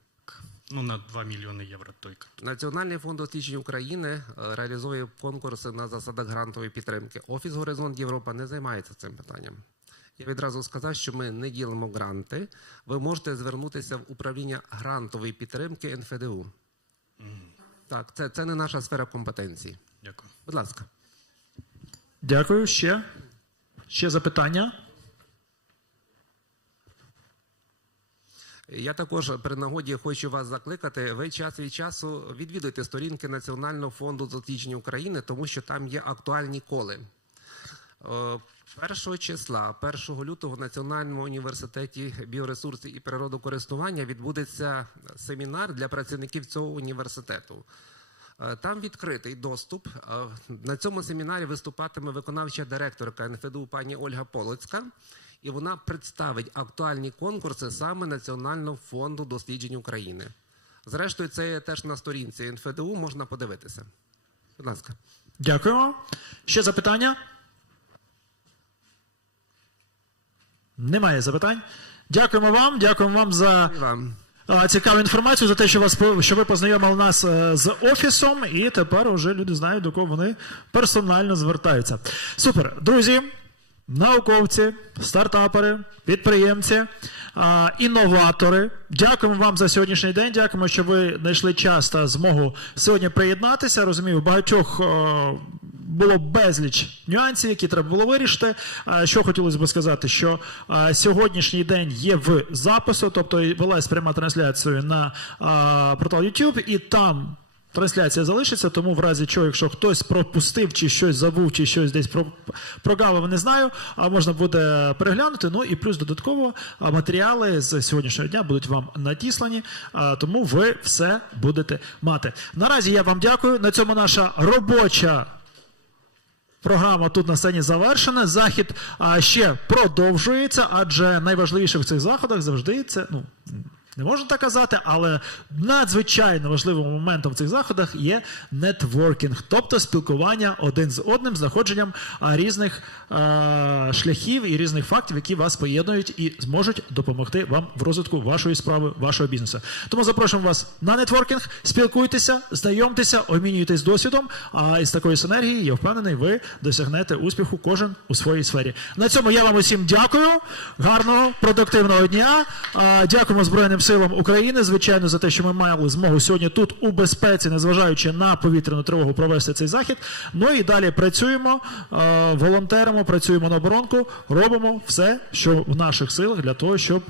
На 2 мільйони євро той. Національний фонд досліджень України реалізує конкурси на засадах грантової підтримки. Офіс «Горизонт Європа» не займається цим питанням. Я відразу сказав, що ми не ділимо гранти. Ви можете звернутися в управління грантової підтримки НФДУ. Так, це не наша сфера компетенції. Дякую. Будь ласка. Дякую. Ще запитання? Я також при нагоді хочу вас закликати. Ви час від часу відвідуйте сторінки Національного фонду досліджень України, тому що там є актуальні коли. 1 числа, 1 лютого в Національному університеті біоресурсів і природокористування відбудеться семінар для працівників цього університету. Там відкритий доступ. На цьому семінарі виступатиме виконавча директорка НФДУ пані Ольга Полоцька, і вона представить актуальні конкурси саме Національного фонду досліджень України. Зрештою, це є теж на сторінці НФДУ, можна подивитися. Будь ласка. Дякуємо. Ще запитання? Немає запитань. Дякуємо вам за цікаву інформацію, за те, що ви познайомили нас з офісом, і тепер вже люди знають, до кого вони персонально звертаються. Супер. Друзі, науковці, стартапери, підприємці, інноватори. Дякуємо вам за сьогоднішній день. Дякуємо, що ви знайшли час та змогу сьогодні приєднатися. Розумію, у багатьох було безліч нюансів, які треба було вирішити. Що хотілося б сказати, що сьогоднішній день є в запису, тобто велась пряма трансляція на портал YouTube, і там трансляція залишиться, тому в разі чого, якщо хтось пропустив, чи щось забув, чи щось десь прогавив, не знаю, можна буде переглянути. Ну і плюс додатково матеріали з сьогоднішнього дня будуть вам надіслані, тому ви все будете мати. Наразі я вам дякую. На цьому наша робоча програма тут на сцені завершена. Захід ще продовжується, адже найважливіше в цих заходах завжди це, не можна так казати, але надзвичайно важливим моментом в цих заходах є нетворкінг, тобто спілкування один з одним, знаходженням різних шляхів і різних фактів, які вас поєднують і зможуть допомогти вам в розвитку вашої справи, вашого бізнесу. Тому запрошуємо вас на нетворкінг, спілкуйтеся, знайомтеся, обмінюйтесь досвідом, а із такої синергії, я впевнений, ви досягнете успіху кожен у своїй сфері. На цьому я вам усім дякую, гарного, продуктивного дня, дякуємо Збройним силам України, звичайно, за те, що ми мали змогу сьогодні тут у безпеці, незважаючи на повітряну тривогу, провести цей захід. Ну і далі працюємо, волонтеримо, працюємо на оборонку, робимо все, що в наших силах для того, щоб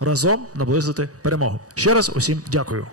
разом наблизити перемогу. Ще раз усім дякую.